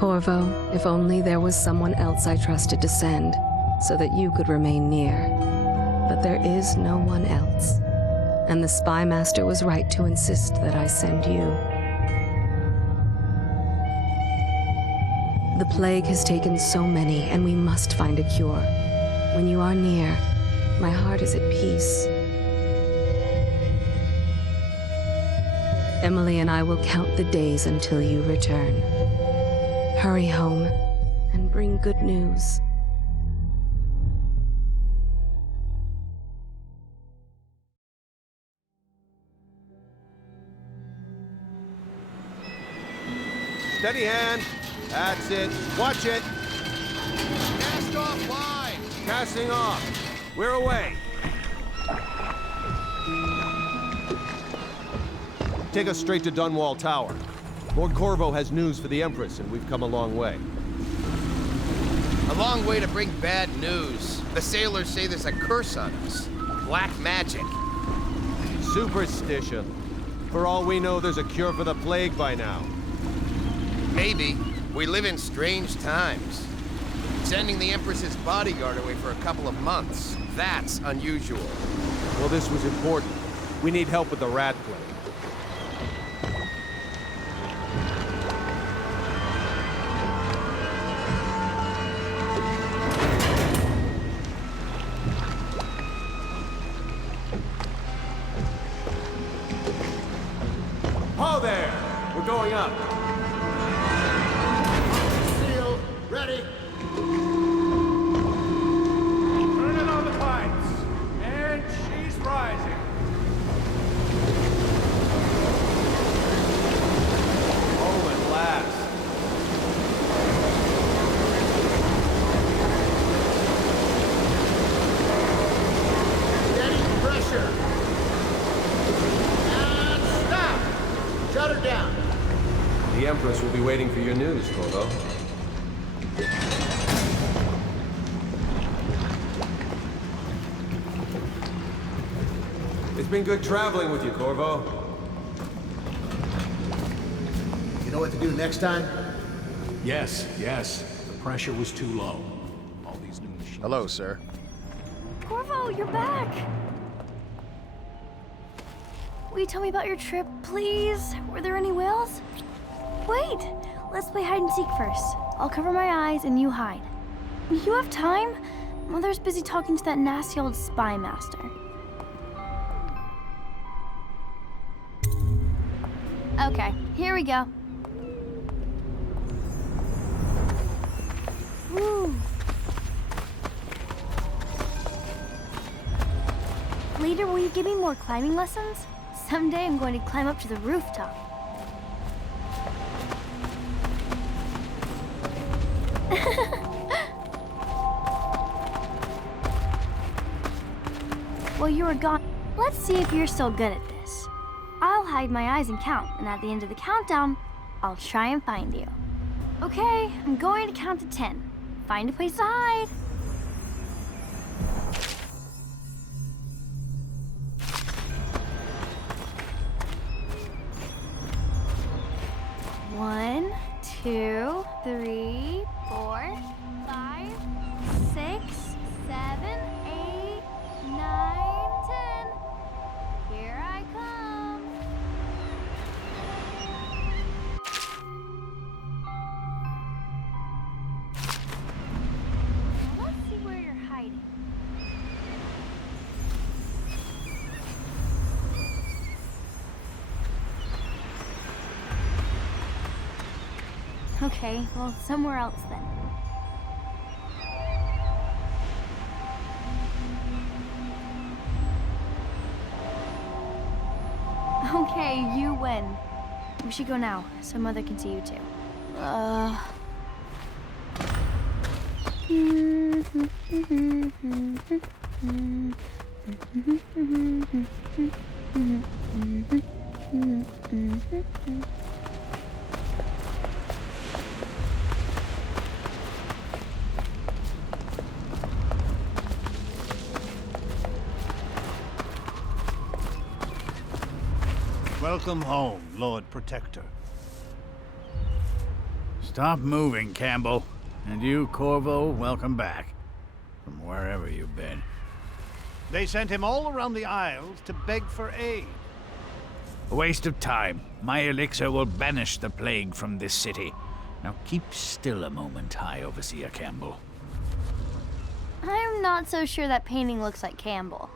Corvo, if only there was someone else I trusted to send, so that you could remain near. But there is no one else, and the Spy Master was right to insist that I send you. The plague has taken so many, and we must find a cure. When you are near, my heart is at peace. Emily and I will count the days until you return. Hurry home and bring good news. Steady hand. That's it. Watch it. Cast off line. Casting off. We're away. Take us straight to Dunwall Tower. Lord Corvo has news for the Empress, and we've come a long way. A long way to bring bad news. The sailors say there's a curse on us. Black magic. Superstition. For all we know, there's a cure for the plague by now. Maybe. We live in strange times. Sending the Empress's bodyguard away for a couple of months. That's unusual. Well, this was important. We need help with the rat plague. Ho there! We're going up. Seal, ready. Turn it on the pipes. And she's rising. Home at last. Steady pressure. And stop. Shut her down. The Empress will be waiting for your news, Corvo. It's been good traveling with you, Corvo. You know what to do next time? Yes, yes. The pressure was too low. All these new machines. Hello, sir. Corvo, you're back! Will you tell me about your trip, please? Were there any whales? Wait! Let's play hide and seek first. I'll cover my eyes and you hide. You have time? Mother's busy talking to that nasty old spy master. Okay, here we go. Woo! Later, will you give me more climbing lessons? Someday I'm going to climb up to the rooftop. Well, you were gone. Let's see if you're still good at this. I'll hide my eyes and count, and at the end of the countdown, I'll try and find you. Okay, I'm going to count to 10. Find a place to hide. One, 2, 3, 4, 5, 6, 7, 8, 9, 10. Here I come. Now let's see where you're hiding. Okay, well, somewhere else then. Okay, you win. We should go now, so Mother can see you too. Welcome home, Lord Protector. Stop moving, Campbell. And you, Corvo, welcome back. From wherever you've been. They sent him all around the Isles to beg for aid. A waste of time. My elixir will banish the plague from this city. Now keep still a moment, High Overseer Campbell. I'm not so sure that painting looks like Campbell.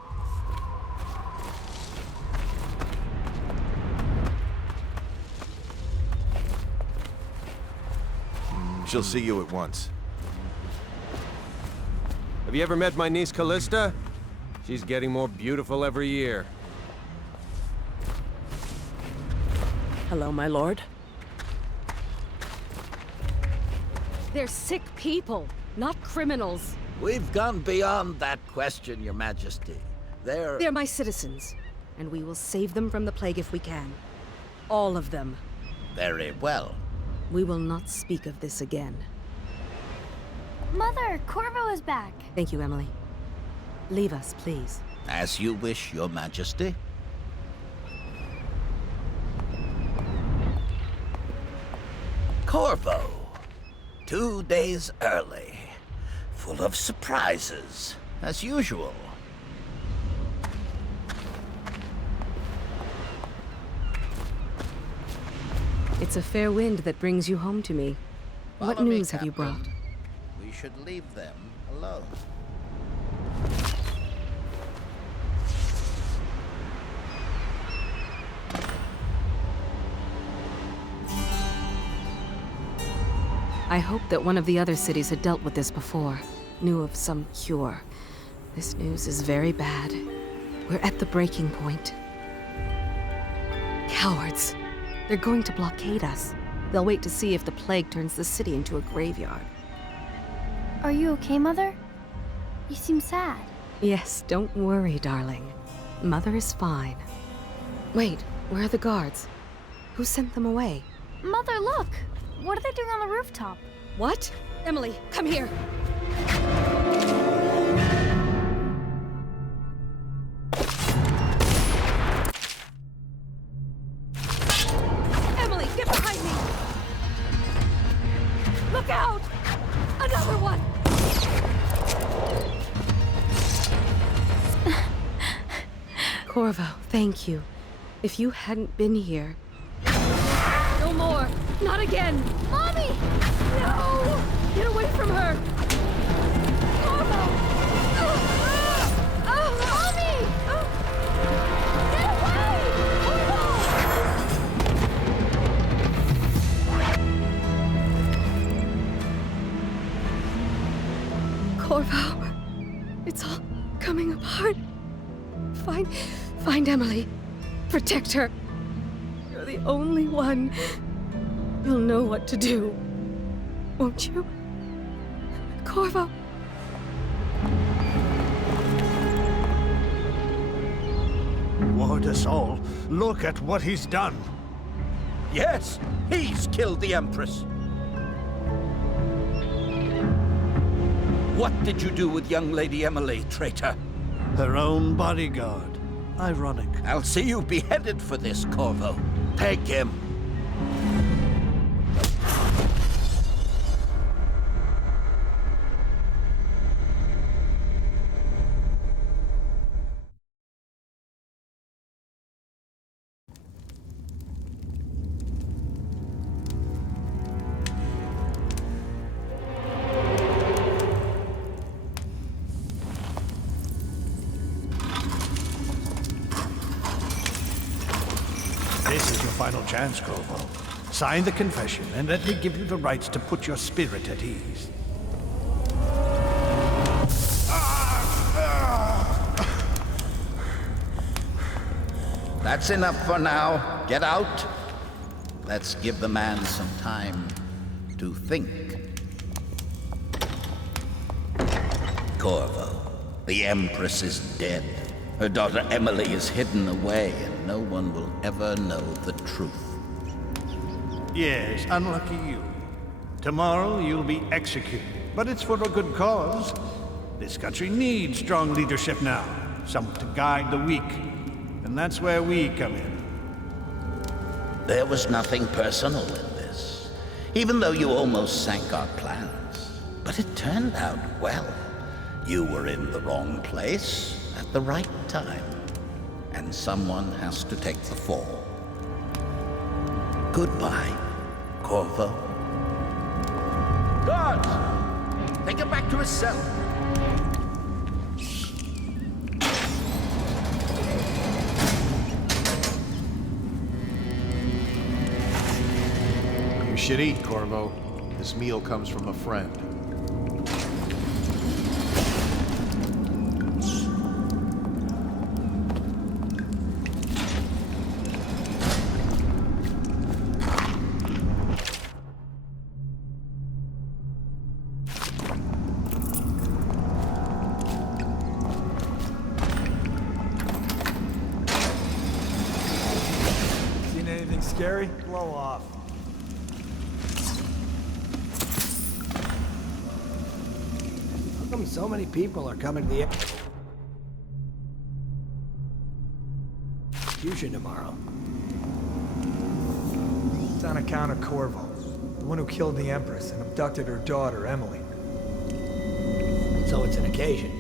She'll see you at once. Have you ever met my niece Callista? She's getting more beautiful every year. Hello, my lord. They're sick people, not criminals. We've gone beyond that question, Your Majesty. They're my citizens, and we will save them from the plague if we can. All of them. Very well. We will not speak of this again. Mother, Corvo is back. Thank you, Emily. Leave us, please. As you wish, Your Majesty. Corvo. 2 days early. Full of surprises, as usual. It's a fair wind that brings you home to me. What Follow me, news have you Captain. brought? We should leave them alone. I hoped that one of the other cities had dealt with this before, knew of some cure. This news is very bad. We're at the breaking point. Cowards. They're going to blockade us. They'll wait to see if the plague turns the city into a graveyard. Are you okay, Mother? You seem sad. Yes, don't worry, darling. Mother is fine. Wait, where are the guards? Who sent them away? Mother, look! What are they doing on the rooftop? What? Emily, come here! Emily, get behind me! Look out! Another one! Corvo, thank you. If you hadn't been here... No more! Not again! Mommy! No! Get away from her! Corvo! Mommy! Get away! Corvo, it's all coming apart. Find Emily. Protect her. You're the only one. You'll know what to do. Won't you? Corvo. Ward us all. Look at what he's done. Yes, he's killed the Empress. What did you do with young Lady Emily, traitor? Her own bodyguard. Ironic. I'll see you beheaded for this, Corvo. Take him. This is your final chance, Corvo. Sign the confession, and let me give you the rights to put your spirit at ease. That's enough for now. Get out. Let's give the man some time to think. Corvo, the Empress is dead. Her daughter Emily is hidden away, and no one will ever know the truth. Yes, unlucky you. Tomorrow you'll be executed, but it's for a good cause. This country needs strong leadership now, someone to guide the weak, and that's where we come in. There was nothing personal in this. even though you almost sank our plans. But it turned out well. You were in the wrong place at the right time, and someone has to take the fall. Goodbye, Corvo. Guards! Take him back to his cell. You should eat, Corvo. This meal comes from a friend. Seen anything scary? Blow off. How come so many people are coming to the execution tomorrow? It's on account of Corvo, the one who killed the Empress and abducted her daughter, Emily. So it's an occasion?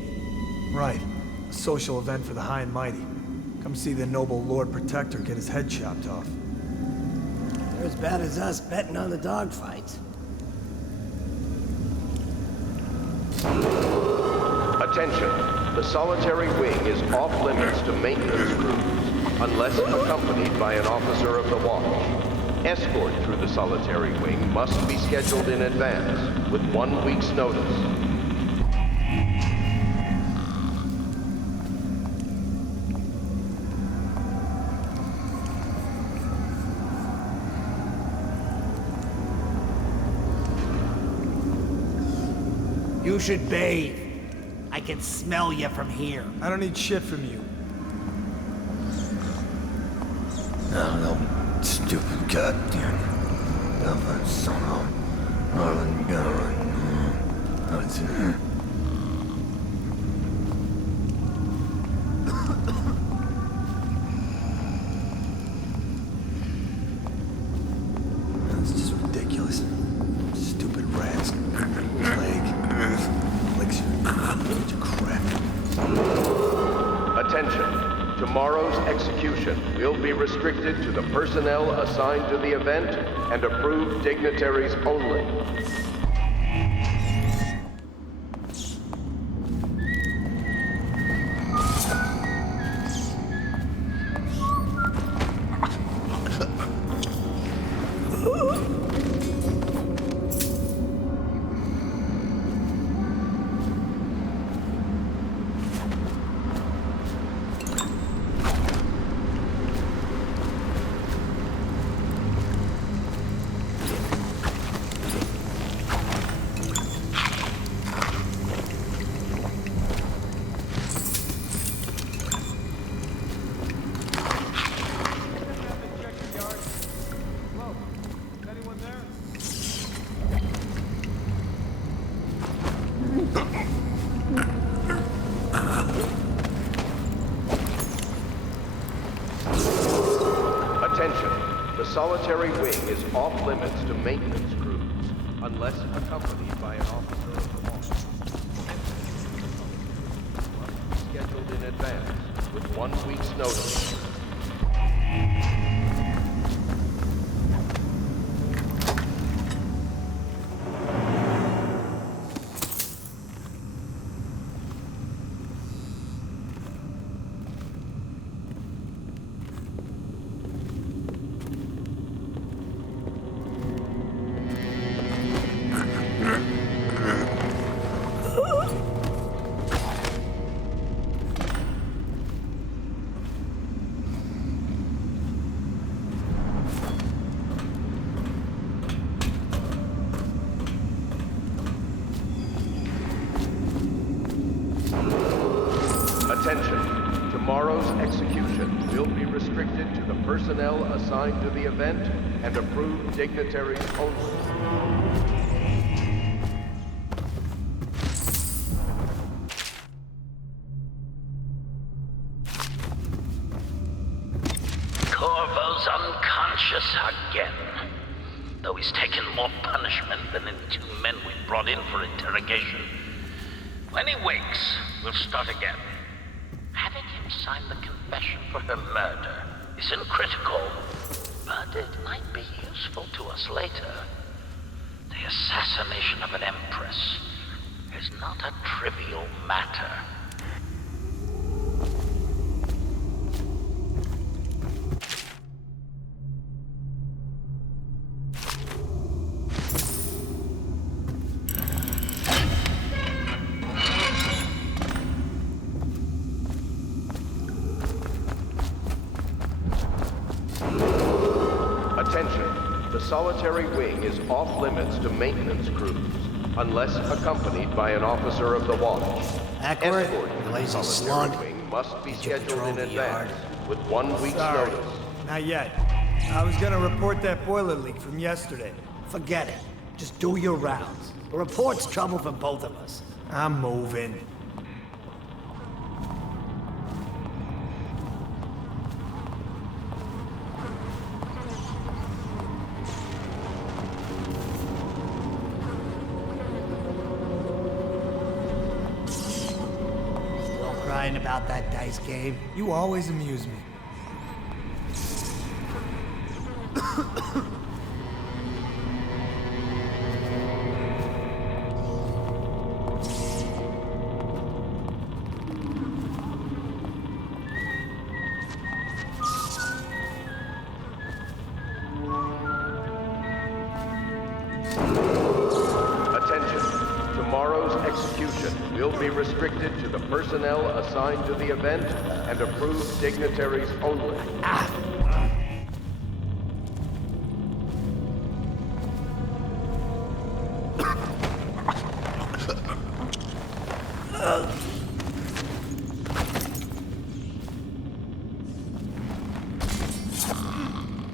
Right. A social event for the high and mighty. Come see the noble Lord Protector get his head chopped off. They're as bad as us betting on the dogfights. Attention. The solitary wing is off limits to maintenance crews, unless accompanied by an officer of the watch. Escort through the solitary wing must be scheduled in advance, with 1 week's notice. You should bathe. I can smell you from here. I don't need shit from you. No, stupid goddamn. Son of Marlon Garrett. That's just ridiculous. Stupid rats. Attention. Tomorrow's execution will be restricted to the personnel assigned to the event and approved dignitaries only. The solitary wing is off limits to maintenance crews, unless accompanied by an officer of the watch. Must be scheduled in advance, with 1 week's notice. Attention. Tomorrow's execution will be restricted to the personnel assigned to the event and approved dignitaries only. Corvo's unconscious again. though he's taken more punishment than the 2 men we brought in for interrogation. When he wakes, we'll start again. Having him sign the confession for her murder isn't critical, but it might be useful to us later. The assassination of an Empress is not a trivial matter. The solitary wing is off limits to maintenance crews, unless accompanied by an officer of the watch. Backward, Escort you to the lazy solitary slug. wing must be Did you scheduled patrol in the yard? advance, with 1 week's Sorry, notice. not yet. I was gonna report that boiler leak from yesterday. Forget it. Just do your rounds. A report's trouble for both of us. I'm moving. Still crying about that dice game? You always amuse me. Will be restricted to the personnel assigned to the event and approved dignitaries only.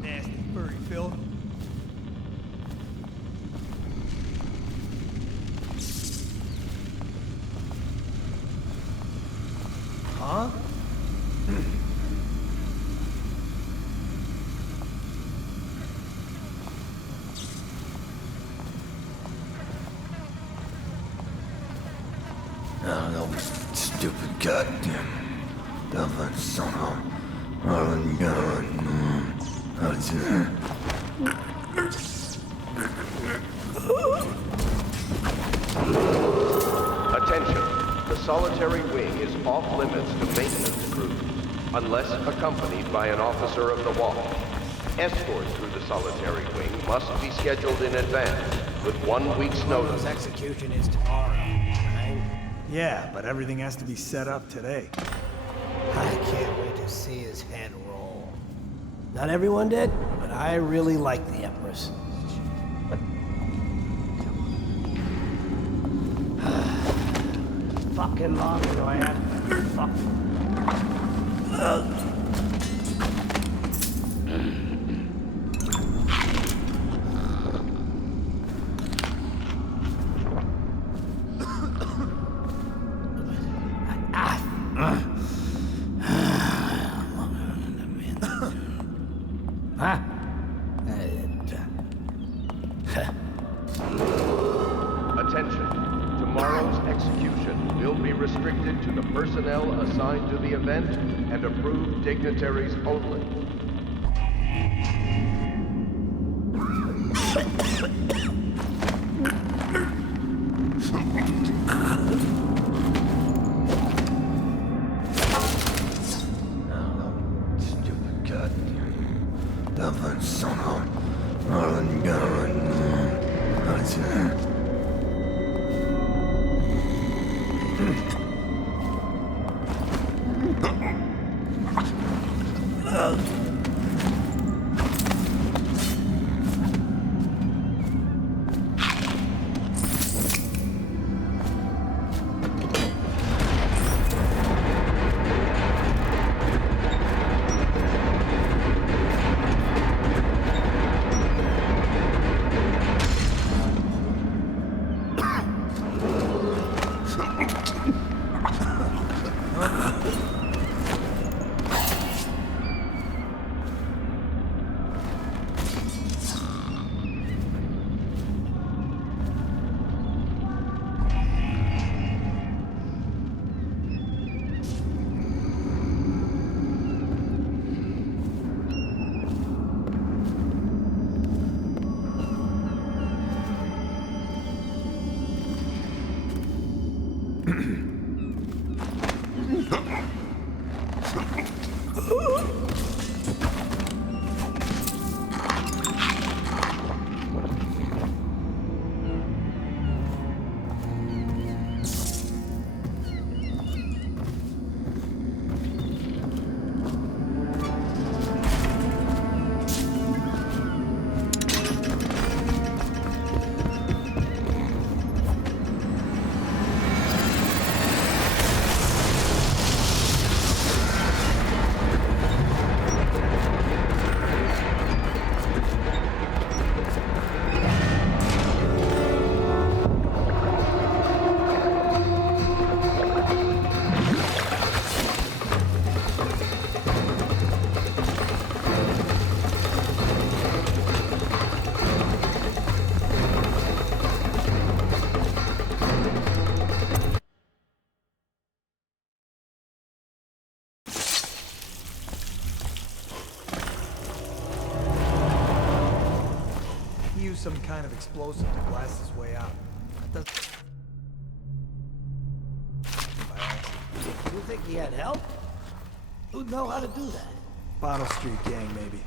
Nasty furry Phil. Huh? Oh, those stupid goddamn dumb son of Attention. The solitary wing is off limits to maintenance crews, unless accompanied by an officer of the watch. Escort through the solitary wing must be scheduled in advance, with 1 week's notice. Execution is tomorrow, right? Yeah, but everything has to be set up today. I can't wait to see his head roll. Not everyone did, but I really like the Empress. Fucking long do I have to fuck? Attention. Tomorrow's execution will be restricted to the personnel assigned to the event and approved dignitaries only. stupid goddamn dumb son of some kind of explosive to blast his way out. You think he had help? Who'd know how to do that? Bottle Street gang, maybe.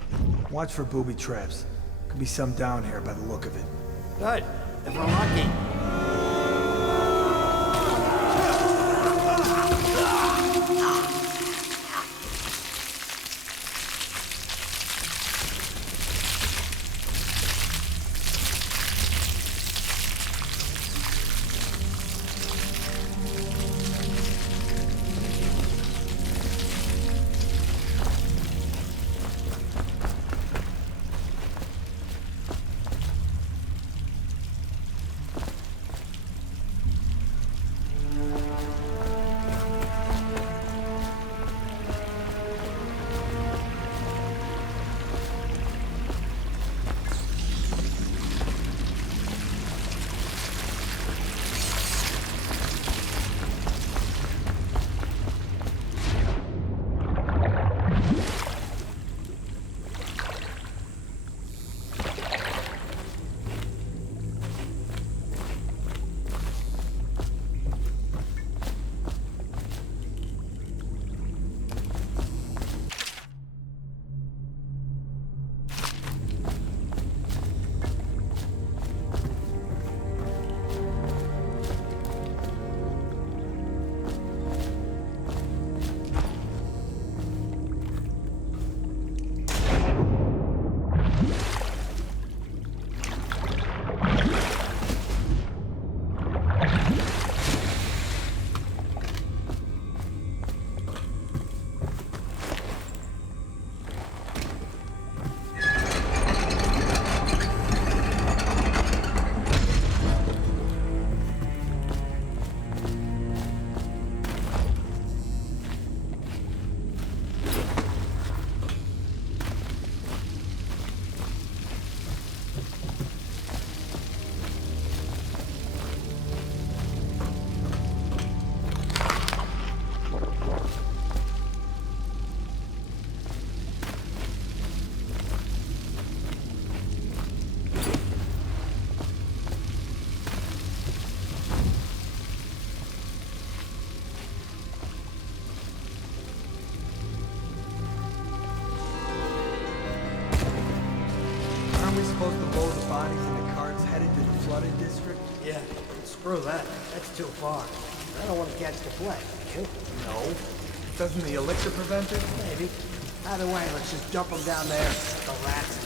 Watch for booby traps. Could be some down here by the look of it. Good. If we're lucky. Supposed to load the bodies in the carts headed to the flooded district? Yeah, screw that. That's too far. I don't want to catch the plague, you? No. Doesn't the elixir prevent it? Maybe. Either way, let's just dump them down there. The rats.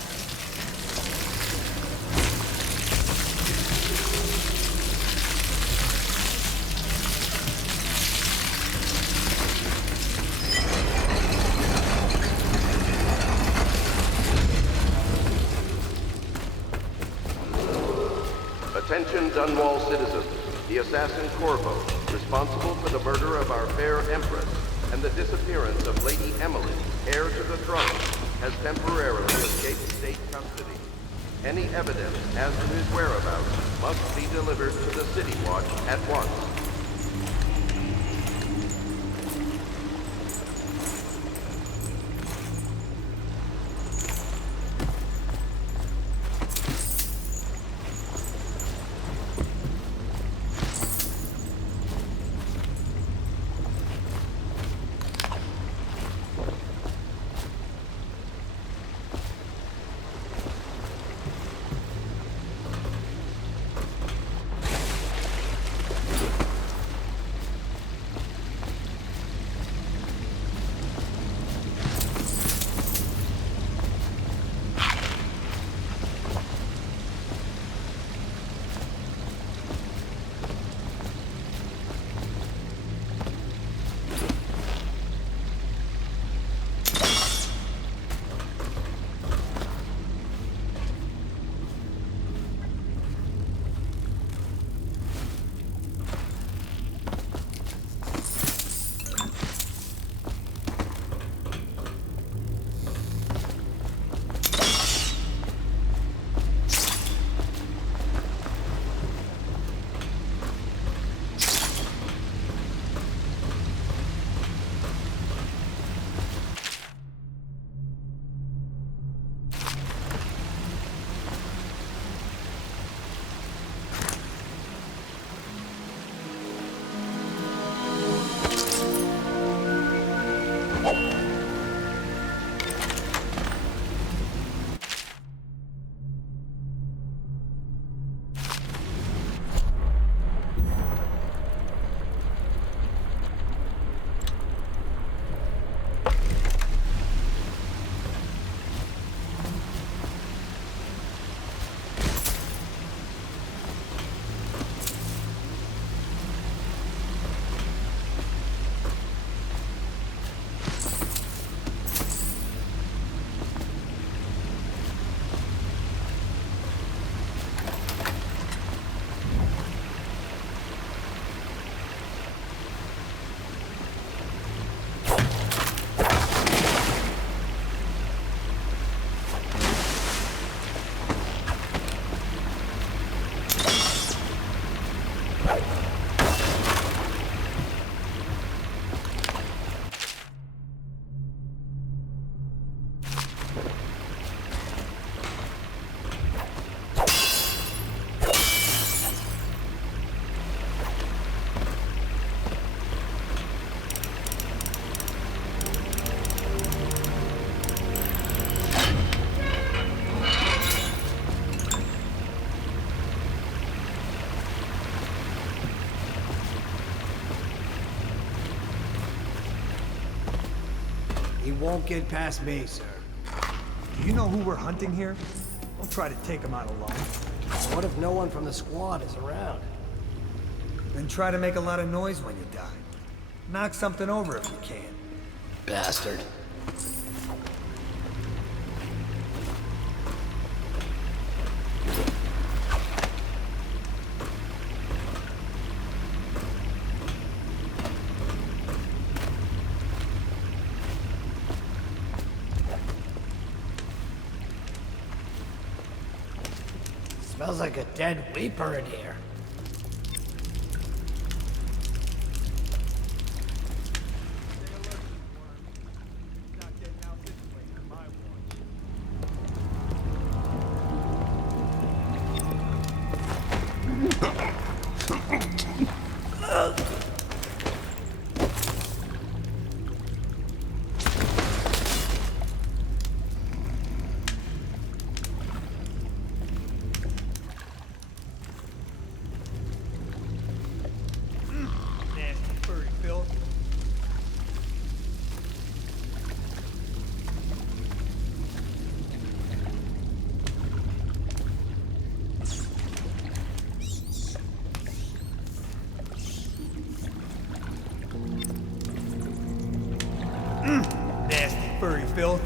Attention Dunwall citizens. The assassin Corvo, responsible for the murder of our fair Empress and the disappearance of Lady Emily, heir to the throne, has temporarily escaped state custody. Any evidence as to his whereabouts must be delivered to the City Watch at once. won't get past me, sir. Do you know who we're hunting here? Don't try to take him out alone. What if no one from the squad is around? Then try to make a lot of noise when you die. Knock something over if you can. Bastard. Smells like a dead weeper in here. Furry filth.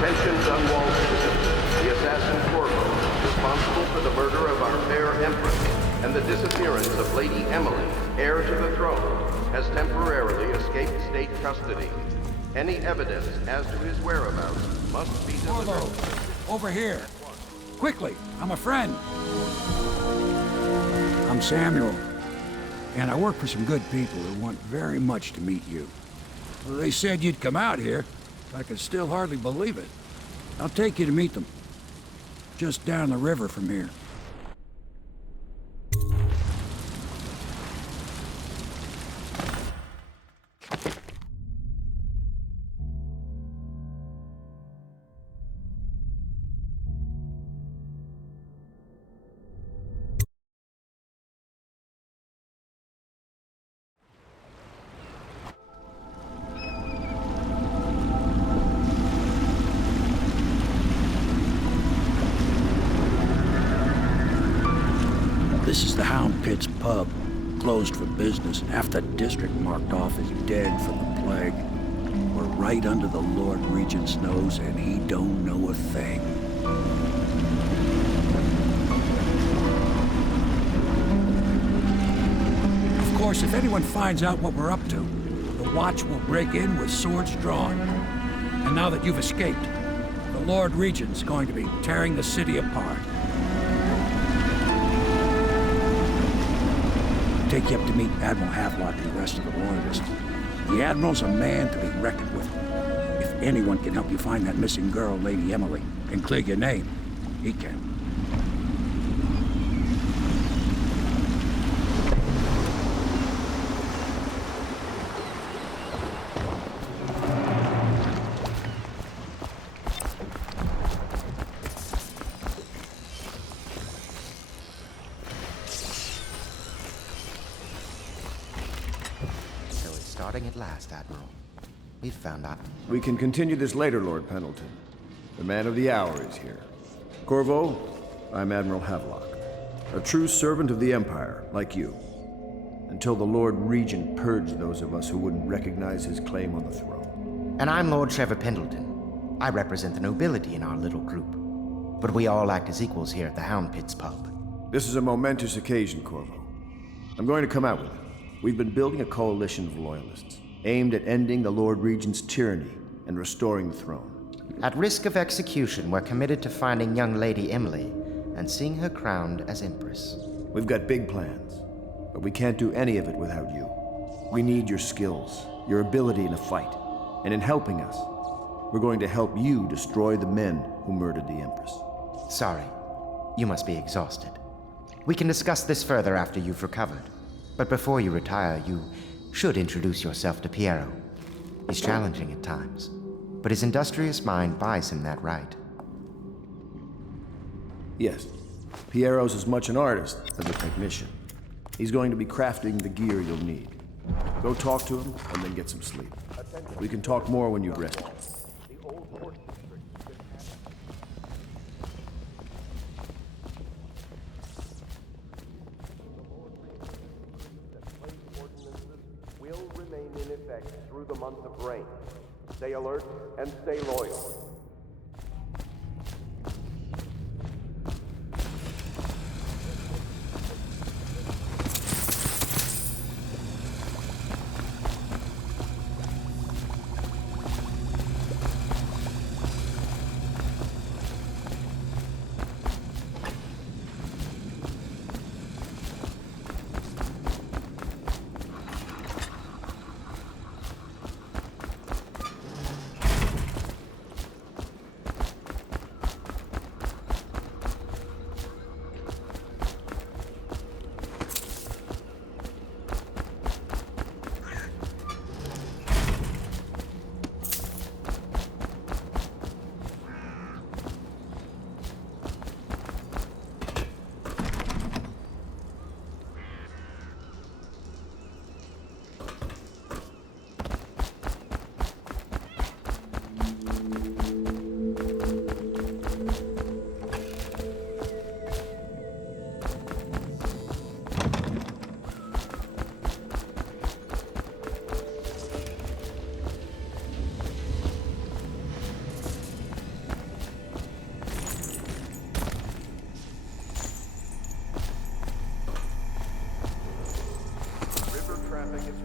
Attention Dunwall citizens. The assassin Corvo, responsible for the murder of our fair Empress and the disappearance of Lady Emily, heir to the throne, has temporarily escaped state custody. Any evidence as to his whereabouts must be delivered. Over here. Quickly, I'm a friend. I'm Samuel, and I work for some good people who want very much to meet you. Well, they said you'd come out here. I can still hardly believe it. I'll take you to meet them. Just down the river from here. This is the Hound Pits Pub, closed for business, half the district marked off as dead from the plague. We're right under the Lord Regent's nose, and he don't know a thing. Of course, if anyone finds out what we're up to, the Watch will break in with swords drawn. And now that you've escaped, the Lord Regent's going to be tearing the city apart. Take you up to meet Admiral Havelock and the rest of the Loyalists. The Admiral's a man to be reckoned with. If anyone can help you find that missing girl, Lady Emily, and clear your name, he can. Starting at last, Admiral. We've found out. We can continue this later, Lord Pendleton. The man of the hour is here. Corvo, I'm Admiral Havelock, a true servant of the Empire, like you. Until the Lord Regent purged those of us who wouldn't recognize his claim on the throne. And I'm Lord Trevor Pendleton. I represent the nobility in our little group. But we all act as equals here at the Hound Pits Pub. This is a momentous occasion, Corvo. I'm going to come out with it. We've been building a coalition of Loyalists, aimed at ending the Lord Regent's tyranny and restoring the throne. At risk of execution, we're committed to finding young Lady Emily and seeing her crowned as Empress. We've got big plans, but we can't do any of it without you. We need your skills, your ability in a fight, and in helping us, we're going to help you destroy the men who murdered the Empress. Sorry, you must be exhausted. We can discuss this further after you've recovered. But before you retire, you should introduce yourself to Piero. He's challenging at times, but his industrious mind buys him that right. Yes, Piero's as much an artist as a technician. He's going to be crafting the gear you'll need. Go talk to him, and then get some sleep. We can talk more when you've rested. Will remain in effect through the month of rain. Stay alert and stay loyal.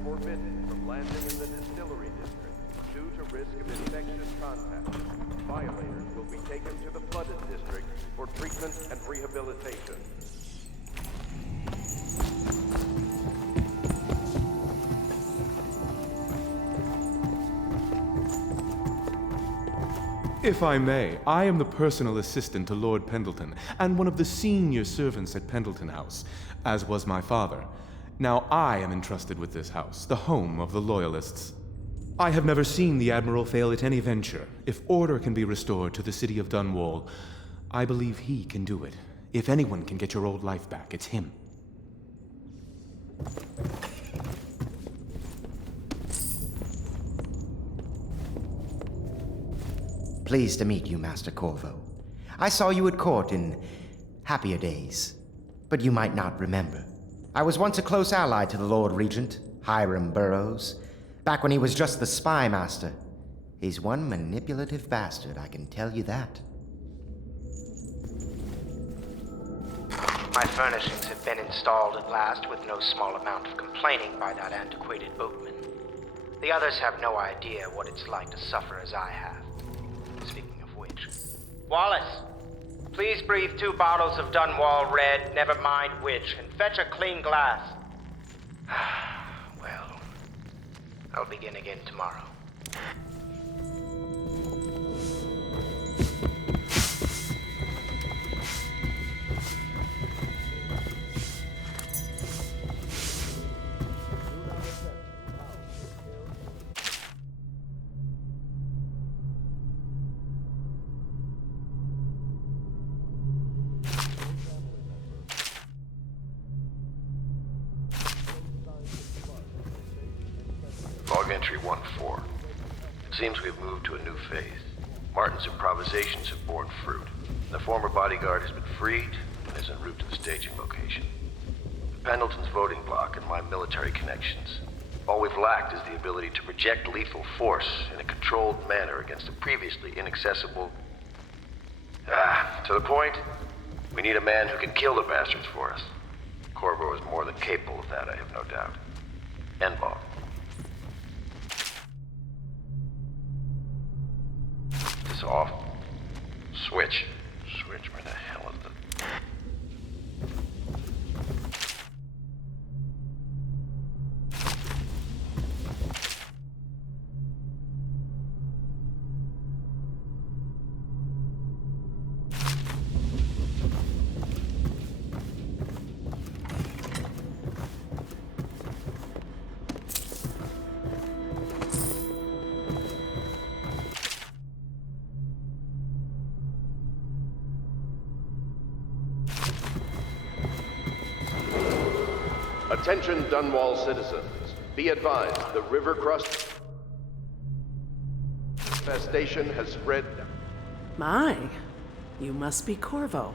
Forbidden from landing in the distillery district due to risk of infectious contact. Violators will be taken to the flooded district for treatment and rehabilitation. If I may, I am the personal assistant to Lord Pendleton, and one of the senior servants at Pendleton House, as was my father. Now I am entrusted with this house, the home of the Loyalists. I have never seen the Admiral fail at any venture. If order can be restored to the city of Dunwall, I believe he can do it. If anyone can get your old life back, it's him. Pleased to meet you, Master Corvo. I saw you at court in happier days, but you might not remember. I was once a close ally to the Lord Regent, Hiram Burroughs, back when he was just the spy master. He's one manipulative bastard, I can tell you that. My furnishings have been installed at last with no small amount of complaining by that antiquated boatman. The others have no idea what it's like to suffer as I have. Speaking of which... Wallace! Please breathe 2 bottles of Dunwall Red, never mind which, and fetch a clean glass. Well, I'll begin again tomorrow. Log entry 1-4. It seems we've moved to a new phase. Martin's improvisations have borne fruit. The former bodyguard has been freed and is en route to the staging location. Pendleton's voting bloc and my military connections. All we've lacked is the ability to project lethal force in a controlled manner against a previously inaccessible... to the point, we need a man who can kill the bastards for us. Corvo is more than capable of that, I have no doubt. Enball. Is off. Switch. Switch, where the hell is the... Attention Dunwall citizens. Be advised, the river crust infestation has spread. My, you must be Corvo.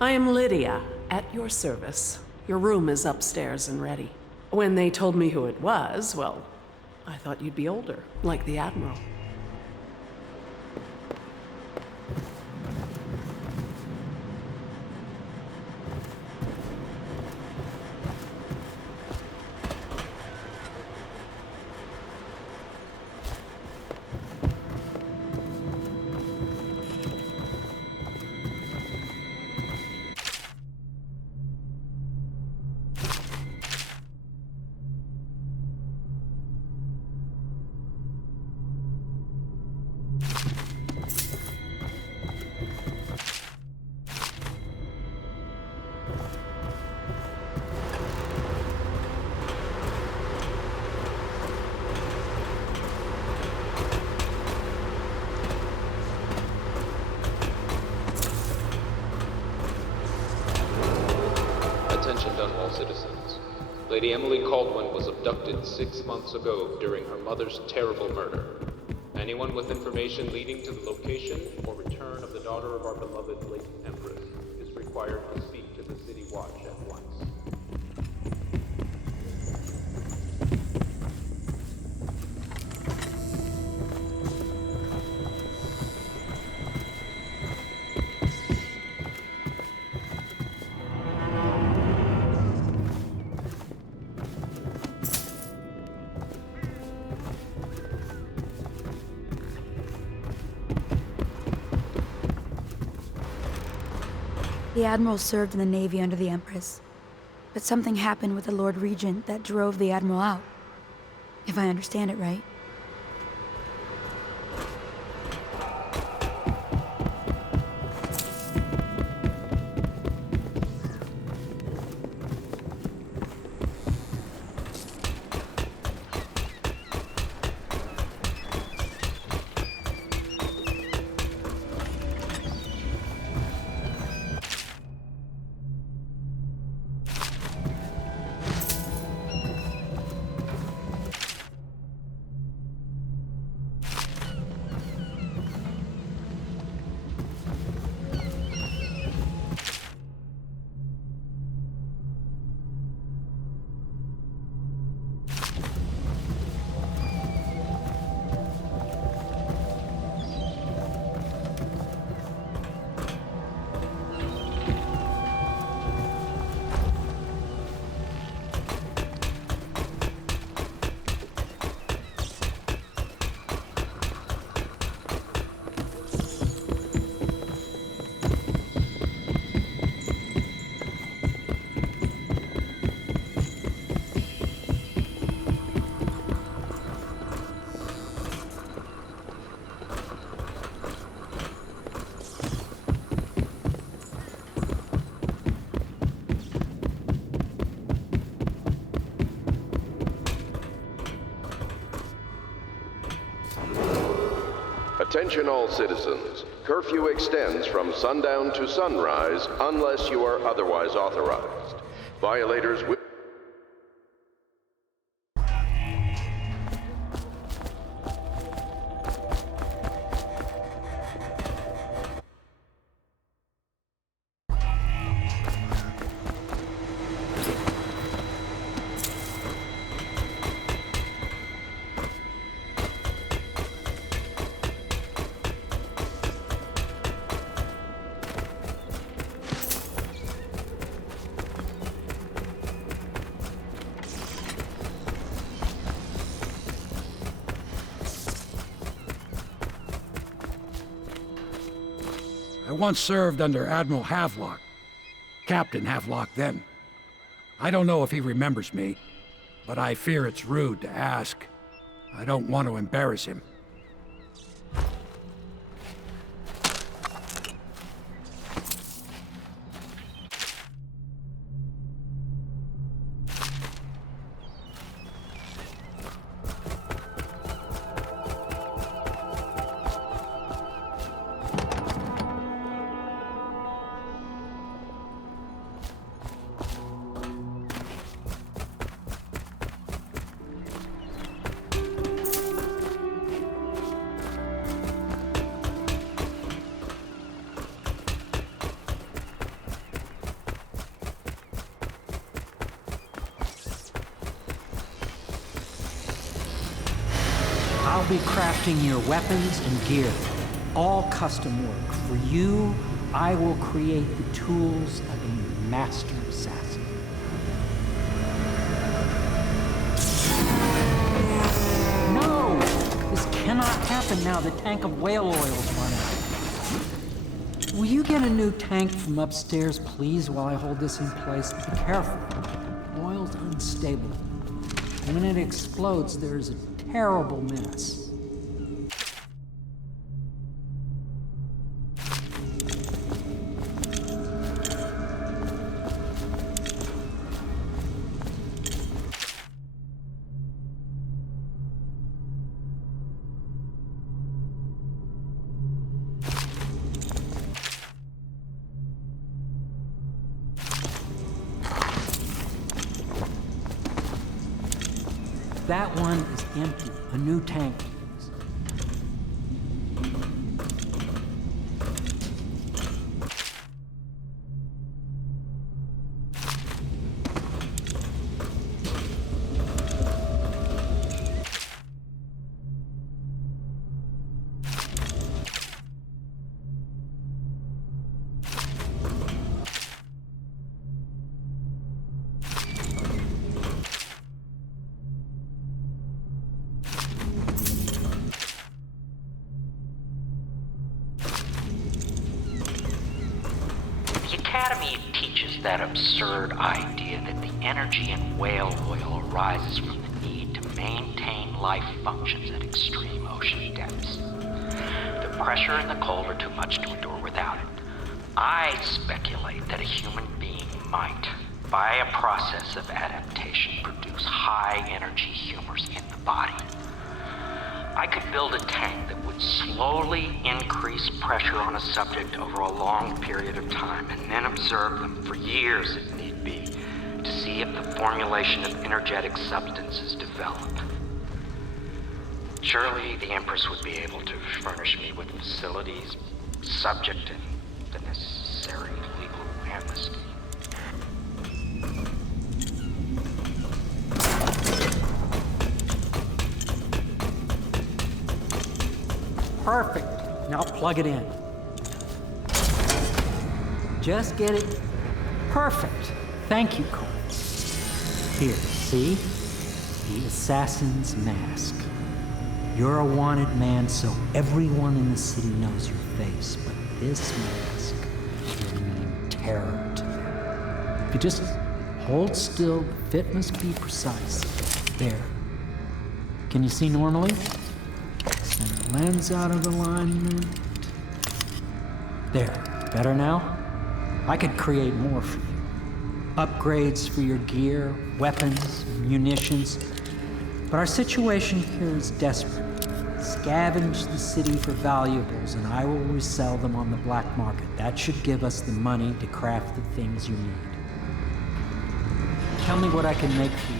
I am Lydia, at your service. Your room is upstairs and ready. When they told me who it was, well, I thought you'd be older, like the Admiral. Attention Dunwall citizens. Lady Emily Caldwin was abducted 6 months ago during her mother's terrible murder. Anyone with information leading to the location or return of the daughter of our beloved late Empress is required to speak to the City Watch at once. The Admiral served in the Navy under the Empress, but something happened with the Lord Regent that drove the Admiral out, if I understand it right. Attention all citizens. Curfew extends from sundown to sunrise unless you are otherwise authorized. Violators will... once served under Admiral Havelock. Captain Havelock then. I don't know if he remembers me, but I fear it's rude to ask. I don't want to embarrass him. I'll be crafting your weapons and gear. All custom work. For you, I will create the tools of a master assassin. No! This cannot happen now. The tank of whale oil's run out. Will you get a new tank from upstairs, please, while I hold this in place? Be careful. Oil's unstable. When it explodes, there's a terrible mess. That one is empty. A new tank, please. That absurd idea that the energy in whale oil arises from the need to maintain life functions at extreme ocean depths. The pressure and the cold are too much to endure without it. I speculate that a human being might, by a process of adaptation, produce high-energy humors in the body. I could build a tank that would slowly increase pressure on a subject over a long period of time and then observe them for years if need be to see if the formulation of energetic substances developed. Surely the Empress would be able to furnish me with facilities, subject and the necessary legal amnesty. Perfect. Now plug it in. Just get it. Perfect. Thank you, Cole. Here, see? The assassin's mask. You're a wanted man, so everyone in the city knows your face, but this mask will mean terror to you. If you just hold still, the fit must be precise. There. Can you see normally? Send the lens out of alignment. There. Better now? I could create more for you. Upgrades for your gear, weapons, munitions. But our situation here is desperate. Scavenge the city for valuables, and I will resell them on the black market. That should give us the money to craft the things you need. Tell me what I can make for you.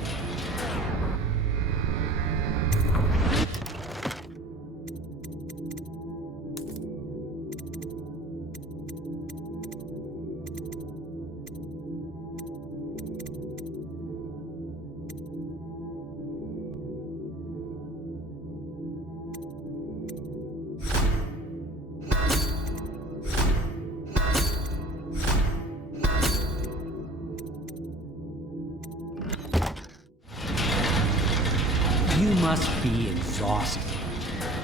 You must be exhausted.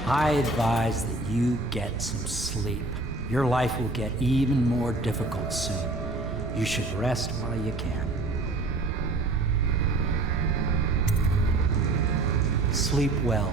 I advise that you get some sleep. Your life will get even more difficult soon. You should rest while you can. Sleep well.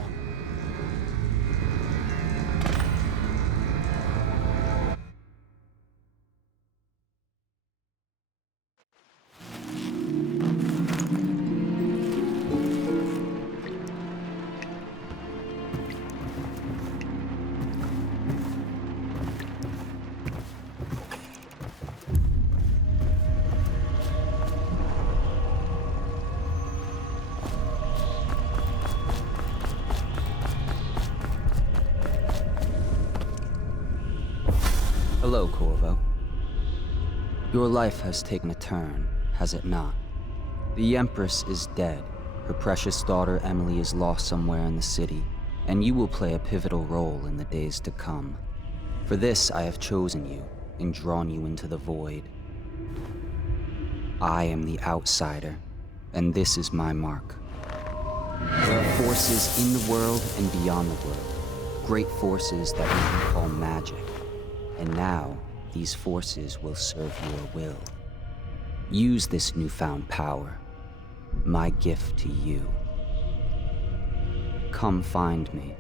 Hello, Corvo. Your life has taken a turn, has it not? The Empress is dead. Her precious daughter Emily is lost somewhere in the city, and you will play a pivotal role in the days to come. For this, I have chosen you and drawn you into the void. I am the outsider, and this is my mark. There are forces in the world and beyond the world, great forces that we can call magic. And now, these forces will serve your will. Use this newfound power, my gift to you. Come find me.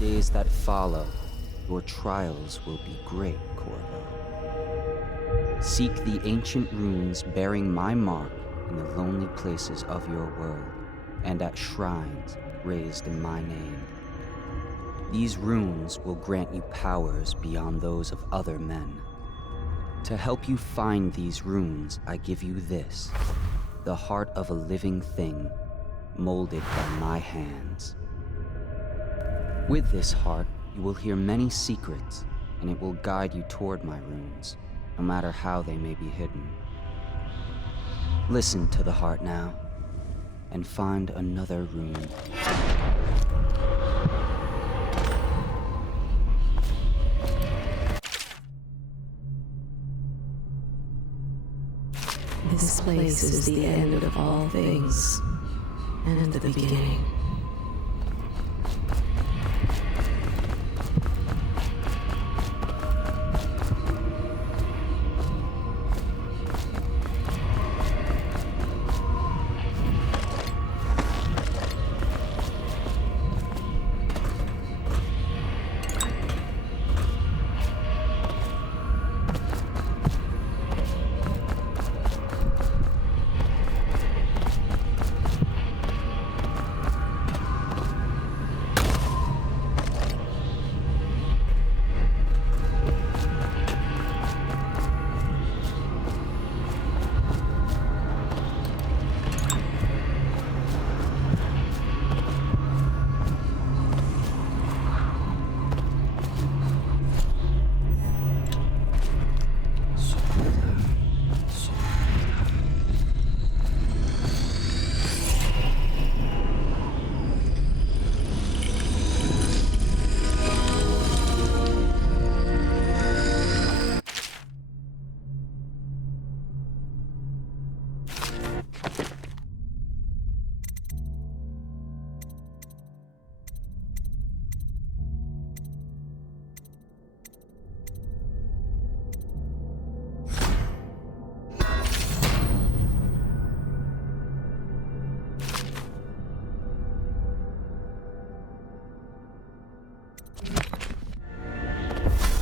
Days that follow, your trials will be great, Corvo. Seek the ancient runes bearing my mark in the lonely places of your world, and at shrines raised in my name. These runes will grant you powers beyond those of other men. To help you find these runes, I give you this, the heart of a living thing, molded by my hands. With this heart, you will hear many secrets, and it will guide you toward my runes, no matter how they may be hidden. Listen to the heart now, and find another rune. This place is the end of all things, and the beginning.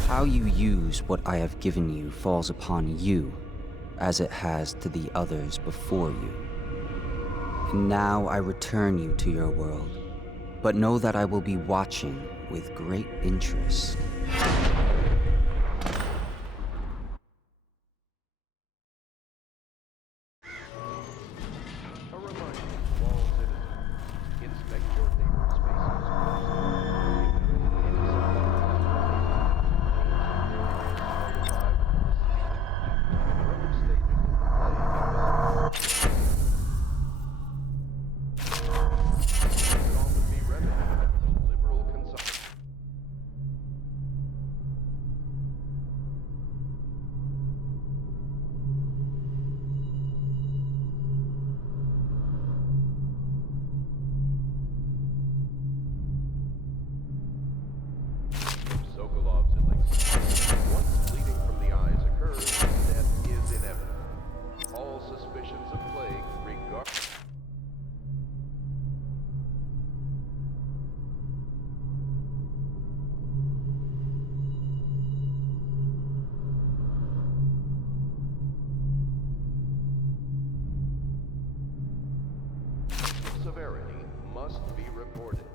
How you use what I have given you falls upon you, as it has to the others before you. And now I return you to your world, but know that I will be watching with great interest. Severity must be reported.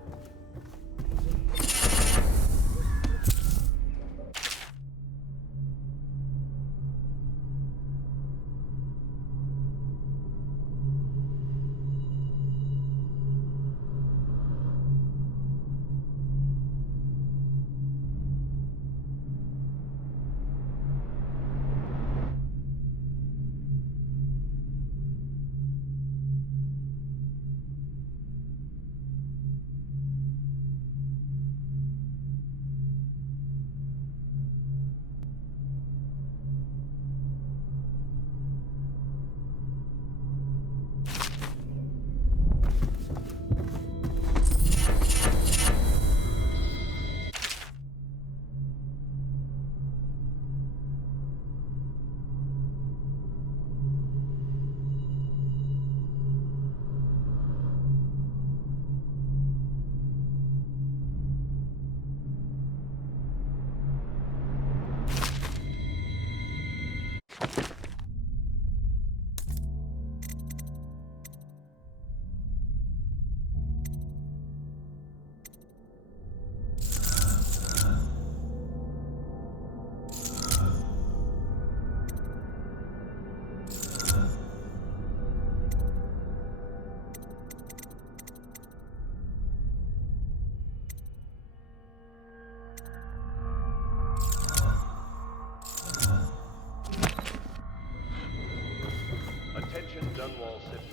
Dunwall Sewers.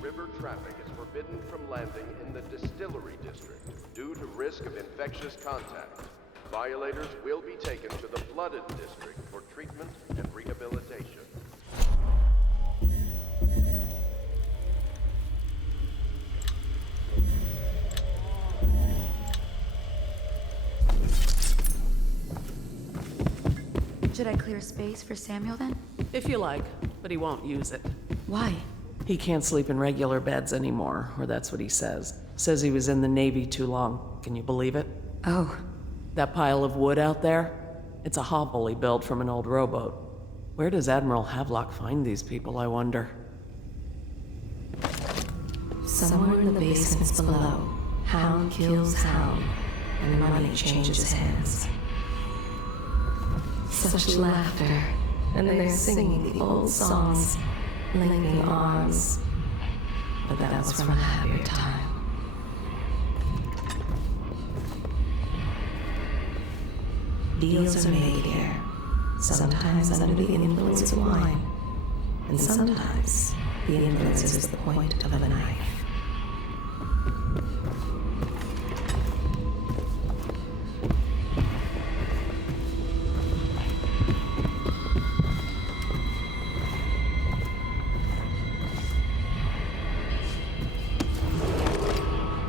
River traffic is forbidden from landing in the Distillery District due to risk of infectious contact. Violators will be taken to the Flooded District for treatment and rehabilitation. Should I clear space for Samuel then? If you like, but he won't use it. Why? He can't sleep in regular beds anymore, or that's what he says. Says he was in the Navy too long. Can you believe it? Oh. That pile of wood out there? It's a hovel he built from an old rowboat. Where does Admiral Havelock find these people, I wonder? Somewhere in the basements below, Hound kills Hound, and money changes hands. Such laughter, and they're singing the old songs, linking arms. But that was from a happier time. Deals are made here, sometimes under the influence of wine, and sometimes the influence is the point of a knife.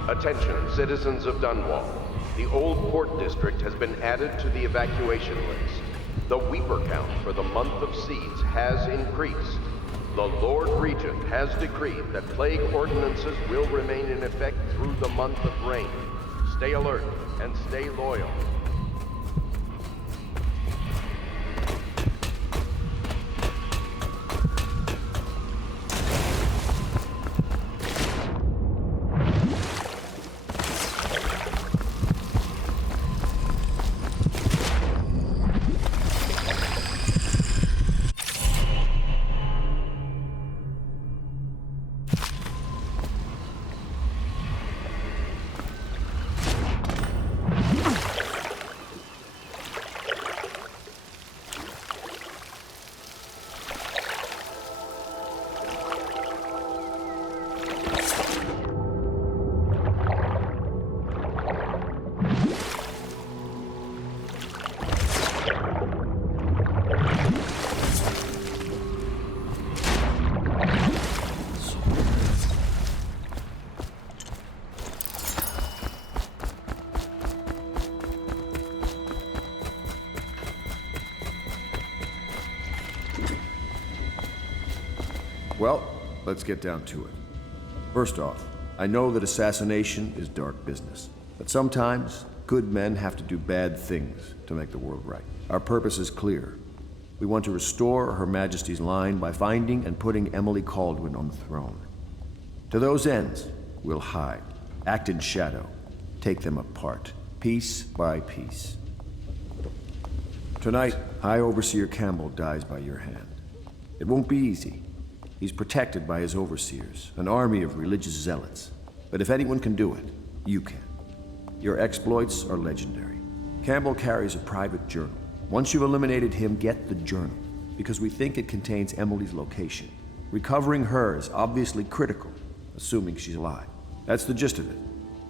Attention, citizens of Dunwall. The Old Port District has been added to the evacuation list. The Weeper count for the month of siege has increased. The Lord Regent has decreed that plague ordinances will remain in effect through the month of rain. Stay alert and stay loyal. Well, let's get down to it. First off, I know that assassination is dark business, but sometimes good men have to do bad things to make the world right. Our purpose is clear. We want to restore Her Majesty's line by finding and putting Emily Kaldwin on the throne. To those ends, we'll hide, act in shadow, take them apart, piece by piece. Tonight, High Overseer Campbell dies by your hand. It won't be easy. He's protected by his overseers, an army of religious zealots. But if anyone can do it, you can. Your exploits are legendary. Campbell carries a private journal. Once you've eliminated him, get the journal, because we think it contains Emily's location. Recovering her is obviously critical, assuming she's alive. That's the gist of it.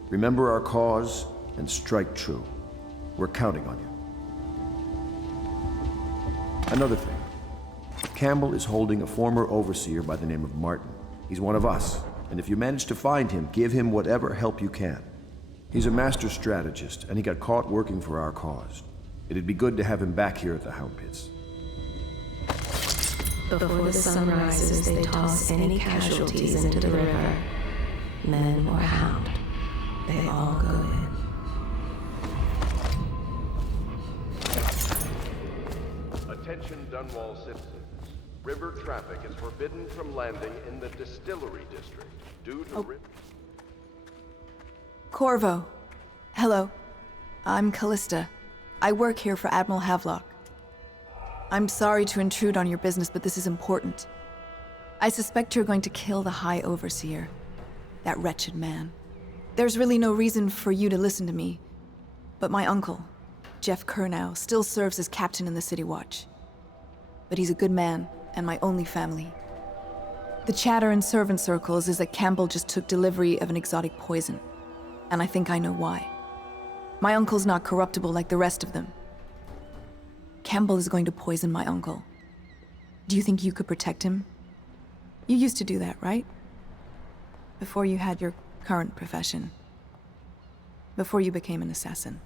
Remember our cause and strike true. We're counting on you. Another thing. Campbell is holding a former overseer by the name of Martin. He's one of us, and if you manage to find him, give him whatever help you can. He's a master strategist, and he got caught working for our cause. It'd be good to have him back here at the Hound Pits. Before the sun rises, they toss any casualties into the river. Men or hound, they all go in. Attention Dunwall citizens. River traffic is forbidden from landing in the Distillery District due to Corvo. Hello. I'm Callista. I work here for Admiral Havelock. I'm sorry to intrude on your business, but this is important. I suspect you're going to kill the High Overseer. That wretched man. There's really no reason for you to listen to me, but my uncle, Jeff Kernow, still serves as captain in the City Watch. But he's a good man, and my only family. The chatter in servant circles is that Campbell just took delivery of an exotic poison, and I think I know why. My uncle's not corruptible like the rest of them. Campbell is going to poison my uncle. Do you think you could protect him? You used to do that, right? Before you had your current profession. Before you became an assassin.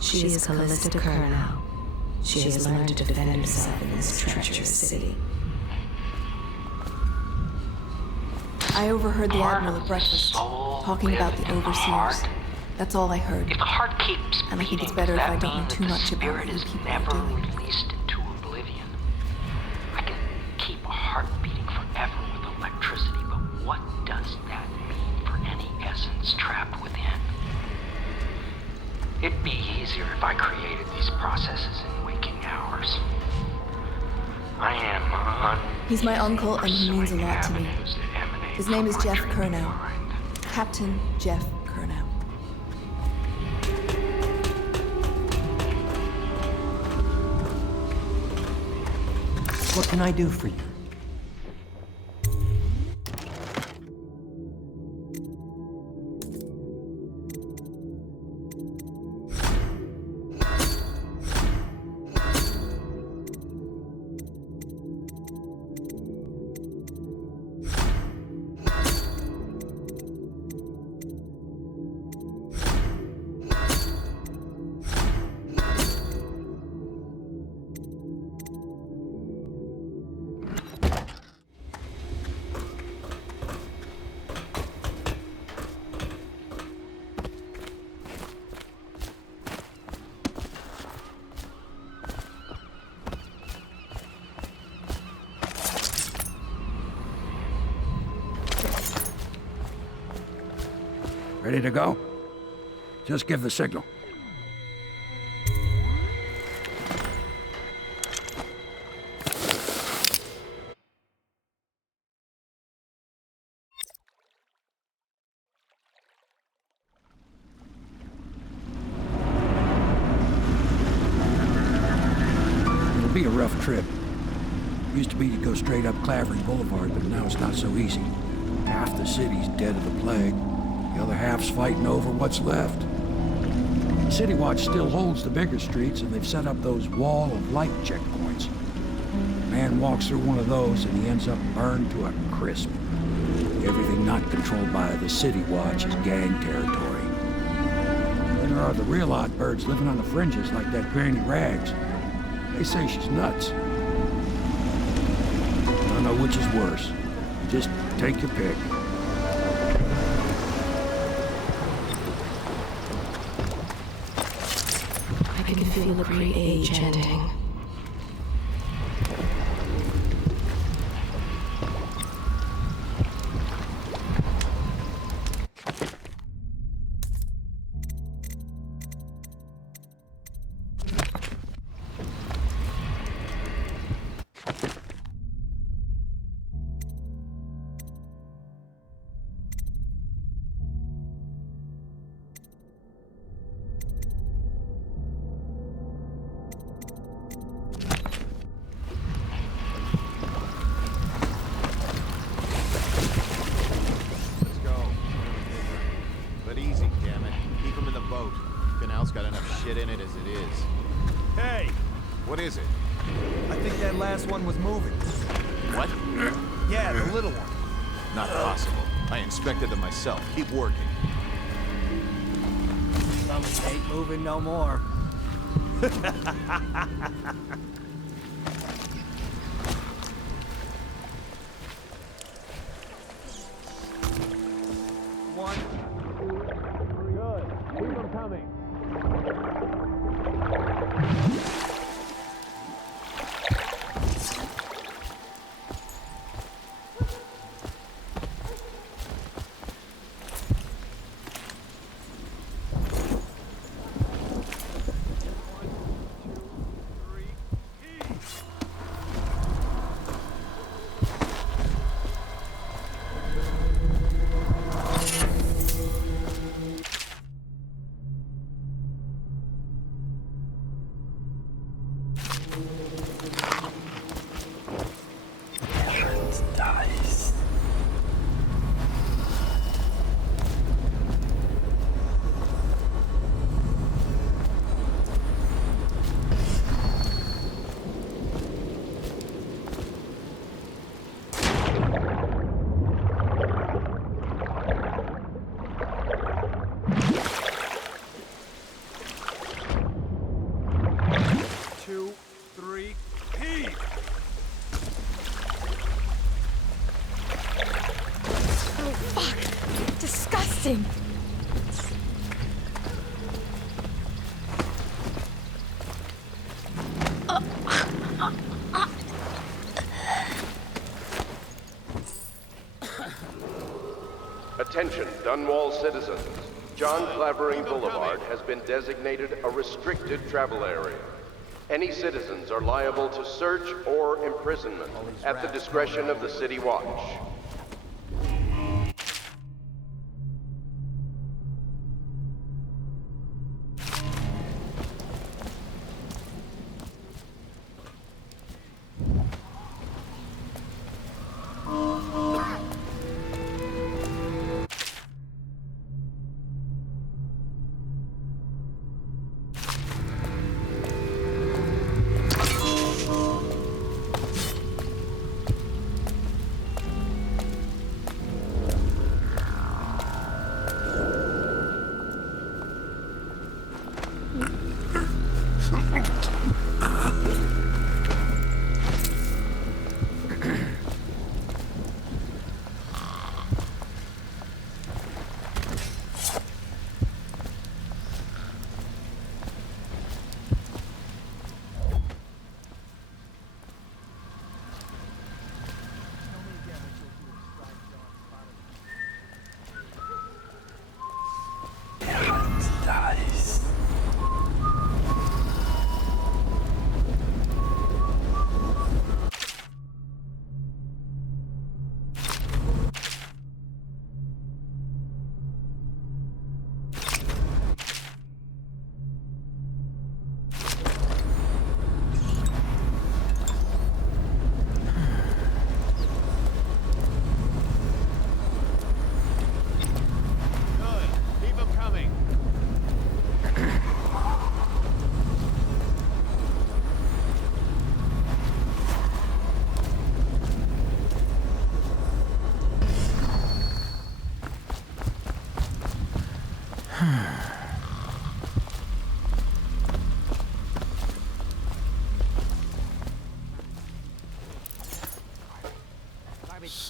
She is Callista Kernow. She has learned to defend herself in this treacherous city. I overheard the Admiral at breakfast, talking about the Overseers. That's all I heard. If the heart keeps and I think it's beating, better if that I don't know means too the much about spirit what is people never are doing. released into oblivion. I can keep a heart beating forever with electricity, but what does that mean for any essence trapped within? It'd be easier if I created these processes in waking hours. I am He's my uncle and he means a lot to me. His name is Jeff Kernow. Captain Jeff Kernow. What can I do for you? Ready to go? Just give the signal. It'll be a rough trip. Used to be to go straight up Clavering Boulevard, but now it's not so easy. Half the city's dead of the plague. The other half's fighting over what's left. The City Watch still holds the bigger streets, and they've set up those wall of light checkpoints. A man walks through one of those, and he ends up burned to a crisp. Everything not controlled by the City Watch is gang territory. Then there are the real odd birds living on the fringes, like that Granny Rags. They say she's nuts. I don't know which is worse. Just take your pick. I can feel a great age ending. Got enough shit in it as it is. Hey! What is it? I think that last one was moving. What? Yeah, the little one. Not possible. I inspected them myself. Keep working. Stomachs ain't moving no more. One, two, three. Good. Keep them coming. Disgusting! Attention, Dunwall citizens. John Clavering Boulevard has been designated a restricted travel area. Any citizens are liable to search or imprisonment at the discretion of the City Watch.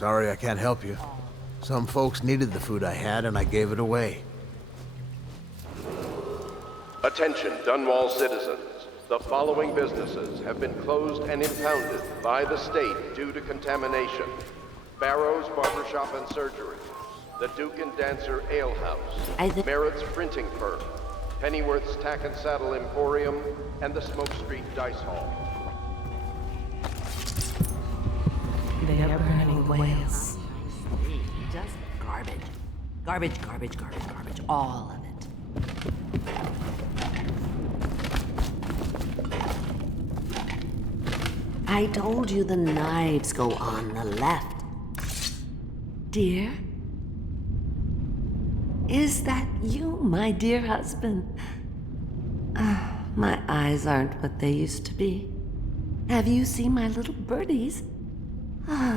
Sorry I can't help you. Some folks needed the food I had, and I gave it away. Attention, Dunwall citizens. The following businesses have been closed and impounded by the state due to contamination. Barrow's Barbershop and Surgery, the Duke and Dancer Ale House, Merritt's Printing Firm, Pennyworth's Tack and Saddle Emporium, and the Smoke Street Dice Hall. They are burning whales. Just garbage. Garbage, garbage, garbage, garbage. All of it. I told you the knives go on the left. Dear? Is that you, my dear husband? My eyes aren't what they used to be. Have you seen my little birdies?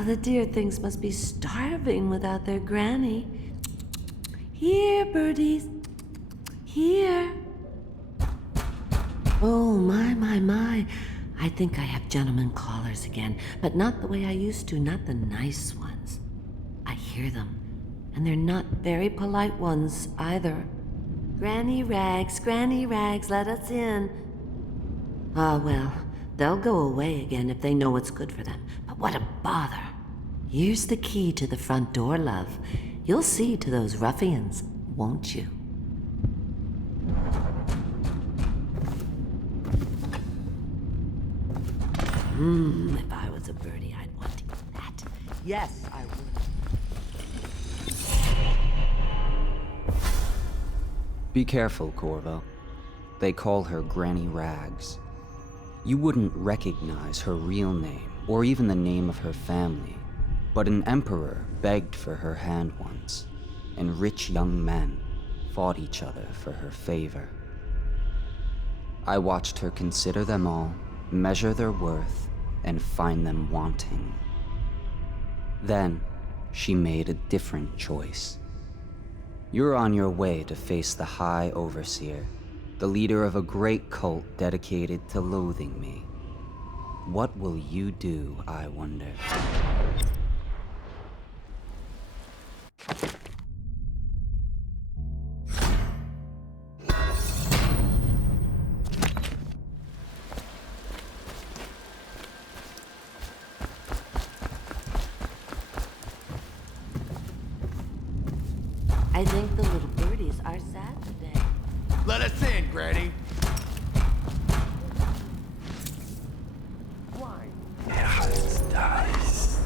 The dear things must be starving without their granny. Here, birdies. Here. Oh, my. I think I have gentlemen callers again, but not the way I used to, not the nice ones. I hear them, and they're not very polite ones either. Granny Rags, let us in. Well, they'll go away again if they know what's good for them. But what a bother. Here's the key to the front door, love. You'll see to those ruffians, won't you? If I was a birdie, I'd want to eat that. Yes, I would. Be careful, Corvo. They call her Granny Rags. You wouldn't recognize her real name, or even the name of her family, but an emperor begged for her hand once, and rich young men fought each other for her favor. I watched her consider them all, measure their worth, and find them wanting. Then, she made a different choice. You're on your way to face the High Overseer, the leader of a great cult dedicated to loathing me. What will you do, I wonder? I think the little birdies are sad today. Let us in, Granny. Neutralize.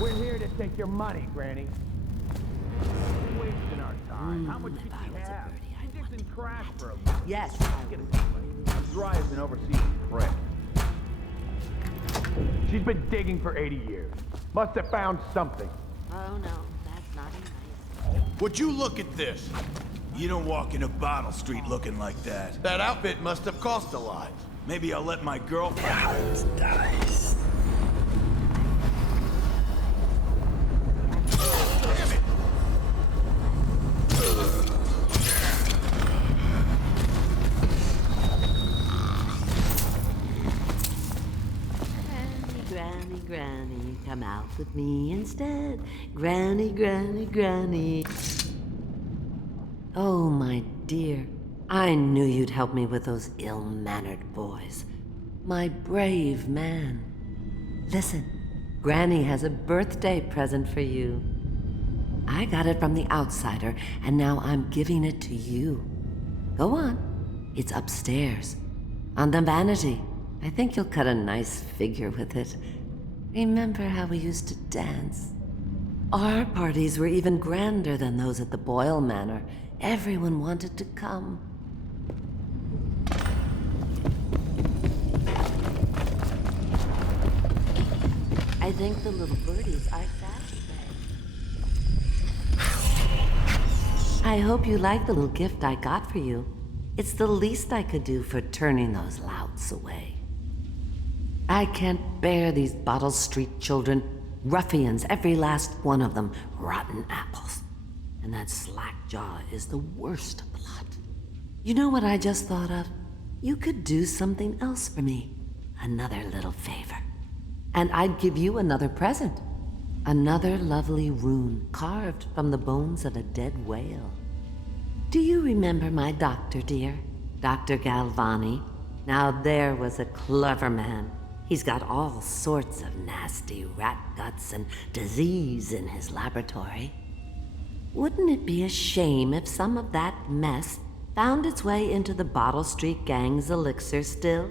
We're here to take your money, Granny. We're wasting our time. How much did you have? You just didn't crash for a month. Yes, I'm dry as an overseas prick. She's been digging for 80 years. Must have found something. Oh no, that's not nice. Would you look at this? You don't walk into Bottle Street looking like that. That outfit must have cost a lot. Maybe I'll let my girlfriend... Neutralize. Damn it! Granny, come out with me instead. Granny. Oh, my dear. I knew you'd help me with those ill-mannered boys. My brave man. Listen, Granny has a birthday present for you. I got it from the outsider, and now I'm giving it to you. Go on. It's upstairs. On the vanity. I think you'll cut a nice figure with it. Remember how we used to dance? Our parties were even grander than those at the Boyle Manor. Everyone wanted to come. I think the little birdies are sad today. I hope you like the little gift I got for you. It's the least I could do for turning those louts away. I can't bear these Bottle Street children. Ruffians, every last one of them. Rotten apples. And that slack jaw is the worst of the lot. You know what I just thought of? you could do something else for me. Another little favor. And I'd give you another present. Another lovely rune carved from the bones of a dead whale. Do you remember my doctor, dear? Dr. Galvani? Now there was a clever man. He's got all sorts of nasty rat guts and disease in his laboratory. Wouldn't it be a shame if some of that mess found its way into the Bottle Street Gang's elixir still?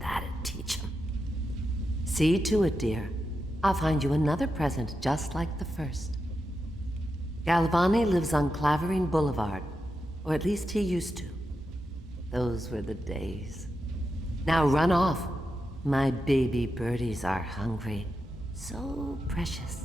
That'd teach him. See to it, dear. I'll find you another present just like the first. Galvani lives on Clavering Boulevard, or at least he used to. Those were the days. Now run off. My baby birdies are hungry. So precious.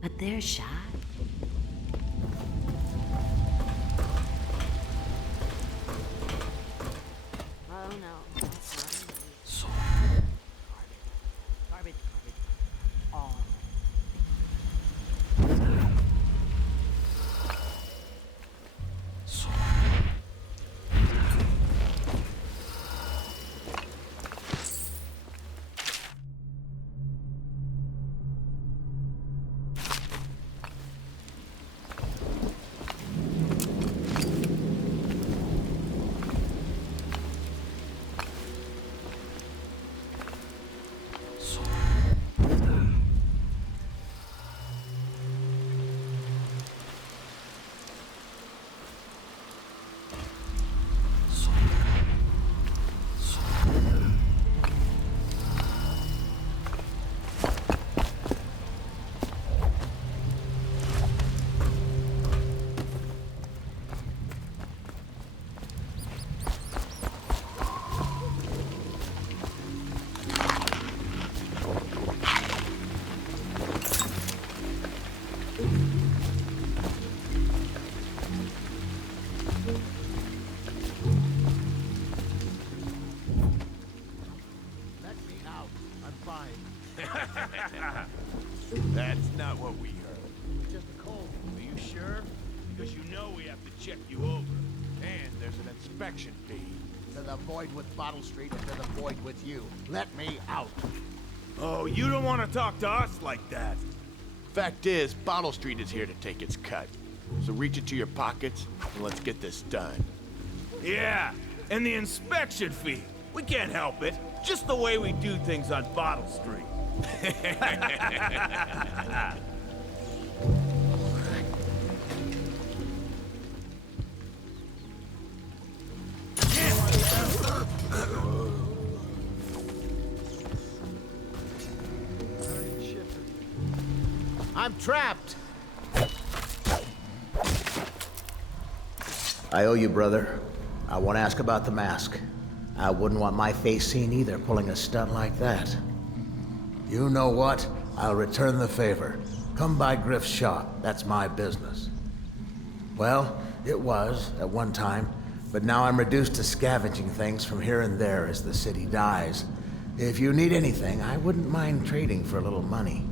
But they're shy. Oh no, that's not garbage. All. That's not what we heard. Just a cold. Are you sure? Because you know we have to check you over. And there's an inspection fee. To the void with Bottle Street and to the void with you. Let me out. Oh, you don't want to talk to us like that. Fact is, Bottle Street is here to take its cut. So reach into your pockets and let's get this done. Yeah, and the inspection fee. We can't help it. Just the way we do things on Bottle Street. I'm trapped. I owe you, brother. I won't ask about the mask. I wouldn't want my face seen either, pulling a stunt like that. You know what? I'll return the favor. Come by Griff's shop. That's my business. Well, it was, at one time, but now I'm reduced to scavenging things from here and there as the city dies. If you need anything, I wouldn't mind trading for a little money.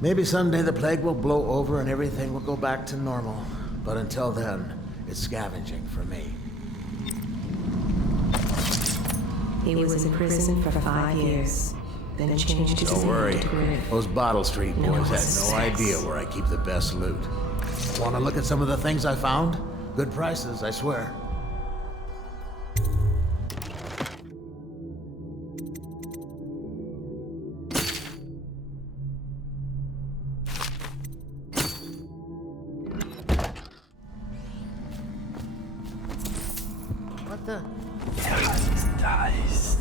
Maybe someday the plague will blow over and everything will go back to normal. But until then, it's scavenging for me. He was in prison for 5 years, then changed his Don't name worry. to Griff. Those Bottle Street No boys had no suspects. idea where I keep the best loot. Want to look at some of the things I found? Good prices, I swear. What the? Dice.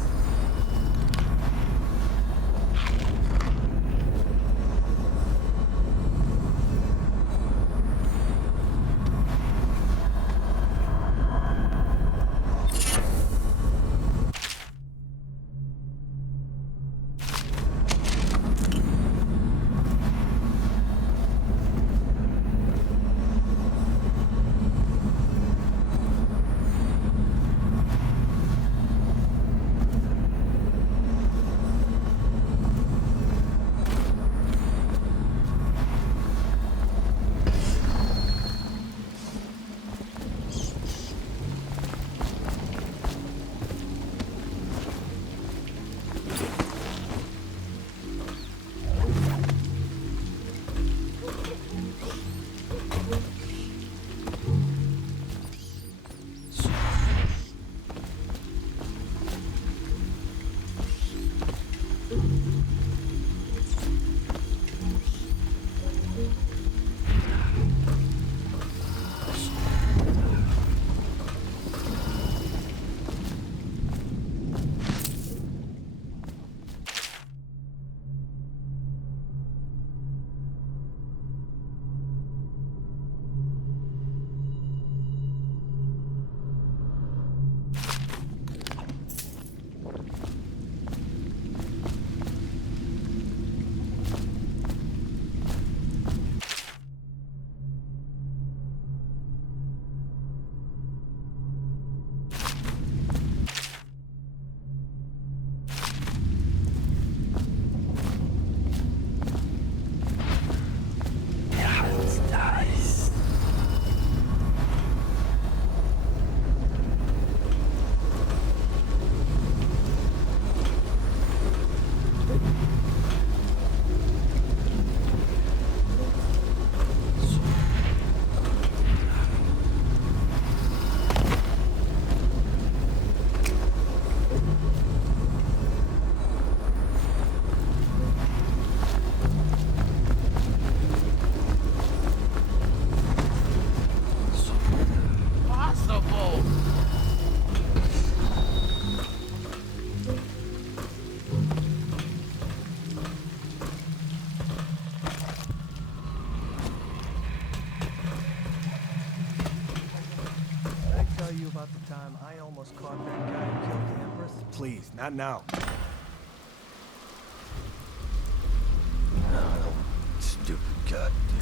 time I almost caught that guy who killed the Empress? Please, not now. Stupid goddamn.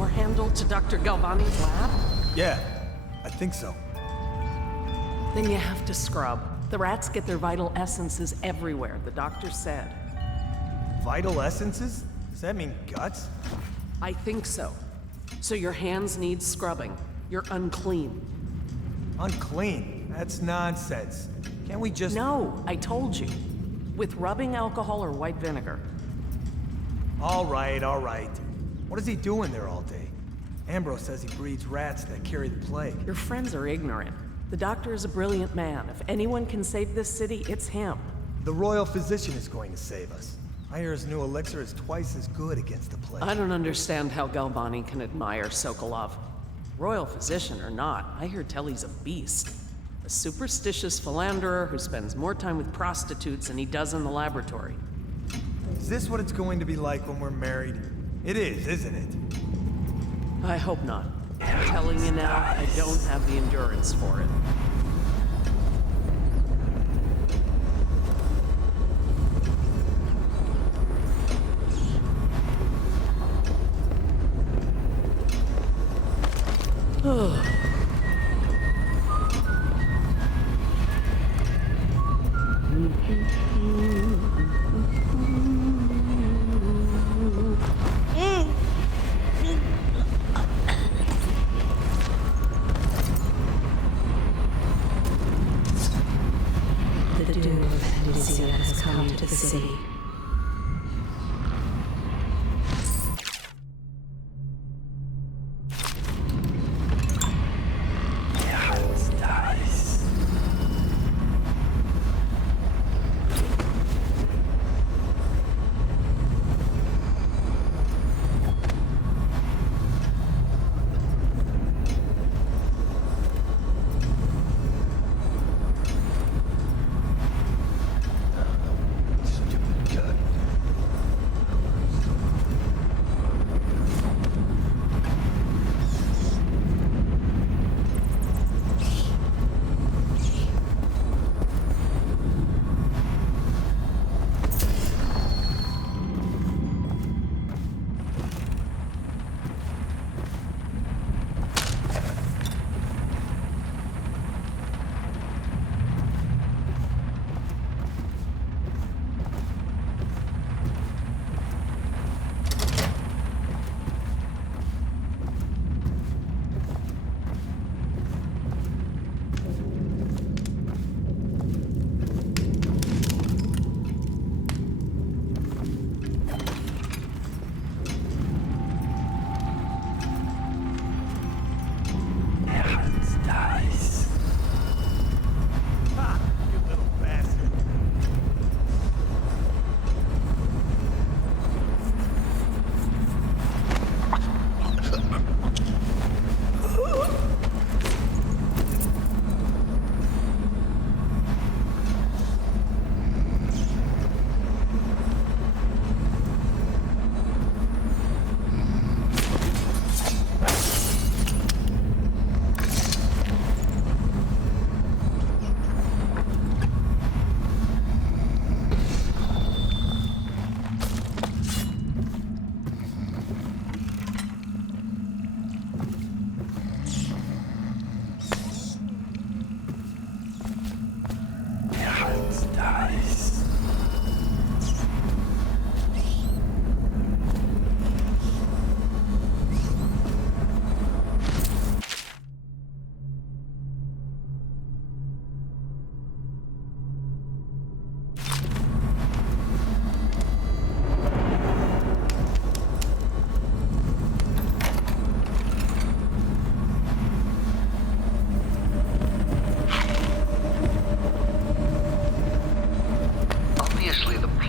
door handle to Dr. Galvani's lab? Yeah, I think so. Then you have to scrub. The rats get their vital essences everywhere, the doctor said. Vital essences? Does that mean guts? I think so. So your hands need scrubbing. You're unclean. Unclean? That's nonsense. Can't we just... No, I told you. With rubbing alcohol or white vinegar. All right, all right. What is he doing there all day? Ambrose says he breeds rats that carry the plague. Your friends are ignorant. The doctor is a brilliant man. If anyone can save this city, it's him. The royal physician is going to save us. I hear his new elixir is twice as good against the plague. I don't understand how Galvani can admire Sokolov. Royal physician or not, I hear tell he's a beast. A superstitious philanderer who spends more time with prostitutes than he does in the laboratory. Is this what it's going to be like when we're married? It is, isn't it? I hope not. I'm telling you now, I don't have the endurance for it. The doom of Pendensia has come to the city.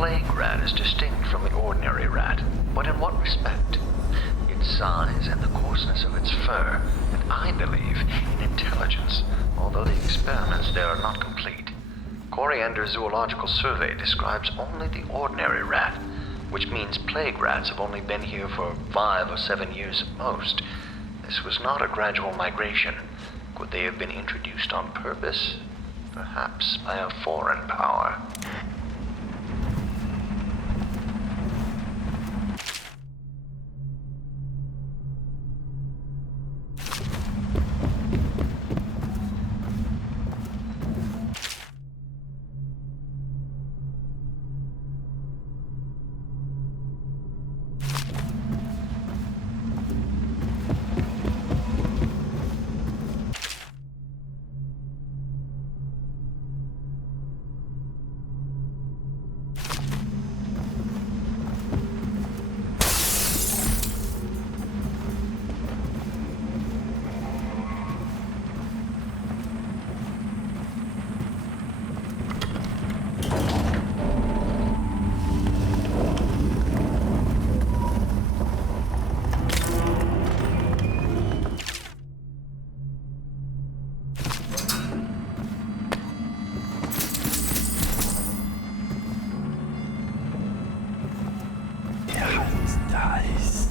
plague rat is distinct from the ordinary rat, but in what respect? Its size and the coarseness of its fur, and I believe in intelligence, although the experiments there are not complete. Coriander's zoological survey describes only the ordinary rat, which means plague rats have only been here for 5 or 7 years at most. This was not a gradual migration. Could they have been introduced on purpose? Perhaps by a foreign power. dies.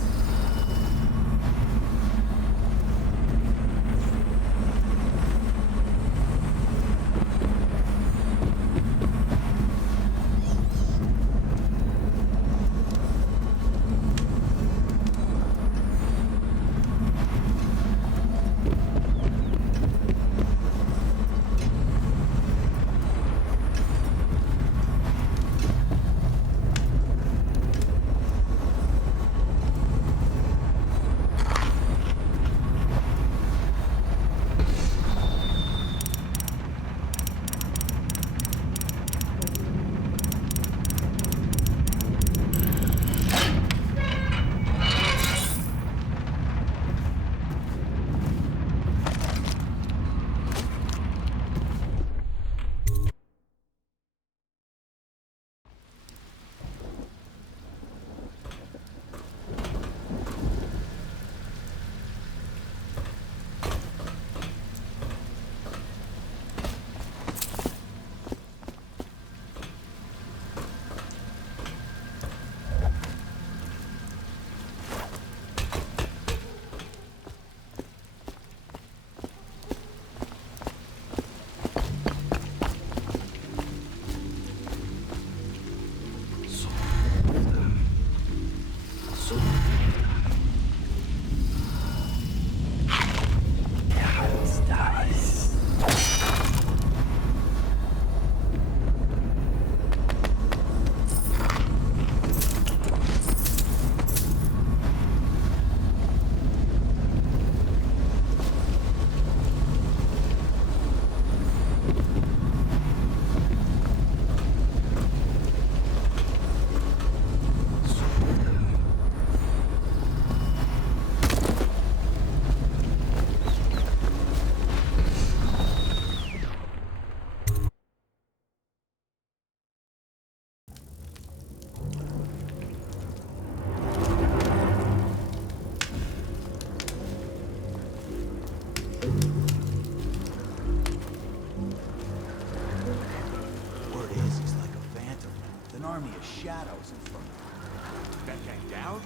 Shadows in front of him. That guy down?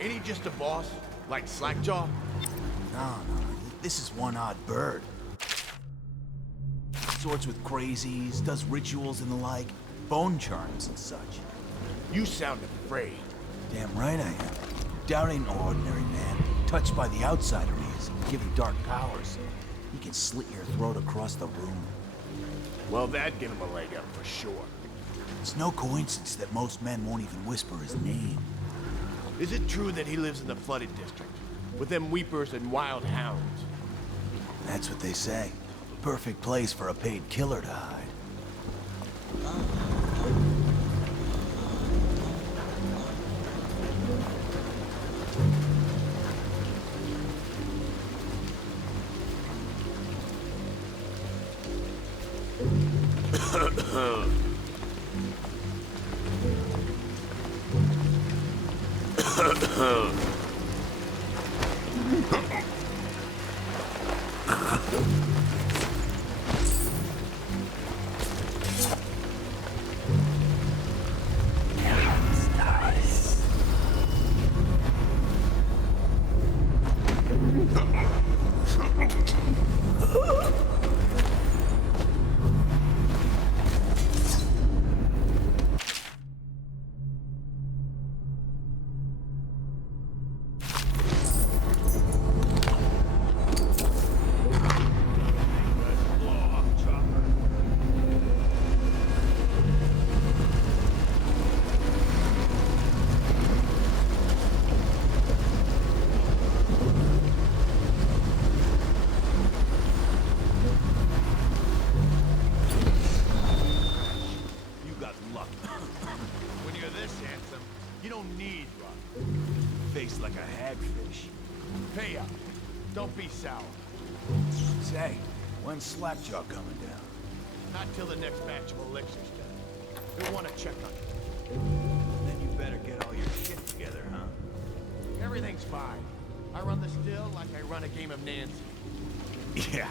Ain't he just a boss? Like Slackjaw? No. This is one odd bird. Sorts with crazies, does rituals and the like, bone charms and such. You sound afraid. Damn right I am. Doubt ain't no ordinary man. Touched by the outsider he is, given dark powers. He can slit your throat across the room. Well, that'd give him a leg up for sure. It's no coincidence that most men won't even whisper his name. Is it true that he lives in the flooded district? With them weepers and wild hounds? That's what they say. Perfect place for a paid killer to hide. Slackjaw coming down. Not till the next batch of elixirs done. We'll want to check on you. Then you better get all your shit together, huh? Everything's fine. I run the still like I run a game of Nancy. Yeah.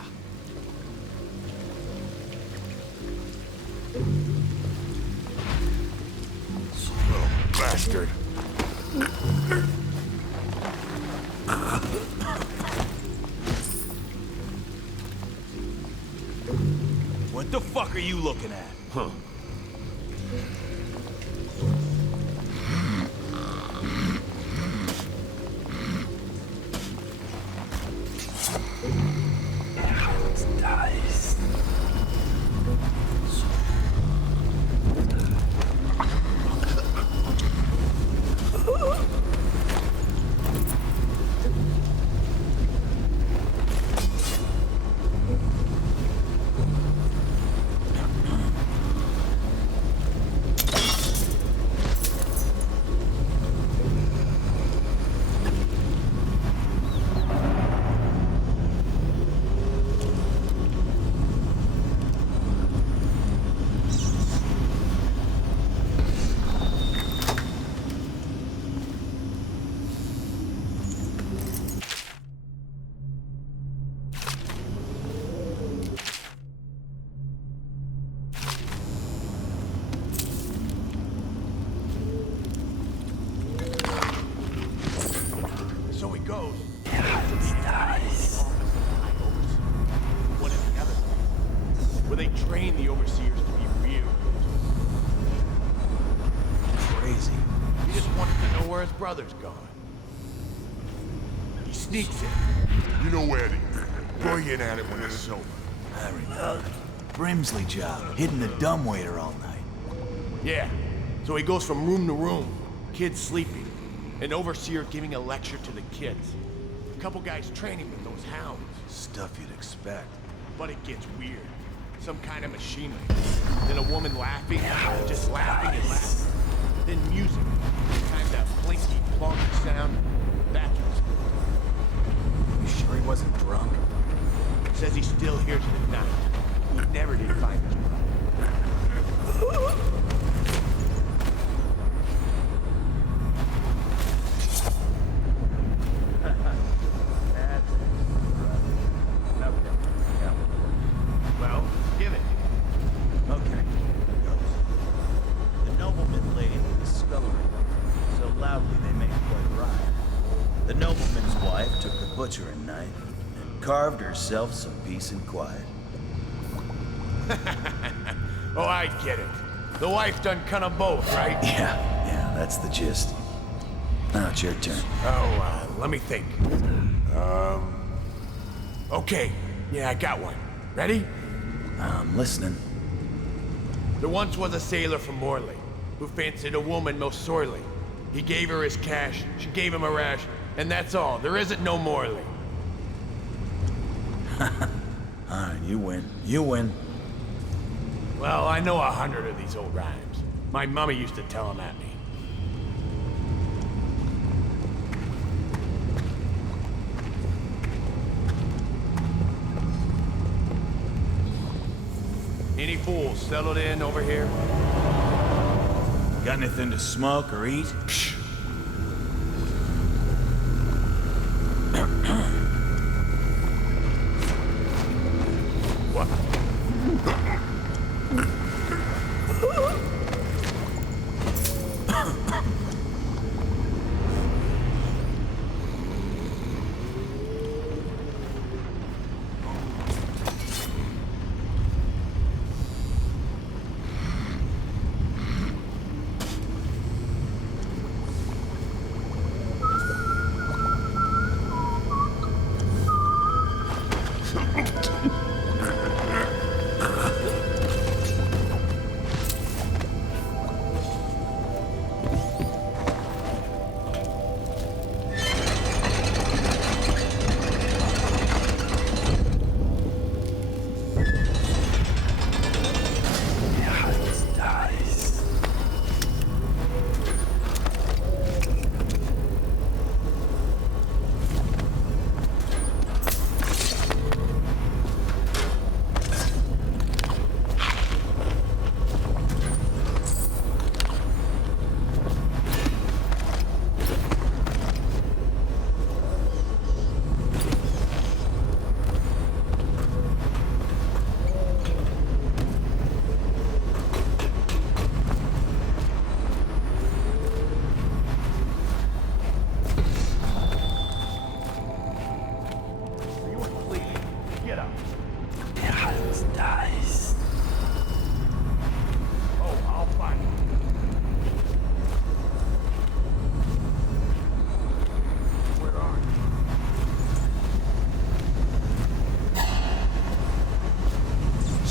Little bastard. What the fuck are you looking at? Huh. Brother's gone. He sneaks in. You know where to throw you in at it when it's sober. I remember. Brimsley job, hidden the dumbwaiter all night. Yeah, so he goes from room to room, kids sleeping, an overseer giving a lecture to the kids. A couple guys training with those hounds. Stuff you'd expect. But it gets weird. Some kind of machinery. Then a woman laughing, just laughing and laughing. Then music. Kind of plinky, plonky sound. That's what's good. You sure he wasn't drunk? Says he's still here to the night. He never did find his brother. Well, give it. Okay, here goes. The nobleman lay in the scullery, so loudly they made quite a riot. The nobleman's wife took the butchering knife and carved herself some peace and quiet. Oh, I get it. The wife done kind of both, right? Yeah, that's the gist. Now it's your turn. Oh, let me think. Okay. Yeah, I got one. Ready? I'm listening. There once was a sailor from Morley who fancied a woman most sorely. He gave her his cash, she gave him a rash, and that's all. There isn't no Morley. Alright, you win. You win. Well, I know 100 of these old rhymes. My mummy used to tell them at me. Any fools settled in over here? Got anything to smoke or eat? Psh. What?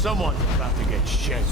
Someone's about to get shit.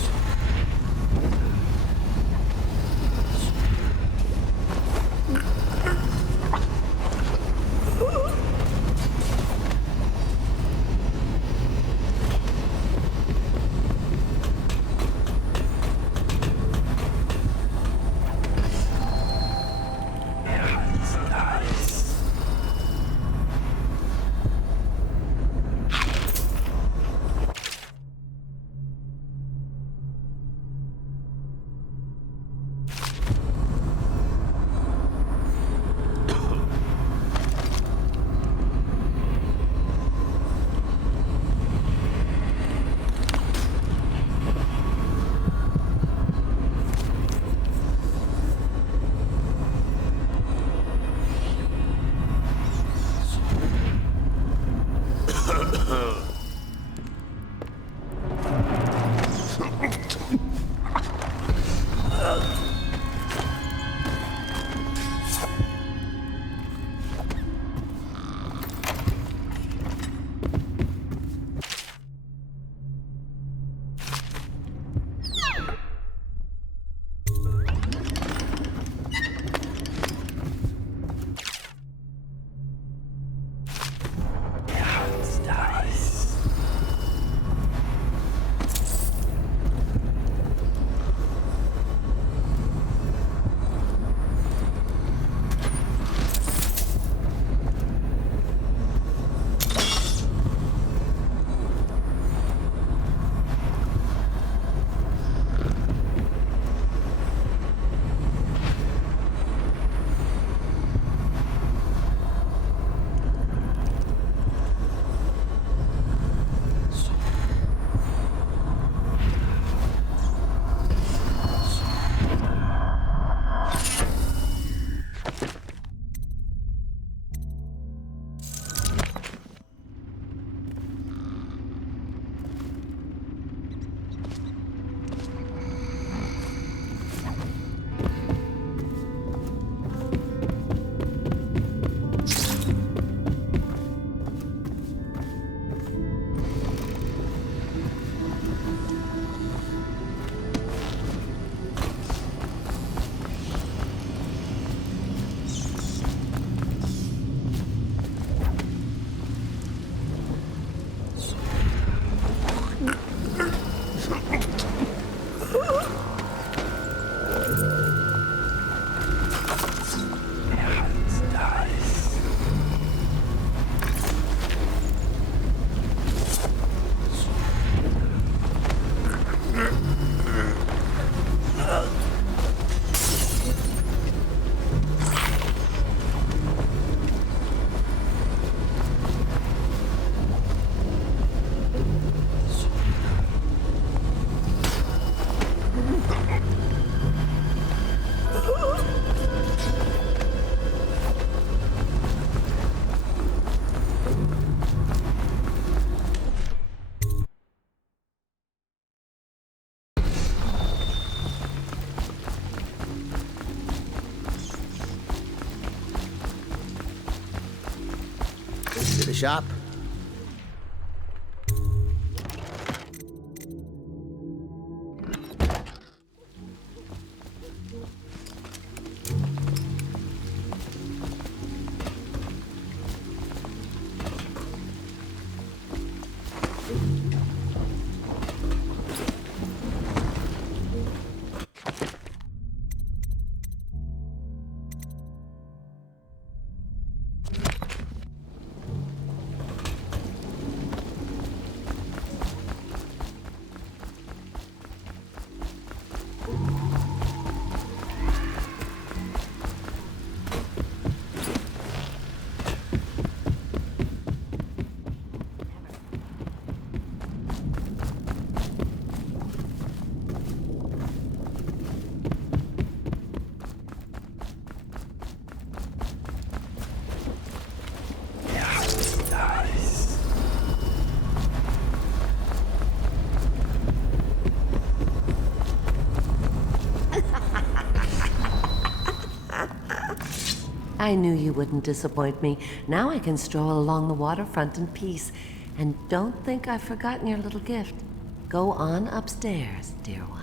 To the shop? I knew you wouldn't disappoint me. Now I can stroll along the waterfront in peace. And don't think I've forgotten your little gift. Go on upstairs, dear one.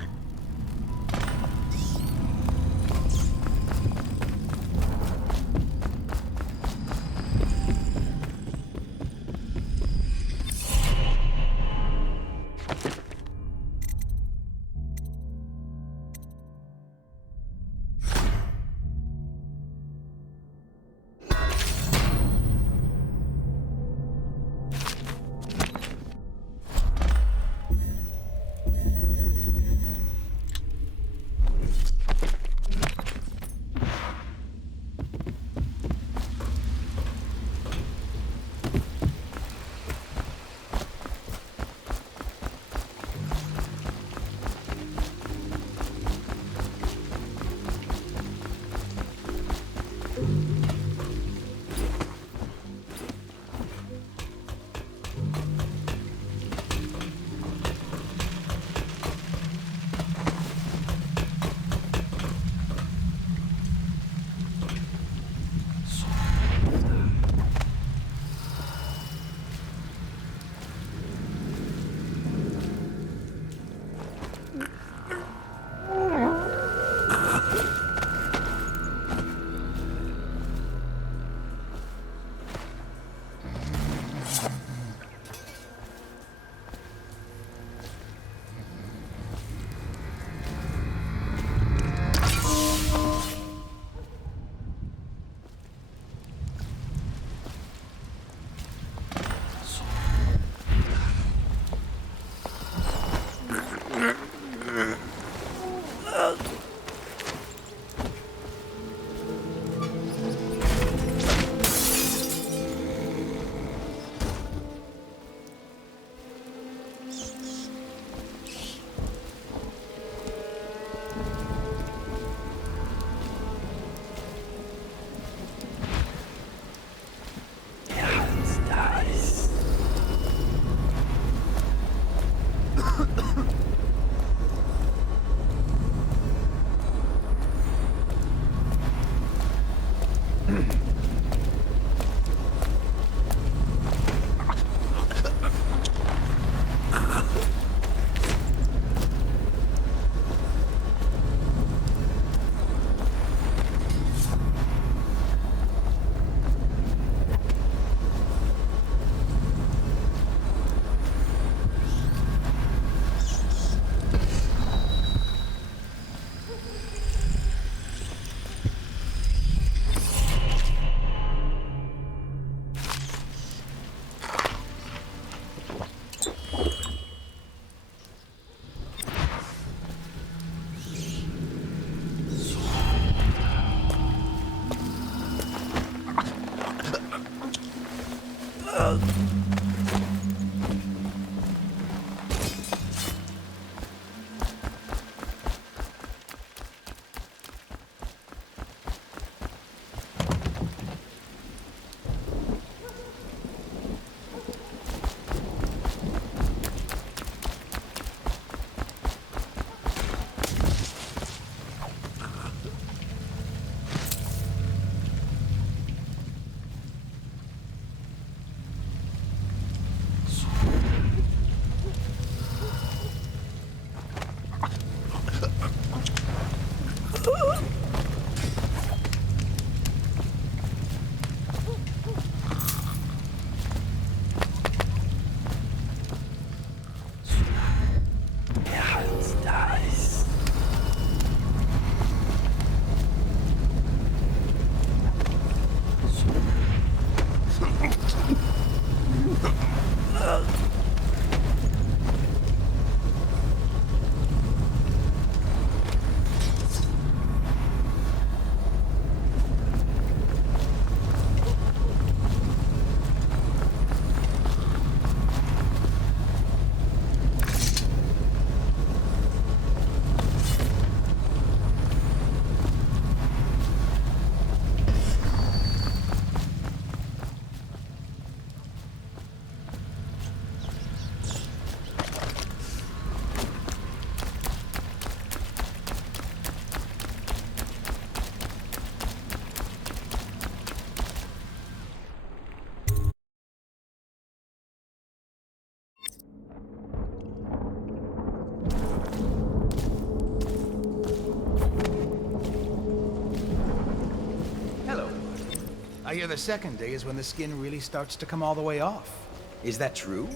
I hear the second day is when the skin really starts to come all the way off. Is that true?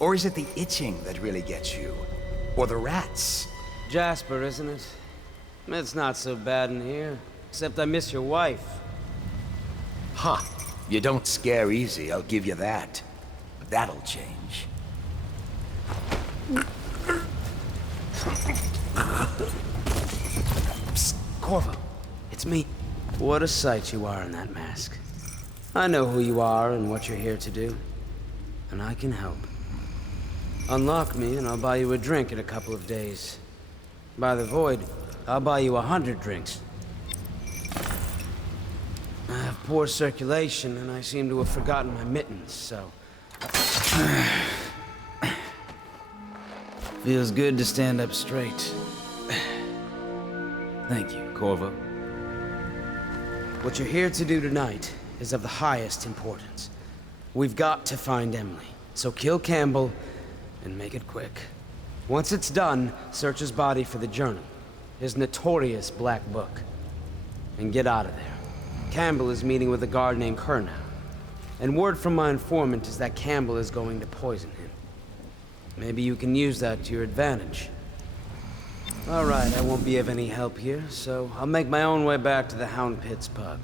Or is it the itching that really gets you? Or the rats? Jasper, isn't it? It's not so bad in here. Except I miss your wife. Huh. You don't scare easy, I'll give you that. But that'll change. Psst, Corvo. It's me. What a sight you are in that mask. I know who you are and what you're here to do. And I can help. Unlock me and I'll buy you a drink in a couple of days. By the Void, I'll buy you 100 drinks. I have poor circulation and I seem to have forgotten my mittens, so... Feels good to stand up straight. Thank you, Corvo. What you're here to do tonight is of the highest importance. We've got to find Emily, so kill Campbell and make it quick. Once it's done, search his body for the journal, his notorious black book, and get out of there. Campbell is meeting with a guard named Kernow, and word from my informant is that Campbell is going to poison him. Maybe you can use that to your advantage. All right, I won't be of any help here, so I'll make my own way back to the Hound Pits Pub.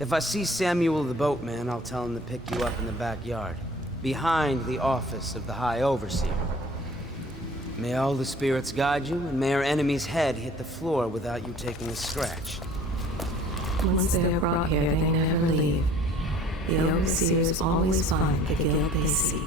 If I see Samuel the boatman, I'll tell him to pick you up in the backyard, behind the office of the High Overseer. May all the spirits guide you, and may our enemy's head hit the floor without you taking a scratch. Once they are brought here, they never leave. The overseers always find the guild they seek.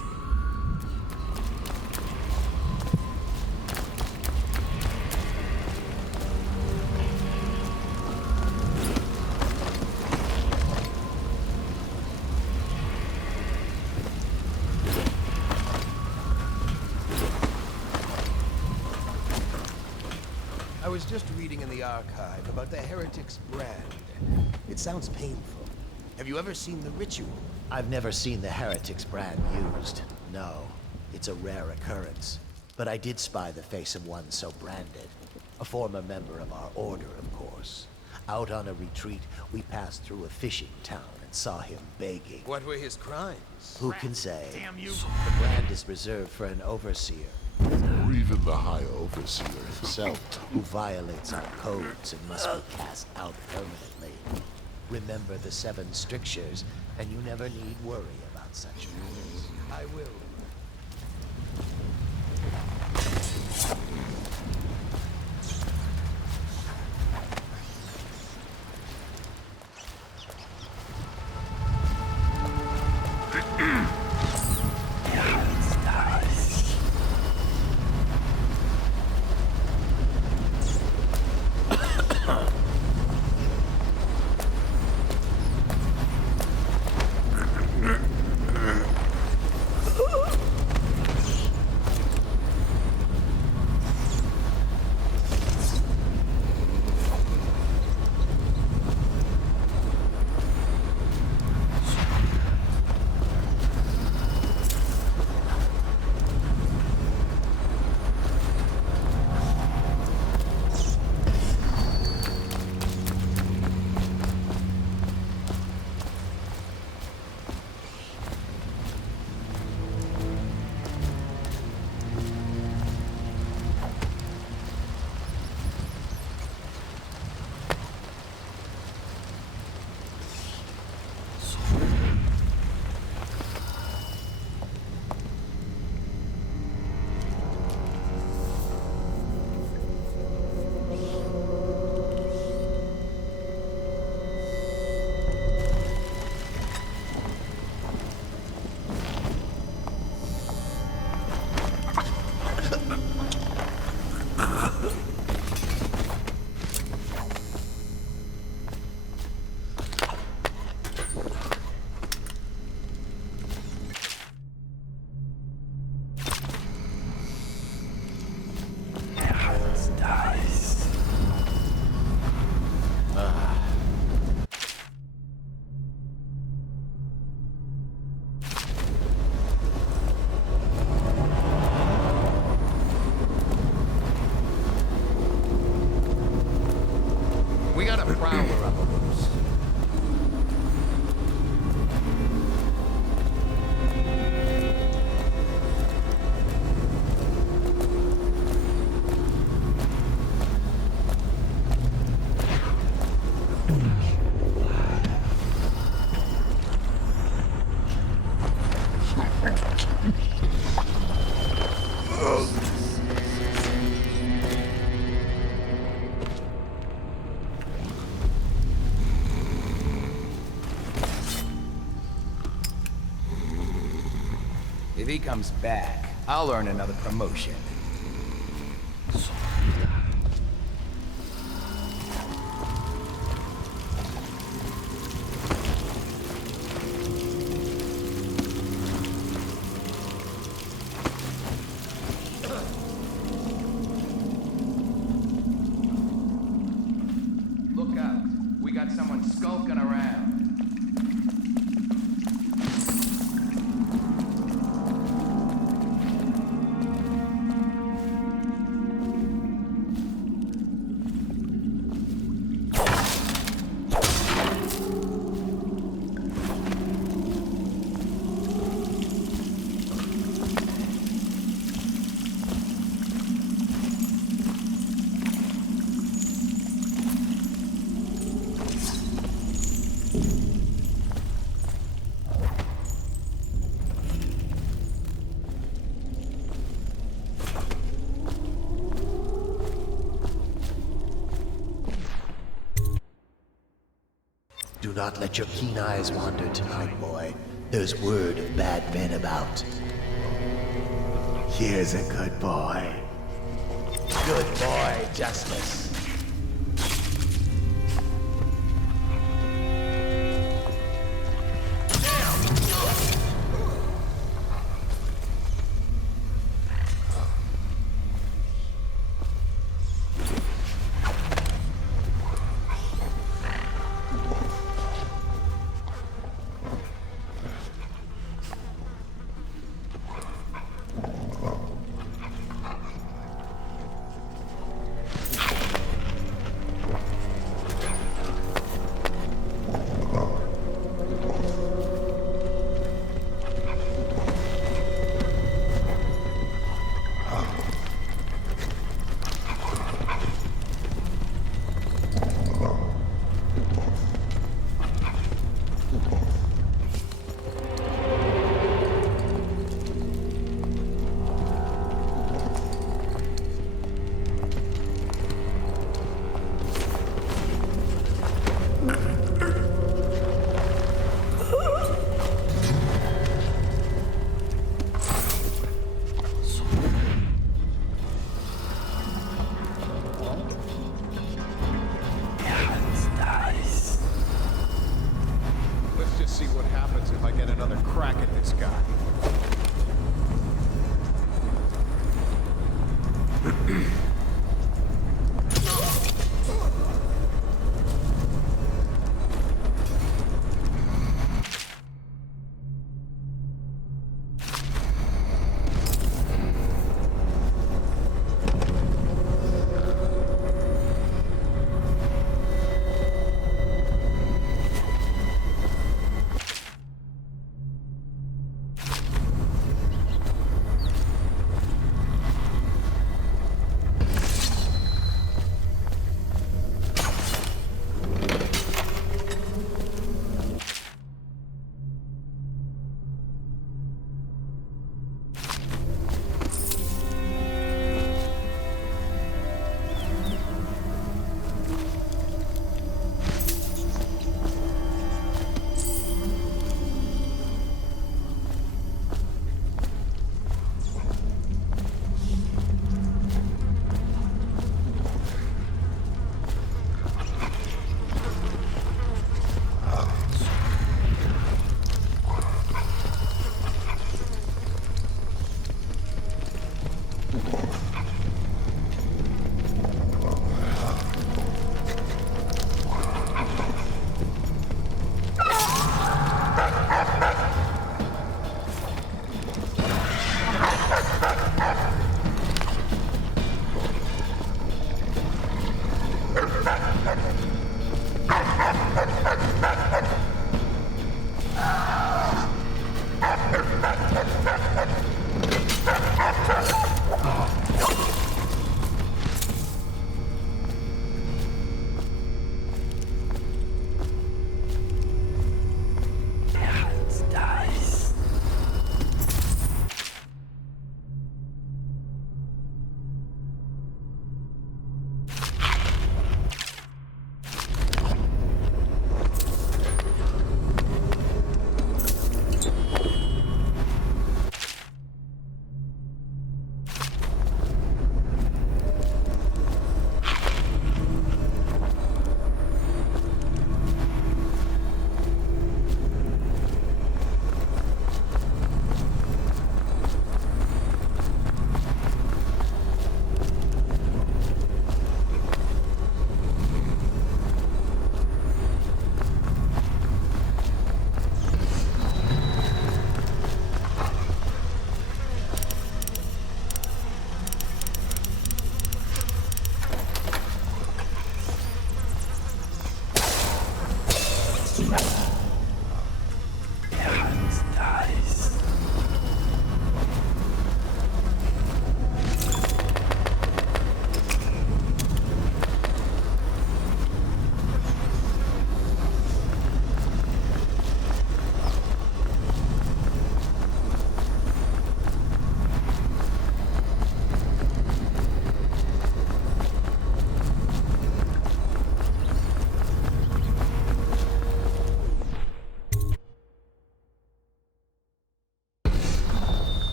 I was just reading in the archive about the heretic's brand. It sounds painful. Have you ever seen the ritual? I've never seen the heretic's brand used. No, it's a rare occurrence. But I did spy the face of one so branded. A former member of our order, of course. Out on a retreat, we passed through a fishing town and saw him begging. What were his crimes? Who can say? Damn you! The brand is reserved for an overseer. Or even the High Overseer himself, who violates our codes and must be cast out permanently. Remember the 7 strictures, and you never need worry about such matters. I will. If he comes back, I'll earn another promotion. Look out. We got someone skulking around. Do not let your keen eyes wander tonight, boy. There's word of bad men about. Here's a good boy. Good boy, Justice.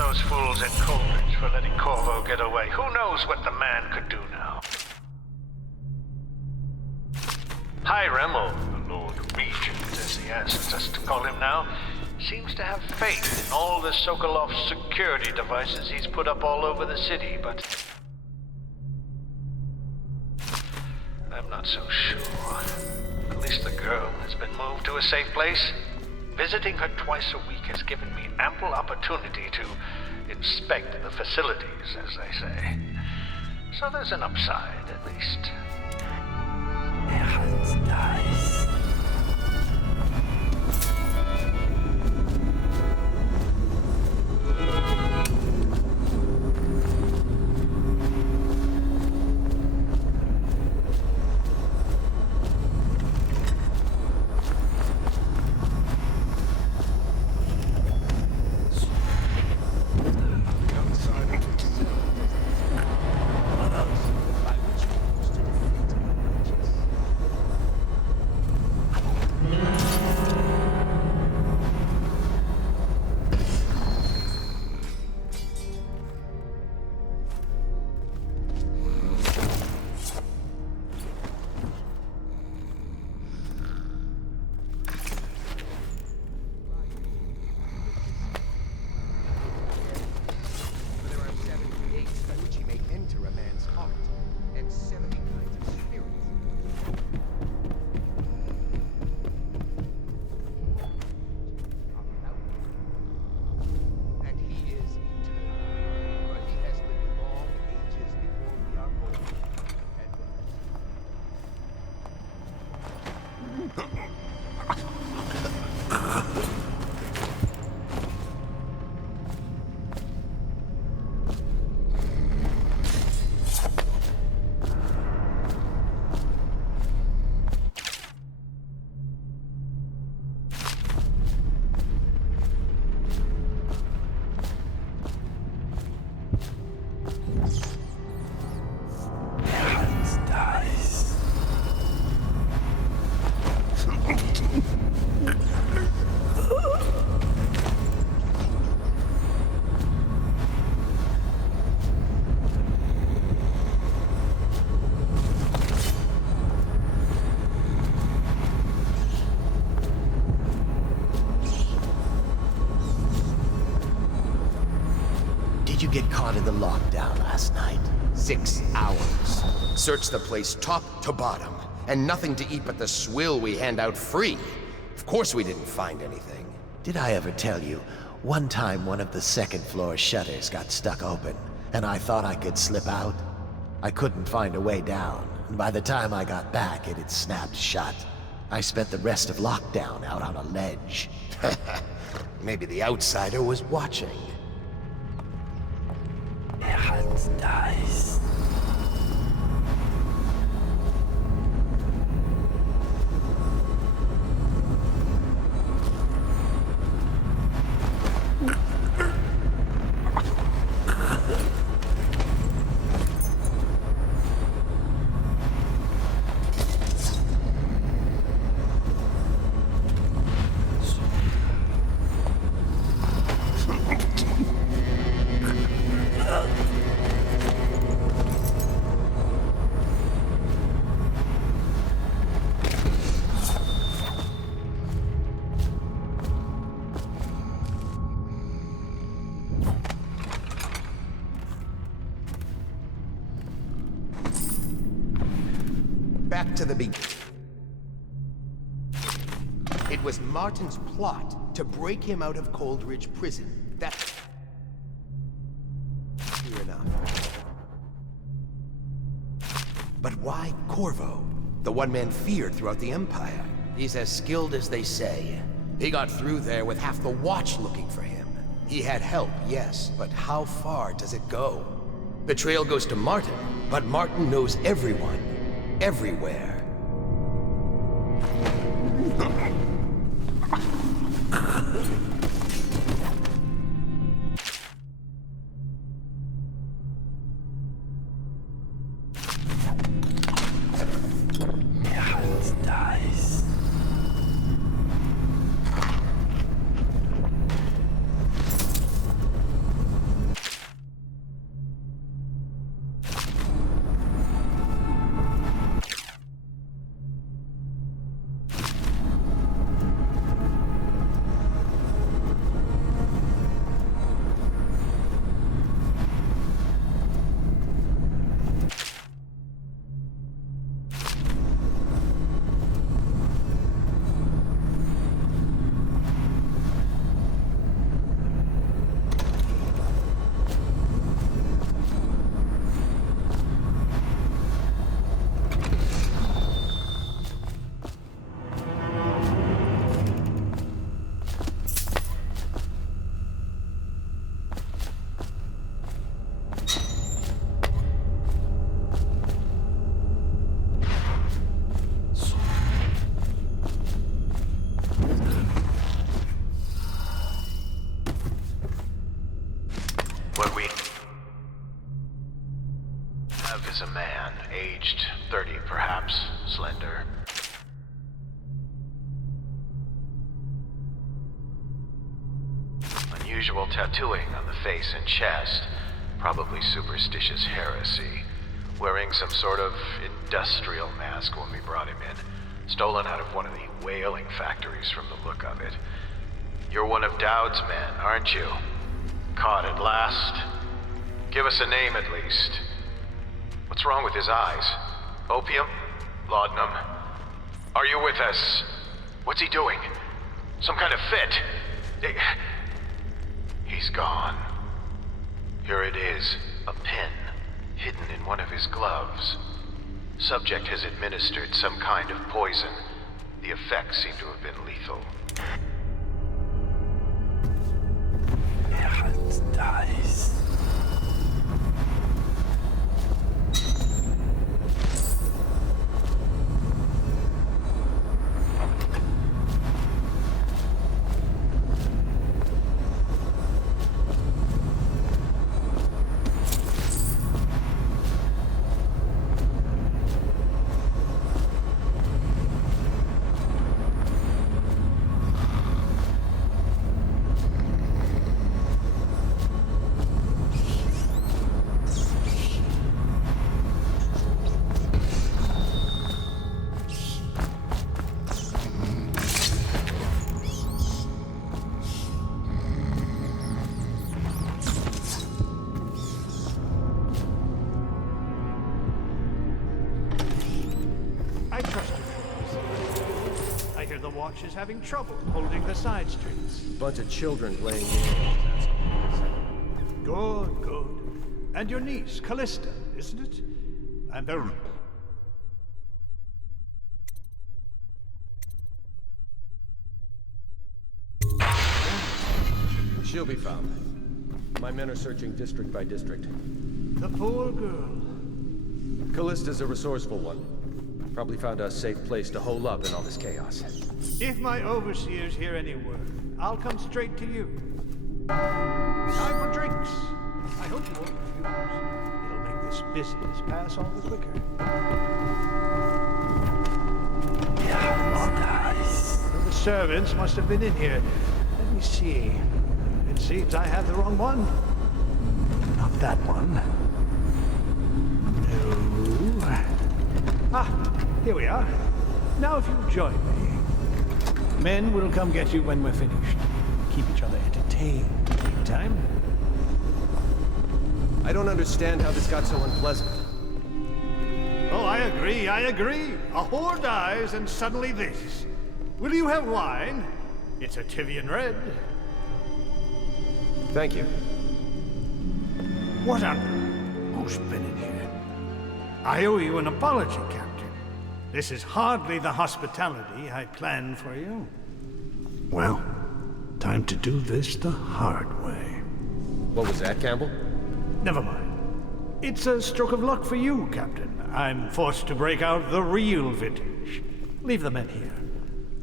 those fools at Coldridge for letting Corvo get away. Who knows what the man could do now? Hiram, or the Lord Regent, as he asks us to call him now, seems to have faith in all the Sokolov security devices he's put up all over the city, but I'm not so sure. At least the girl has been moved to a safe place. Visiting her twice a week has given me ample opportunity to inspect the facilities, as they say. So there's an upside, at least. Did you get caught in the lockdown last night? 6 hours. Searched the place top to bottom, and nothing to eat but the swill we hand out free. Of course we didn't find anything. Did I ever tell you, one time one of the second floor shutters got stuck open, and I thought I could slip out? I couldn't find a way down, and by the time I got back, it had snapped shut. I spent the rest of lockdown out on a ledge. Maybe the outsider was watching. Dice. Back to the beginning. It was Martin's plot to break him out of Coldridge Prison. That's clear enough. But why Corvo? The one man feared throughout the Empire. He's as skilled as they say. He got through there with half the Watch looking for him. He had help, yes, but how far does it go? The trail goes to Martin, but Martin knows everyone. Everywhere. It's a man, aged 30 perhaps, slender. Unusual tattooing on the face and chest, probably superstitious heresy. Wearing some sort of industrial mask when we brought him in. Stolen out of one of the whaling factories from the look of it. You're one of Dowd's men, aren't you? Caught at last? Give us a name at least. What's wrong with his eyes? Opium? Laudanum? Are you with us? What's he doing? Some kind of fit? He's gone. Here it is, a pin, hidden in one of his gloves. Subject has administered some kind of poison. The effects seem to have been lethal. Dies. Is having trouble holding the side streets. Bunch of children playing games, that's all. Good, good. And your niece, Callista, isn't it? And the... She'll be found. My men are searching district by district. The poor girl. Callista's a resourceful one. Probably found a safe place to hole up in all this chaos. If my overseers hear any word, I'll come straight to you. Time for drinks. I hope you won't refuse. It'll make this business pass all the quicker. The servants must have been in here. Let me see. It seems I have the wrong one. Not that one. No. Ah, here we are. Now if you'll join me. Men will come get you when we're finished. Keep each other entertained in the meantime. I don't understand how this got so unpleasant. Oh, I agree. A whore dies and suddenly this. Will you have wine? It's a Tivian red. Thank you. What on... Who's been in here? I owe you an apology, Captain. This is hardly the hospitality I planned for you. Well, time to do this the hard way. What was that, Campbell? Never mind. It's a stroke of luck for you, Captain. I'm forced to break out the real vintage. Leave the men here,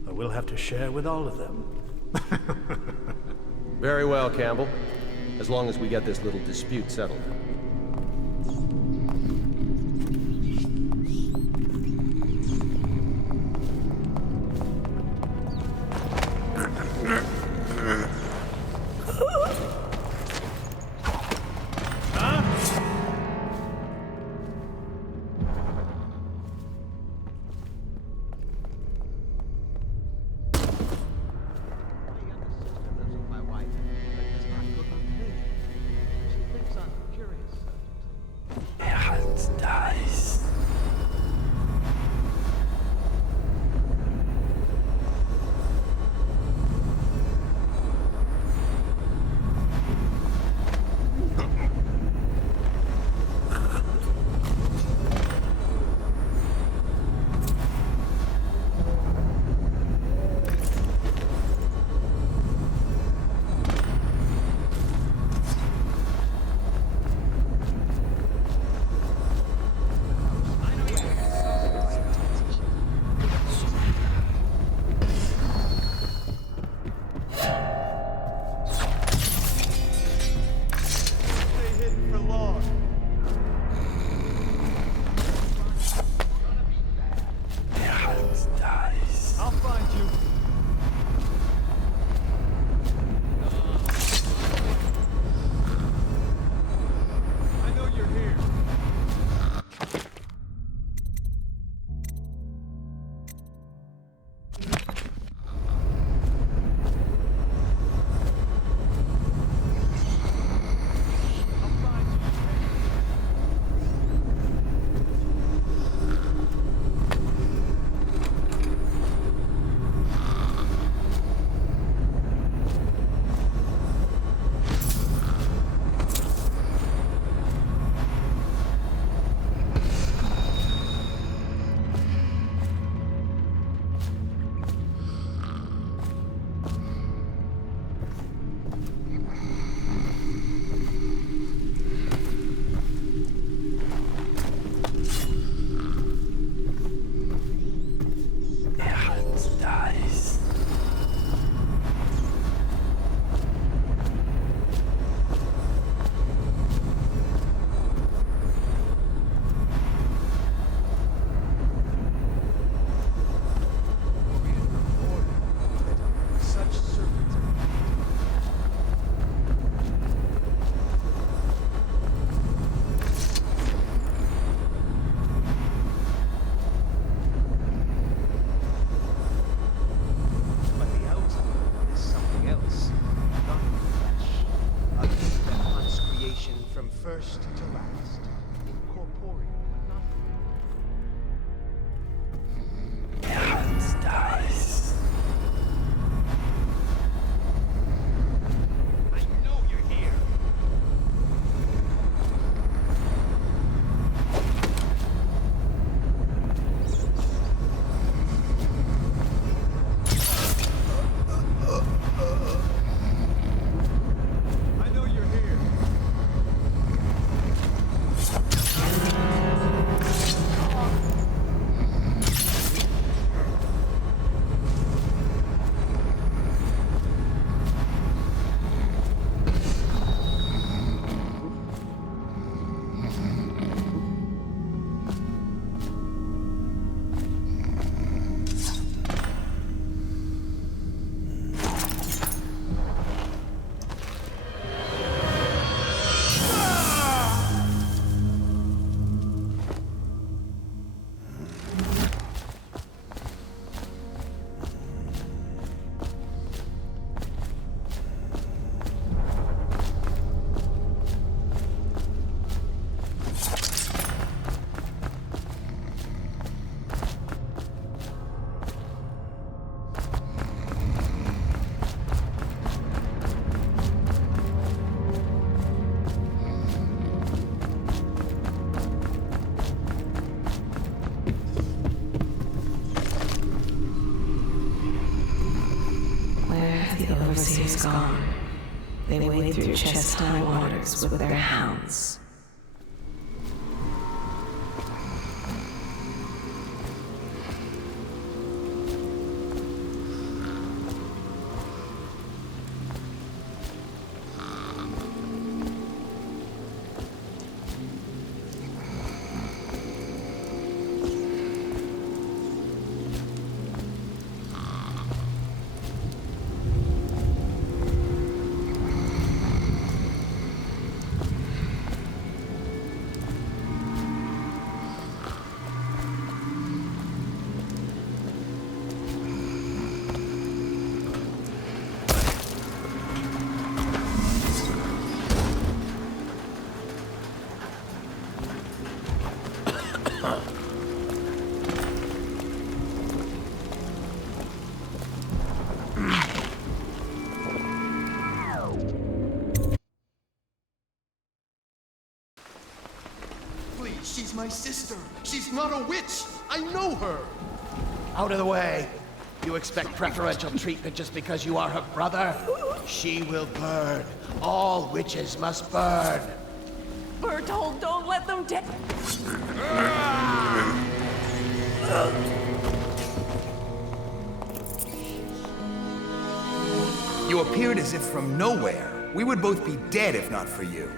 or we'll have to share with all of them. Very well, Campbell. As long as we get this little dispute settled. first to last. Incorporeal, not dies. I know you're here. I know you're here. Overseer's gone. They wade through chest-high waters with their hounds. She's my sister. She's not a witch. I know her. Out of the way. You expect preferential treatment just because you are her brother? She will burn. All witches must burn. We're told don't let them take. You appeared as if from nowhere. We would both be dead if not for you.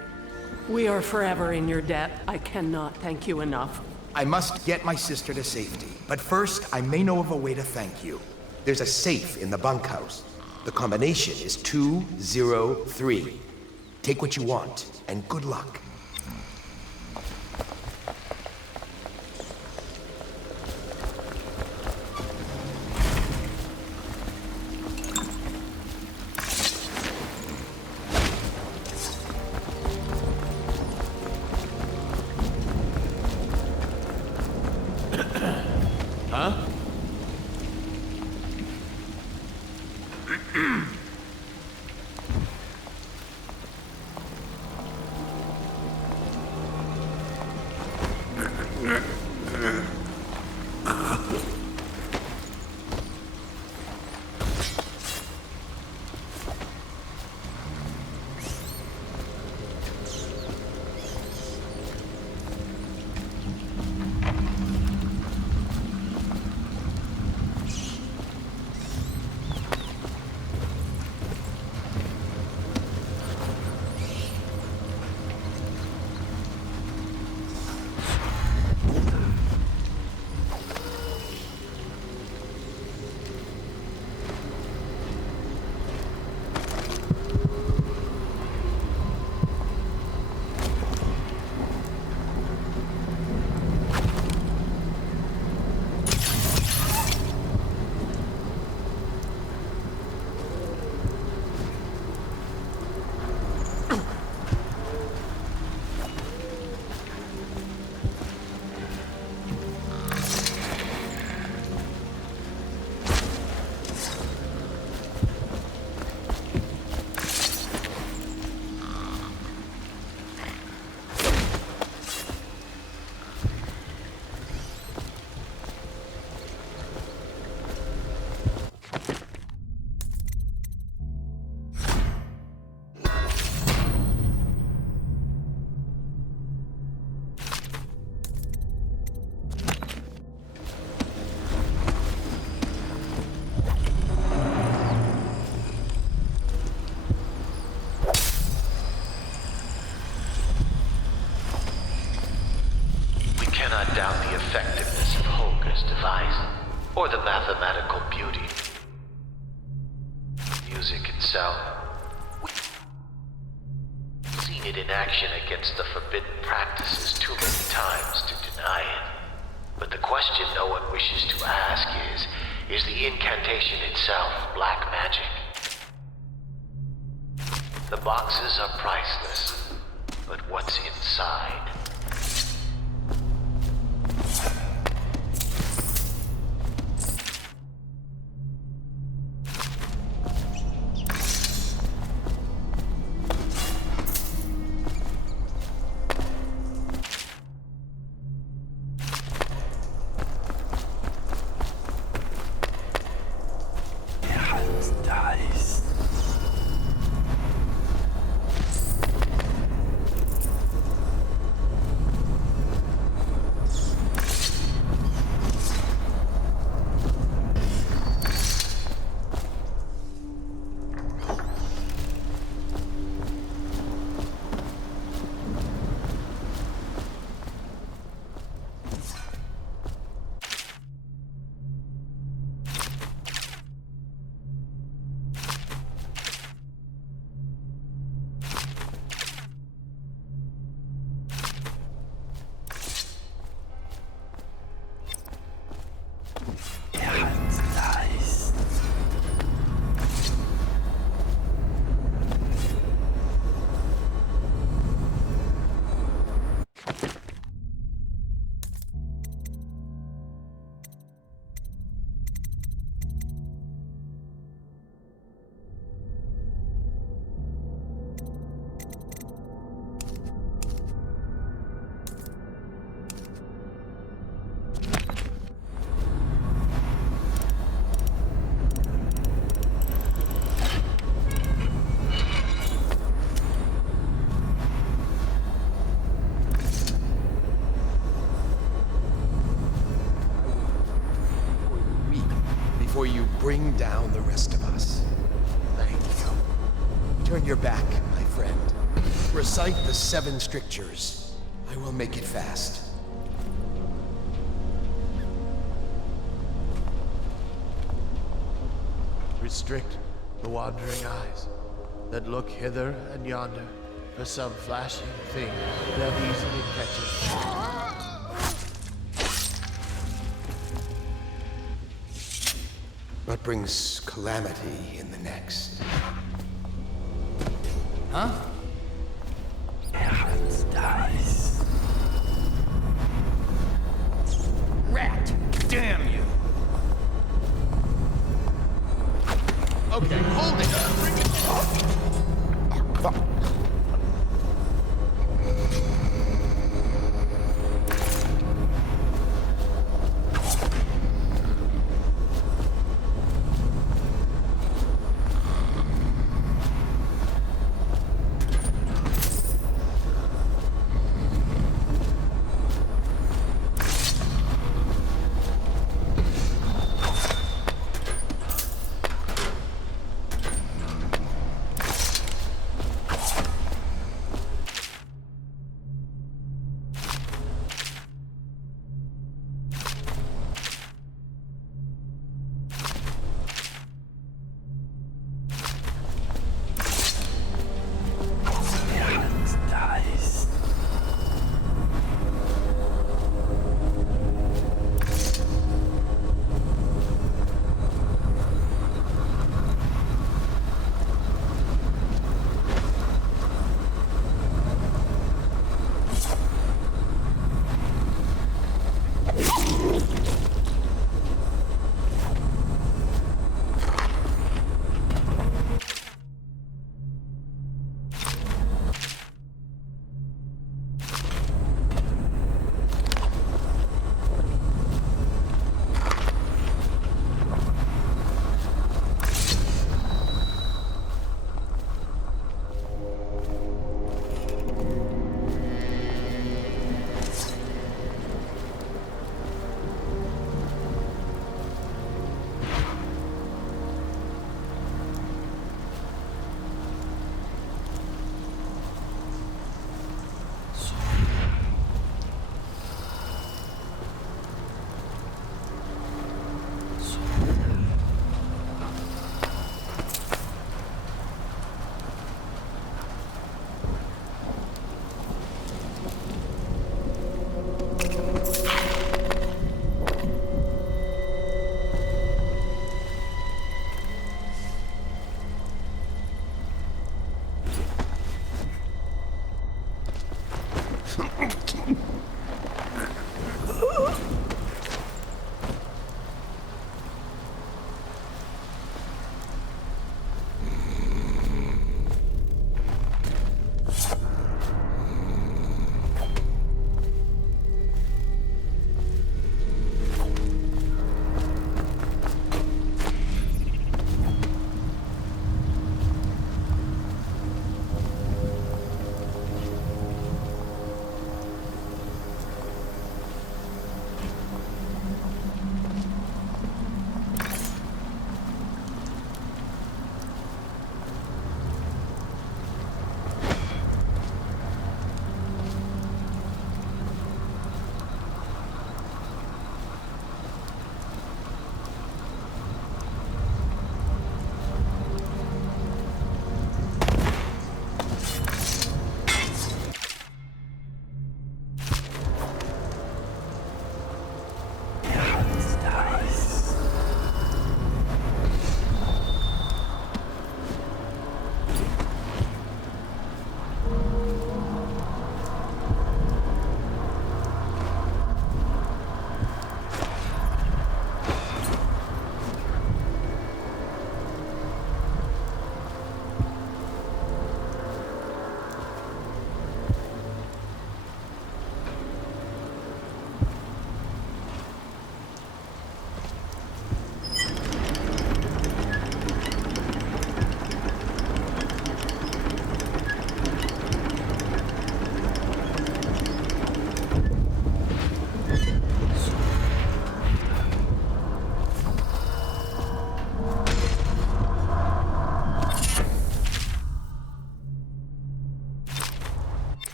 We are forever in your debt. I cannot thank you enough. I must get my sister to safety. But first, I may know of a way to thank you. There's a safe in the bunkhouse. The combination is 203. Take what you want, and good luck. doubt the effectiveness of Holger's device, or the mathematical beauty. Music itself. We've seen it in action against the forbidden practices too many times to deny it. But the question no one wishes to ask is the incantation itself black magic? The boxes are priceless, but what's inside? Before you bring down the rest of us. Thank you. Turn your back, my friend. Recite the 7 strictures. I will make it fast. Restrict the wandering eyes that look hither and yonder for some flashing thing they'll easily catch it. What brings calamity in the next? Huh? Dice. Rat! Damn you! Okay, hold it! Bring it!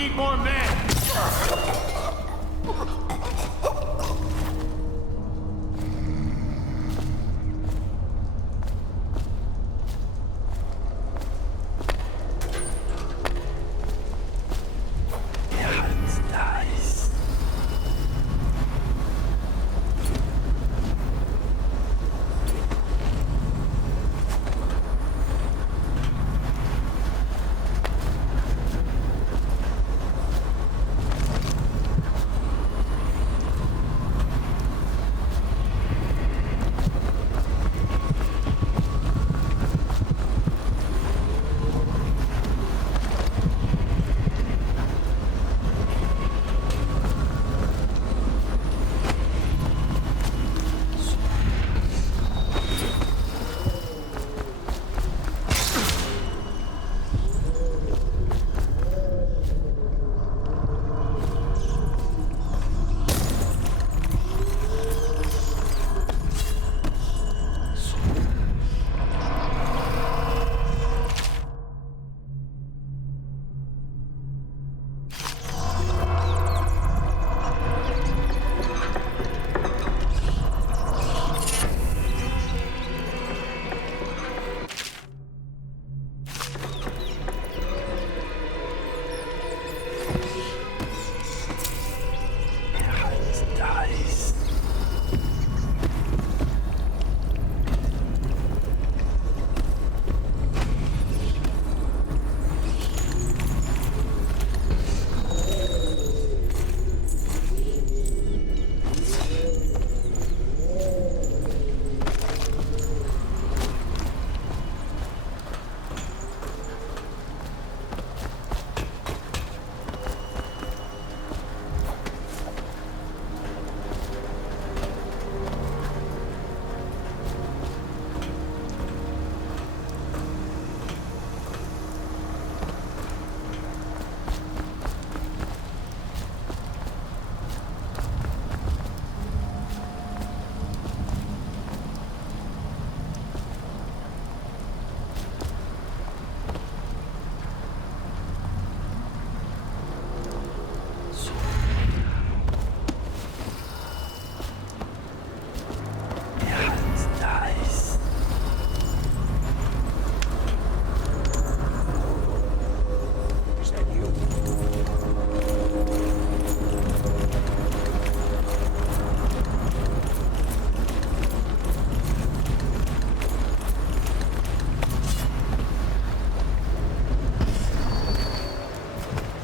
need more men!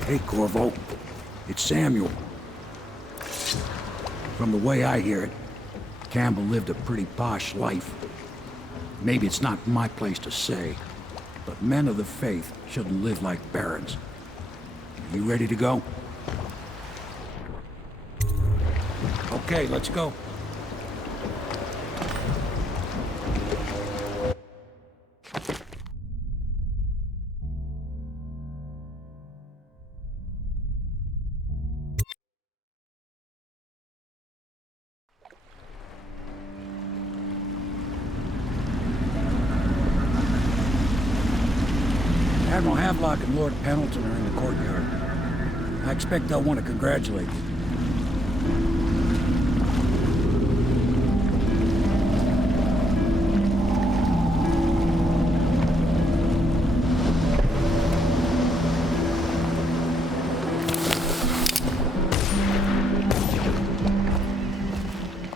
Hey, Corvo. It's Samuel. From the way I hear it, Campbell lived a pretty posh life. Maybe it's not my place to say, but men of the faith shouldn't live like barons. You ready to go? Okay, let's go. Admiral Havelock and Lord Pendleton are in the courtyard. I expect they'll want to congratulate you.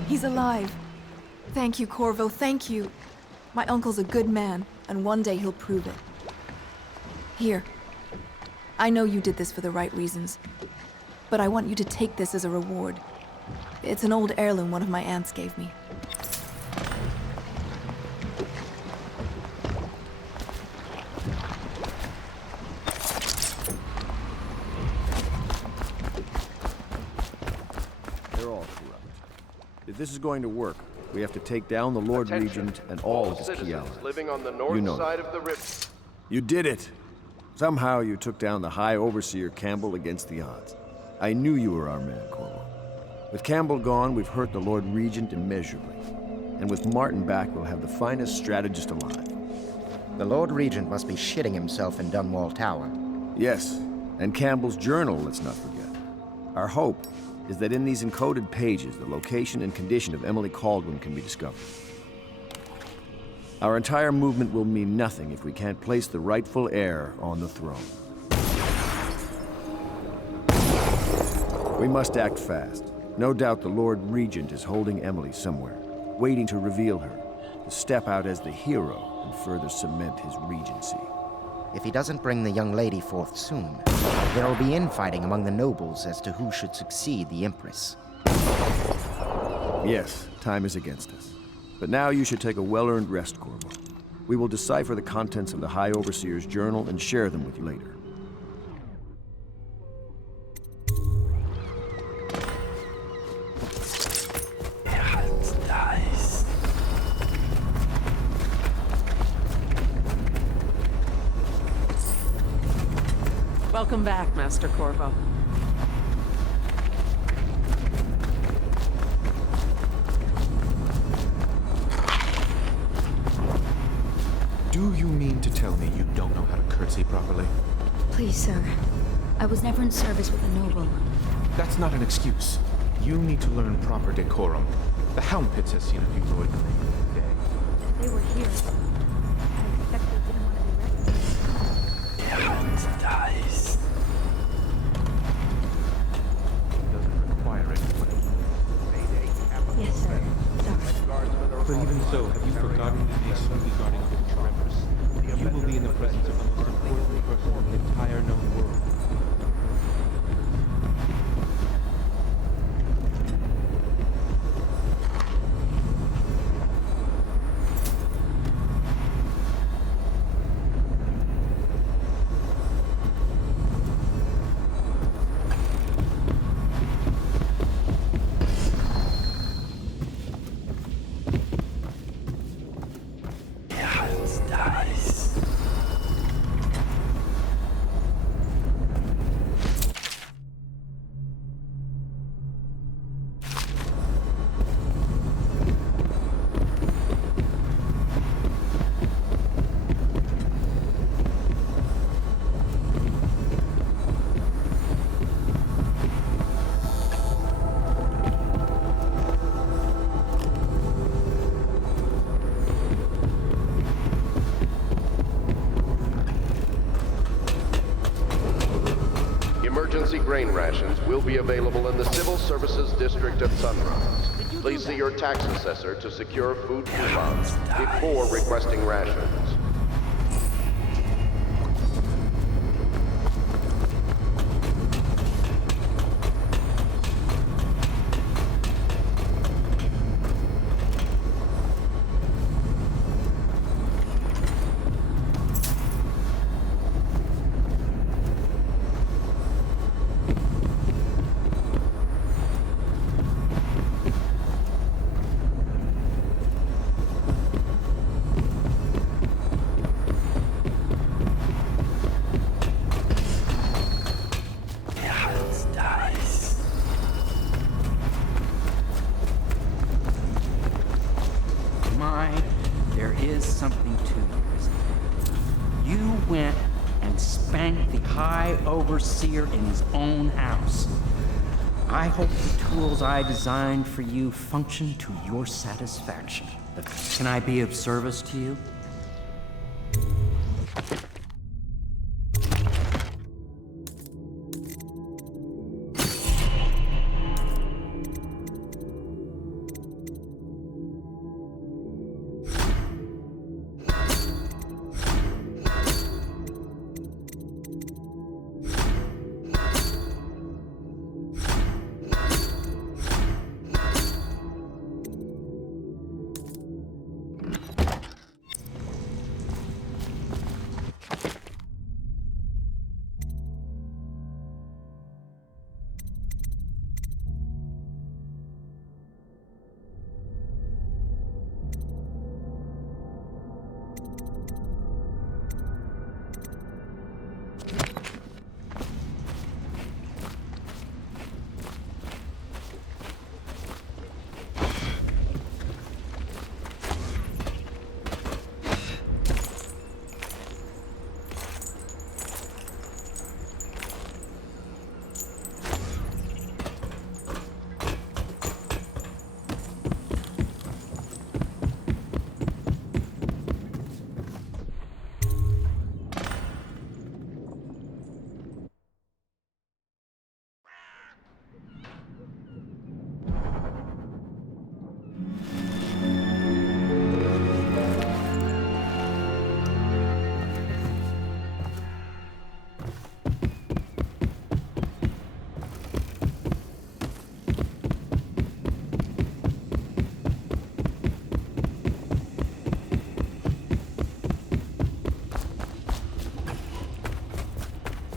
He's alive. Thank you, Corvo, thank you. My uncle's a good man, and one day he'll prove it. Here. I know you did this for the right reasons, but I want you to take this as a reward. It's an old heirloom one of my aunts gave me. They're all corrupt. If this is going to work, we have to take down the Lord Regent and all of his key allies. Living on the north side of the river. You did it! Somehow you took down the High Overseer Campbell against the odds. I knew you were our man, Corvo. With Campbell gone, we've hurt the Lord Regent immeasurably. And with Martin back, we'll have the finest strategist alive. The Lord Regent must be shitting himself in Dunwall Tower. Yes, and Campbell's journal, let's not forget. Our hope is that in these encoded pages, the location and condition of Emily Kaldwin can be discovered. Our entire movement will mean nothing if we can't place the rightful heir on the throne. We must act fast. No doubt the Lord Regent is holding Emily somewhere, waiting to reveal her, to step out as the hero and further cement his regency. If he doesn't bring the young lady forth soon, there will be infighting among the nobles as to who should succeed the Empress. Yes, time is against us. But now you should take a well-earned rest, Corvo. We will decipher the contents of the High Overseer's journal and share them with you later. Welcome back, Master Corvo. Do you mean to tell me you don't know how to curtsy properly? Please, sir. I was never in service with a noble. That's not an excuse. You need to learn proper decorum. The Hound Pits has seen a few Lord Regents today. They were here. I expect they didn't want to be recognized. The Hound dies. Doesn't require it. Yes, sir. Sorry. But even so, have you forgotten the news regarding the future Empress? You will be in the presence of the most important person in the entire known world. Emergency grain rations will be available in the Civil Services District at Sunrise. Please see your tax assessor to secure food coupons before requesting rations. overseer in his own house. I hope the tools I designed for you function to your satisfaction. Can I be of service to you?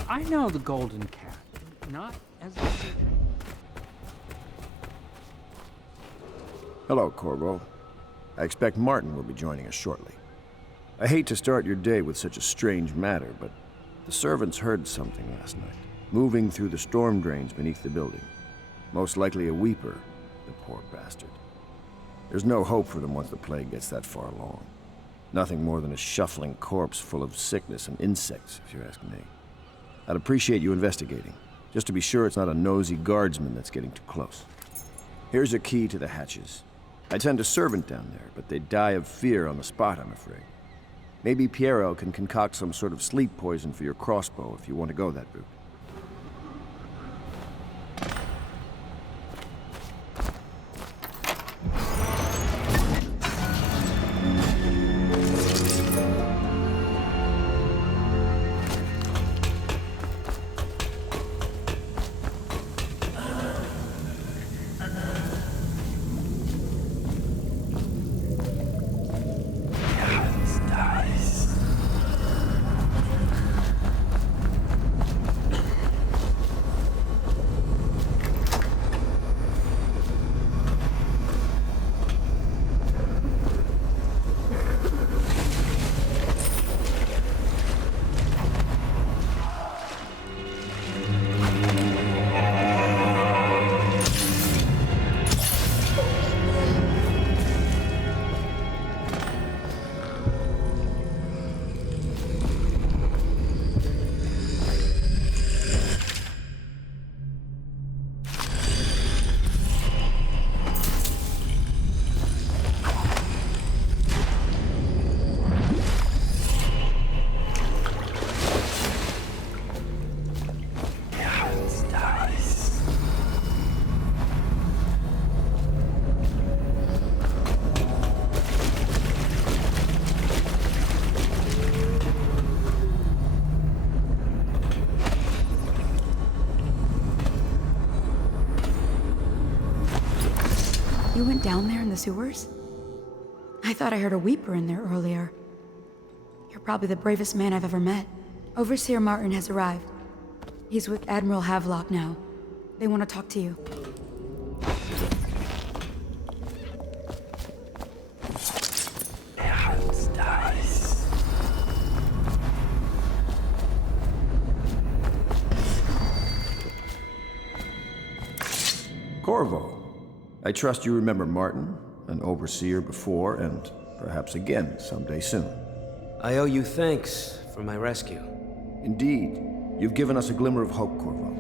I know the Golden Cat, not as a... Hello, Corvo. I expect Martin will be joining us shortly. I hate to start your day with such a strange matter, but the servants heard something last night, moving through the storm drains beneath the building. Most likely a weeper, the poor bastard. There's no hope for them once the plague gets that far along. Nothing more than a shuffling corpse full of sickness and insects, if you ask me. I'd appreciate you investigating, just to be sure it's not a nosy guardsman that's getting too close. Here's a key to the hatches. I'd send a servant down there, but they'd die of fear on the spot, I'm afraid. Maybe Piero can concoct some sort of sleep poison for your crossbow if you want to go that route. You went down there in the sewers? I thought I heard a weeper in there earlier. You're probably the bravest man I've ever met. Overseer Martin has arrived. He's with Admiral Havelock now. They want to talk to you. Corvo, I trust you remember Martin, an overseer before, and perhaps again someday soon. I owe you thanks for my rescue. Indeed. You've given us a glimmer of hope, Corvo.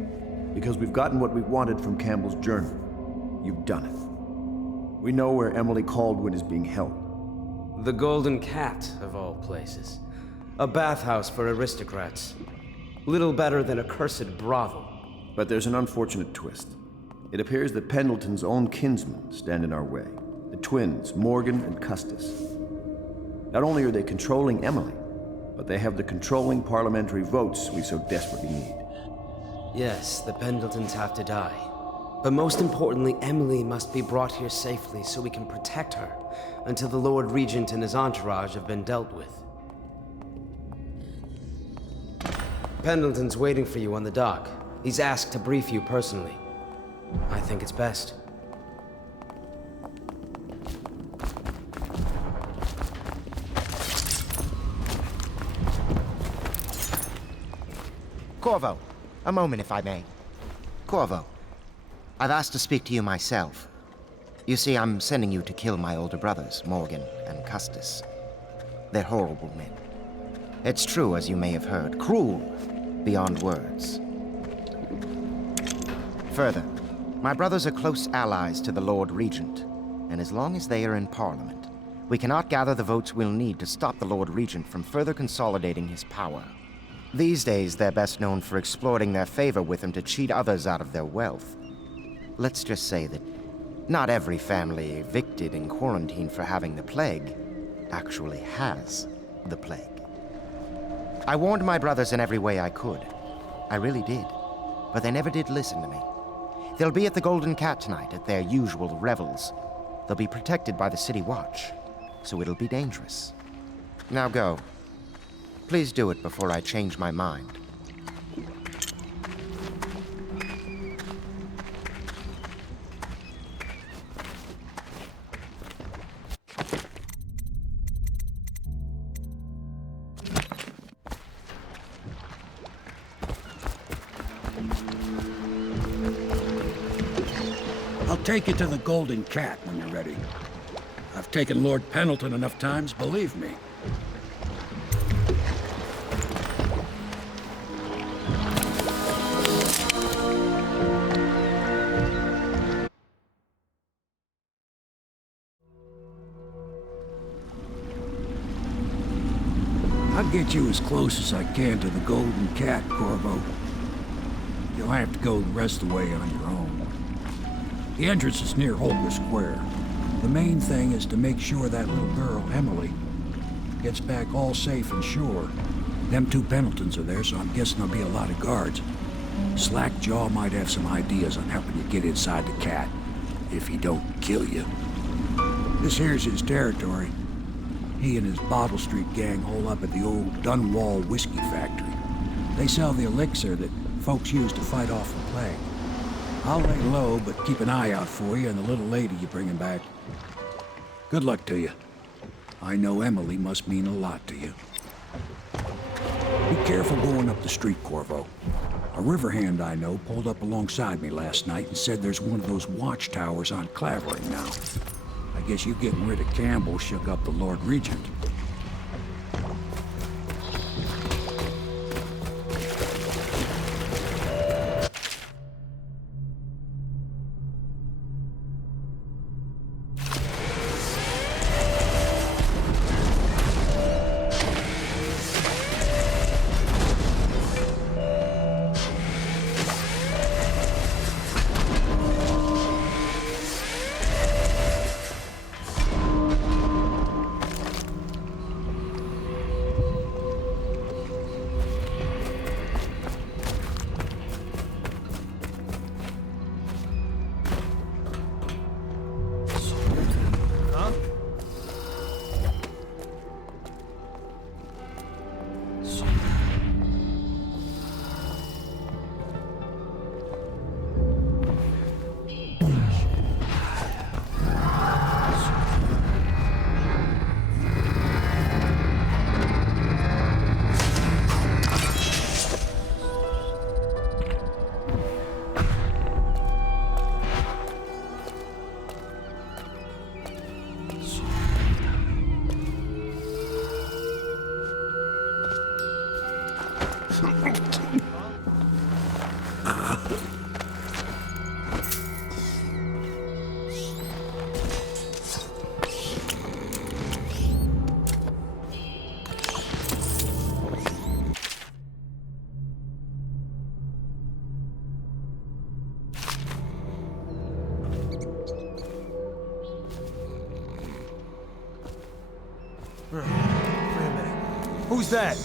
Because we've gotten what we wanted from Campbell's journal. You've done it. We know where Emily Kaldwin is being held. The Golden Cat, of all places. A bathhouse for aristocrats. Little better than a cursed brothel. But there's an unfortunate twist. It appears that Pendleton's own kinsmen stand in our way. The twins, Morgan and Custis. Not only are they controlling Emily, but they have the controlling parliamentary votes we so desperately need. Yes, the Pendletons have to die. But most importantly, Emily must be brought here safely so we can protect her until the Lord Regent and his entourage have been dealt with. Pendleton's waiting for you on the dock. He's asked to brief you personally. I think it's best. Corvo, a moment if I may. Corvo, I've asked to speak to you myself. You see, I'm sending you to kill my older brothers, Morgan and Custis. They're horrible men. It's true, as you may have heard, cruel beyond words. Further, my brothers are close allies to the Lord Regent, and as long as they are in Parliament, we cannot gather the votes we'll need to stop the Lord Regent from further consolidating his power. These days, they're best known for exploiting their favor with him to cheat others out of their wealth. Let's just say that not every family evicted and quarantined for having the plague actually has the plague. I warned my brothers in every way I could. I really did. But they never did listen to me. They'll be at the Golden Cat tonight at their usual revels. They'll be protected by the City Watch, so it'll be dangerous. Now go. Please do it before I change my mind. I'll take you to the Golden Cat when you're ready. I've taken Lord Pendleton enough times, believe me. I'll get you as close as I can to the Golden Cat, Corvo. You'll have to go the rest of the way on your own. The entrance is near Holger Square. The main thing is to make sure that little girl, Emily, gets back all safe and sure. Them two Pendletons are there, so I'm guessing there'll be a lot of guards. Slackjaw might have some ideas on helping you get inside the cat, if he don't kill you. This here's his territory. He and his Bottle Street gang hole up at the old Dunwall whiskey factory. They sell the elixir that folks use to fight off the plague. I'll lay low, but keep an eye out for you and the little lady you're bringing back. Good luck to you. I know Emily must mean a lot to you. Be careful going up the street, Corvo. A river hand I know pulled up alongside me last night and said there's one of those watchtowers on Clavering now. I guess you getting rid of Campbell shook up the Lord Regent. Who's that?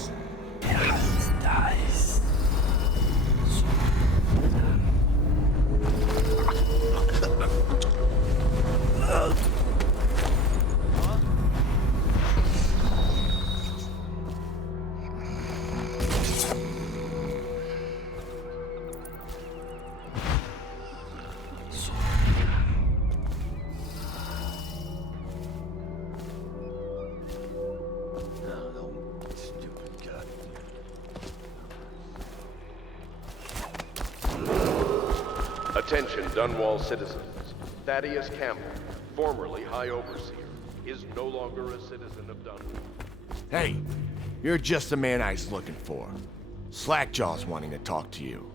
Attention, Dunwall citizens. Thaddeus Campbell, formerly High Overseer, is no longer a citizen of Dunwall. Hey, you're just the man I was looking for. Slackjaw's wanting to talk to you.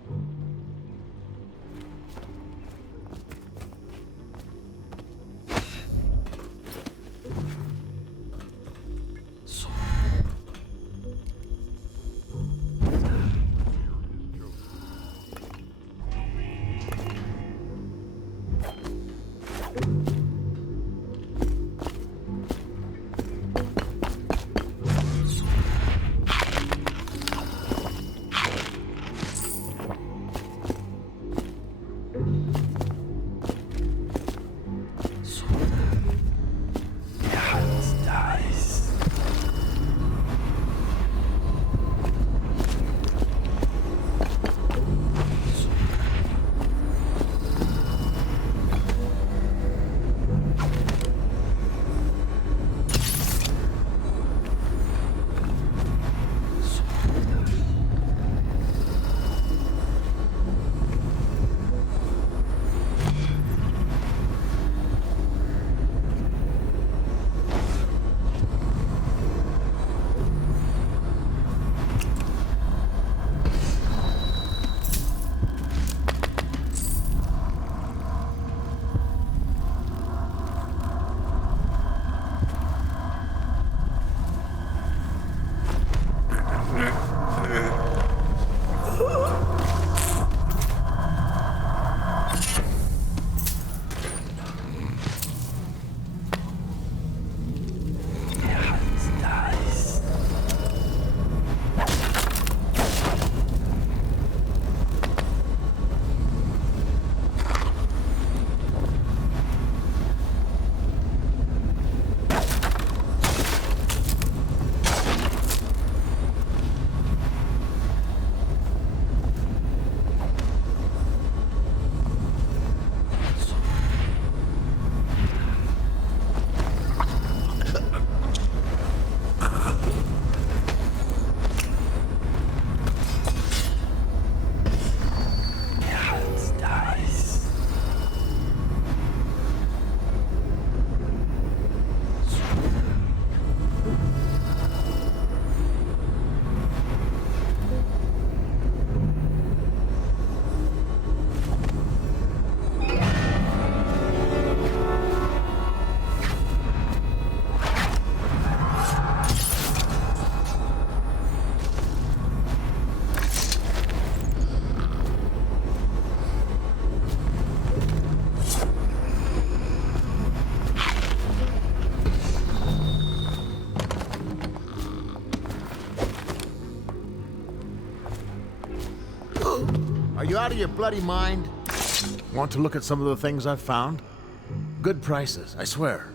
Are you out of your bloody mind? Want to look at some of the things I've found? Good prices, I swear.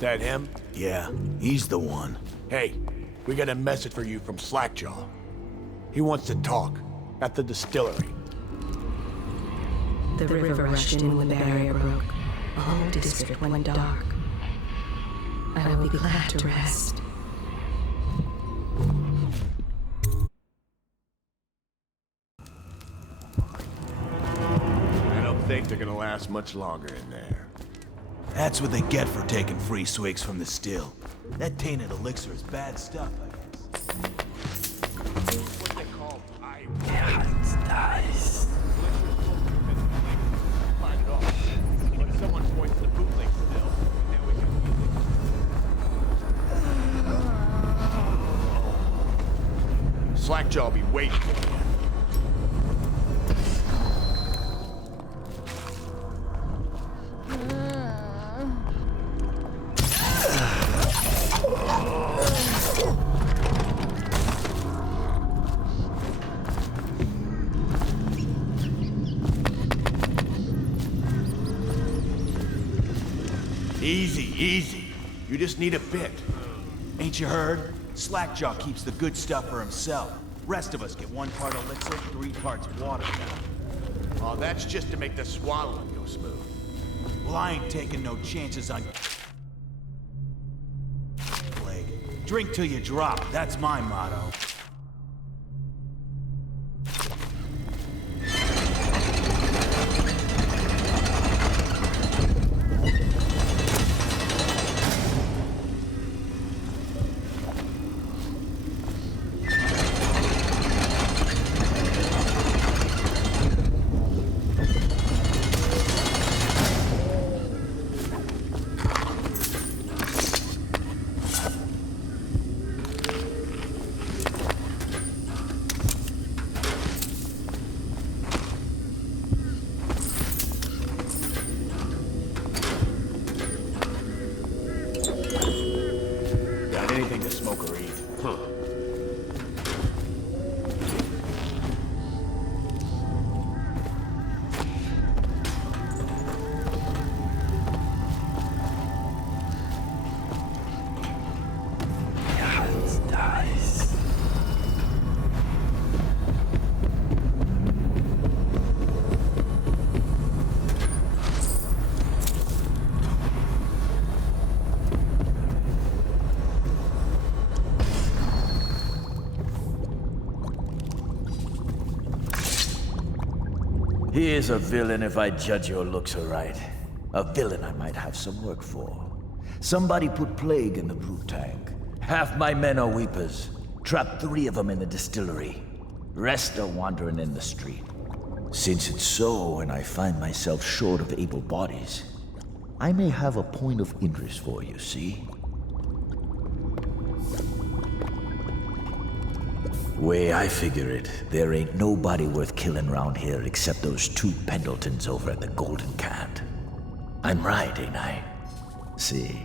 That him? Yeah, he's the one. Hey, we got a message for you from Slackjaw. He wants to talk. At the distillery. The river rushed in when the barrier broke. The whole district went dark. I will be glad to rest. I don't think they're gonna last much longer in there. That's what they get for taking free swigs from the still. That tainted elixir is bad stuff, I guess. What they call iron. Yeah, it's nice. Find it off. But someone points the bootleg still, and then we can use it. Slackjaw'll be waiting for you. Easy, easy. You just need a bit. Ain't you heard? Slackjaw keeps the good stuff for himself. Rest of us get 1 part elixir, 3 parts water now. Oh, that's just to make the swallowing go smooth. Well, I ain't taking no chances on... Plague. Drink till you drop, that's my motto. He is a villain if I judge your looks aright. A villain I might have some work for. Somebody put plague in the brew tank. Half my men are weepers. Trapped 3 of them in the distillery. Rest are wandering in the street. Since it's so, and I find myself short of able bodies, I may have a point of interest for you, see? Way I figure it, there ain't nobody worth killing round here except those 2 Pendletons over at the Golden Cat. I'm right, ain't I? See,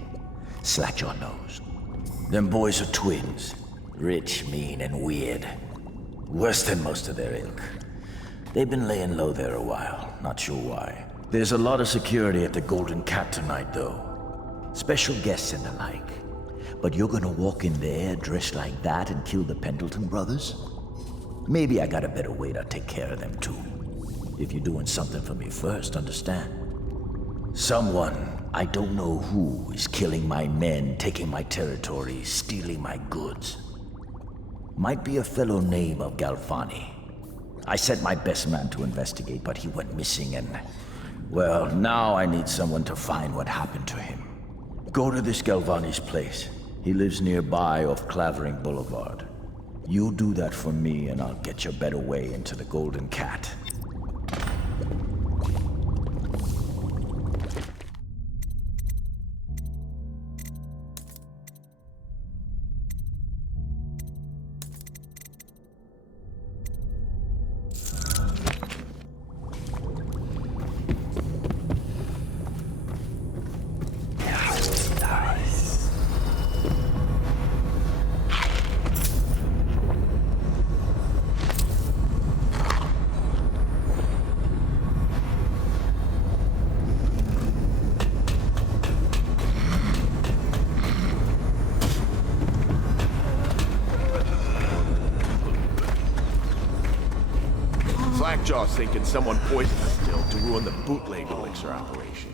Slackjaw knows. Them boys are twins. Rich, mean, and weird. Worse than most of their ilk. They've been laying low there a while, not sure why. There's a lot of security at the Golden Cat tonight, though. Special guests and the like. But you're gonna walk in there dressed like that and kill the Pendleton brothers? Maybe I got a better way to take care of them too. If you're doing something for me first, understand? Someone, I don't know who, is killing my men, taking my territory, stealing my goods. Might be a fellow named of Galvani. I sent my best man to investigate, but he went missing and... well, now I need someone to find what happened to him. Go to this Galvani's place. He lives nearby off Clavering Boulevard. You do that for me and I'll get your better way into the Golden Cat. Slackjaw's thinking someone poisoned the still to ruin the bootleg elixir operation.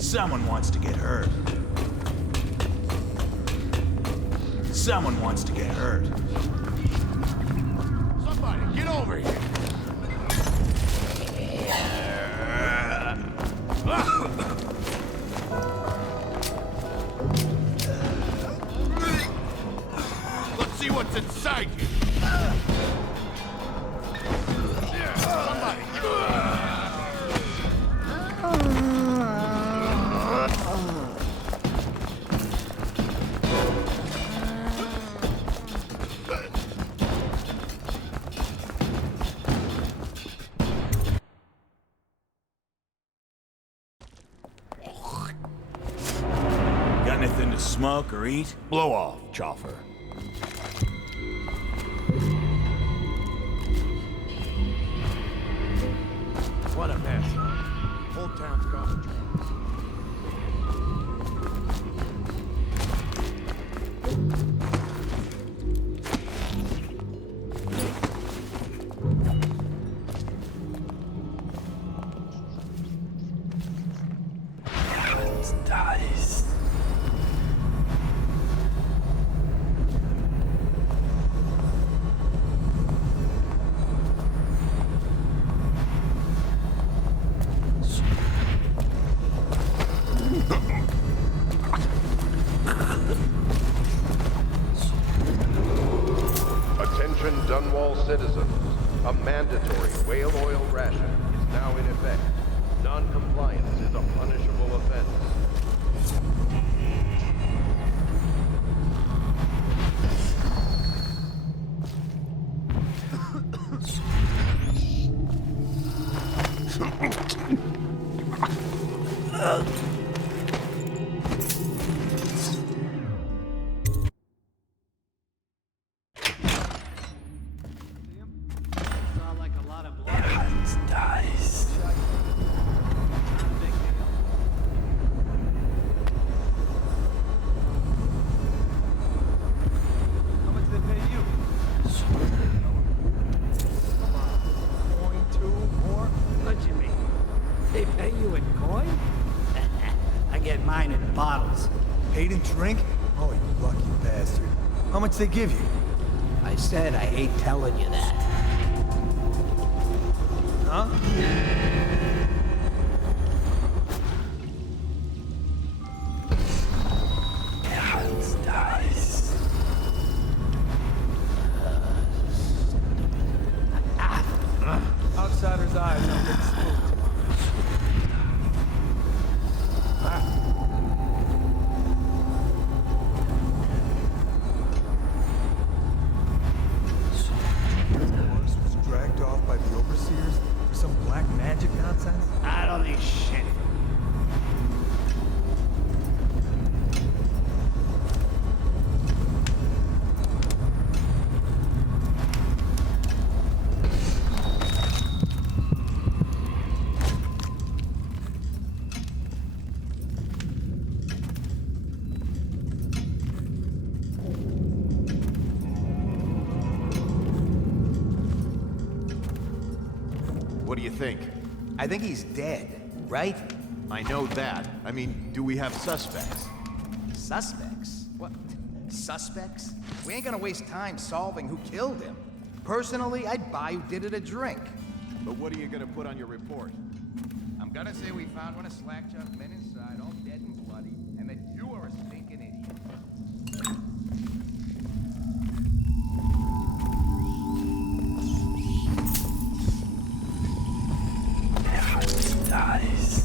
Someone wants to get hurt. Someone wants to get hurt. Somebody, get over here! Let's see what's inside you. Somebody, get over here! Smoke or eat? Blow off, Choffer. What a mess. Whole town's gone. Dunwall citizens, a mandatory whale oil ration is now in effect. Non-compliance is a punishable offense. Paid in drink? Oh, you lucky bastard. How much they give you? I said I hate telling you that. Huh? Outsider's eyes don't get spooked. I don't think shit. What do you think? I think he's dead, right? I know that. I mean, do we have suspects? Suspects? What? suspects? We ain't gonna waste time solving who killed him. Personally, I'd buy who did it a drink. But what are you gonna put on your report? I'm gonna say we found one of Slackjaw's men inside, all dead and bloody, and that you are a stinking idiot. Nice.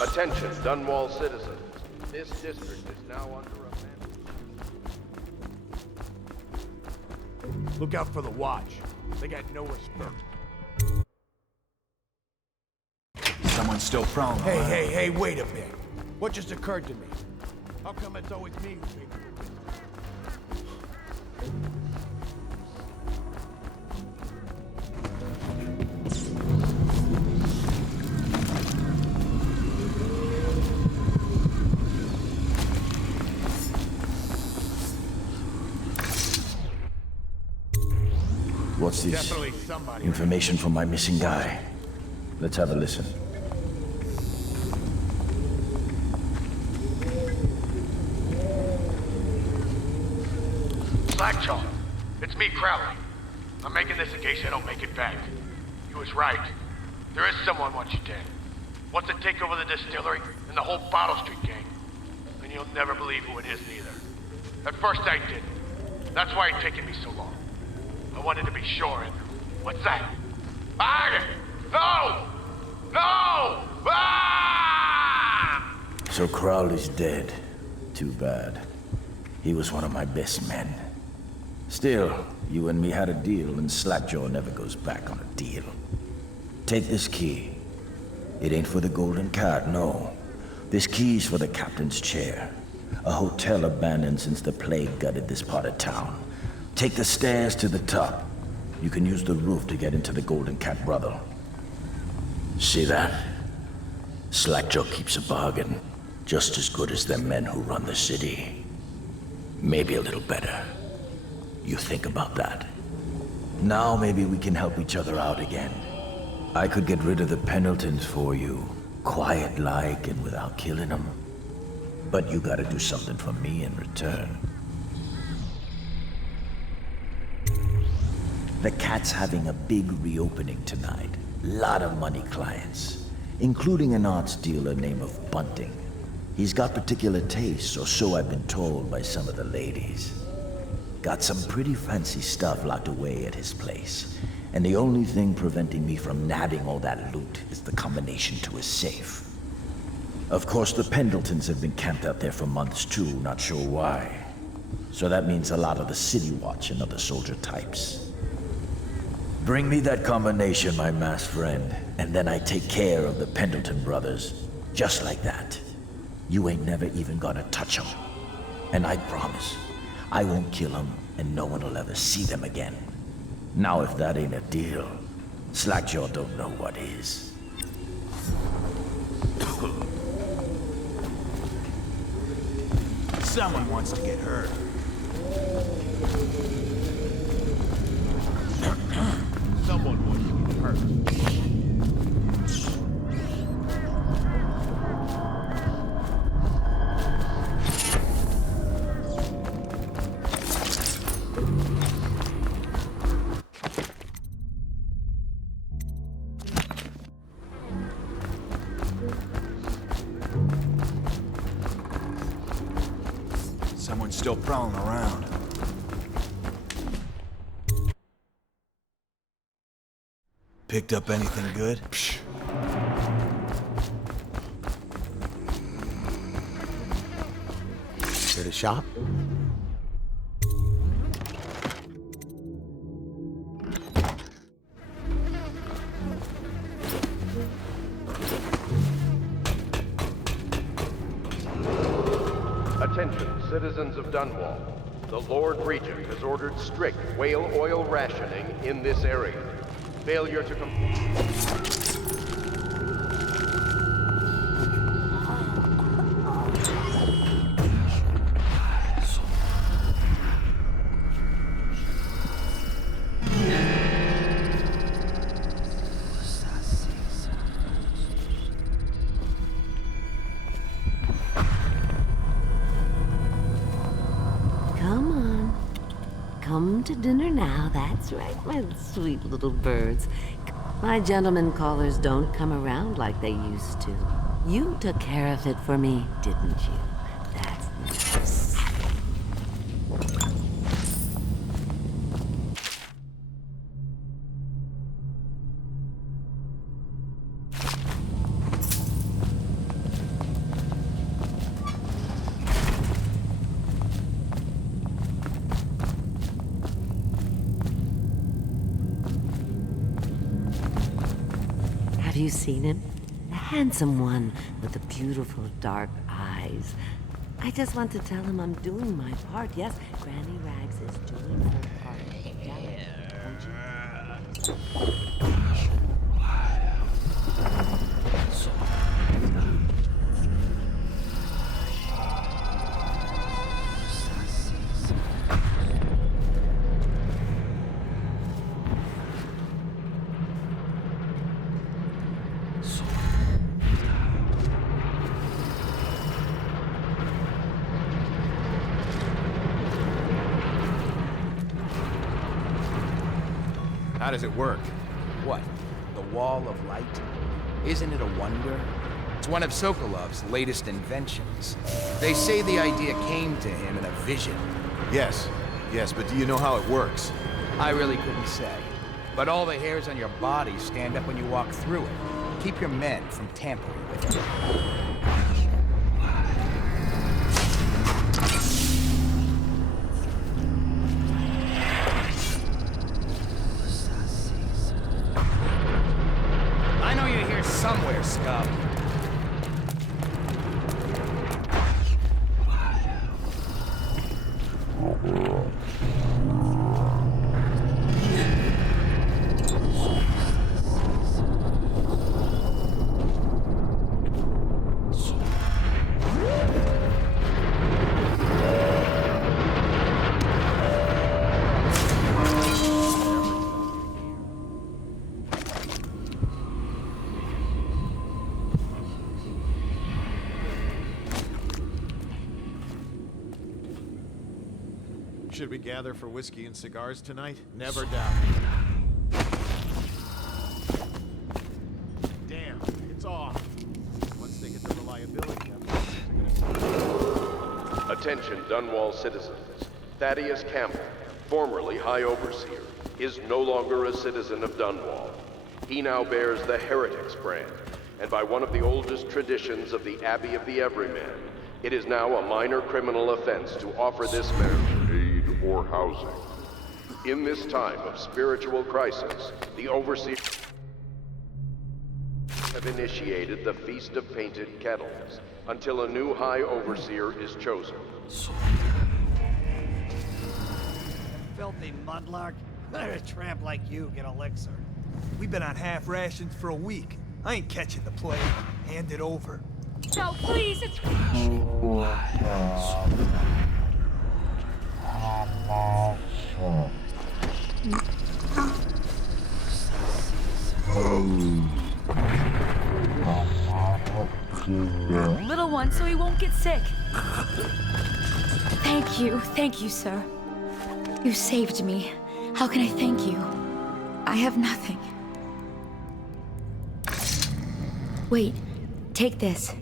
Attention, Dunwall citizens. This district is now under a... Look out for the watch. They got no respect. Someone's still prone. Hey, wait a minute. What just occurred to me? How come it's always me who pays the What's this? Definitely somebody. Information from my missing guy. Let's have a listen. Slackjaw, it's me, Crowley. I'm making this in case I don't make it back. He was right. There is someone wants you dead. Wants to take over the distillery and the whole Bottle Street gang. And you'll never believe who it is neither. At first I didn't. That's why it's taken me so long. I wanted to be sure, and what's that? No! No! Ah! So Crowley's dead. Too bad. He was one of my best men. Still, you and me had a deal, and Slackjaw never goes back on a deal. Take this key. It ain't for the Golden Cat, no. This key's for the captain's chair. A hotel abandoned since the plague gutted this part of town. Take the stairs to the top. You can use the roof to get into the Golden Cat brothel. See that? Slackjaw keeps a bargain. Just as good as the men who run the city. Maybe a little better. You think about that. Now maybe we can help each other out again. I could get rid of the Pendletons for you. Quiet-like and without killing them. But you gotta do something for me in return. The Cat's having a big reopening tonight. Lot of money clients, including an arts dealer named of Bunting. He's got particular tastes, or so I've been told by some of the ladies. Got some pretty fancy stuff locked away at his place, And the only thing preventing me from nabbing all that loot is the combination to his safe. Of course, the Pendletons have been camped out there for months too, not sure why. So that means a lot of the City Watch and other soldier types. Bring me that combination, my masked friend, and then I take care of the Pendleton brothers. Just like that. You ain't never even gonna touch them. And I promise, I won't kill them, and no one will ever see them again. Now if that ain't a deal, Slackjaw don't know what is. Someone wants to get hurt. Someone wants to get hurt. Someone's still prowling around. Picked up anything good? Psh. Here to shop? Attention, citizens of Dunwall. The Lord Regent has ordered strict whale oil rationing in this area. Failure to Come to dinner now, that's right, my sweet little birds. My gentlemen callers don't come around like they used to. You took care of it for me, didn't you? That's nice. Have you seen him? The handsome one with the beautiful dark eyes. I just want to tell him I'm doing my part. Yes, Granny Rags is doing her part. How does it work? What? The Wall of Light? Isn't it a wonder? It's one of Sokolov's latest inventions. They say the idea came to him in a vision. Yes, but do you know how it works? I really couldn't say. But all the hairs on your body stand up when you walk through it. Keep your men from tampering with it. Somewhere, scum. Should we gather for whiskey and cigars tonight? Never doubt. Damn, it's off. Once they get the reliability up, Attention, Dunwall citizens. Thaddeus Campbell, formerly High Overseer, is no longer a citizen of Dunwall. He now bears the Heretics brand, and by one of the oldest traditions of the Abbey of the Everyman, it is now a minor criminal offense to offer this man aid or housing. In this time of spiritual crisis, the Overseer have initiated the Feast of Painted Kettles until a new High Overseer is chosen. Filthy mudlark. Let a tramp like you get elixir. We've been on half rations for a week. I ain't catching the plague. Hand it over. No, please, it's... Little one, so he won't get sick. Thank you, sir. You saved me. How can I thank you? I have nothing. Wait, take this.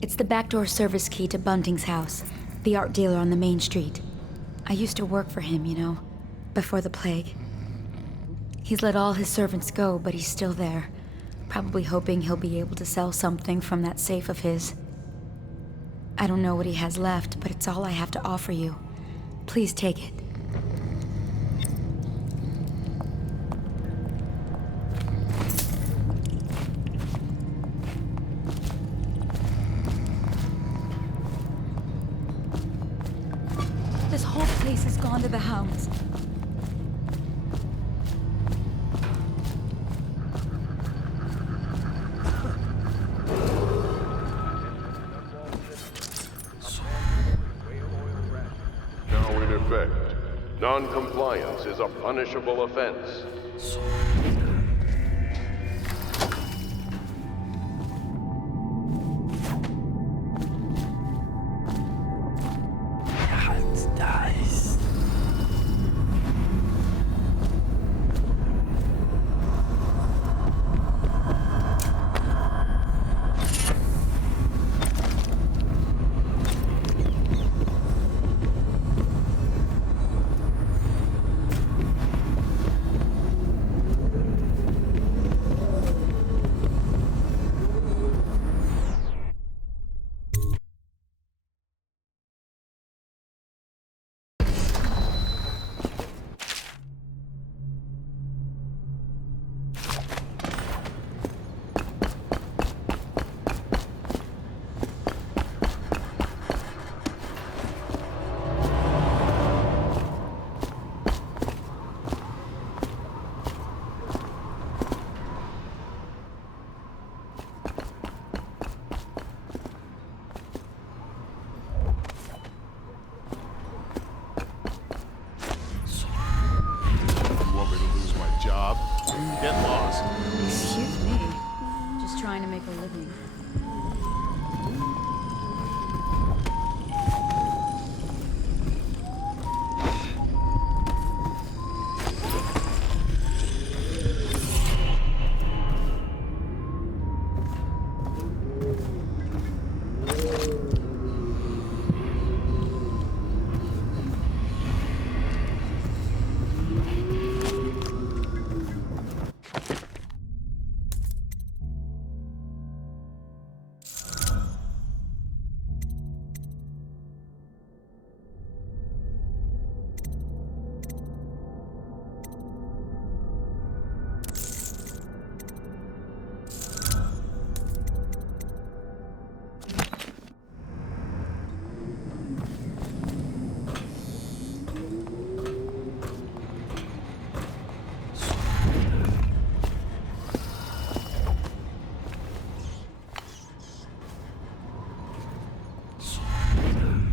It's the backdoor service key to Bunting's house, the art dealer on the main street. I used to work for him, you know, before the plague. He's let all his servants go, but he's still there, probably hoping he'll be able to sell something from that safe of his. I don't know what he has left, but it's all I have to offer you. Please take it. This whole place has gone to the hounds. Now in effect, non-compliance is a punishable offense. Get lost. Excuse me. Just trying to make a living.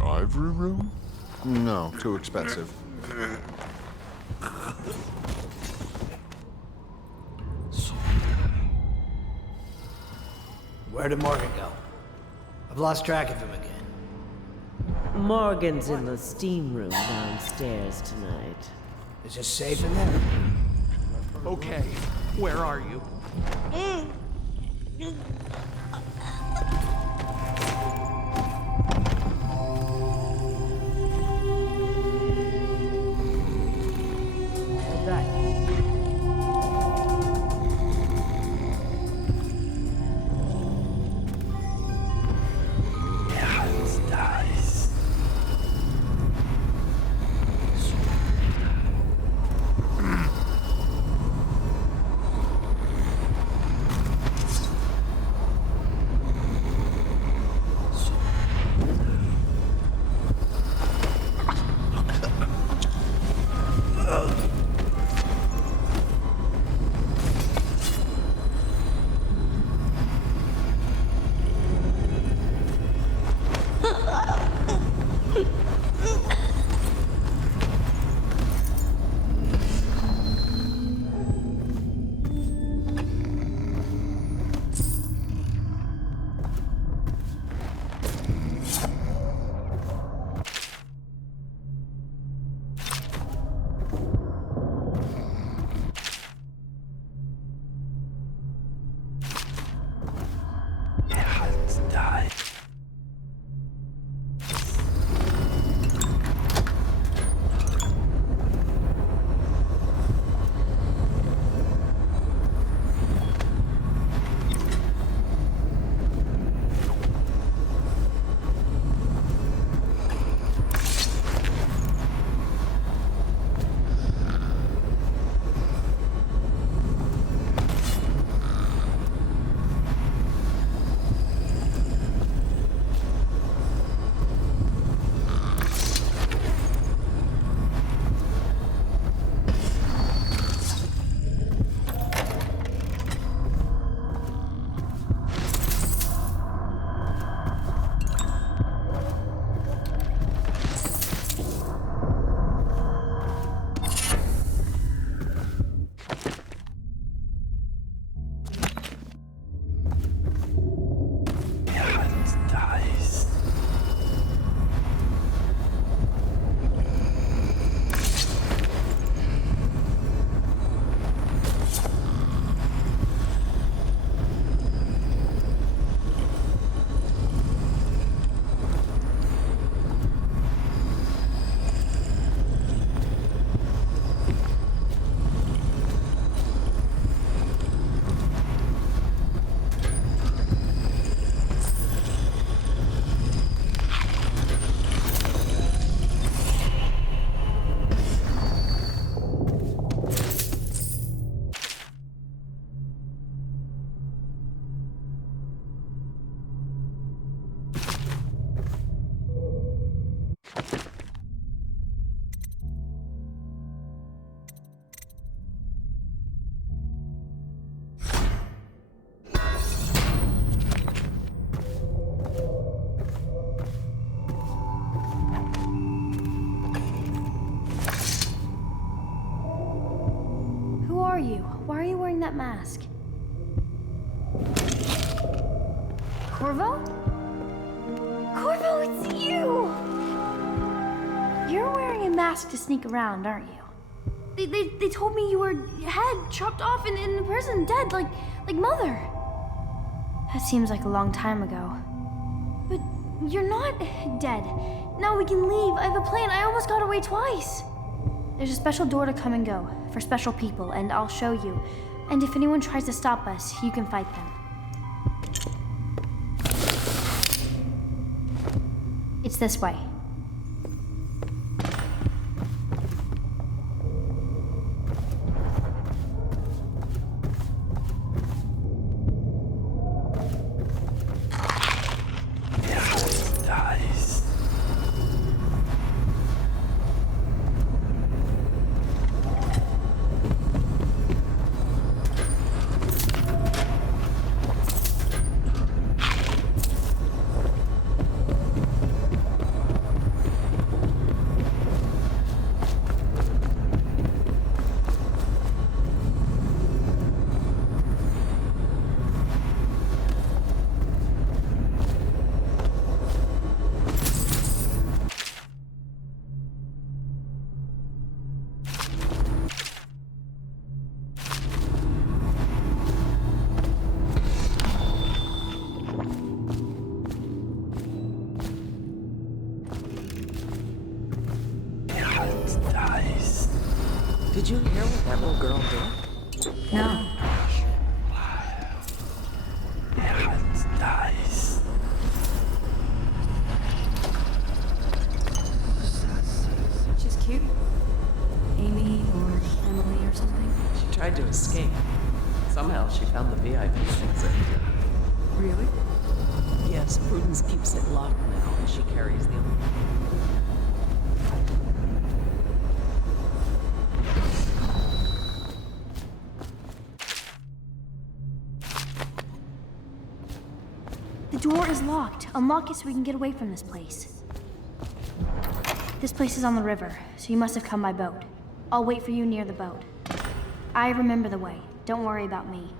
Ivory room? No, too expensive. Where did Morgan go? I've lost track of him again. Morgan's in the steam room downstairs tonight. Is it safe in there? Okay, where are you? that mask? Corvo? Corvo, it's you! You're wearing a mask to sneak around, aren't you? They told me you were head chopped off in the prison, dead, like Mother. That seems like a long time ago. But you're not dead. Now we can leave. I have a plan. I almost got away twice. There's a special door to come and go for special people, and I'll show you. And if anyone tries to stop us, you can fight them. It's this way. Did you hear what that little girl did? No. She's cute. Amy or Emily or something. She tried to escape. Somehow she found the VIP exit. Really? Yes, Prudence keeps it locked now, and she carries the The door is locked. Unlock it so we can get away from this place. This place is on the river, so you must have come by boat. I'll wait for you near the boat. I remember the way. Don't worry about me.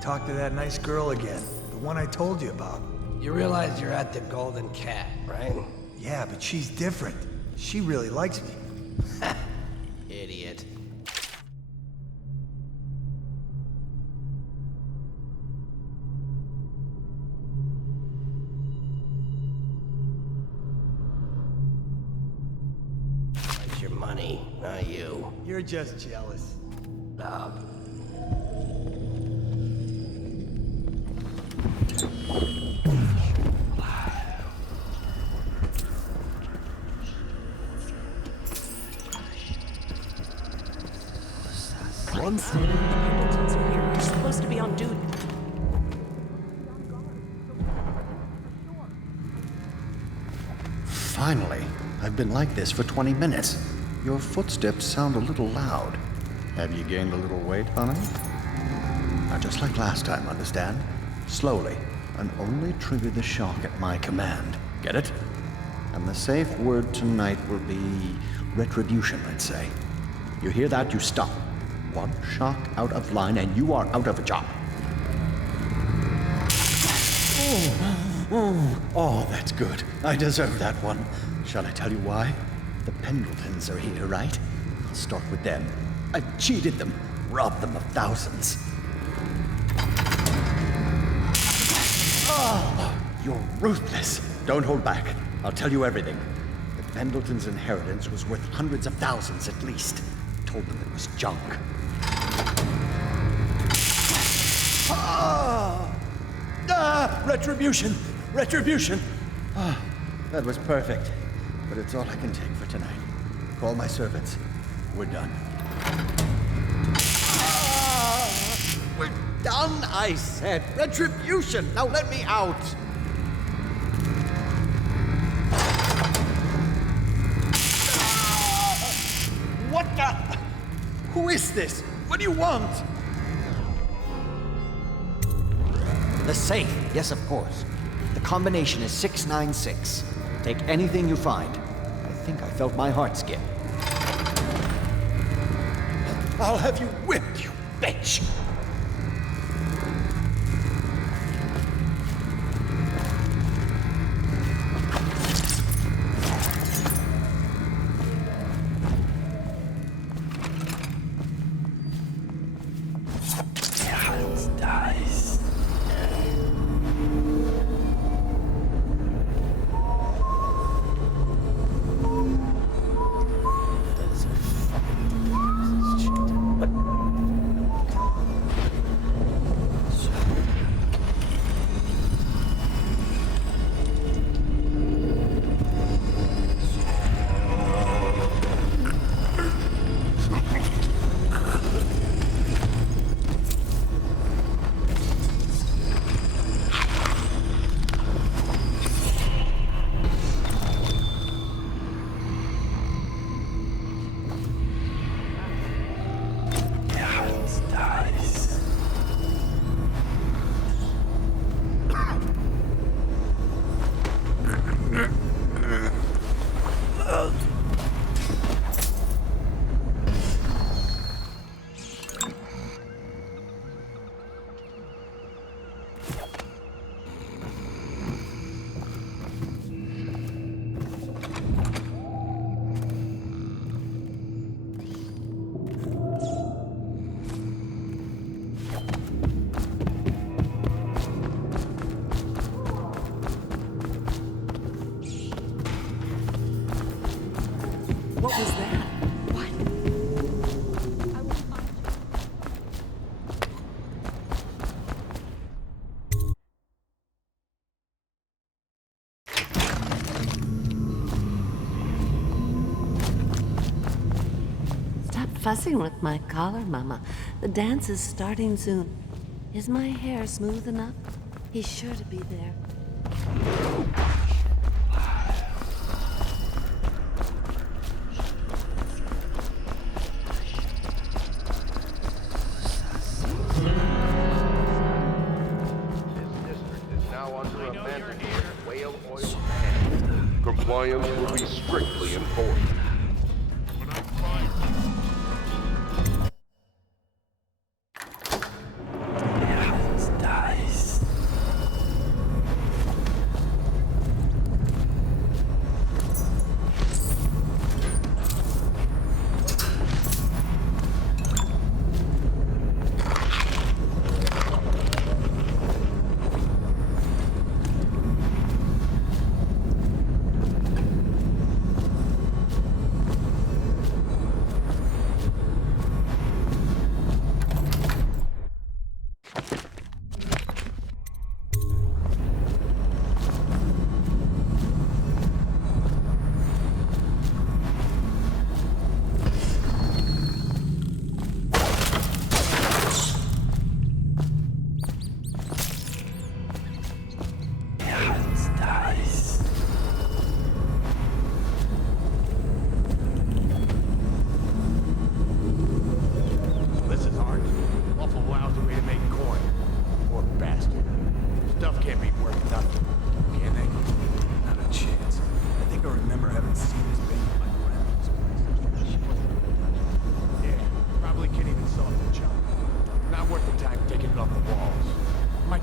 Talk to that nice girl again. The one I told you about. You realize you're at the Golden Cat, right? Yeah, but she's different. She really likes me. Idiot. It's your money, not you. You're just jealous. Once the Pendletons are here, you're supposed to be on duty. Finally. I've been like this for 20 minutes. Your footsteps sound a little loud. Have you gained a little weight, honey? Now, just like last time, understand? Slowly, and only trigger the shock at my command. Get it? And the safe word tonight will be retribution, let's say. You hear that? You stop. One shock out of line, and you are out of a job. Oh, that's good. I deserve that one. Shall I tell you why? The Pendletons are here, right? I'll start with them. I've cheated them, robbed them of thousands. Oh, you're ruthless. Don't hold back. I'll tell you everything. The Pendletons' inheritance was worth hundreds of thousands at least. Told them it was junk. Retribution! Retribution! That was perfect. but it's all I can take for tonight. Call my servants. We're done. We're done, I said. Retribution! Now let me out! What the? Who is this? What do you want? The safe. Yes, of course. The combination is 696. Take anything you find. I think I felt my heart skip. I'll have you whipped, you bitch! What was that? What? Stop fussing with my collar, Mama. The dance is starting soon. Is my hair smooth enough? He's sure to be there. Compliance will be strictly enforced.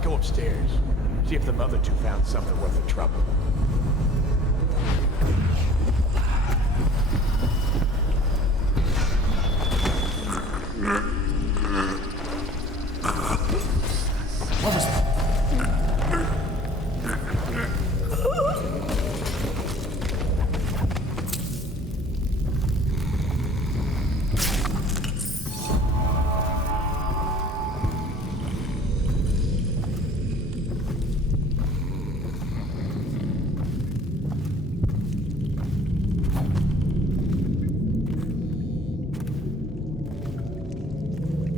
Upstairs. See if the other two found something worth the trouble. What was that?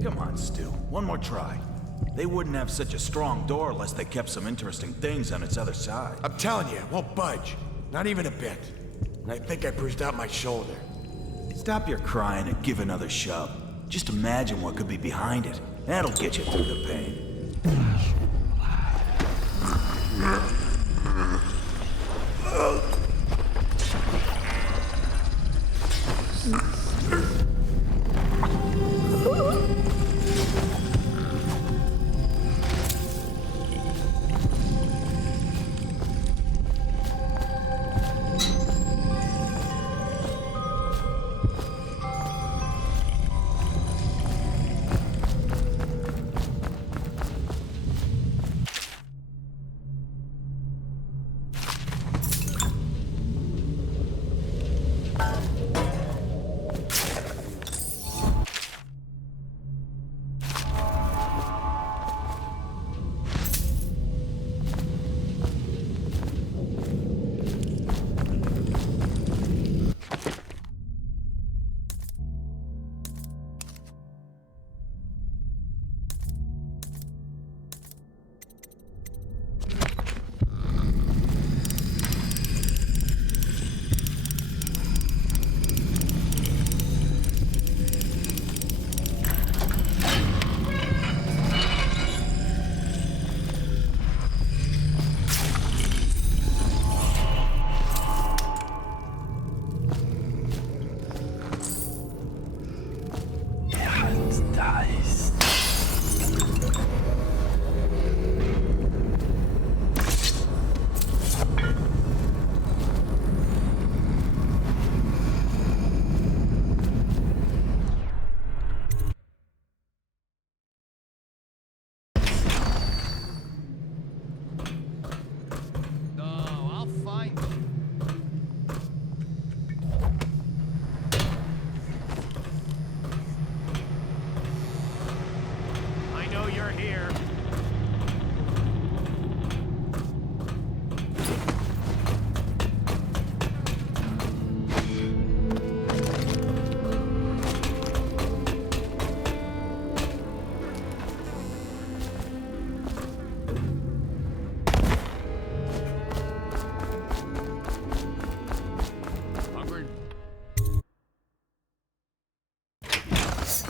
Come on, Stu. One more try. They wouldn't have such a strong door unless they kept some interesting things on its other side. I'm telling you, it won't budge. Not even a bit. And I think I bruised out my shoulder. Stop your crying and give another shove. Just imagine what could be behind it. That'll get you through the pain.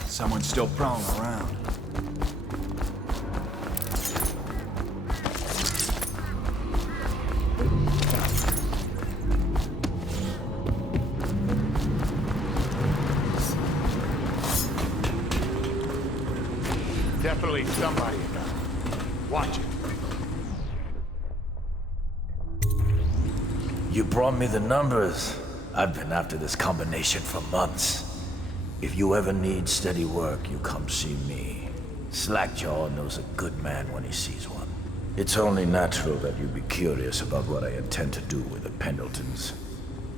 Someone's still prowling around. Definitely somebody about it. Watch it. You brought me the numbers. I've been after this combination for months. If you ever need steady work, you come see me. Slackjaw knows a good man when he sees one. It's only natural that you be curious about what I intend to do with the Pendletons.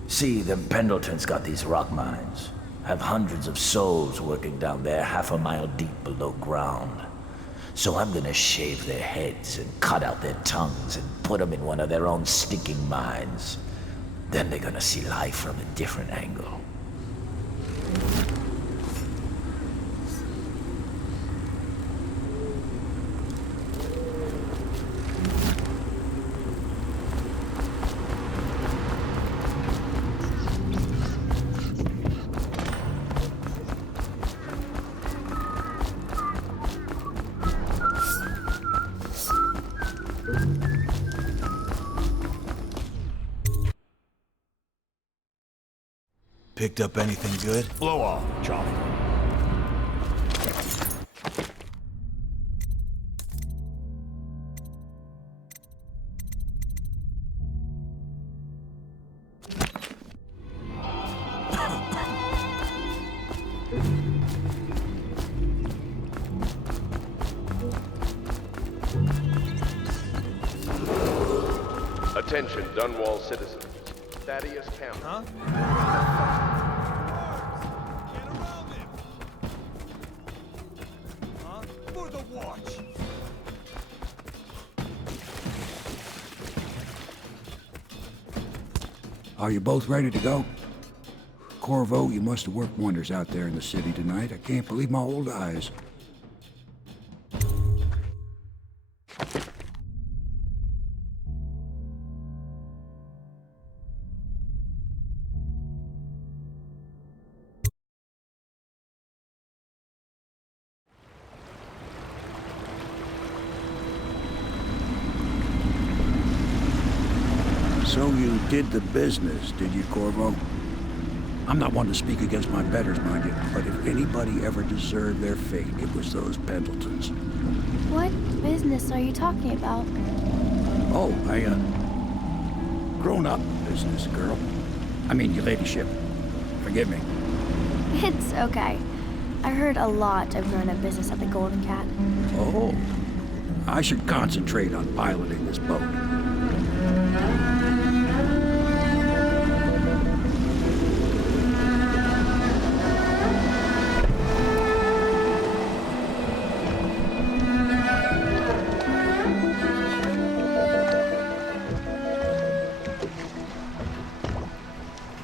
See, them Pendletons got these rock mines. Have hundreds of souls working down there 1/2 mile deep below ground. So I'm gonna shave their heads and cut out their tongues and put them in one of their own stinking mines. Then they're gonna see life from a different angle. Picked up anything good? Blow off, Charlie. Attention, Dunwall citizens. Thaddeus Campbell. Huh? For the watch. Are you both ready to go? Corvo, you must have worked wonders out there in the city tonight. I can't believe my old eyes. So you did the business, did you, Corvo? I'm not one to speak against my betters, mind you, but if anybody ever deserved their fate, it was those Pendletons. What business are you talking about? Oh, grown-up business, girl. I mean, your ladyship. Forgive me. It's okay. I heard a lot of grown-up business at the Golden Cat. Oh, I should concentrate on piloting this boat.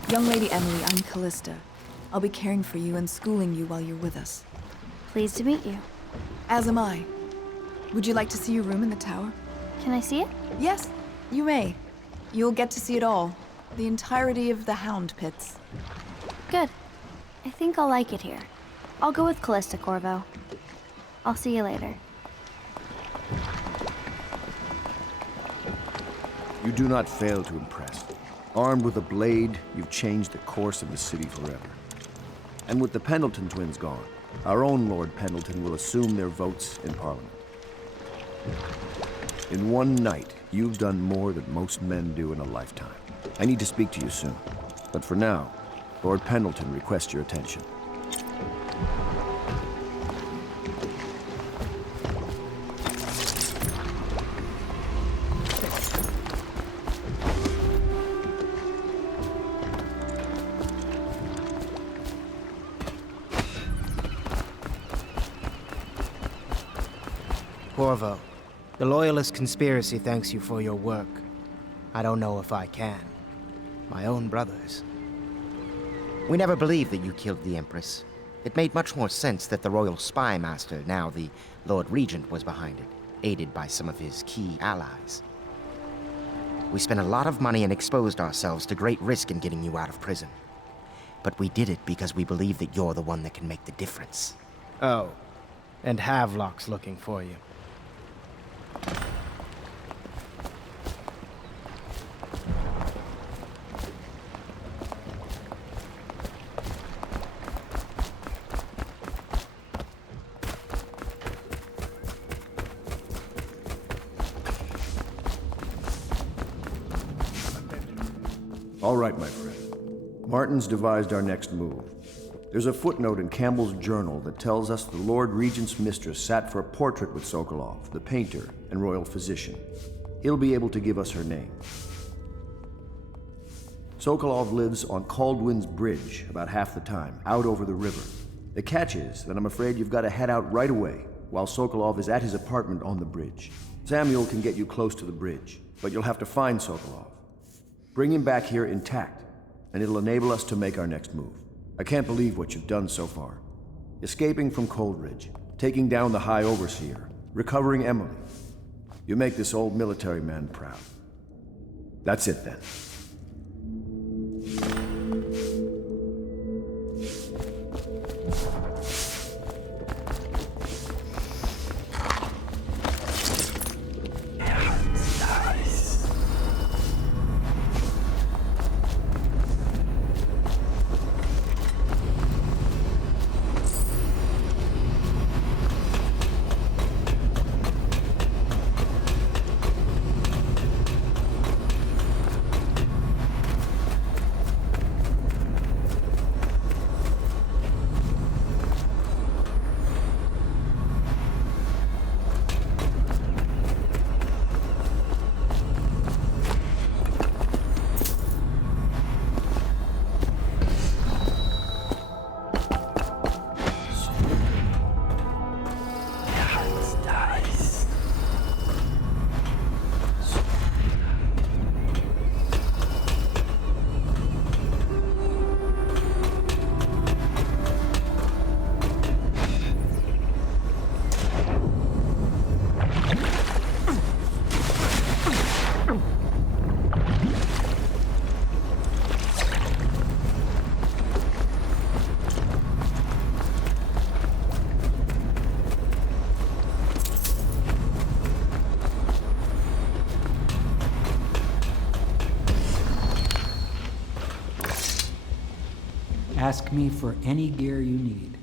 Young Lady Emily, I'm Callista. I'll be caring for you and schooling you while you're with us. Pleased to meet you. As am I. Would you like to see your room in the tower? Can I see it? Yes, you may. You'll get to see it all. The entirety of the Hound Pits. Good. I think I'll like it here. I'll go with Callista, Corvo. I'll see you later. You do not fail to impress. Armed with a blade, you've changed the course of the city forever. And with the Pendleton twins gone, our own Lord Pendleton will assume their votes in Parliament. In one night, you've done more than most men do in a lifetime. I need to speak to you soon. But for now, Lord Pendleton requests your attention. Corvo, the Loyalist conspiracy thanks you for your work. I don't know if I can. My own brothers. We never believed that you killed the Empress. It made much more sense that the Royal Spy Master, now the Lord Regent, was behind it, aided by some of his key allies. We spent a lot of money and exposed ourselves to great risk in getting you out of prison. But we did it because we believe that you're the one that can make the difference. Oh, and Havelock's looking for you. All right, my friend. Martin's devised our next move. There's a footnote in Campbell's journal that tells us the Lord Regent's mistress sat for a portrait with Sokolov, the painter and royal physician. He'll be able to give us her name. Sokolov lives on Caldwin's Bridge about half the time, out over the river. The catch is that I'm afraid you've got to head out right away while Sokolov is at his apartment on the bridge. Samuel can get you close to the bridge, but you'll have to find Sokolov. Bring him back here intact, and it'll enable us to make our next move. I can't believe what you've done so far. Escaping from Coldridge, taking down the High Overseer, recovering Emily. You make this old military man proud. That's it then. Ask me for any gear you need.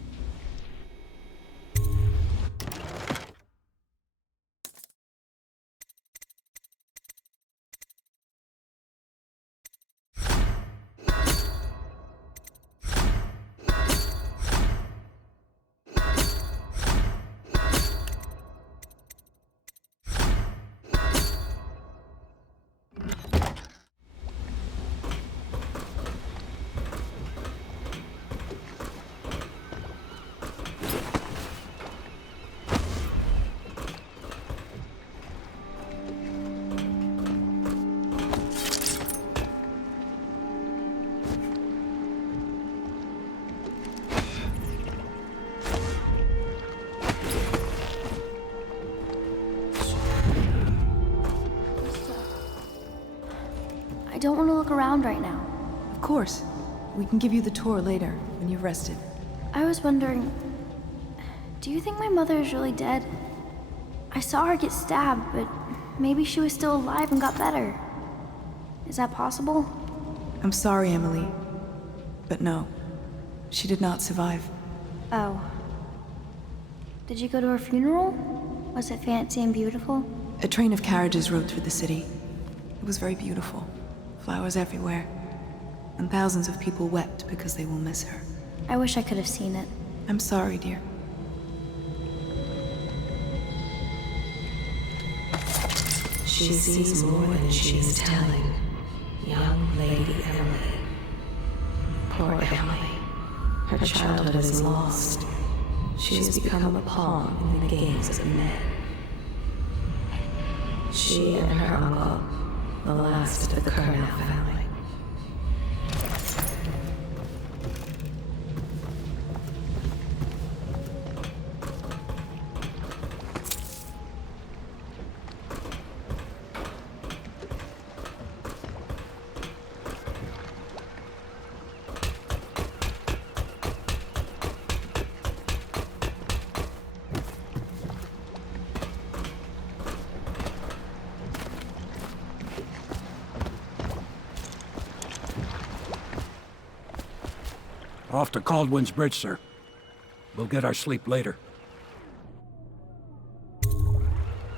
I don't want to look around right now. Of course. We can give you the tour later, when you've rested. I was wondering, do you think my mother is really dead? I saw her get stabbed, but maybe she was still alive and got better. Is that possible? I'm sorry, Emily. But no. She did not survive. Oh. Did you go to her funeral? Was it fancy and beautiful? A train of carriages rode through the city. It was very beautiful. Flowers everywhere. And thousands of people wept because they will miss her. I wish I could have seen it. I'm sorry, dear. She sees more than she is telling. Young Lady Emily. Poor Emily. Her childhood is lost. She has become a pawn in the games of men. She and her uncle, the last of the Colonel family. Off to Caldwin's Bridge, sir. We'll get our sleep later.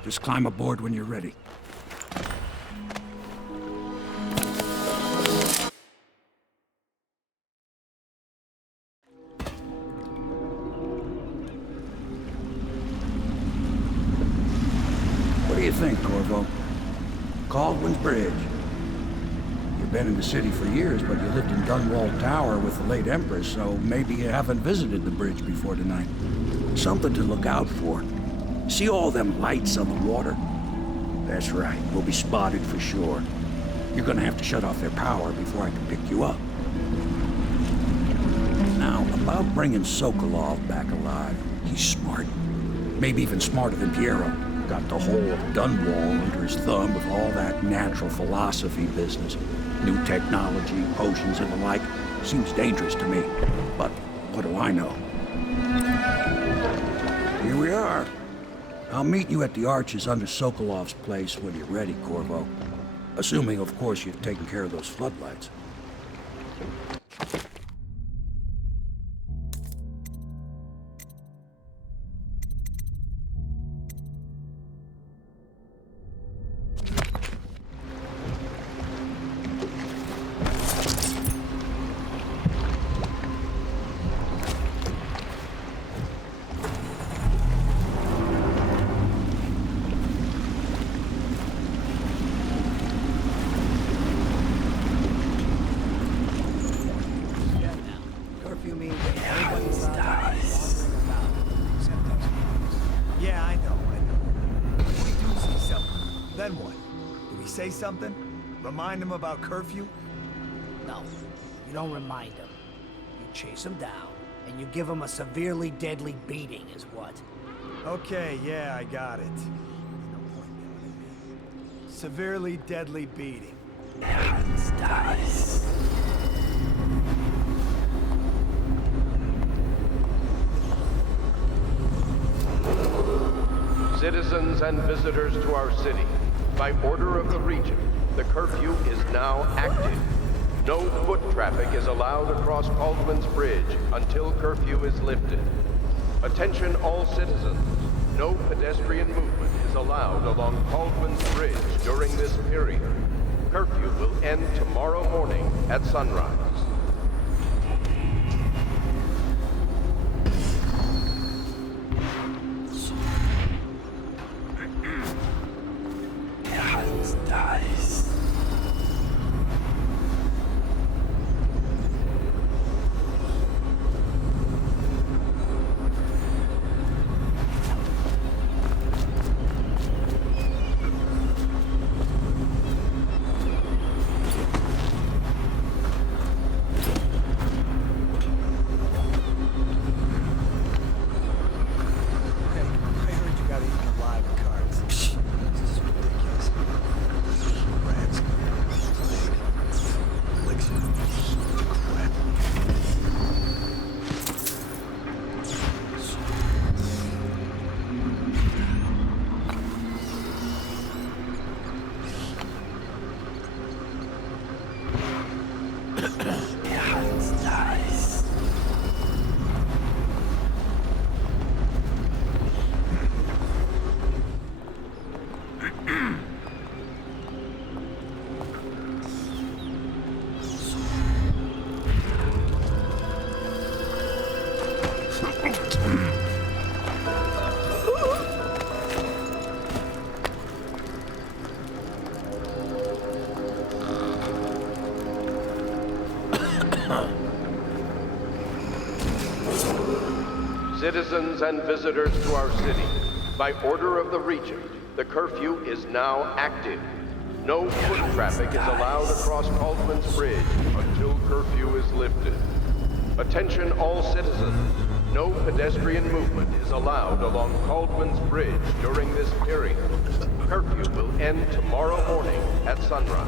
Just climb aboard when you're ready. What do you think, Corvo? Caldwin's Bridge. You've been in the city for years, but you lived in Dunwall Tower with the late Empress, so maybe you haven't visited the bridge before tonight. Something to look out for. See all them lights on the water? That's right, we'll be spotted for sure. You're gonna have to shut off their power before I can pick you up. Now, about bringing Sokolov back alive, he's smart. Maybe even smarter than Piero. Got the whole of Dunwall under his thumb with all that natural philosophy business. New technology, potions and the like. Seems dangerous to me. But what do I know? Here we are. I'll meet you at the arches under Sokolov's place when you're ready, Corvo. Assuming, of course, you've taken care of those floodlights. Yeah, I know. If we do see something, then what? Do we say something? Remind him about curfew? No, you don't remind him. You chase him down, and you give him a severely deadly beating is what? Okay, yeah, I got it. No point yelling at me. Severely deadly beating. Dies. Citizens and visitors to our city, by order of the Regent, the curfew is now active. No foot traffic is allowed across Caldwell's Bridge until curfew is lifted. Attention all citizens. No pedestrian movement is allowed along Caldwell's Bridge during this period. Curfew will end tomorrow morning at sunrise. Citizens and visitors to our city, by order of the Regent, the curfew is now active. No foot traffic is allowed across Caldwell's Bridge until curfew is lifted. Attention all citizens, no pedestrian movement is allowed along Caldwell's Bridge during this period. Curfew will end tomorrow morning at sunrise.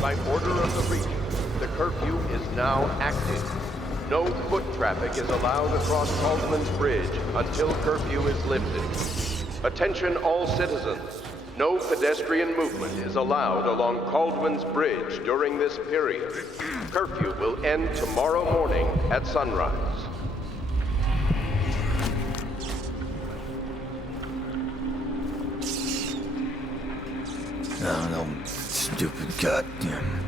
By order of the Regent, the curfew is now active. No foot traffic is allowed across Caldwell's Bridge until curfew is lifted. Attention all citizens. No pedestrian movement is allowed along Caldwell's Bridge during this period. Curfew will end tomorrow morning at sunrise. Oh, no, stupid goddamn.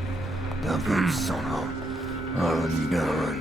Dumb son of. Oh, God,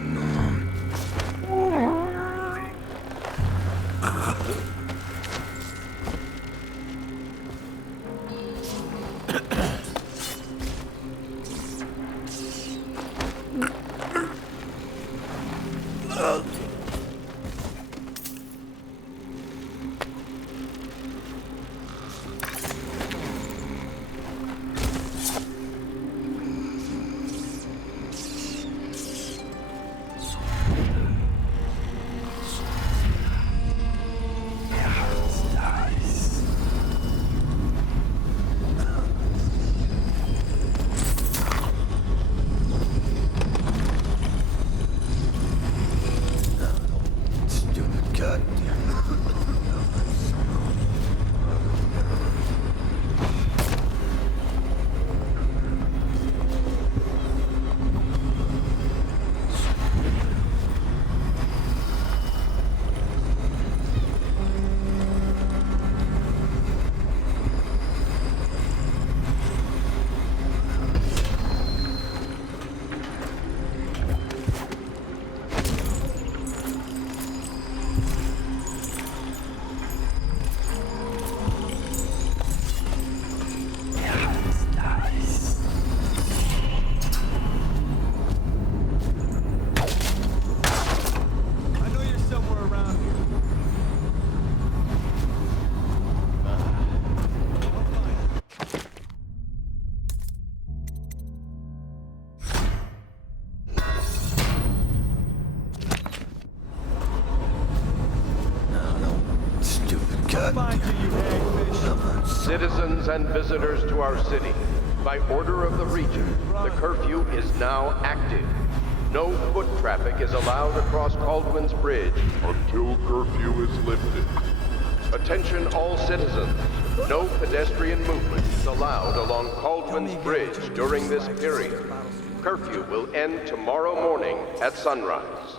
behind you, you hagfish. Citizens and visitors to our city, by order of the Regent, the curfew is now active. No foot traffic is allowed across Caldwin's Bridge until curfew is lifted. Attention all citizens. No pedestrian movement is allowed along Caldwin's Bridge during this period. Curfew will end tomorrow morning at sunrise.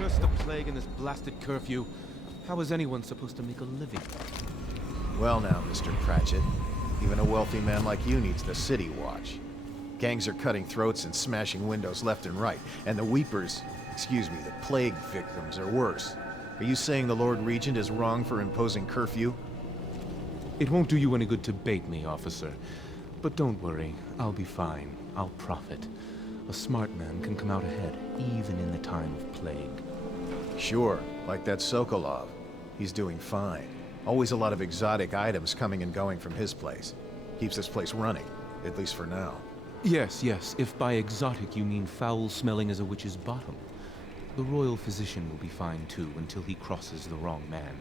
Curse the plague and this blasted curfew. How is anyone supposed to make a living? Well now, Mr. Pratchett, even a wealthy man like you needs the city watch. Gangs are cutting throats and smashing windows left and right, and the weepers, excuse me, the plague victims are worse. Are you saying the Lord Regent is wrong for imposing curfew? It won't do you any good to bait me, officer. But don't worry, I'll be fine. I'll profit. A smart man can come out ahead, even in the time of plague. Sure, like that Sokolov. He's doing fine. Always a lot of exotic items coming and going from his place. Keeps this place running, at least for now. Yes, yes, if by exotic you mean foul-smelling as a witch's bottom. The royal physician will be fine too, until he crosses the wrong man.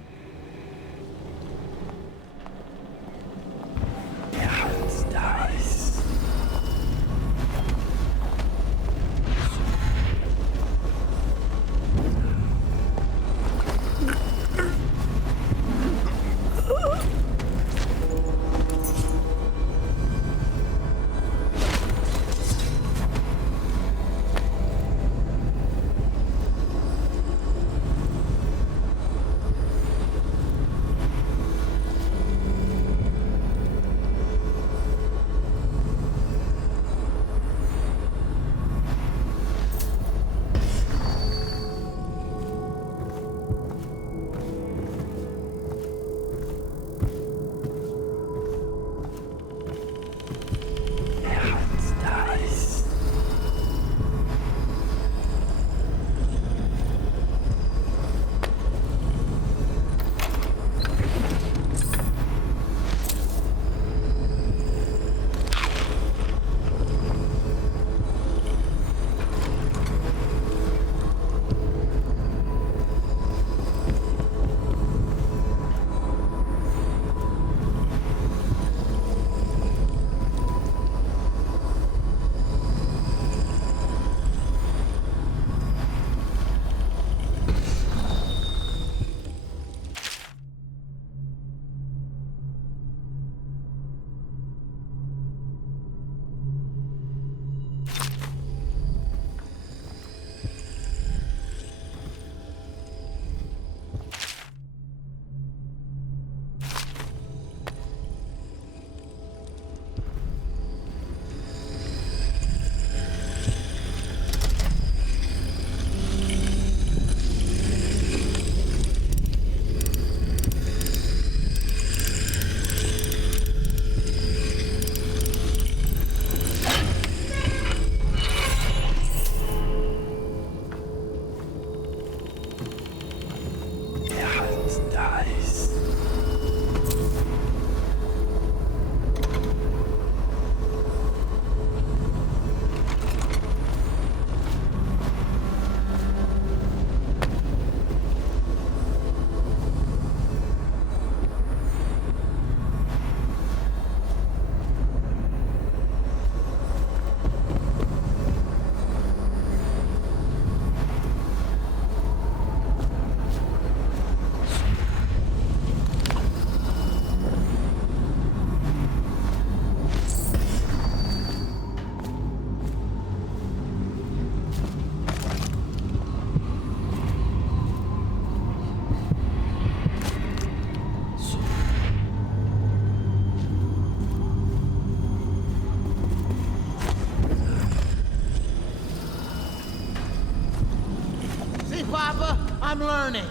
Papa. I'm learning.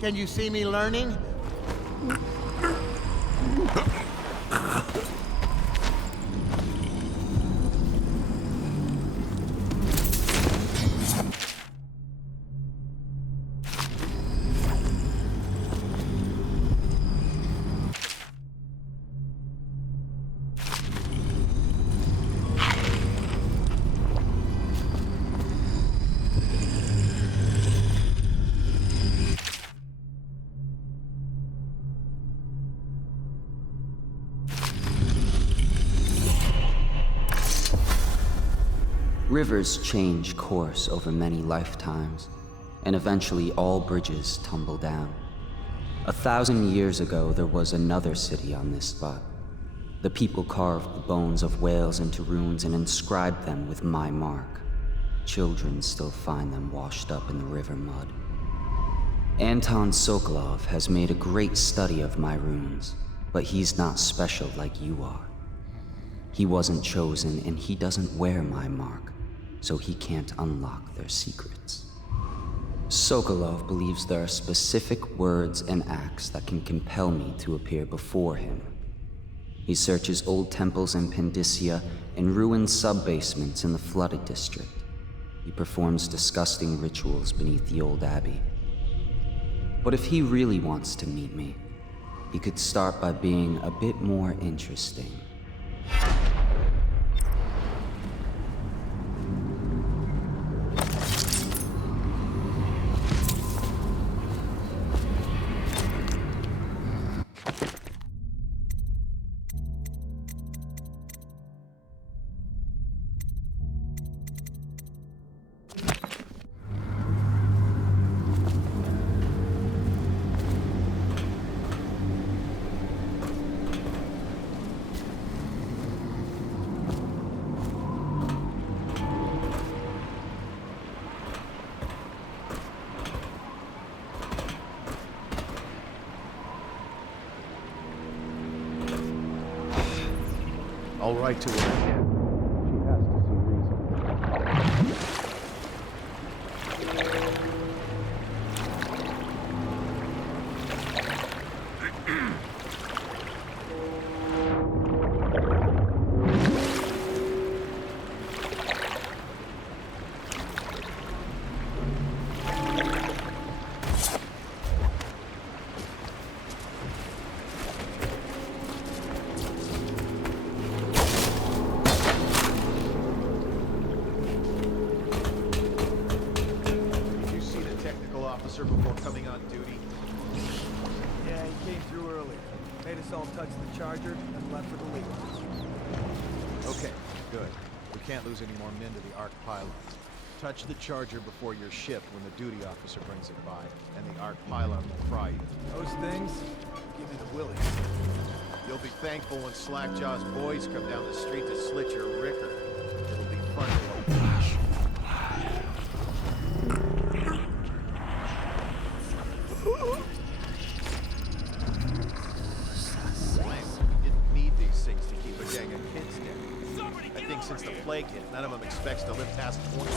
Can you see me learning? Rivers change course over many lifetimes, and eventually all bridges tumble down. 1,000 years ago, there was another city on this spot. The people carved the bones of whales into runes and inscribed them with my mark. Children still find them washed up in the river mud. Anton Sokolov has made a great study of my runes, but he's not special like you are. He wasn't chosen, and he doesn't wear my mark, so he can't unlock their secrets. Sokolov believes there are specific words and acts that can compel me to appear before him. He searches old temples in Pendicia and ruined sub-basements in the flooded district. He performs disgusting rituals beneath the old abbey. But if he really wants to meet me, he could start by being a bit more interesting. I'll write to her again. She has to see reason. Before coming on duty? Yeah, he came through earlier. Made us all touch the charger and left for the legal. Okay, good. We can't lose any more men to the Arc pylons. Touch the charger before you're shipped when the duty officer brings it by, and the Arc pylon will fry you. Those things give me the willies. You'll be thankful when Slackjaw's boys come down the street to slit your ricker. It'll be fun to watch. Since the plague hit, none of them expects to live past 20.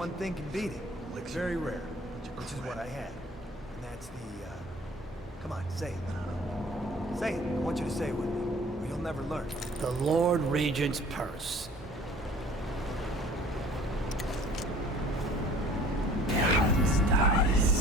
one thing can beat it. It's very rare, which is what I had. And that's the, come on, say it. Say it. I want you to say it with me, or you'll never learn. The Lord Regent's purse. Dice.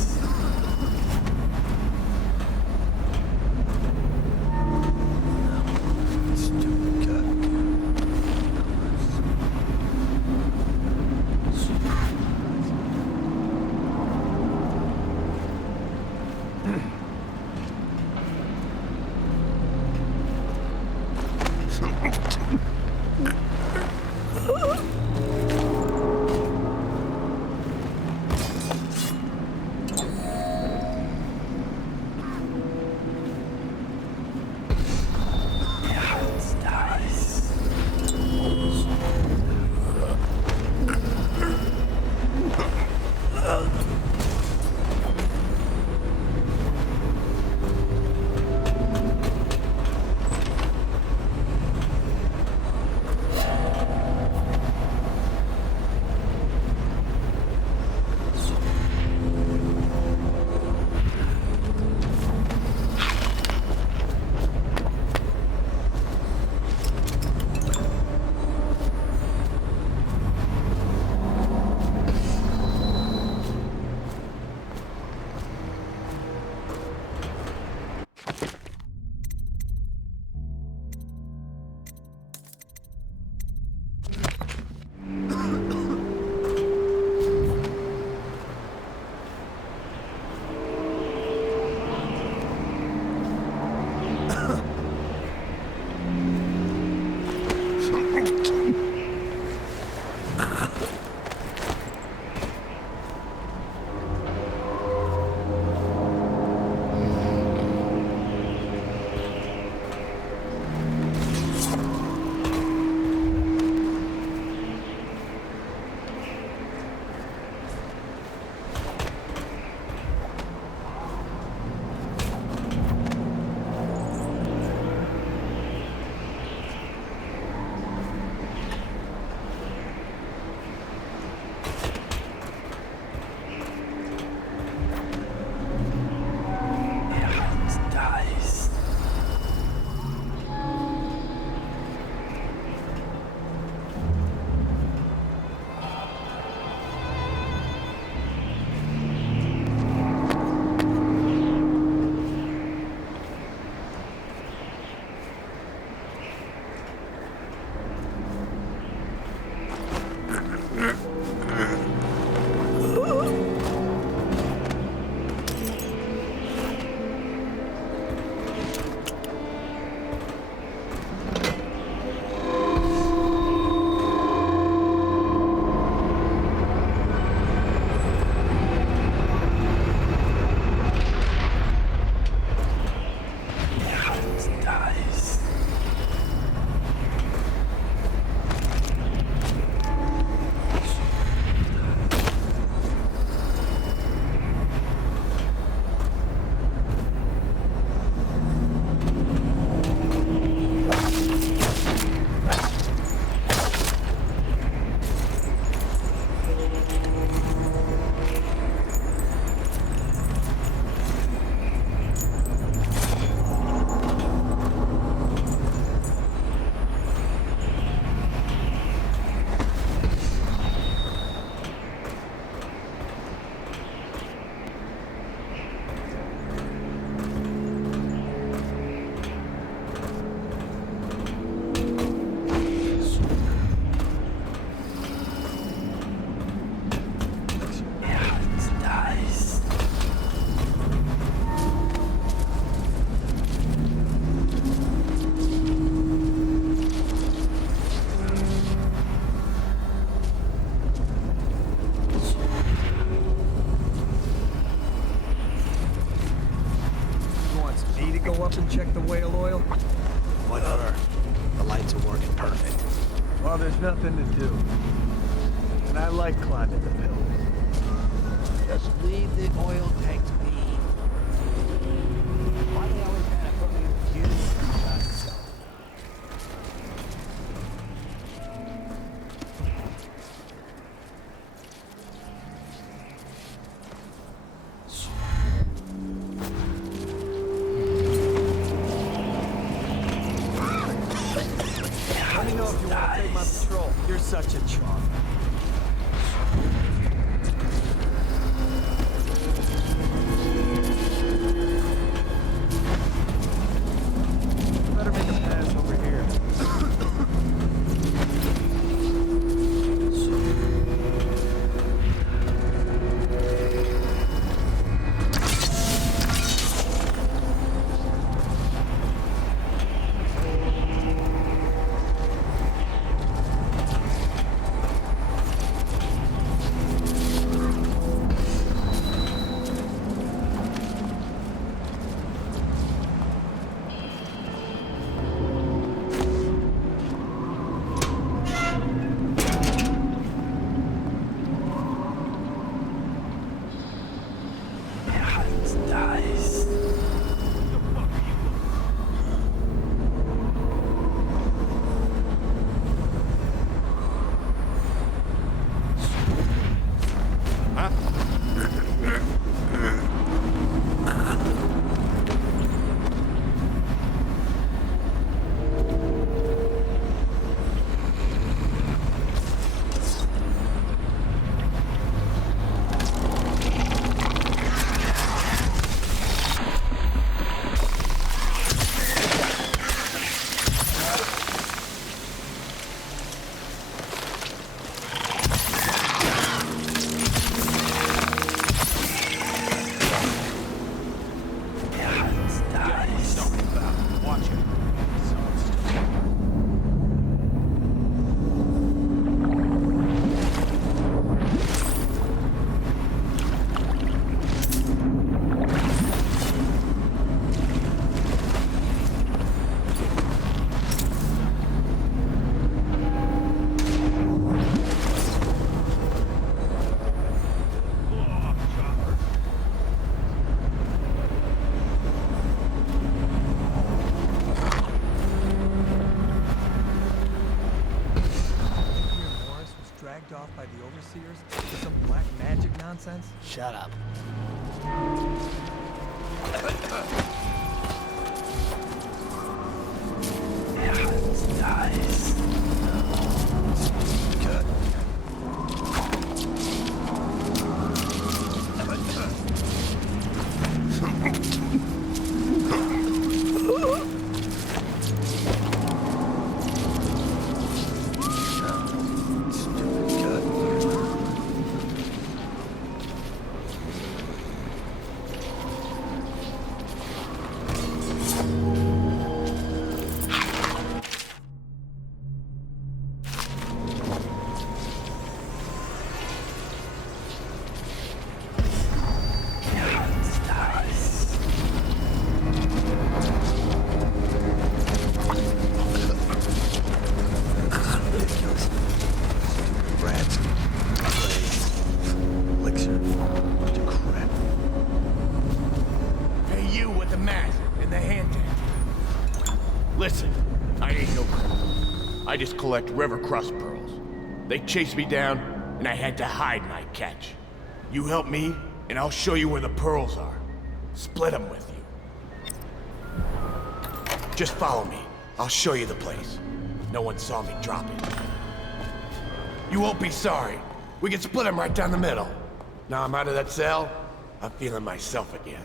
up and check the whale oil? Whatever. The lights are working perfect. Well, there's nothing to do. And I like climbing the hill. Just leave the oil tanks be. Why they always gotta put me with you? such a charmer. Better make a pass over here. Off by the overseers for some black magic nonsense? Shut up. Nice. Good. I just collect river crust pearls. They chased me down, and I had to hide my catch. You help me, and I'll show you where the pearls are. Split them with you. Just follow me. I'll show you the place. No one saw me drop it. You won't be sorry. We can split them right down the middle. Now I'm out of that cell, I'm feeling myself again.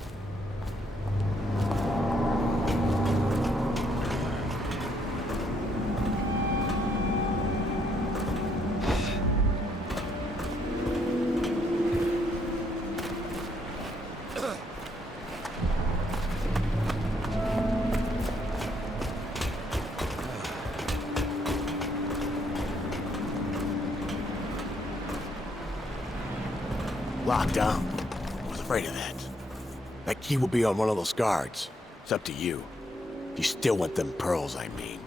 Locked down. I was afraid of that. That key will be on one of those guards. It's up to you. If you still want them pearls, I mean.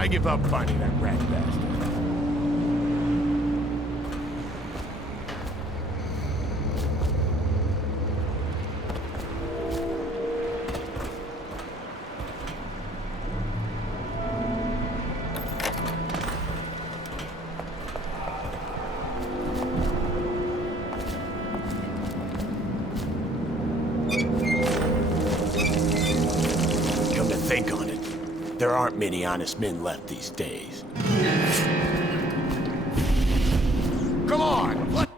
I give up finding that rat bastard. Think on it. There aren't many honest men left these days. Come on! Let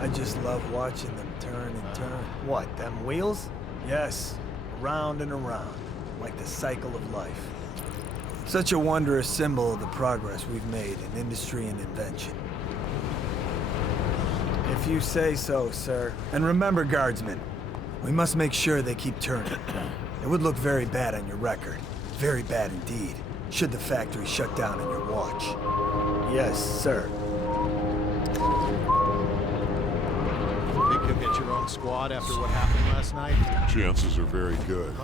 I just love watching them turn and turn. What, them wheels? Yes, around and around, like the cycle of life. Such a wondrous symbol of the progress we've made in industry and invention. If you say so, sir. And remember, guardsmen, we must make sure they keep turning. It would look very bad on your record. Very bad indeed, should the factory shut down on your watch. Yes, sir. Think you'll get your own squad after what happened last night? Chances are very good.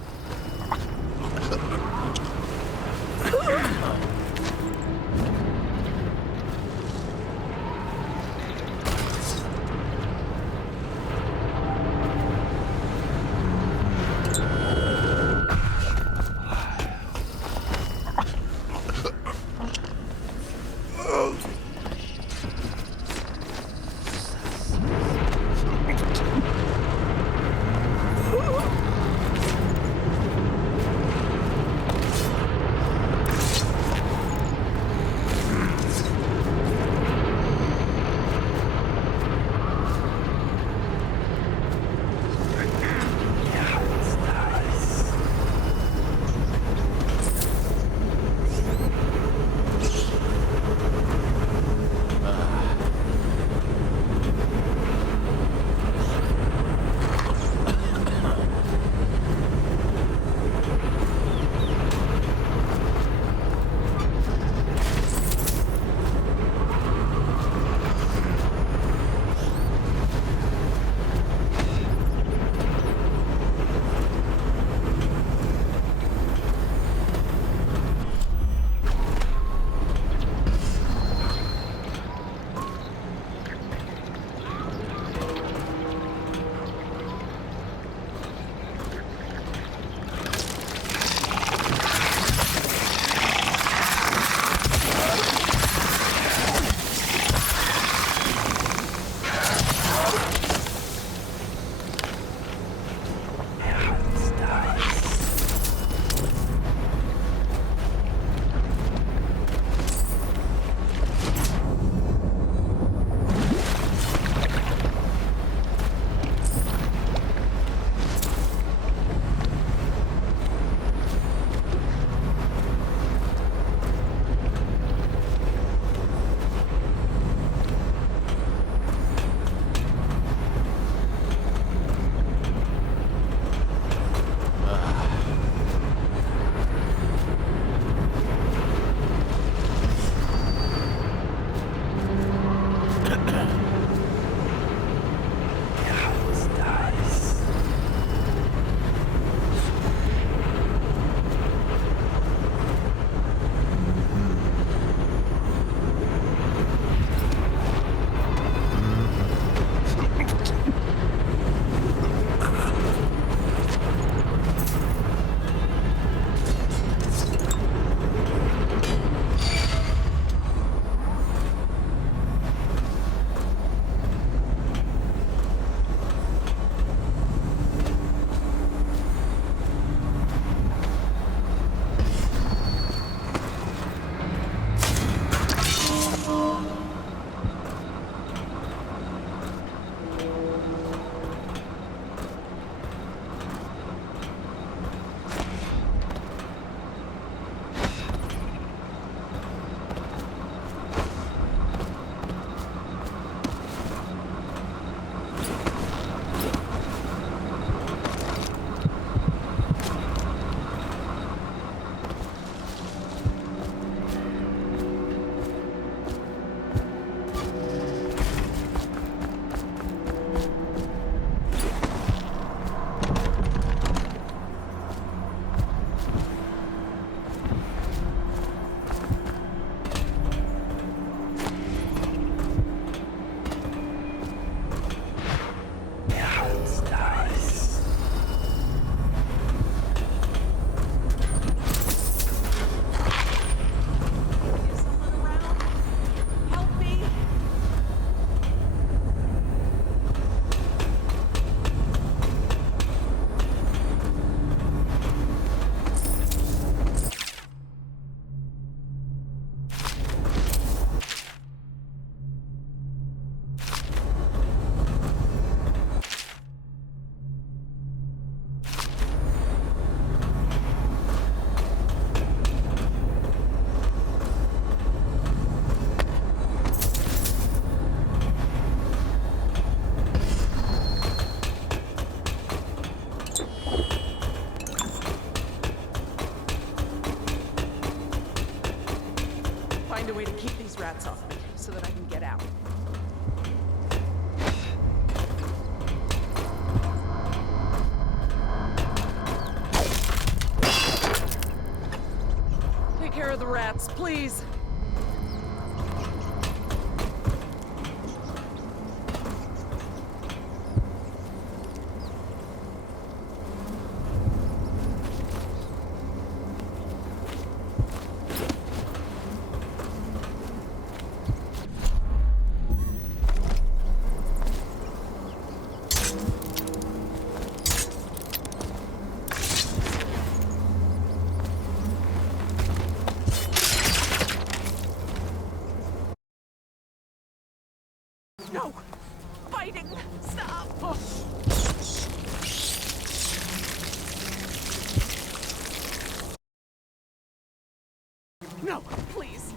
find a way to keep these rats off me so that I can get out. Take care of the rats, please. No! Fighting! Stop! Oh. No, please.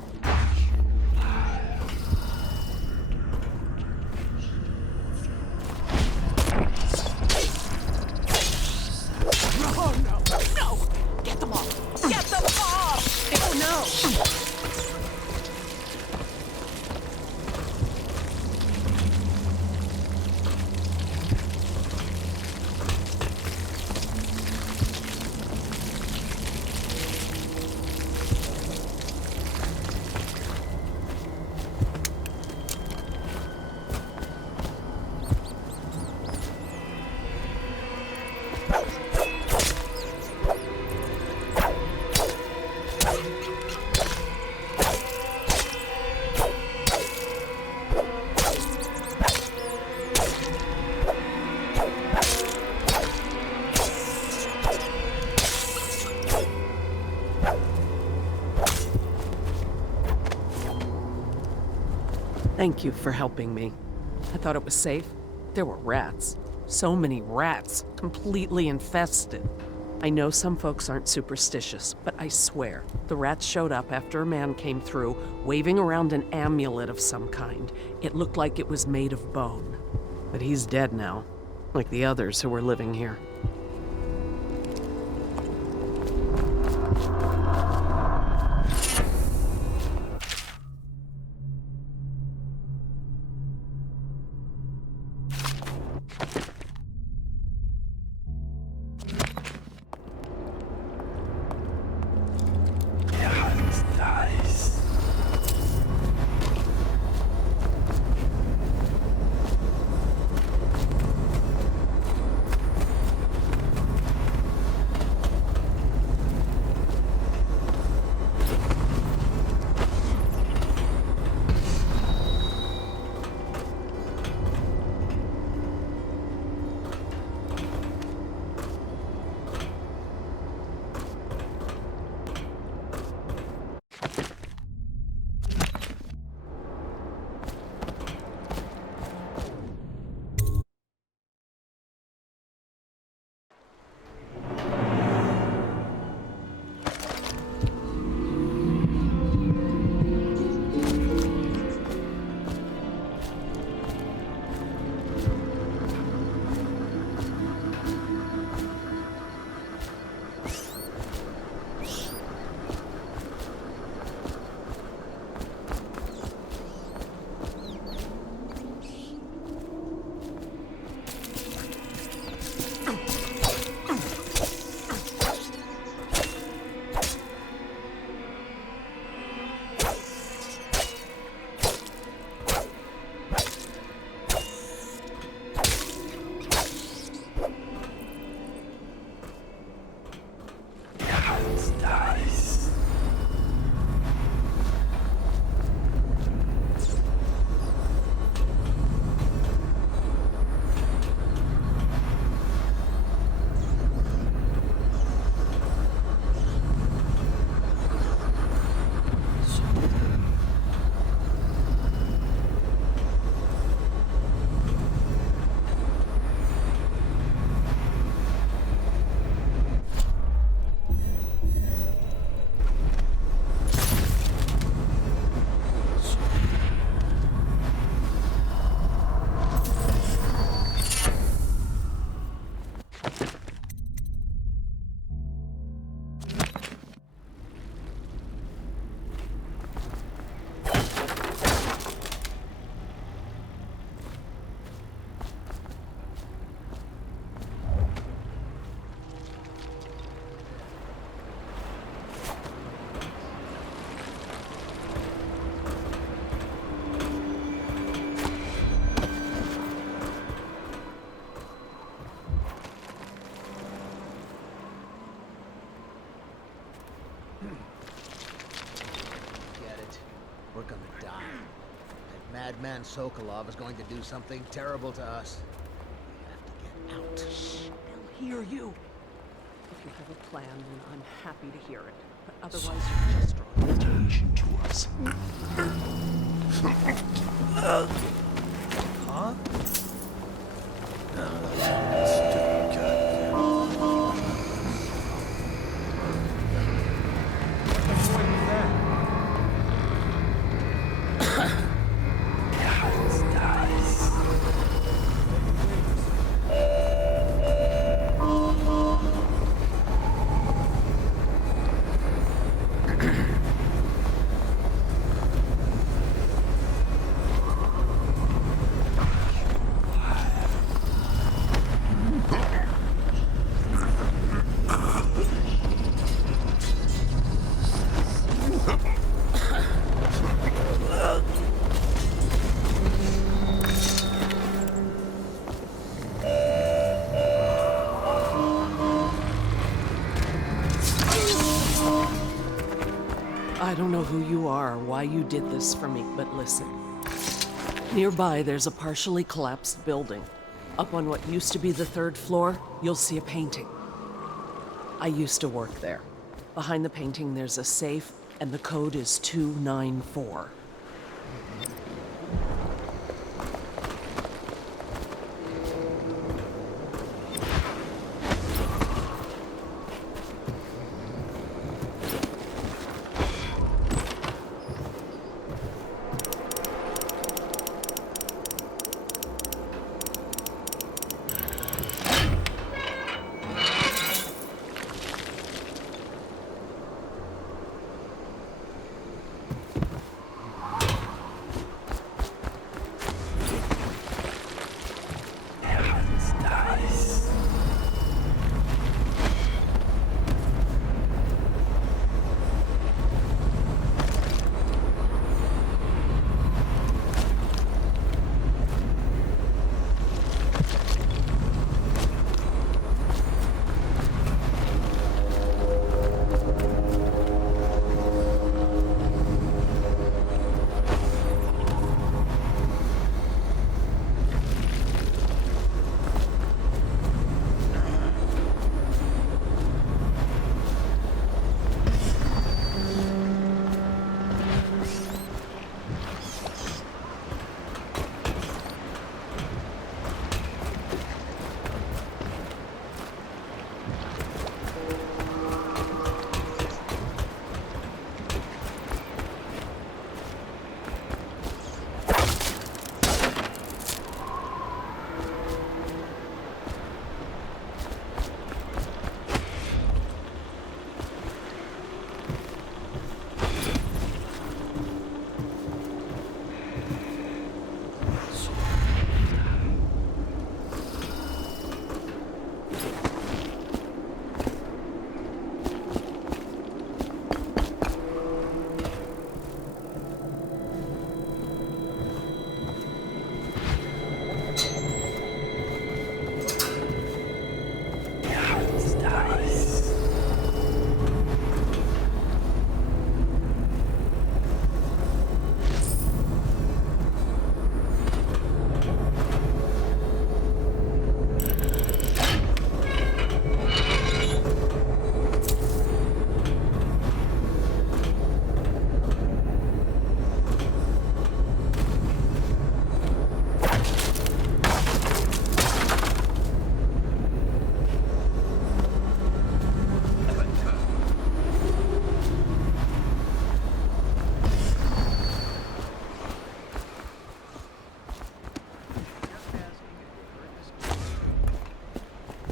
No, no, no! Get them off! Get them off! Oh no! Thank you for helping me. I thought it was safe. There were rats. So many rats, completely infested. I know some folks aren't superstitious, but I swear, the rats showed up after a man came through, waving around an amulet of some kind. It looked like it was made of bone. But he's dead now, like the others who were living here. madman Sokolov is going to do something terrible to us. We have to get out. They'll hear you. If you have a plan, then I'm happy to hear it. But otherwise, you're just drawing attention to us. Huh? I don't know who you are or why you did this for me, but listen. Nearby, there's a partially collapsed building. Up on what used to be the 3rd floor, you'll see a painting. I used to work there. Behind the painting, there's a safe, and the code is 294.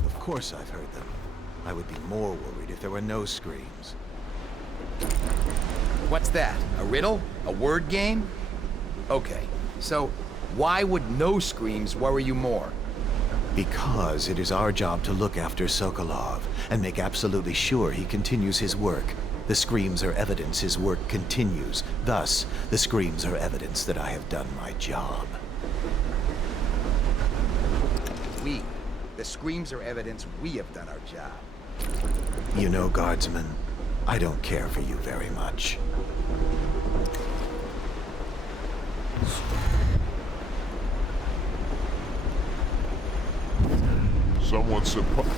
Of course I've heard them. I would be more worried if there were no screams. What's that? A riddle? A word game? Okay, so why would no screams worry you more? Because it is our job to look after Sokolov and make absolutely sure he continues his work. The screams are evidence his work continues. Thus, the screams are evidence that I have done my job. The screams are evidence we have done our job. You know, Guardsman, I don't care for you very much. supposed...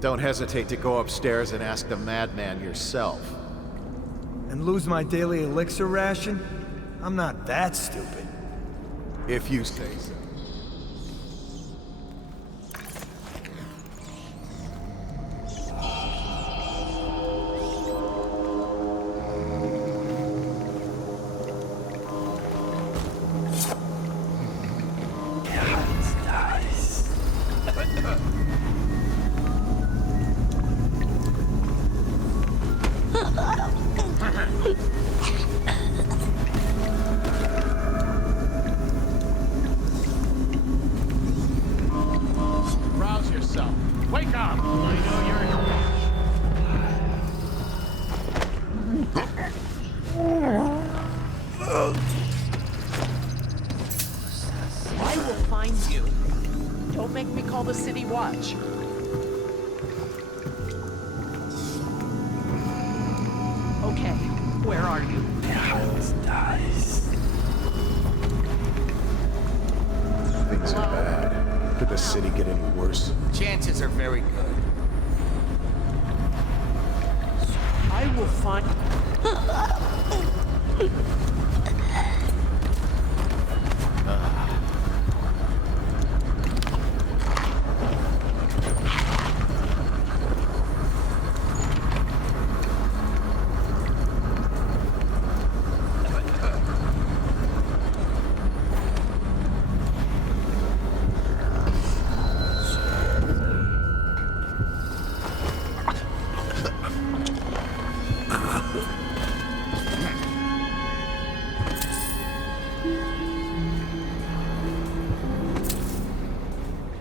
Don't hesitate to go upstairs and ask the madman yourself. And lose my daily elixir ration? I'm not that stupid. If you say so. Rouse yourself. Wake up! I know you're in a I will find you. Don't make me call the city watch. Okay, where are you? Things are bad. Could the city get any worse? Chances are very good. I will find...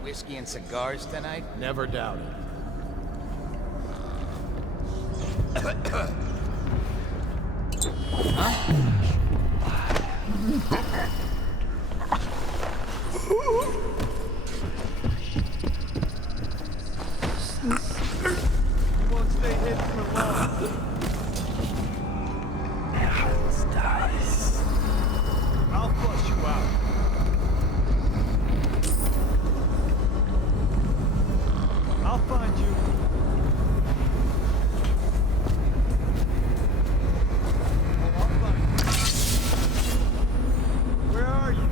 Whiskey and cigars tonight? Never doubted. You won't stay hidden for long. I'll flush you out. I'll find you. I'll find you. Where are you?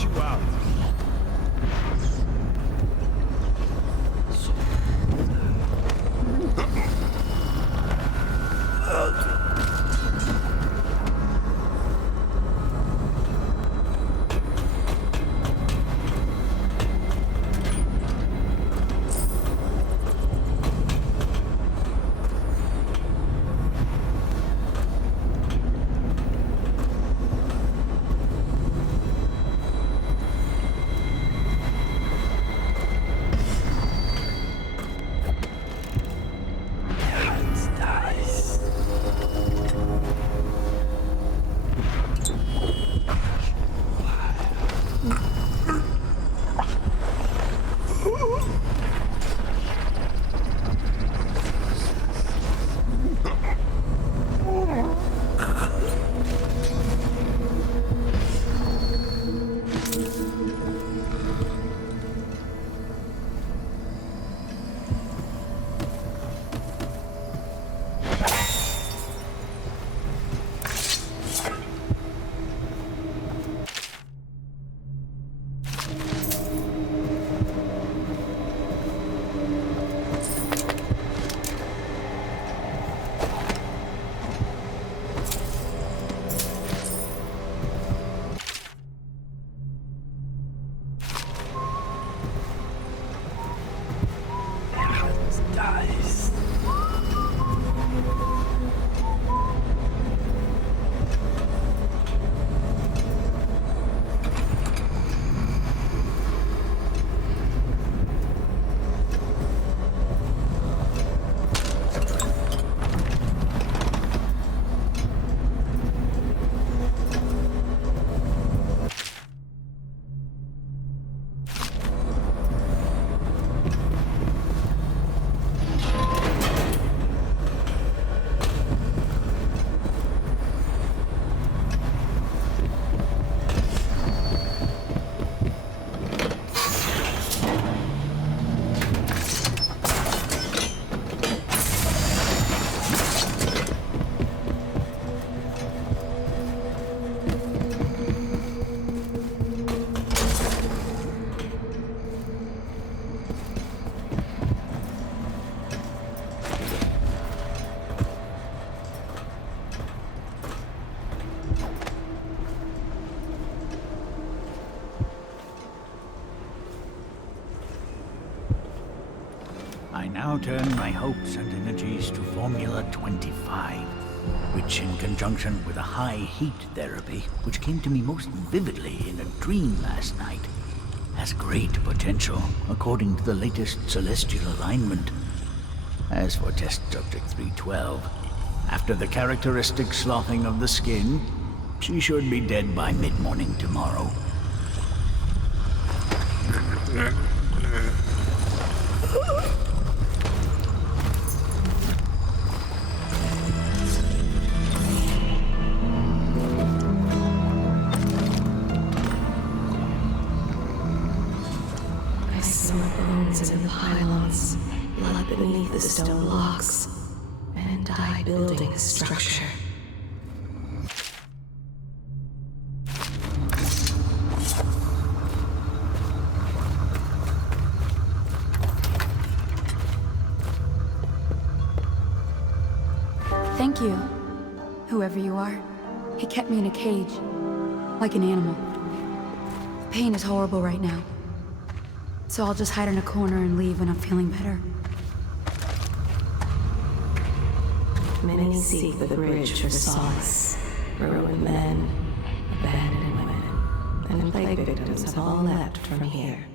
flush you out. I now turn my hopes and energies to Formula 25, which in conjunction with a high heat therapy, which came to me most vividly in a dream last night, has great potential according to the latest celestial alignment. As for test subject 312, after the characteristic sloughing of the skin, she should be dead by mid-morning tomorrow. I saw bones in the pylons, blood beneath the stone locks, and I building a structure. Thank you, whoever you are. He kept me in a cage, like an animal. The pain is horrible right now, so I'll just hide in a corner and leave when I'm feeling better. Many seek the bridge for solace. Ruined men, abandoned women, and plague victims have all left from here.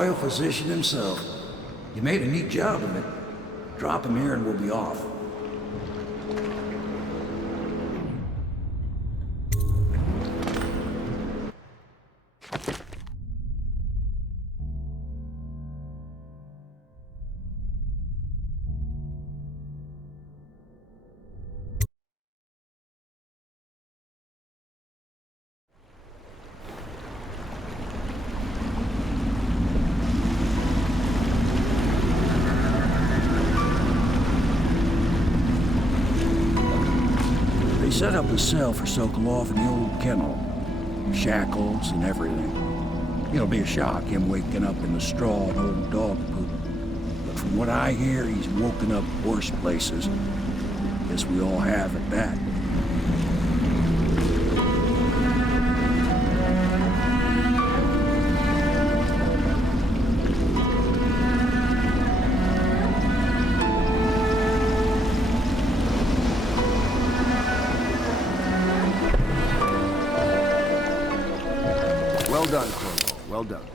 royal physician himself. You made a neat job of it. Drop him here and we'll be off. Set up a cell for Sokolov in the old kennel. Shackles and everything. It'll be a shock, him waking up in the straw and old dog poop. But from what I hear, he's woken up worse places. Guess we all have at that. Well done, Cornwall. Well done.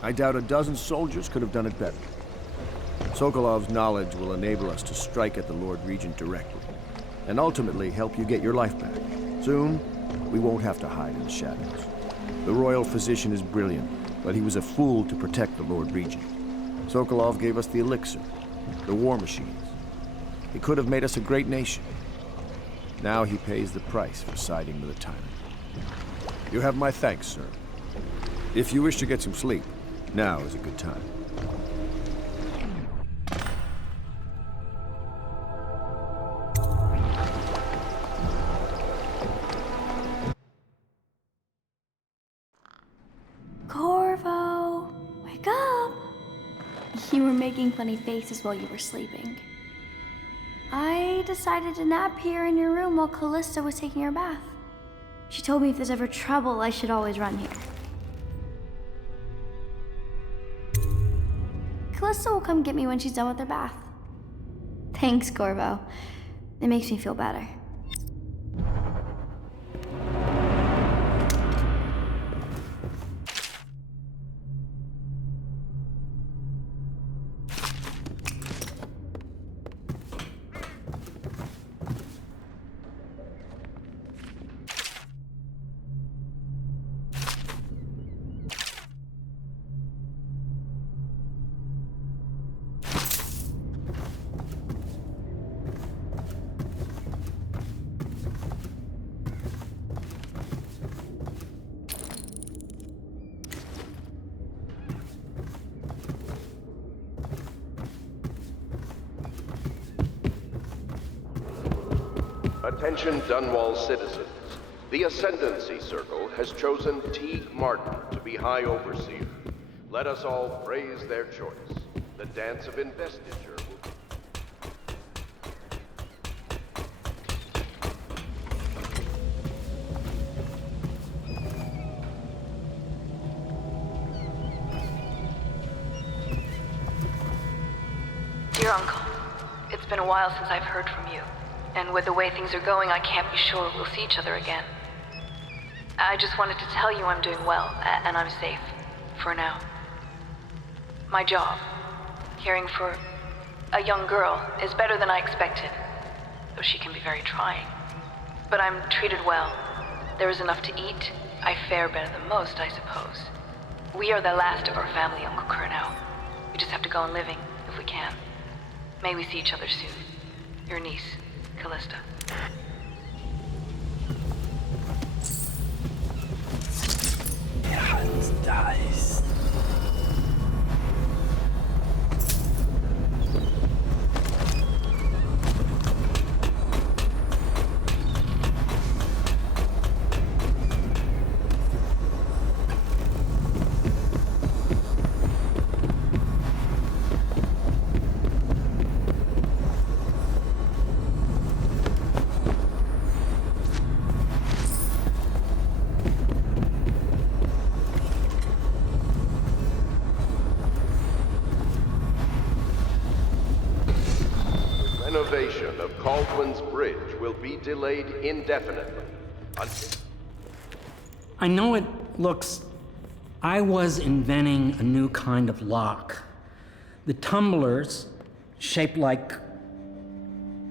I doubt a dozen soldiers could have done it better. Sokolov's knowledge will enable us to strike at the Lord Regent directly, and ultimately help you get your life back. Soon, we won't have to hide in the shadows. The royal physician is brilliant, but he was a fool to protect the Lord Regent. Sokolov gave us the elixir, the war machines. He could have made us a great nation. Now he pays the price for siding with a tyrant. You have my thanks, sir. If you wish to get some sleep, now is a good time. Corvo, wake up! You were making funny faces while you were sleeping. I decided to nap here in your room while Callista was taking her bath. She told me if there's ever trouble, I should always run here. Callista will come get me when she's done with her bath. Thanks, Corvo. It makes me feel better. Attention Dunwall citizens. The Ascendancy Circle has chosen Teague Martin to be High Overseer. Let us all praise their choice. The dance of investiture will Dear Uncle, it's been a while since I've heard from you. And with the way things are going, I can't be sure we'll see each other again. I just wanted to tell you I'm doing well, and I'm safe. For now. My job, caring for a young girl, is better than I expected. Though she can be very trying. But I'm treated well. There is enough to eat. I fare better than most, I suppose. We are the last of our family, Uncle Kurnow. We just have to go on living, if we can. May we see each other soon. Your niece, Callista. Hans dies. Renovation of Caldwell's Bridge will be delayed indefinitely until... I know it looks I was inventing a new kind of lock. The tumblers, shaped like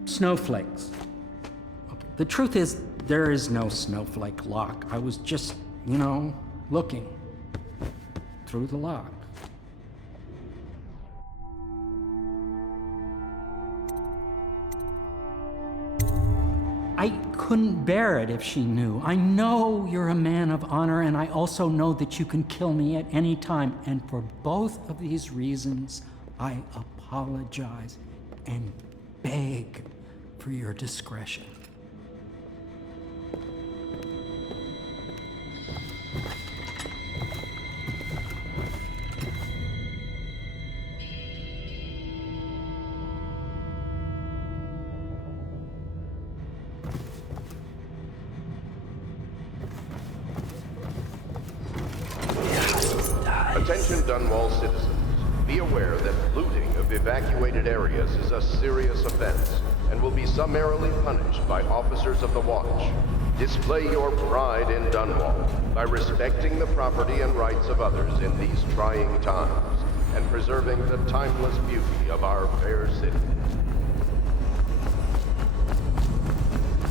snowflakes. Okay. The truth is, there is no snowflake lock. I was just, looking through the lock. I couldn't bear it if she knew. I know you're a man of honor, and I also know that you can kill me at any time. And for both of these reasons, I apologize and beg for your discretion. Attention Dunwall citizens. Be aware that looting of evacuated areas is a serious offense and will be summarily punished by officers of the Watch. Display your pride in Dunwall by respecting the property and rights of others in these trying times and preserving the timeless beauty of our fair city.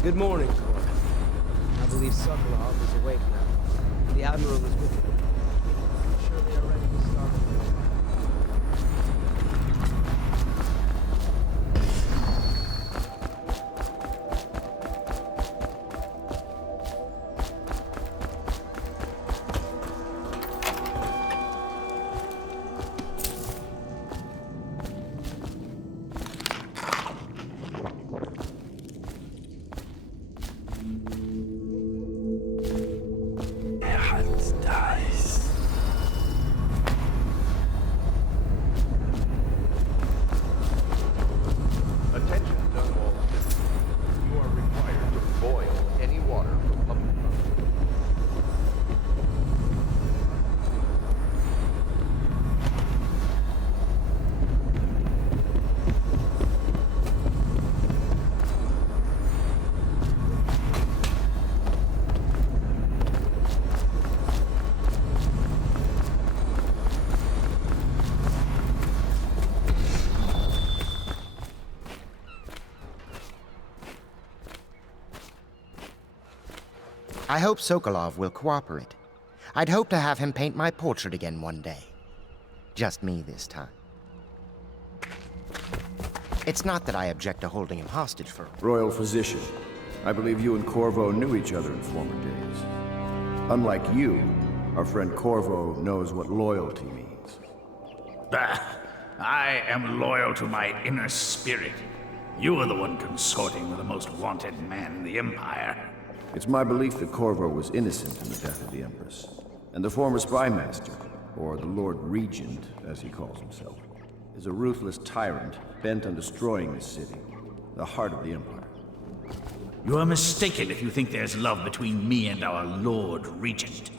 Good morning, Court. I believe Sokolov is awake now. The Admiral is with him. I'm sure they are ready to start. Attention Dunwall citizens. You are required to boil any water from public property. I hope Sokolov will cooperate. I'd hope to have him paint my portrait again one day. Just me this time. It's not that I object to holding him hostage for... Royal physician, I believe you and Corvo knew each other in former days. Unlike you, our friend Corvo knows what loyalty means. Bah! I am loyal to my inner spirit. You are the one consorting with the most wanted man in the Empire. It's my belief that Corvo was innocent in the death of the Empress, and the former spy master, or the Lord Regent, as he calls himself, is a ruthless tyrant bent on destroying this city, the heart of the Empire. You are mistaken if you think there's love between me and our Lord Regent.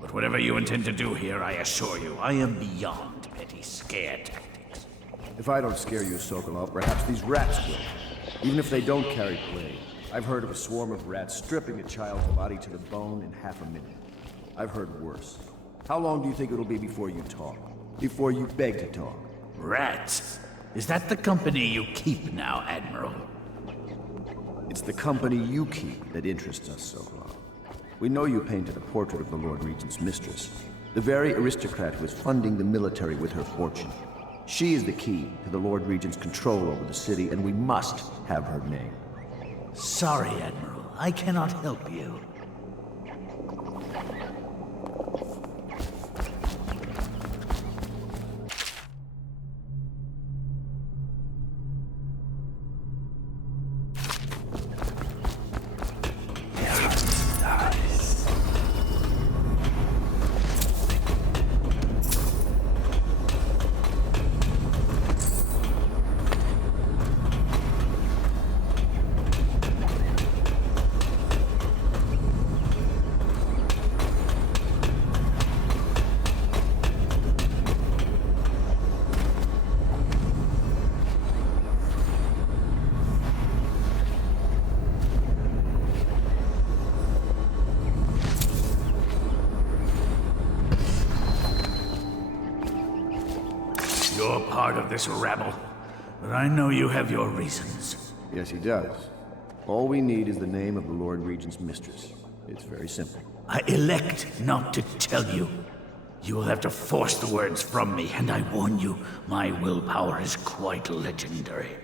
But whatever you intend to do here, I assure you, I am beyond petty scare tactics. If I don't scare you, Sokolov, perhaps these rats will. Even if they don't carry plague. I've heard of a swarm of rats stripping a child's body to the bone in half a minute. I've heard worse. How long do you think it'll be before you talk? Before you beg to talk? Rats? Is that the company you keep now, Admiral? It's the company you keep that interests us, Sokolov. We know you painted a portrait of the Lord Regent's mistress, the very aristocrat who is funding the military with her fortune. She is the key to the Lord Regent's control over the city, and we must have her name. Sorry, Admiral. I cannot help you. a part of this rabble, but I know you have your reasons. Yes, he does. All we need is the name of the Lord Regent's mistress. It's very simple. I elect not to tell you. You will have to force the words from me, and I warn you, my willpower is quite legendary.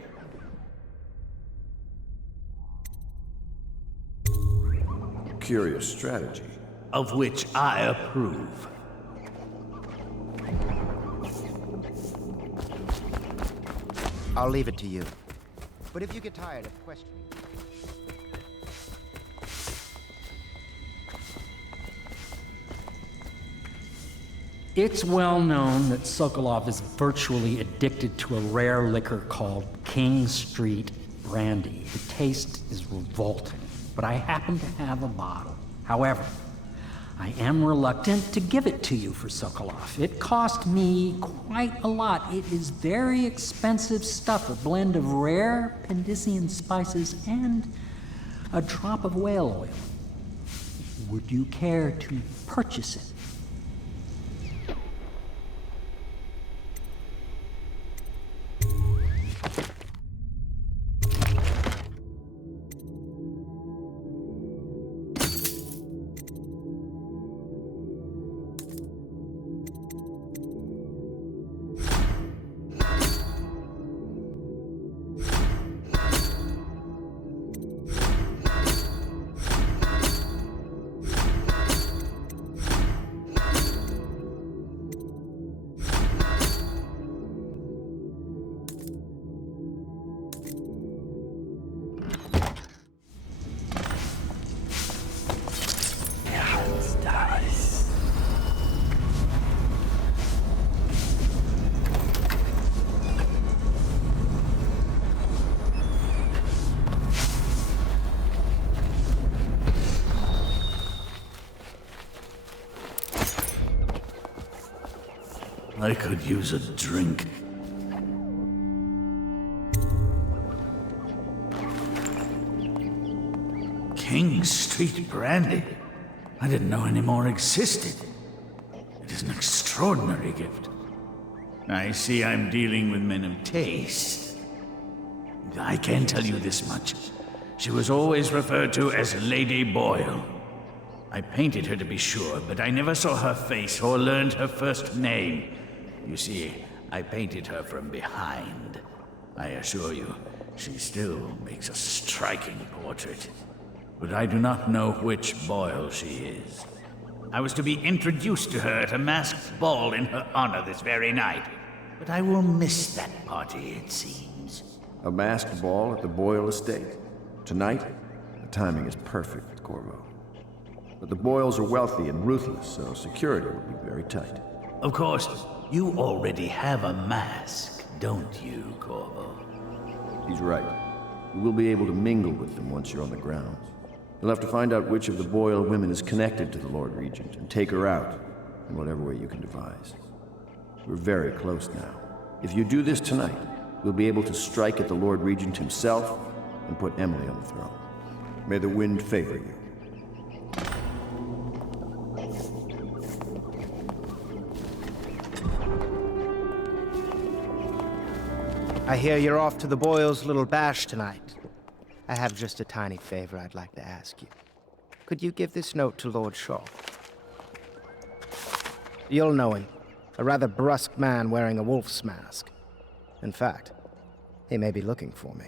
Curious strategy. Of which I approve. I'll leave it to you. But if you get tired of questioning... It's well known that Sokolov is virtually addicted to a rare liquor called King Street Brandy. The taste is revolting, but I happen to have a bottle. However, I am reluctant to give it to you for Sokolov. It cost me quite a lot. It is very expensive stuff, a blend of rare Pendician spices and a drop of whale oil. Would you care to purchase it? I could use a drink. King Street Brandy? I didn't know any more existed. It is an extraordinary gift. I see I'm dealing with men of taste. I can tell you this much. She was always referred to as Lady Boyle. I painted her to be sure, but I never saw her face or learned her first name. You see, I painted her from behind. I assure you, she still makes a striking portrait. But I do not know which Boyle she is. I was to be introduced to her at a masked ball in her honor this very night. But I will miss that party, it seems. A masked ball at the Boyle estate? Tonight? The timing is perfect, Corvo. But the Boyles are wealthy and ruthless, so security will be very tight. Of course, you already have a mask, don't you, Corvo? He's right. You will be able to mingle with them once you're on the grounds. You'll have to find out which of the Boyle women is connected to the Lord Regent and take her out in whatever way you can devise. We're very close now. If you do this tonight, we'll be able to strike at the Lord Regent himself and put Emily on the throne. May the wind favor you. I hear you're off to the Boyles' little bash tonight. I have just a tiny favor I'd like to ask you. Could you give this note to Lord Shaw? You'll know him. A rather brusque man wearing a wolf's mask. In fact, he may be looking for me.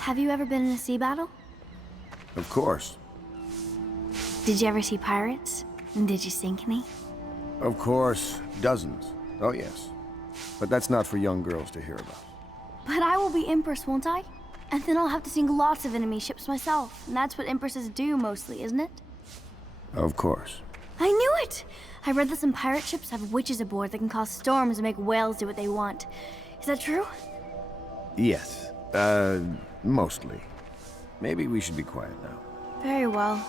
Have you ever been in a sea battle? Of course. Did you ever see pirates? And did you sink any? Of course. Dozens. Oh, yes. But that's not for young girls to hear about. But I will be Empress, won't I? And then I'll have to sink lots of enemy ships myself. And that's what Empresses do mostly, isn't it? Of course. I knew it! I read that some pirate ships have witches aboard that can cause storms and make whales do what they want. Is that true? Yes. Mostly. Maybe we should be quiet now. Very well.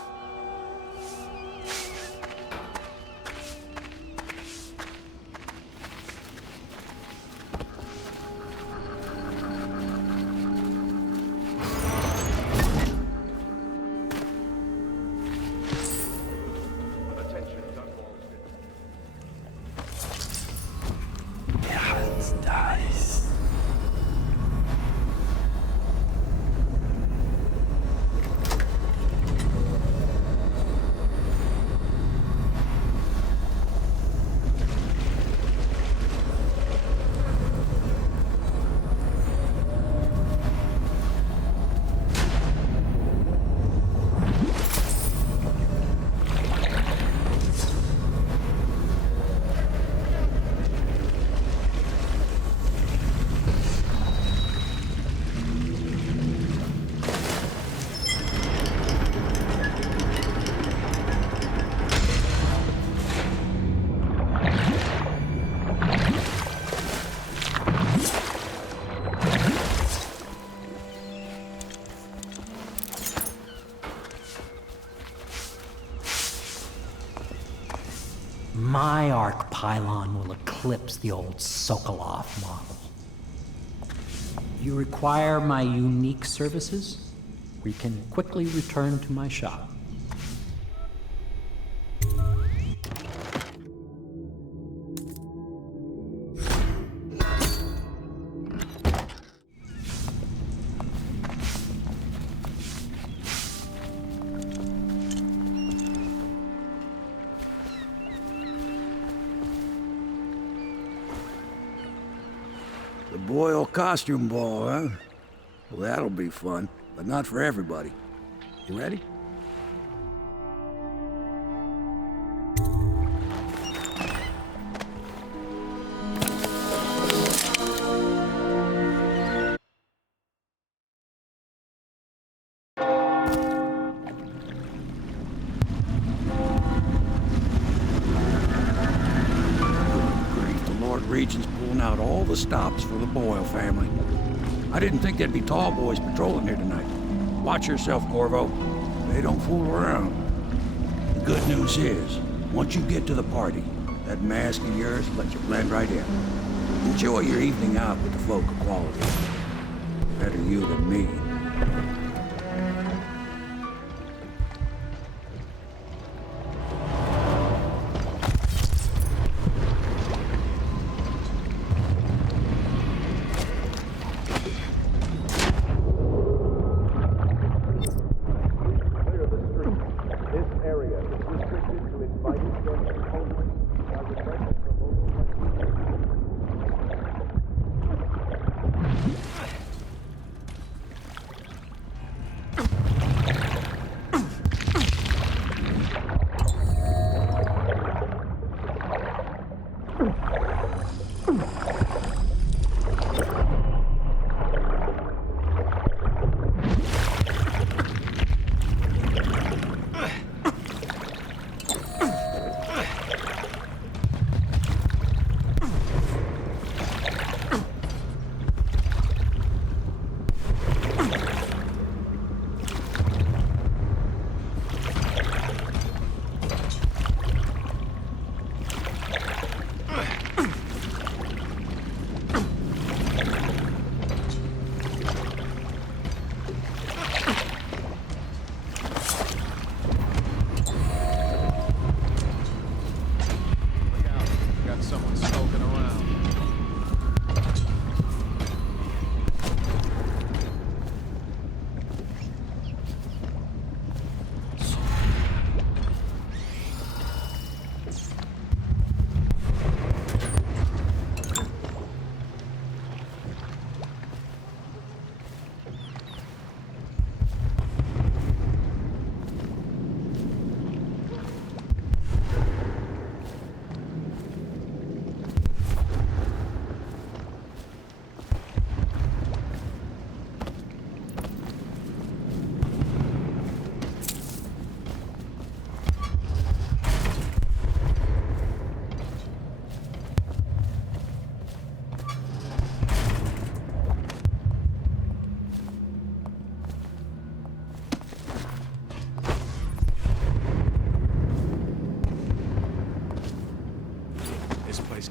pylon will eclipse the old Sokolov model. You require my unique services? We can quickly return to my shop. The Boyle costume ball, huh? Well, that'll be fun, but not for everybody. You ready? Regent's pulling out all the stops for the Boyle family. I didn't think there'd be tall boys patrolling here tonight. Watch yourself, Corvo. They don't fool around. The good news is, once you get to the party, that mask of yours will let you blend right in. Enjoy your evening out with the folk of quality. Better you than me.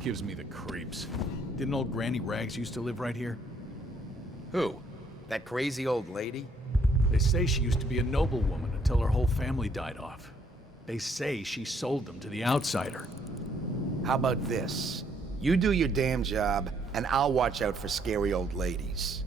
Gives me the creeps. Didn't old Granny Rags used to live right here? Who? That crazy old lady? They say she used to be a noblewoman until her whole family died off. They say she sold them to the outsider. How about this? You do your damn job, and I'll watch out for scary old ladies.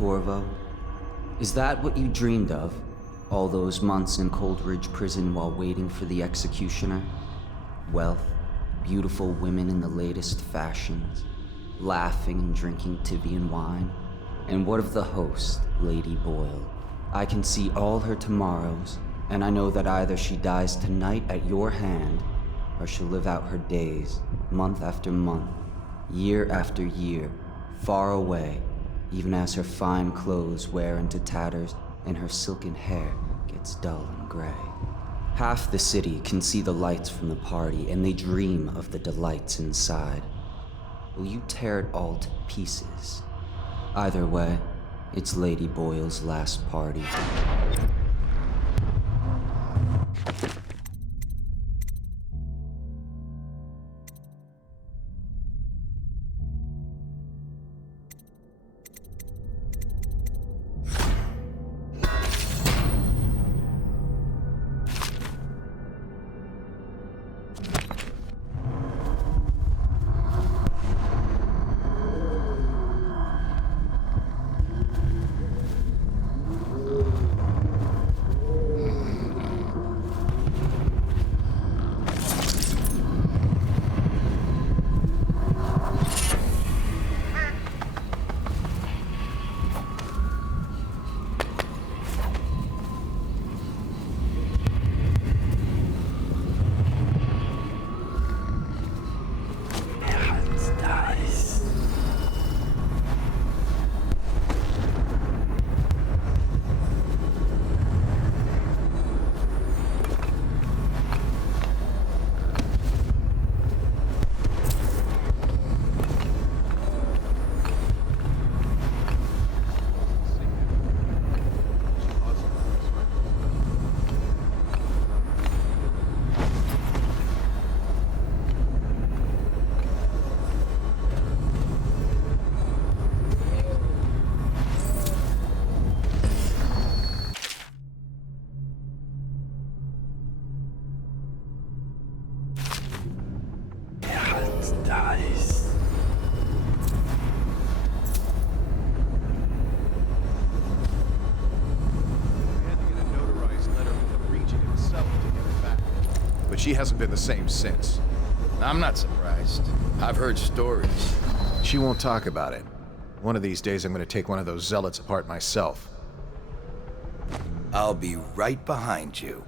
Corvo? Is that what you dreamed of? All those months in Coldridge Prison while waiting for the executioner? Wealth, beautiful women in the latest fashions, laughing and drinking Tibian wine? And what of the host, Lady Boyle? I can see all her tomorrows, and I know that either she dies tonight at your hand, or she'll live out her days, month after month, year after year, far away, even as her fine clothes wear into tatters and her silken hair gets dull and gray. Half the city can see the lights from the party, and they dream of the delights inside. Will you tear it all to pieces? Either way, it's Lady Boyle's last party. She hasn't been the same since. I'm not surprised. I've heard stories. She won't talk about it. One of these days I'm gonna take one of those zealots apart myself. I'll be right behind you.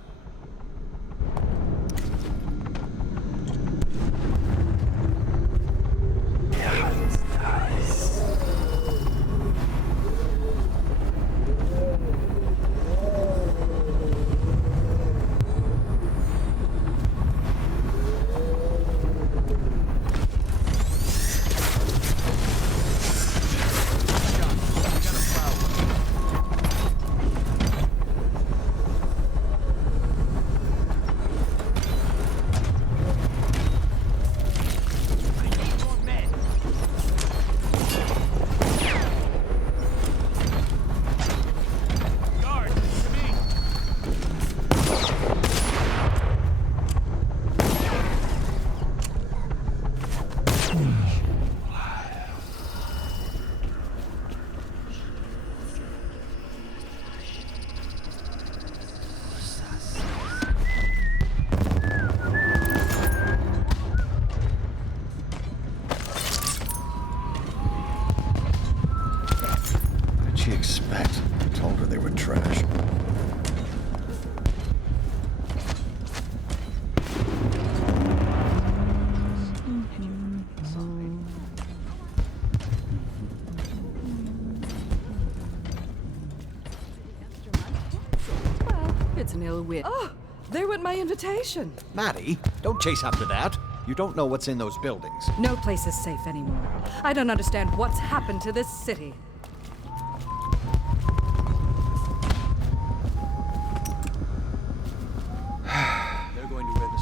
It's an ill wind. Oh, there went my invitation. Maddie, don't chase after that. You don't know what's in those buildings. No place is safe anymore. I don't understand what's happened to this city.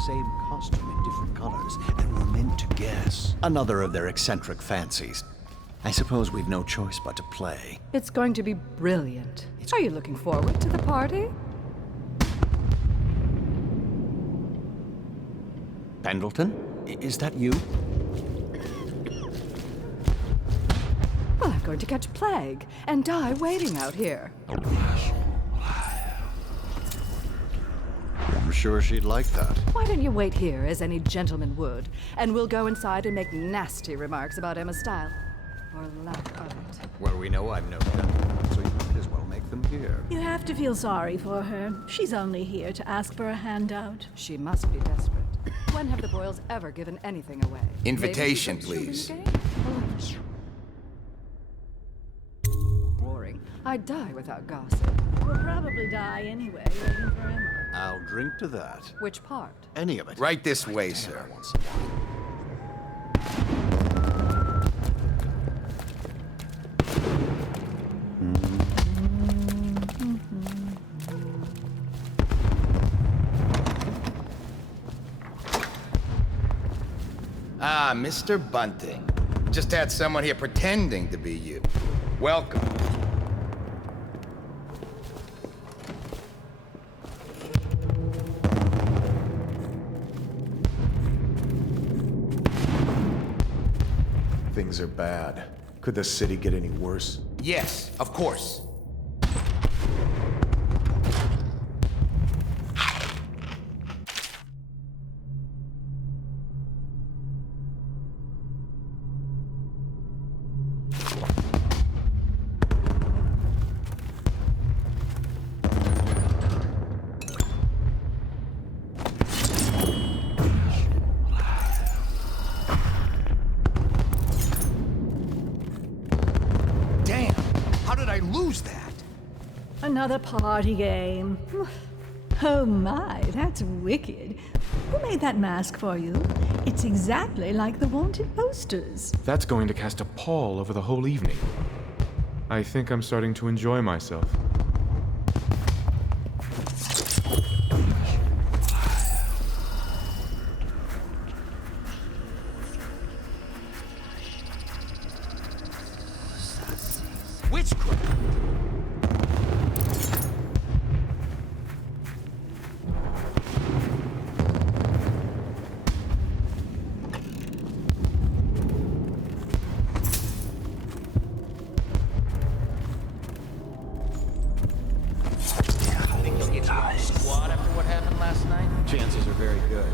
same costume in different colors, and we're meant to guess. Another of their eccentric fancies. I suppose we've no choice but to play. It's going to be brilliant. Are you looking forward to the party? Pendleton? Is that you? Well, I'm going to catch plague and die waiting out here. I'm sure she'd like that. Why don't you wait here, as any gentleman would, and we'll go inside and make nasty remarks about Emma's style. Or lack of it. Well, we know I'm no gentleman, so you might as well make them here. You have to feel sorry for her. She's only here to ask for a handout. She must be desperate. When have the Boyles ever given anything away? Invitation, please. Boring. I'd die without gossip. We'll probably die anyway, waiting for Emma. I'll drink to that. Which part? Any of it. Right this way, sir. Ah, Mr. Bunting. Just had someone here pretending to be you. Welcome. Things are bad. Could the city get any worse? Yes, of course. Another party game. Oh my, that's wicked. Who made that mask for you? It's exactly like the wanted posters. That's going to cast a pall over the whole evening. I think I'm starting to enjoy myself. Witchcraft! Squad after what happened last night? Chances are very good.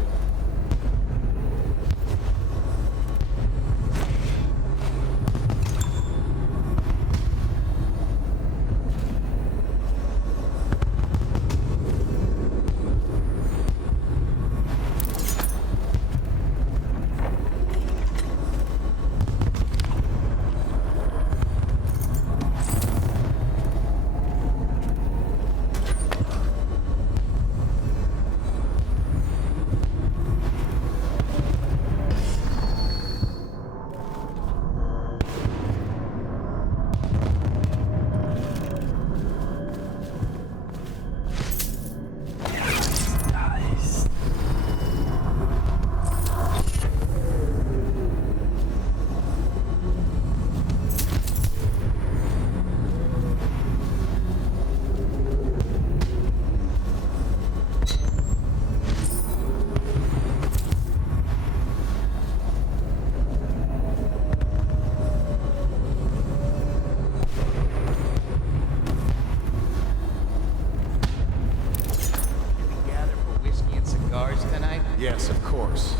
Yes, of course.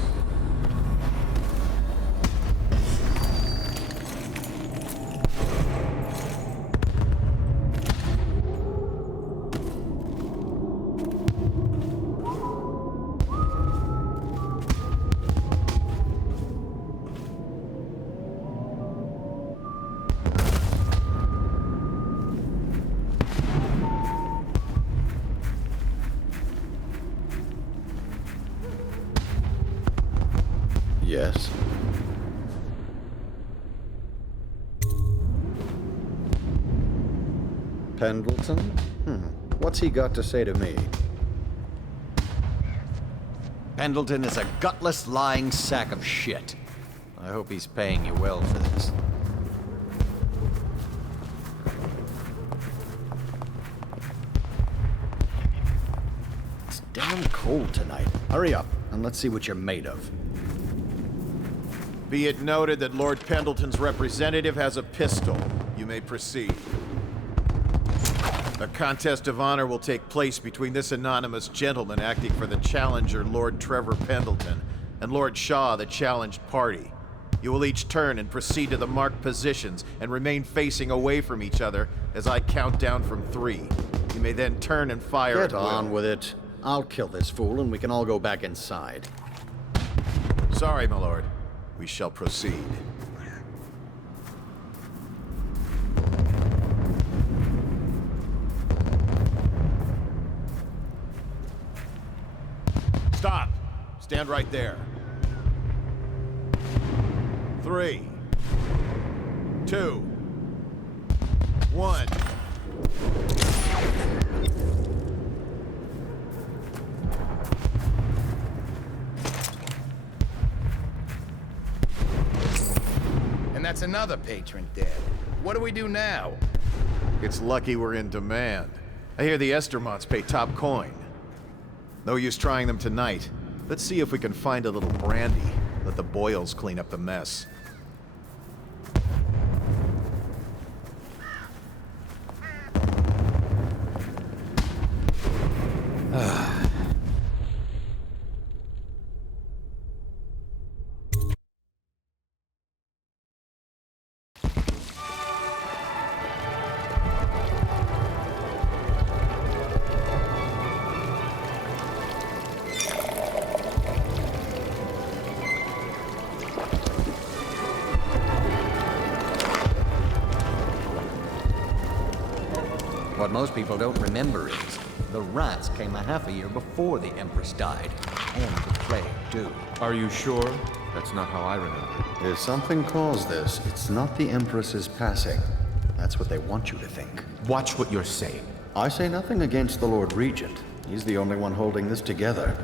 Yes. Pendleton? What's he got to say to me? Pendleton is a gutless, lying sack of shit. I hope he's paying you well for this. It's damn cold tonight. Hurry up, and let's see what you're made of. Be it noted that Lord Pendleton's representative has a pistol. You may proceed. A contest of honor will take place between this anonymous gentleman acting for the challenger, Lord Trevor Pendleton, and Lord Shaw, the challenged party. You will each turn and proceed to the marked positions and remain facing away from each other as I count down from 3. You may then turn and fire at will. Get on with it. I'll kill this fool and we can all go back inside. Sorry, my lord. We shall proceed. Stop! Stand right there. 3, 2, 1. And that's another patron dead. What do we do now? It's lucky we're in demand. I hear the Estermonts pay top coin. No use trying them tonight. Let's see if we can find a little brandy. Let the Boyles clean up the mess. What most people don't remember is the rats came a half a year before the Empress died. And the plague, too. Are you sure? That's not how I remember. If something caused this, it's not the Empress's passing. That's what they want you to think. Watch what you're saying. I say nothing against the Lord Regent. He's the only one holding this together.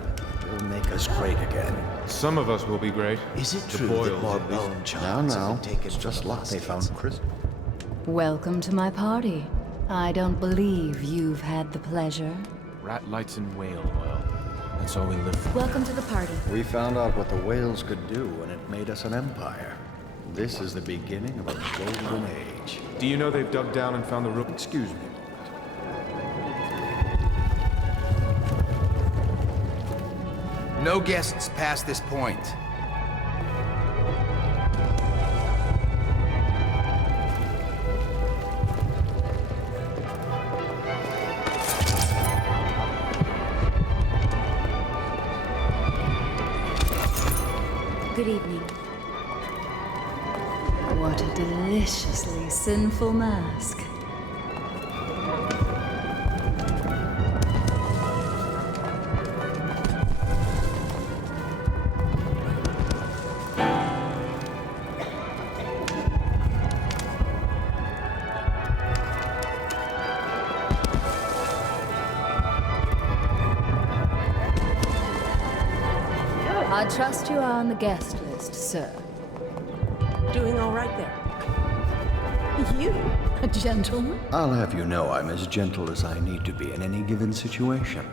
He'll make us great again. Some of us will be great. Is it The true Boyles, that more at least. bone charms have Now, been taken it's just from luck they found Chris. Welcome to my party. I don't believe you've had the pleasure. Rat lights and whale oil. That's all we live for. Welcome to the party. We found out what the whales could do, and it made us an empire. This is the beginning of a golden age. Do you know they've dug down and found the room? Excuse me. No guests past this point. Good evening. What a deliciously sinful mask. I trust you are on the guest list, sir. Doing all right there. You, a gentleman? I'll have you know I'm as gentle as I need to be in any given situation.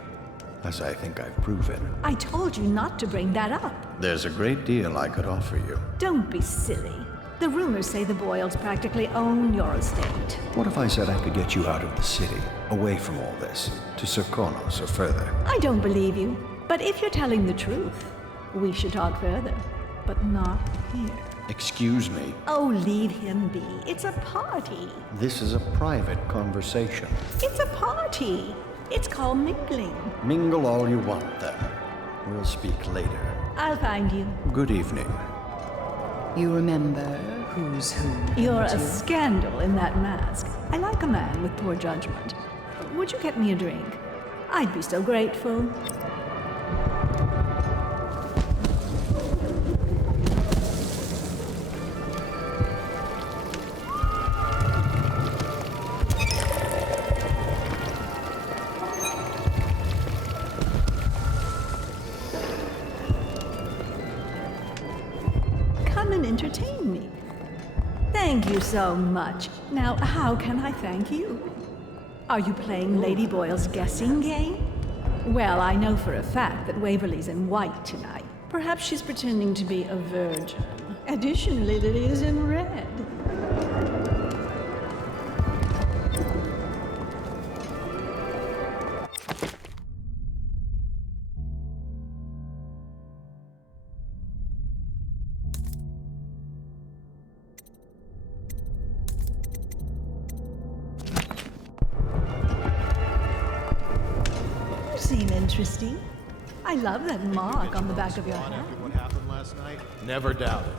As I think I've proven. I told you not to bring that up. There's a great deal I could offer you. Don't be silly. The rumors say the Boyles practically own your estate. What if I said I could get you out of the city, away from all this, to Serkonos or further? I don't believe you, but if you're telling the truth, we should talk further, but not here. Excuse me. Oh, leave him be. It's a party. This is a private conversation. It's a party. It's called mingling. Mingle all you want, then. We'll speak later. I'll find you. Good evening. You remember who's who? You're a don't you? scandal in that mask. I like a man with poor judgment. Would you get me a drink? I'd be so grateful. you so much. Now, how can I thank you? Are you playing Lady Boyle's guessing game? Well, I know for a fact that Waverly's in white tonight. Perhaps she's pretending to be a virgin. Additionally, Lily is in red. Seem interesting. I love that mark on the back of your hat. After what happened last night? Never doubt it.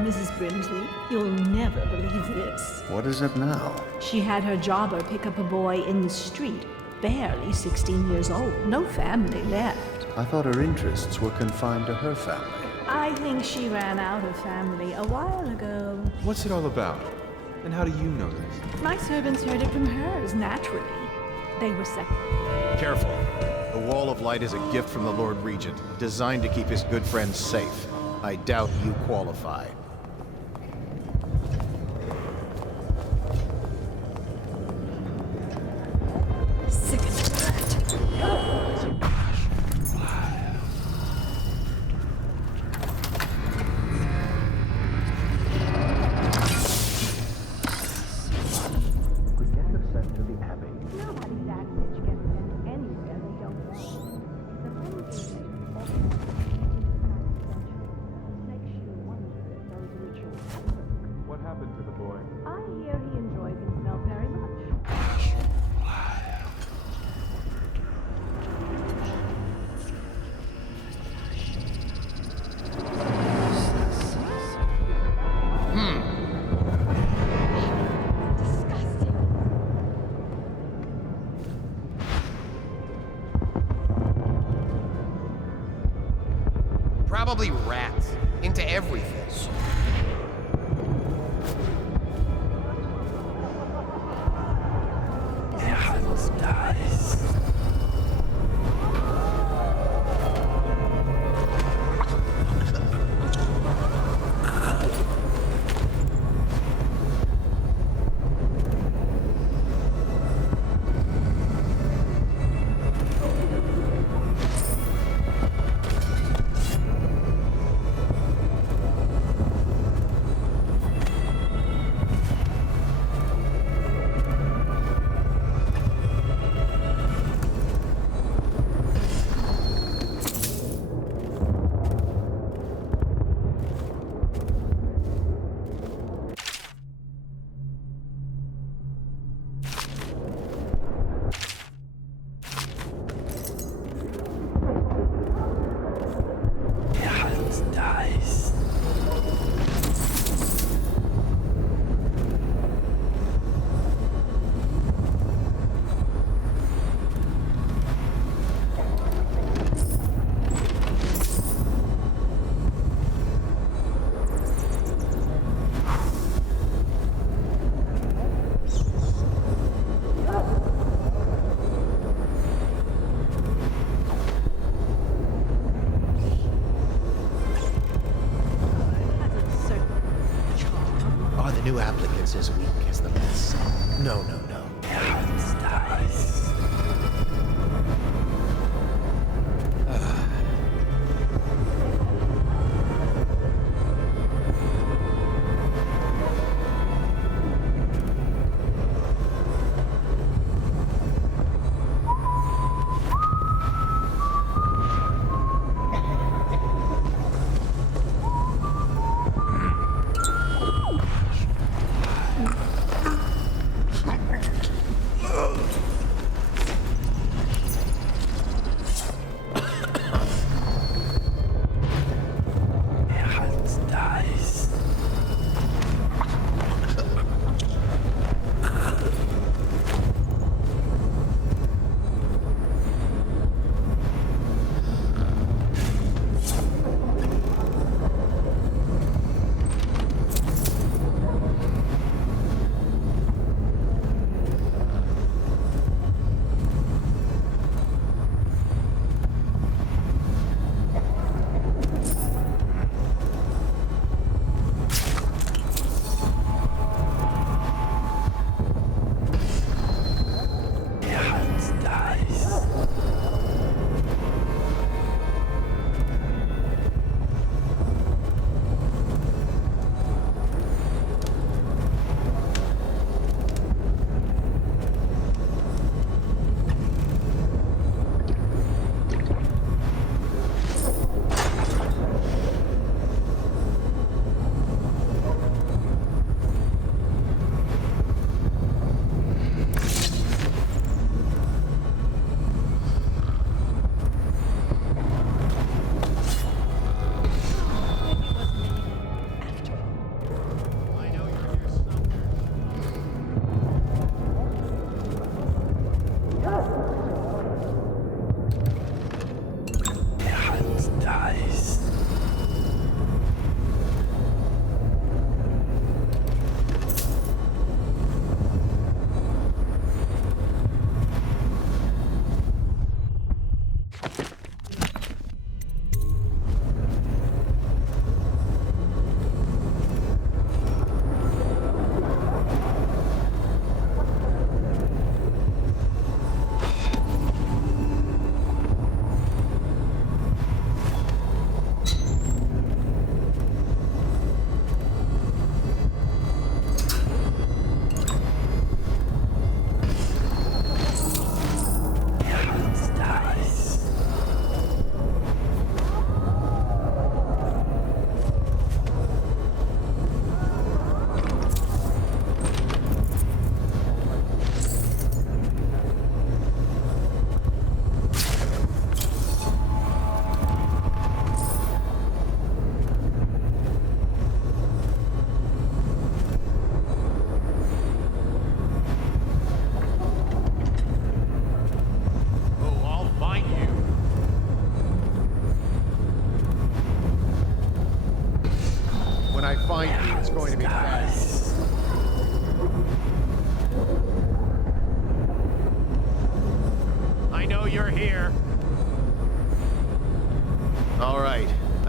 Mrs. Brimsley, you'll never believe this. What is it now? She had her jobber pick up a boy in the street, barely 16 years old, no family left. I thought her interests were confined to her family. I think she ran out of family a while ago. What's it all about? And how do you know this? My servants heard it from hers, naturally. They were separate. Careful. The Wall of Light is a gift from the Lord Regent, designed to keep his good friends safe. I doubt you qualify. Sick of that. Probably rats. Into everything. New applicants as weak as the mess. No.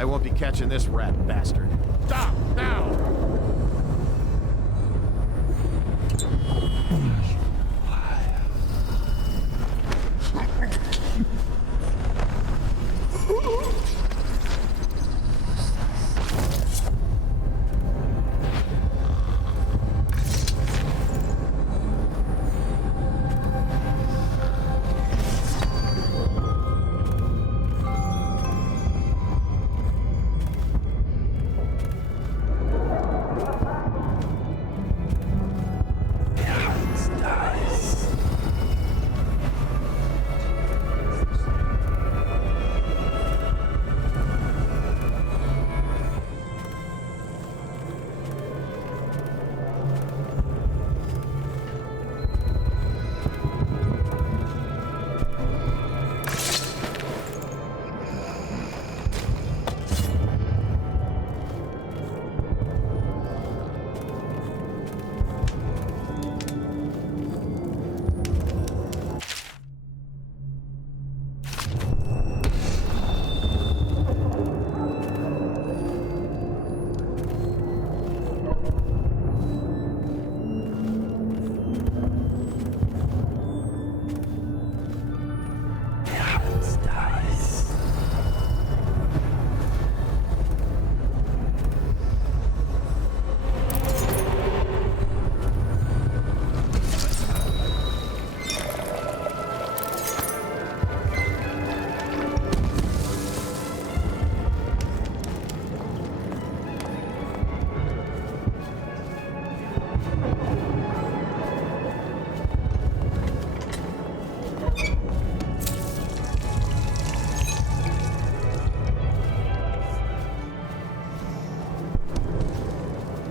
I won't be catching this rat bastard. Stop, now!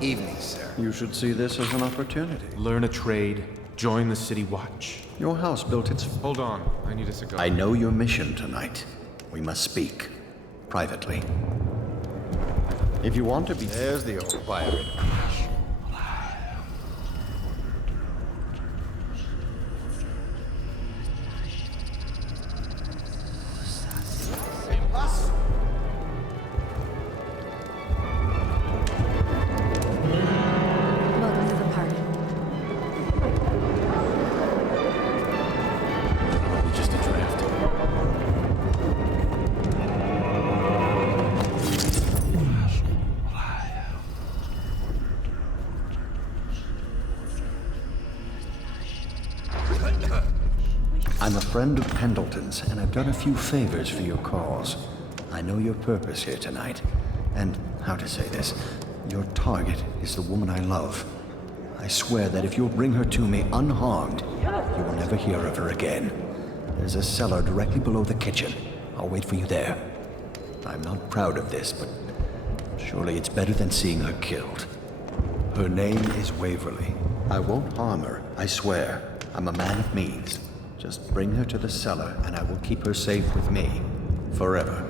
Evening, sir. You should see this as an opportunity. Learn a trade, join the city watch. Your house built its... Hold on, I need a cigar. I know your mission tonight. We must speak. Privately. If you want to be... There's the old pirate. Welcome to the party. Probably just a draft. I'm a friend of Pendleton's, and I've done a few favors for your cause. I know your purpose here tonight, and how to say this, your target is the woman I love. I swear that if you'll bring her to me unharmed, you will never hear of her again. There's a cellar directly below the kitchen. I'll wait for you there. I'm not proud of this, but surely it's better than seeing her killed. Her name is Waverly. I won't harm her, I swear. I'm a man of means. Just bring her to the cellar, and I will keep her safe with me. Forever.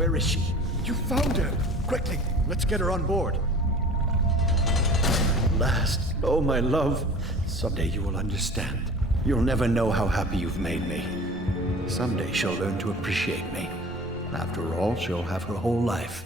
Where is she? You found her! Quickly, let's get her on board. Last, oh my love. Someday you will understand. You'll never know how happy you've made me. Someday she'll learn to appreciate me. After all, she'll have her whole life.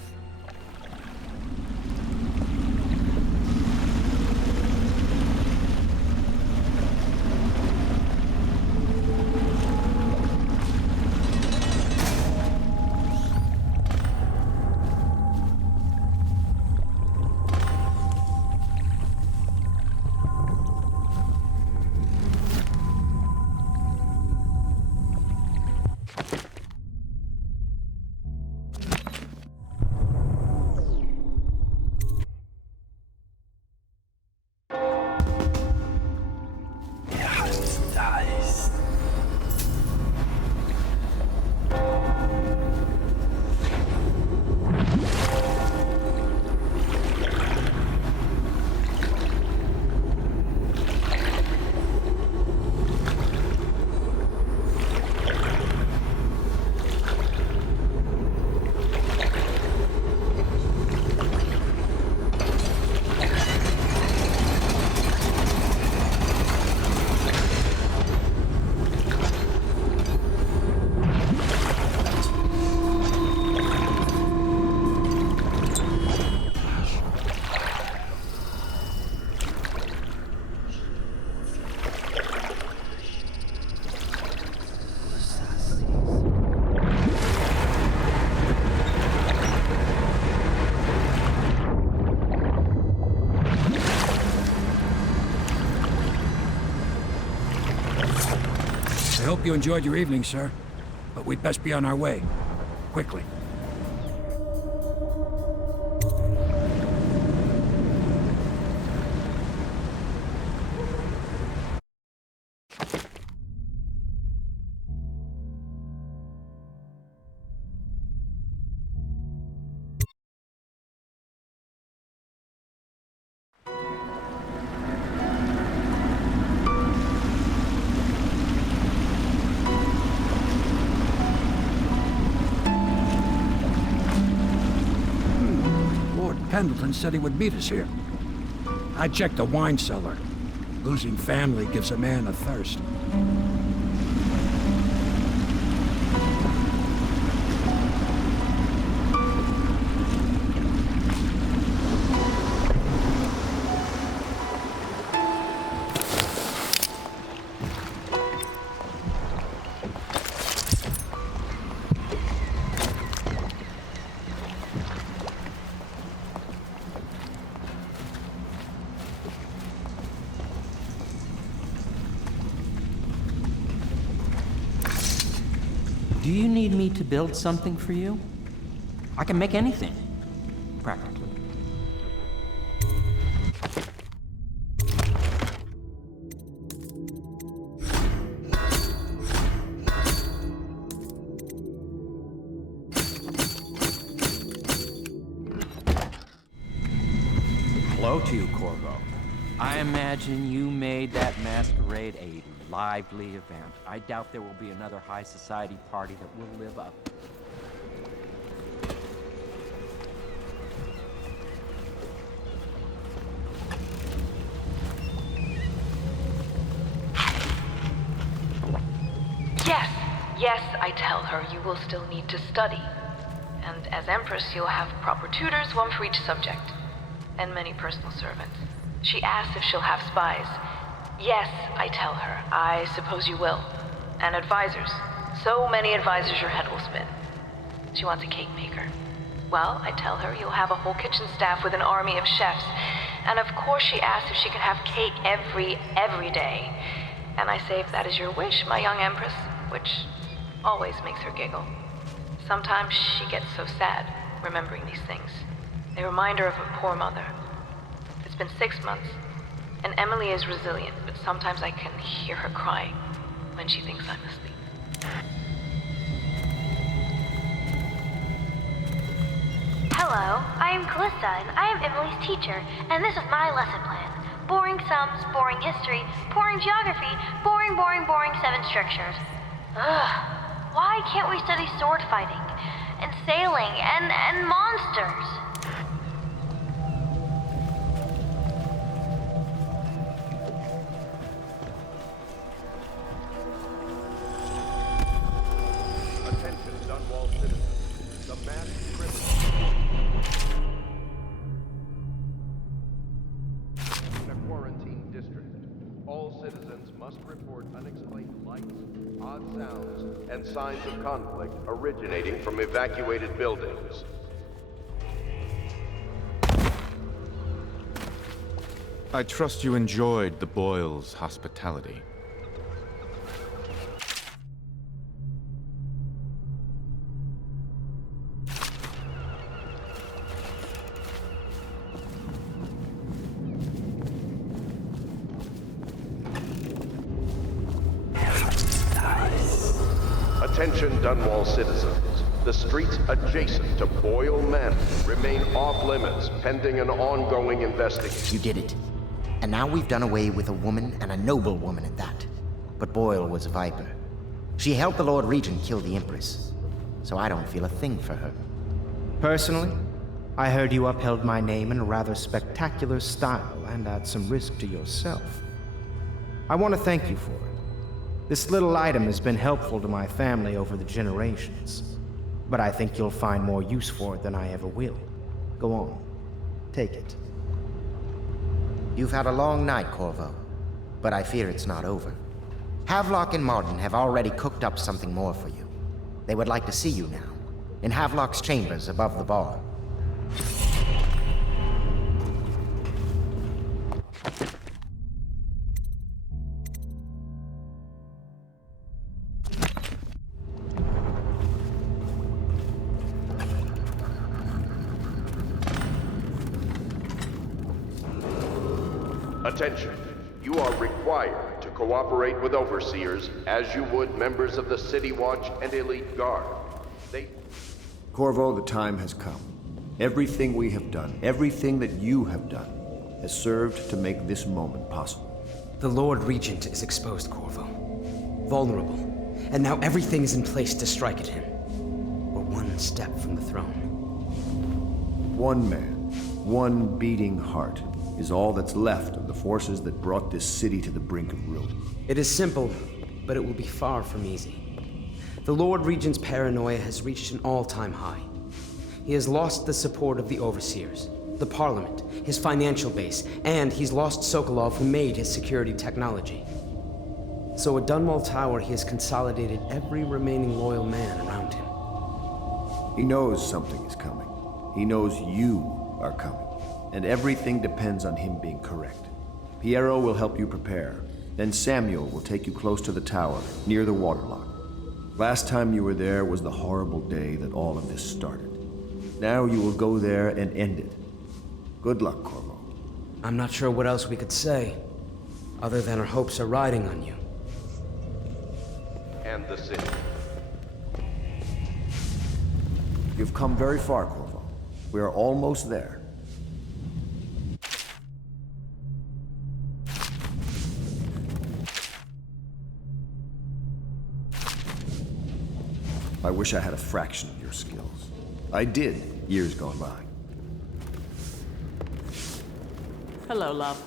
I hope you enjoyed your evening, sir. But we'd best be on our way. Quickly. Pendleton said he would meet us here. I checked the wine cellar. Losing family gives a man a thirst. Do you need me to build something for you? I can make anything, practically. Hello to you, Corvo. I imagine you made that masquerade a lively event. I doubt there will be another high society party that will live up. Yes, I tell her you will still need to study. And as Empress, you'll have proper tutors, one for each subject. And many personal servants. She asks if she'll have spies. Yes, I tell her. I suppose you will. And advisors. So many advisors your head will spin. She wants a cake maker. Well, I tell her you'll have a whole kitchen staff with an army of chefs. And of course she asks if she can have cake every day. And I say if that is your wish, my young Empress, which always makes her giggle. Sometimes she gets so sad, remembering these things. They remind her of her poor mother. It's been 6 months, and Emily is resilient, but sometimes I can hear her crying when she thinks I'm asleep. Hello, I am Calista, and I am Emily's teacher, and this is my lesson plan. Boring sums, boring history, boring geography, boring 7 strictures. Ugh, why can't we study sword fighting? And sailing, and monsters. Attention, Dunwall citizens. The mass criminal. In a quarantine district, all citizens must report unexplained lights, odd sounds, and signs of conflict originating from evacuated buildings. I trust you enjoyed the Boyles' hospitality. Attention, Dunwall citizens. The streets adjacent to Boyle Manor remain off-limits pending an ongoing investigation. You did it. And now we've done away with a woman, and a noble woman at that. But Boyle was a viper. She helped the Lord Regent kill the Empress, so I don't feel a thing for her. Personally, I heard you upheld my name in a rather spectacular style and at some risk to yourself. I want to thank you for it. This little item has been helpful to my family over the generations, but I think you'll find more use for it than I ever will. Go on, take it. You've had a long night, Corvo, but I fear it's not over. Havelock and Martin have already cooked up something more for you. They would like to see you now, in Havelock's chambers above the bar. Attention. You are required to cooperate with overseers as you would members of the City Watch and Elite Guard. Corvo, the time has come. Everything we have done, everything that you have done, has served to make this moment possible. The Lord Regent is exposed, Corvo. Vulnerable. And now everything is in place to strike at him. We're one step from the throne. One man, one beating heart, is all that's left of the forces that brought this city to the brink of ruin. It is simple, but it will be far from easy. The Lord Regent's paranoia has reached an all-time high. He has lost the support of the Overseers, the Parliament, his financial base, and he's lost Sokolov, who made his security technology. So at Dunwall Tower, he has consolidated every remaining loyal man around him. He knows something is coming. He knows you are coming. And everything depends on him being correct. Piero will help you prepare. Then Samuel will take you close to the tower, near the waterlock. Last time you were there was the horrible day that all of this started. Now you will go there and end it. Good luck, Corvo. I'm not sure what else we could say, other than our hopes are riding on you. And the city. You've come very far, Corvo. We are almost there. I wish I had a fraction of your skills. I did, years gone by. Hello, love.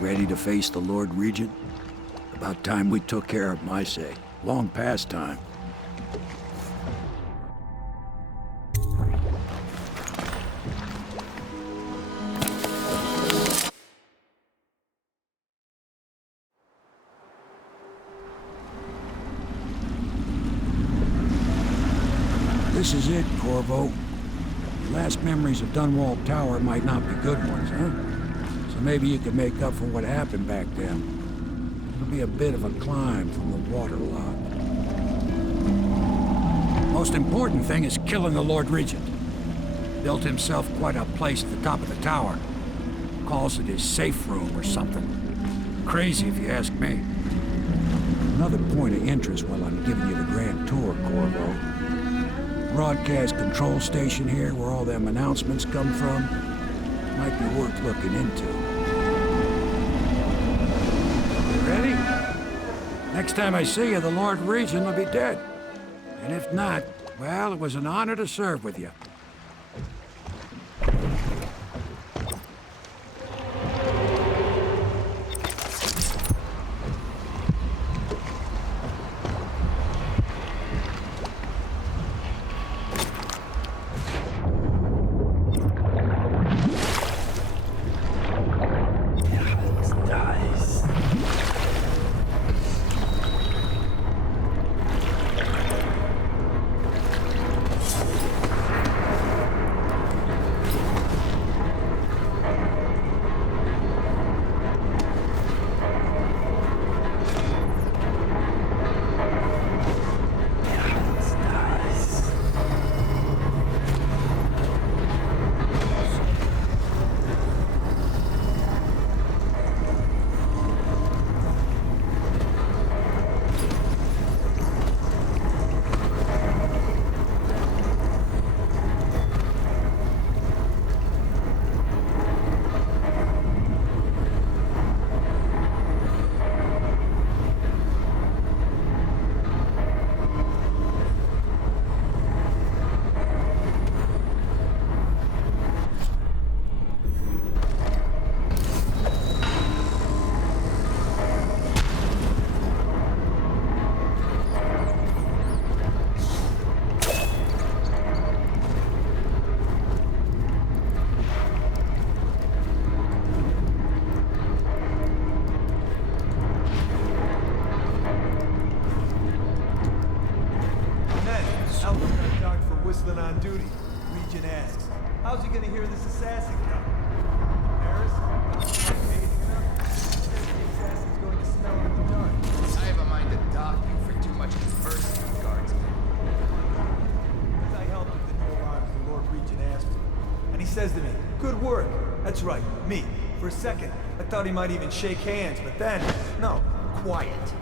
Ready to face the Lord Regent? About time we took care of my say. Long past time. This is it, Corvo. Your last memories of Dunwall Tower might not be good ones, huh? So maybe you could make up for what happened back then. It'll be a bit of a climb from the waterlock. Most important thing is killing the Lord Regent. Built himself quite a place at the top of the tower. Calls it his safe room or something. Crazy if you ask me. Another point of interest while I'm giving you the grand tour, Corvo. broadcast control station here where all them announcements come from? Might be worth looking into. You ready? Next time I see you, the Lord Regent will be dead. And if not, well, it was an honor to serve with you. Whistling on duty. Regent asks, how's he gonna hear this assassin come? Paris? Not paid enough? Says the assassin's going to smell in the dark. I have a mind to dock you for too much conversing with guardsmen. As I helped with the new alarms the Lord Regent asked for. And he says to me, good work. That's right, me. For a second, I thought he might even shake hands, but then, no, quiet.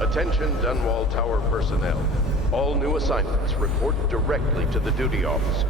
Attention Dunwall Tower personnel. All new assignments report directly to the duty officer.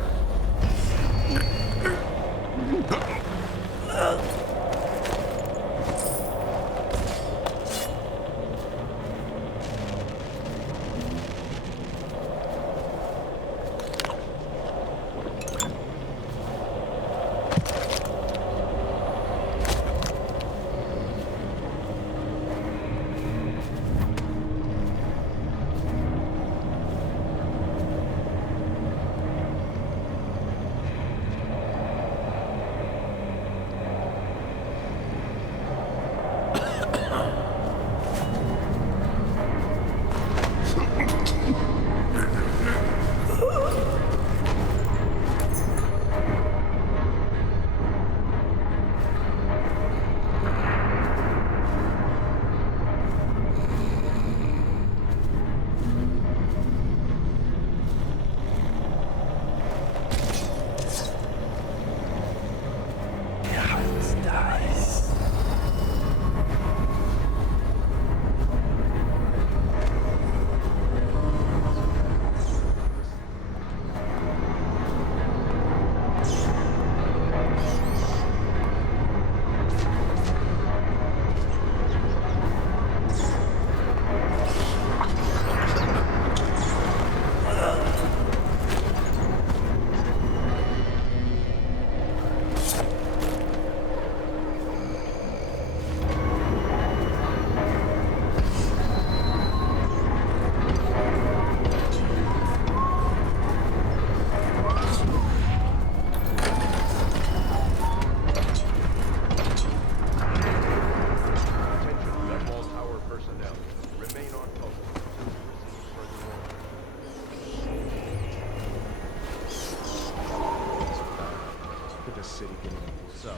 this city getting so.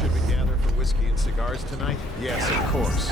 Should we gather for whiskey and cigars tonight? Yes, of course.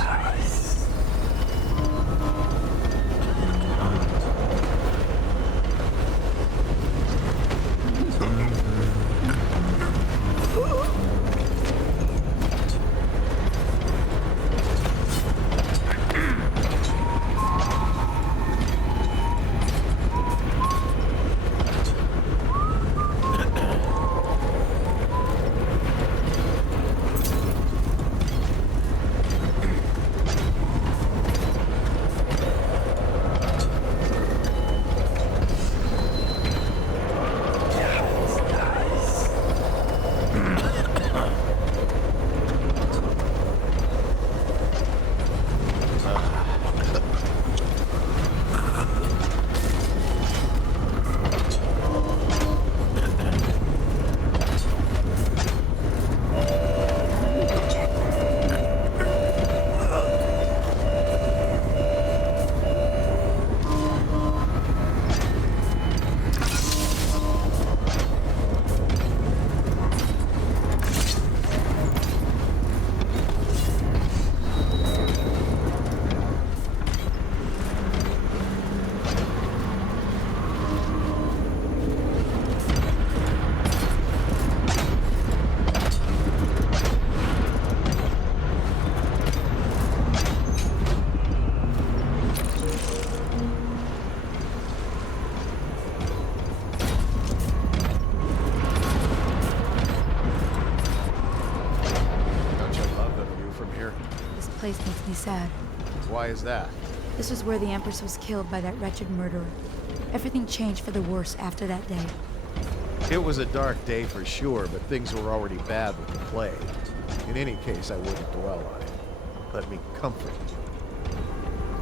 Place makes me sad. Why is that? This is where the Empress was killed by that wretched murderer. Everything changed for the worse after that day. It was a dark day for sure, but things were already bad with the plague. In any case, I wouldn't dwell on it. Let me comfort you.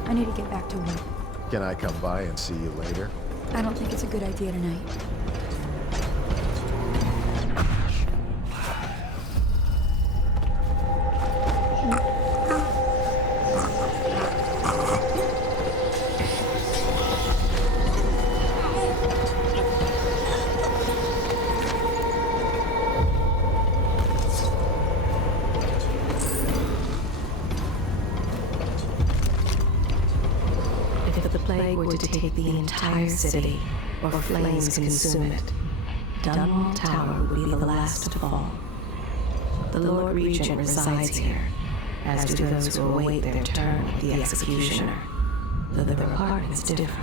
I need to get back to work. Can I come by and see you later? I don't think it's a good idea tonight. The entire city, or flames consume it, Dunwall Tower would be the last to fall. The Lord Regent resides here, as do those who await their turn of the executioner, though the requirements differ.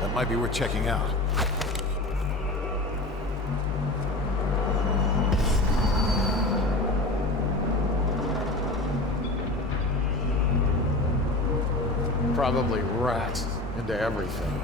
That might be worth checking out. Probably rats into everything.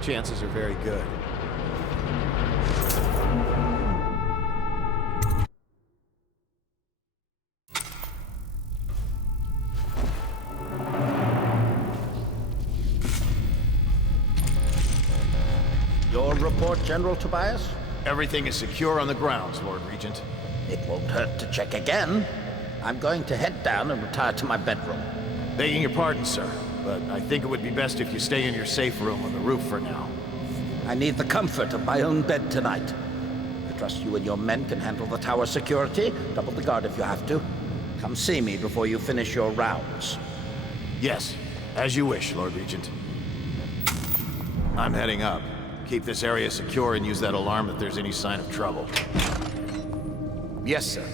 Chances are very good. Your report, General Tobias? Everything is secure on the grounds, Lord Regent. It won't hurt to check again. I'm going to head down and retire to my bedroom. Begging your pardon, sir, but I think it would be best if you stay in your safe room on the roof for now. I need the comfort of my own bed tonight. I trust you and your men can handle the tower security. Double the guard if you have to. Come see me before you finish your rounds. Yes, as you wish, Lord Regent. I'm heading up. Keep this area secure and use that alarm if there's any sign of trouble. Yes, sir.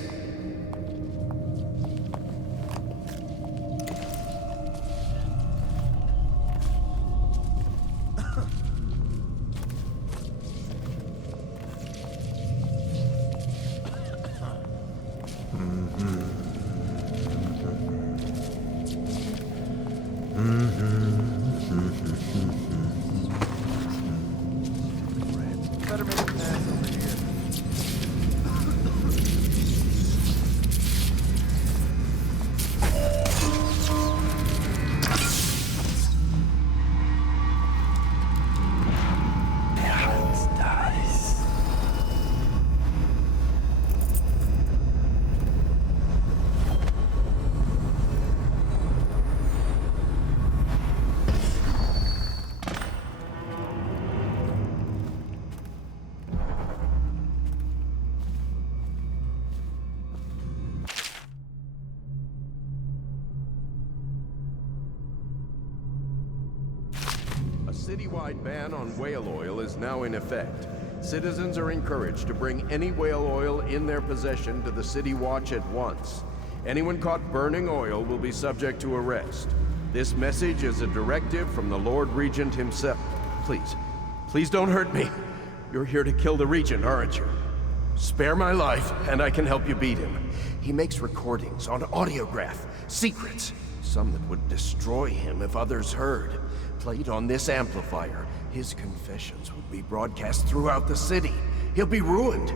citywide ban on whale oil is now in effect. Citizens are encouraged to bring any whale oil in their possession to the City Watch at once. Anyone caught burning oil will be subject to arrest. This message is a directive from the Lord Regent himself. Please don't hurt me. You're here to kill the Regent, aren't you? Spare my life, and I can help you beat him. He makes recordings on audiograph, secrets, some that would destroy him if others heard. Played on this amplifier, his confessions would be broadcast throughout the city. He'll be ruined.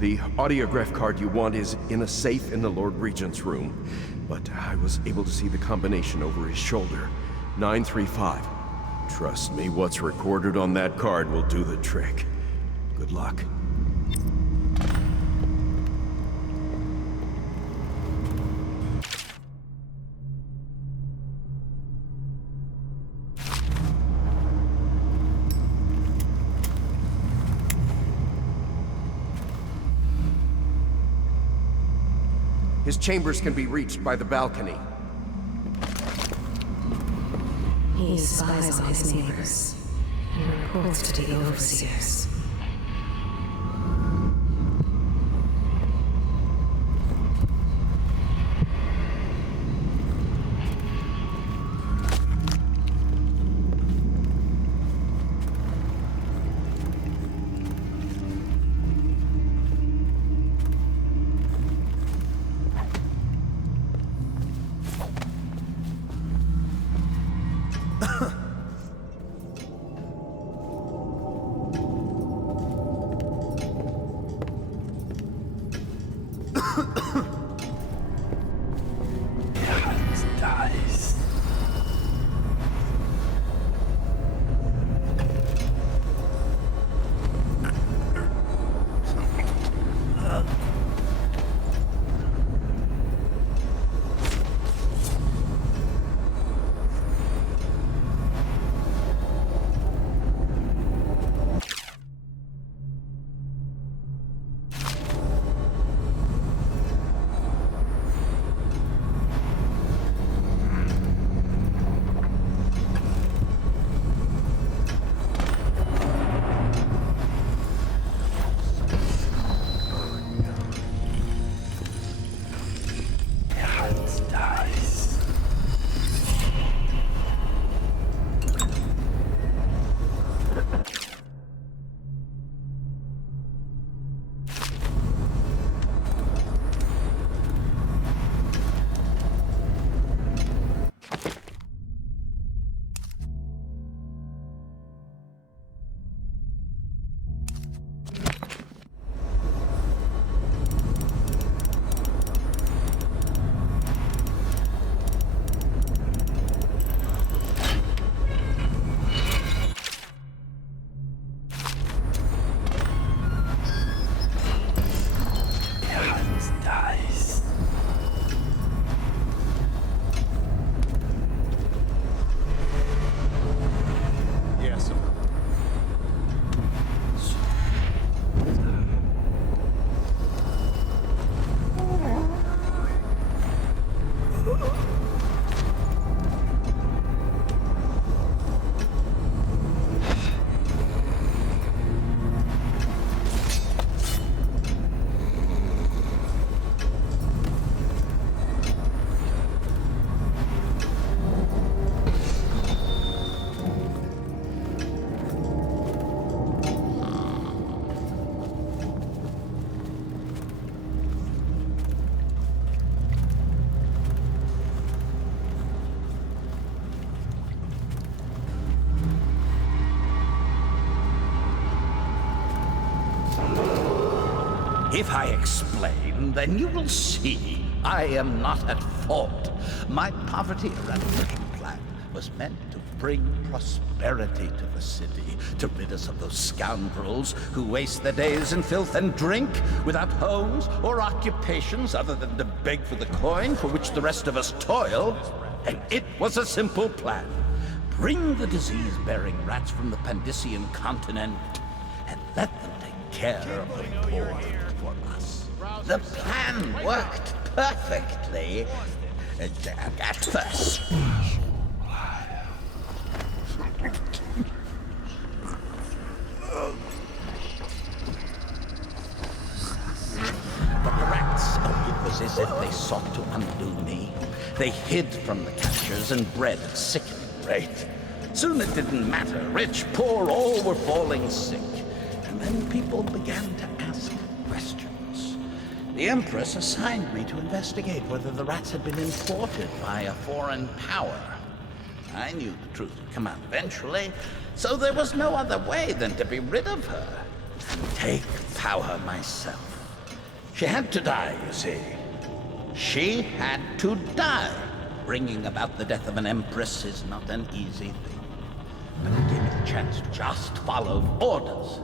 The audiograph card you want is in a safe in the Lord Regent's room, but I was able to see the combination over his shoulder. 935. Trust me, what's recorded on that card will do the trick. Good luck. His chambers can be reached by the balcony. He spies on his neighbors and reports to the overseers. If I explain, then you will see I am not at fault. My poverty eradication plan was meant to bring prosperity to the city, to rid us of those scoundrels who waste their days in filth and drink, without homes or occupations other than to beg for the coin for which the rest of us toil. And it was a simple plan. Bring the disease-bearing rats from the Pandician continent and let them take care of the poor for us. The plan worked perfectly at first. as if they sought to undo me. They hid from the captures and bred at sickening rate. Soon it didn't matter. Rich, poor, all were falling sick. And then people began to ask questions. The Empress assigned me to investigate whether the rats had been imported by a foreign power. I knew the truth would come out eventually, so there was no other way than to be rid of her and take power myself. She had to die, you see. She had to die. Bringing about the death of an Empress is not an easy thing. But it gave me the chance to just follow orders.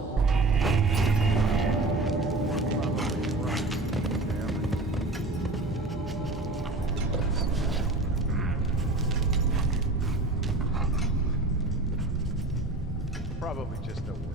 Probably just a win.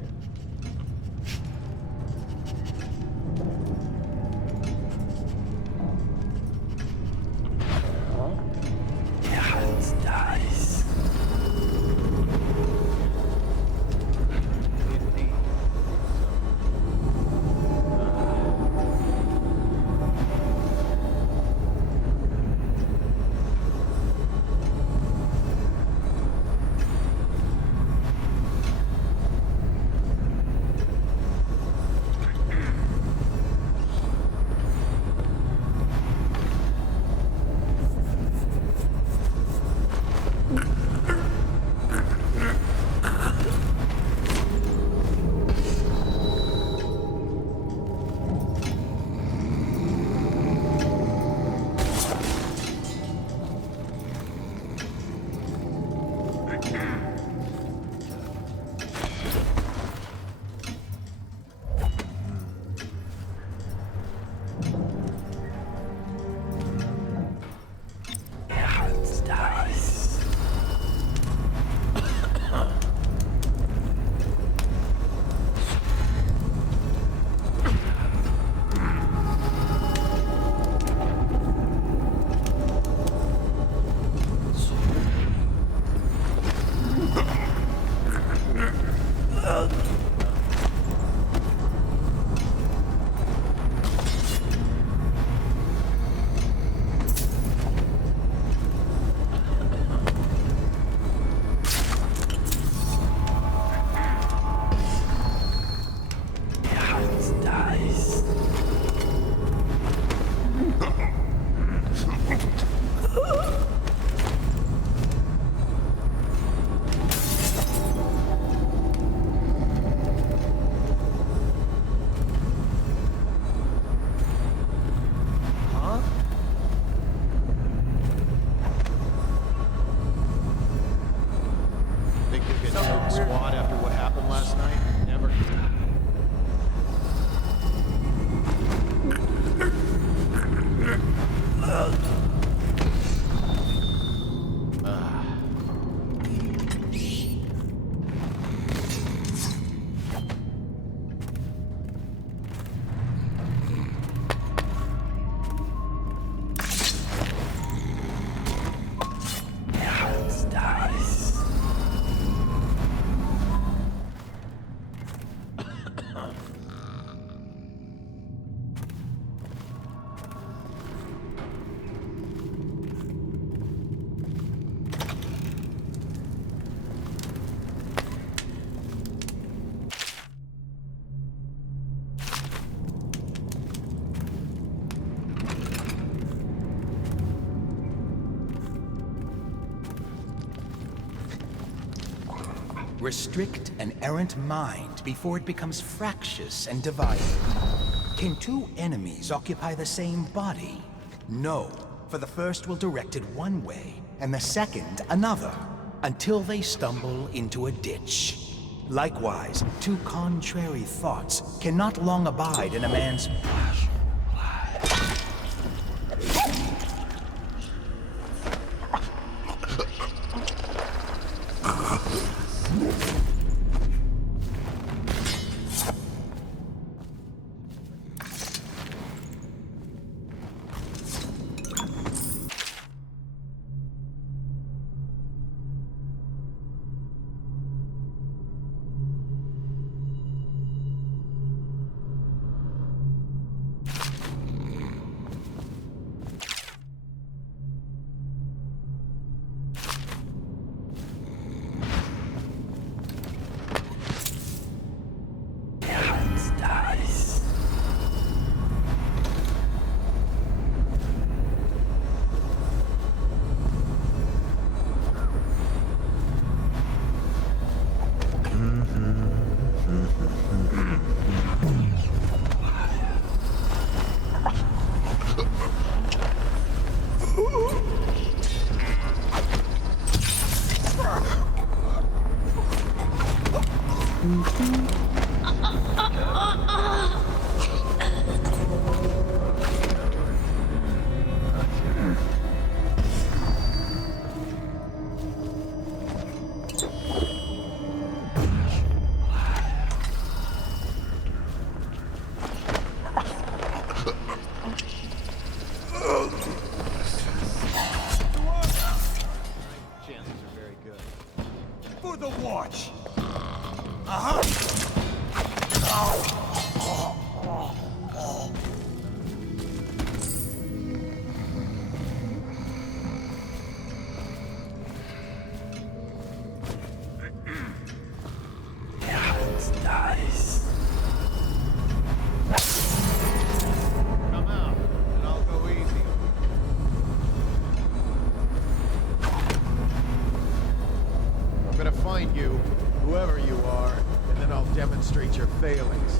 Squad after what happened last night? Never. Restrict an errant mind before it becomes fractious and divided. Can two enemies occupy the same body? No, for the first will direct it one way, and the second another, until they stumble into a ditch. Likewise, two contrary thoughts cannot long abide in a man's flesh. demonstrate your failings.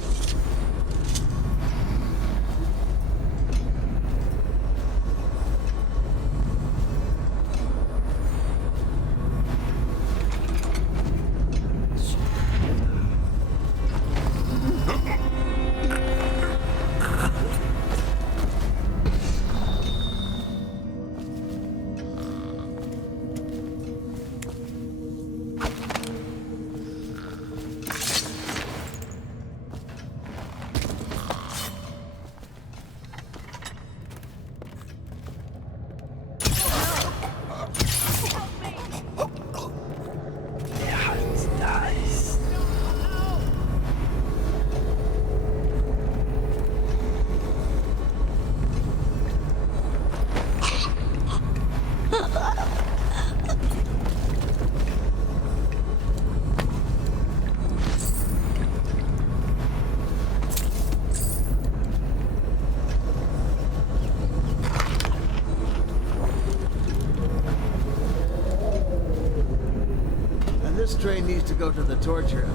This train needs to go to the torture.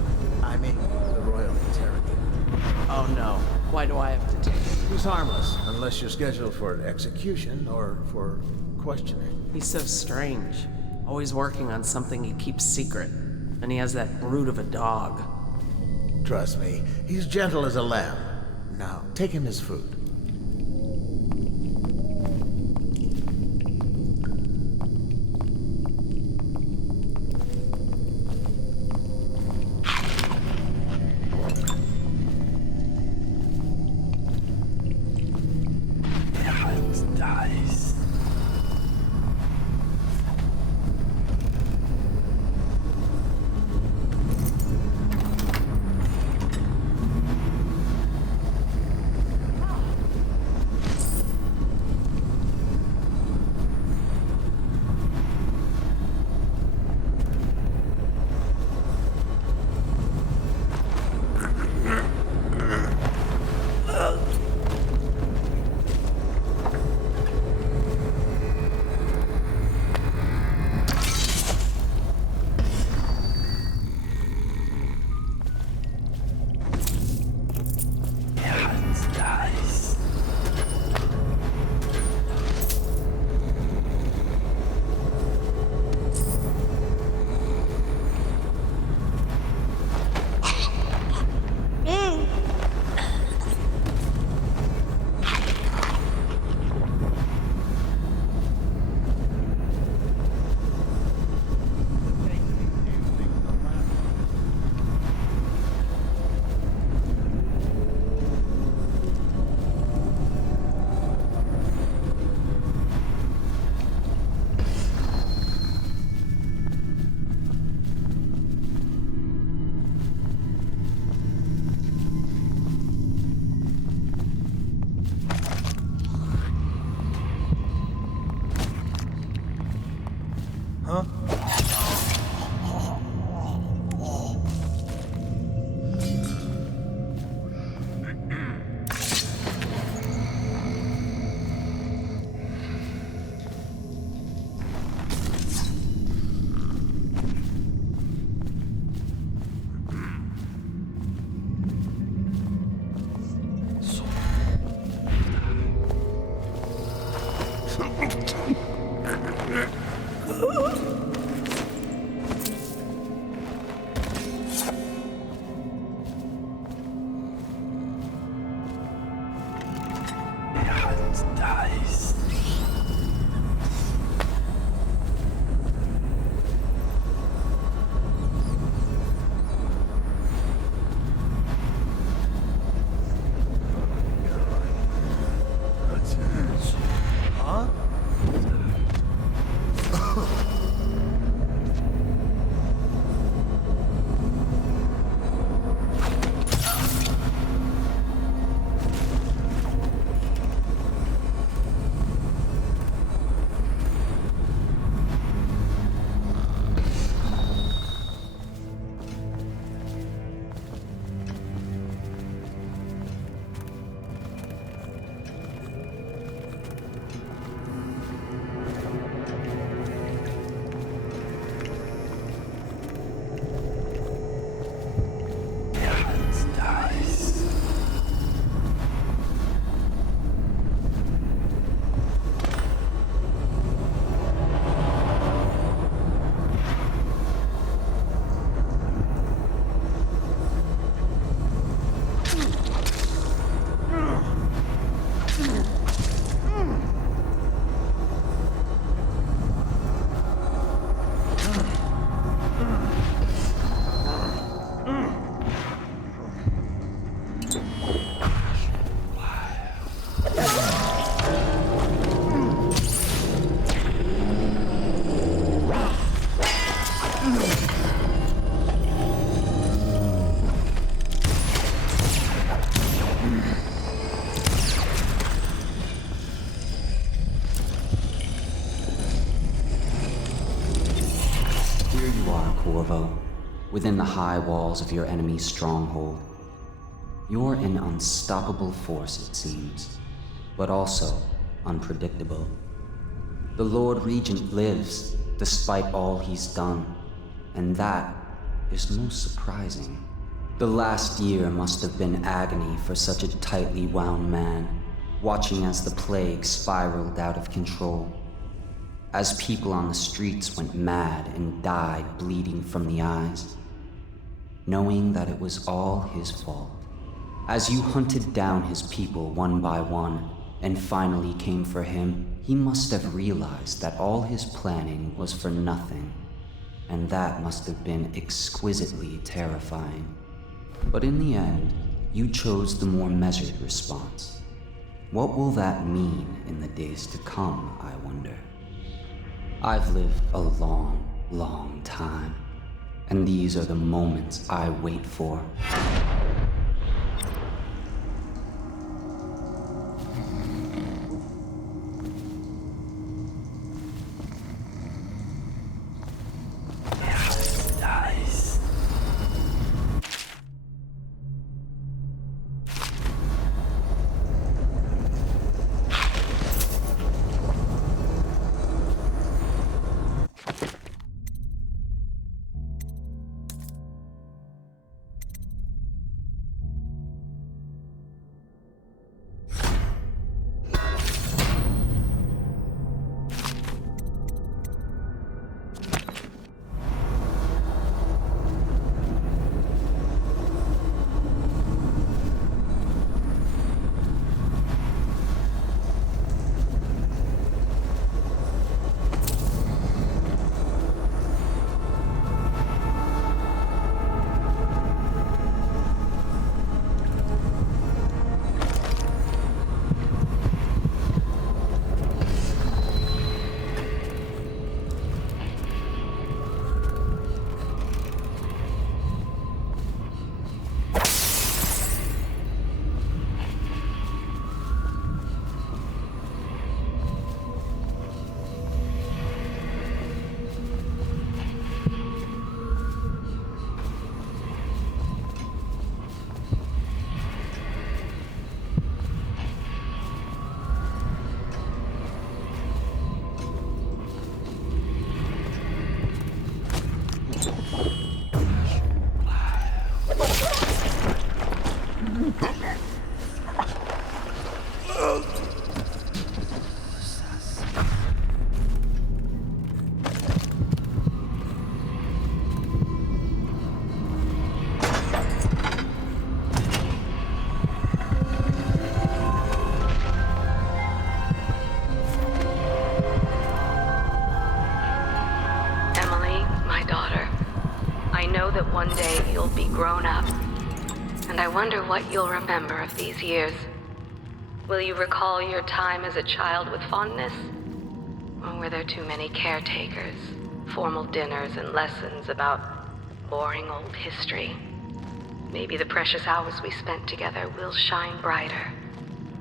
I mean, the royal interrogator. Oh no. Why do I have to take it? He's harmless, unless you're scheduled for execution or for questioning. He's so strange. Always working on something he keeps secret. And he has that brute of a dog. Trust me, he's gentle as a lamb. Now, take him his food. within the high walls of your enemy's stronghold. You're an unstoppable force, it seems, but also unpredictable. The Lord Regent lives, despite all he's done, and that is most surprising. The last year must have been agony for such a tightly wound man, watching as the plague spiraled out of control, as people on the streets went mad and died bleeding from the eyes, knowing that it was all his fault. As you hunted down his people one by one and finally came for him, he must have realized that all his planning was for nothing, and that must have been exquisitely terrifying. But in the end, you chose the more measured response. What will that mean in the days to come, I wonder? I've lived a long, long time, and these are the moments I wait for. One day you'll be grown up, and I wonder what you'll remember of these years. Will you recall your time as a child with fondness? Or were there too many caretakers, formal dinners, and lessons about boring old history? Maybe the precious hours we spent together will shine brighter.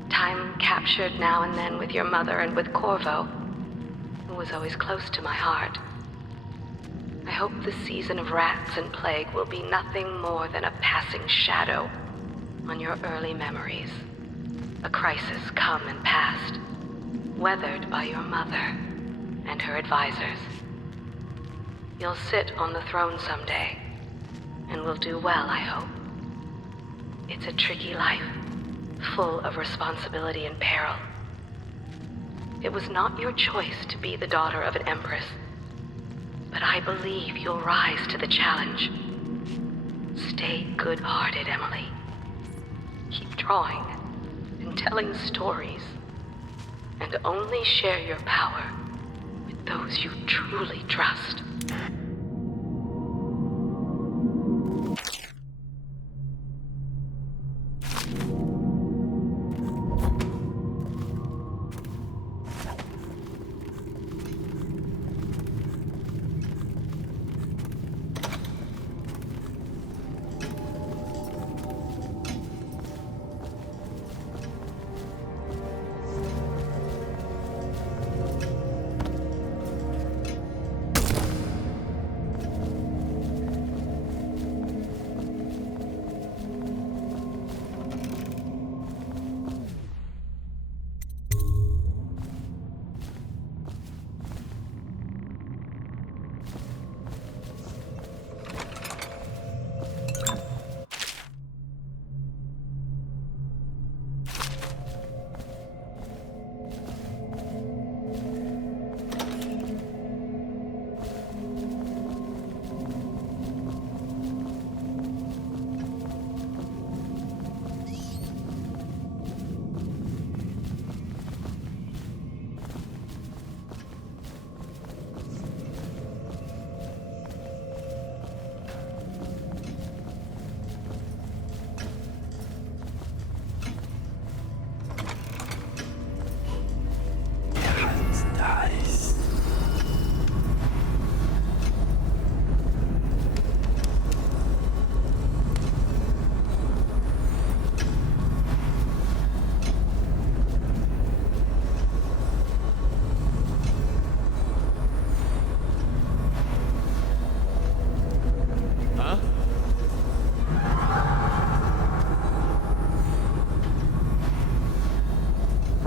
Time captured now and then with your mother and with Corvo, who was always close to my heart. I hope the season of rats and plague will be nothing more than a passing shadow on your early memories. A crisis come and past, weathered by your mother and her advisors. You'll sit on the throne someday, and will do well, I hope. It's a tricky life, full of responsibility and peril. It was not your choice to be the daughter of an empress, but I believe you'll rise to the challenge. Stay good-hearted, Emily. Keep drawing and telling stories, and only share your power with those you truly trust.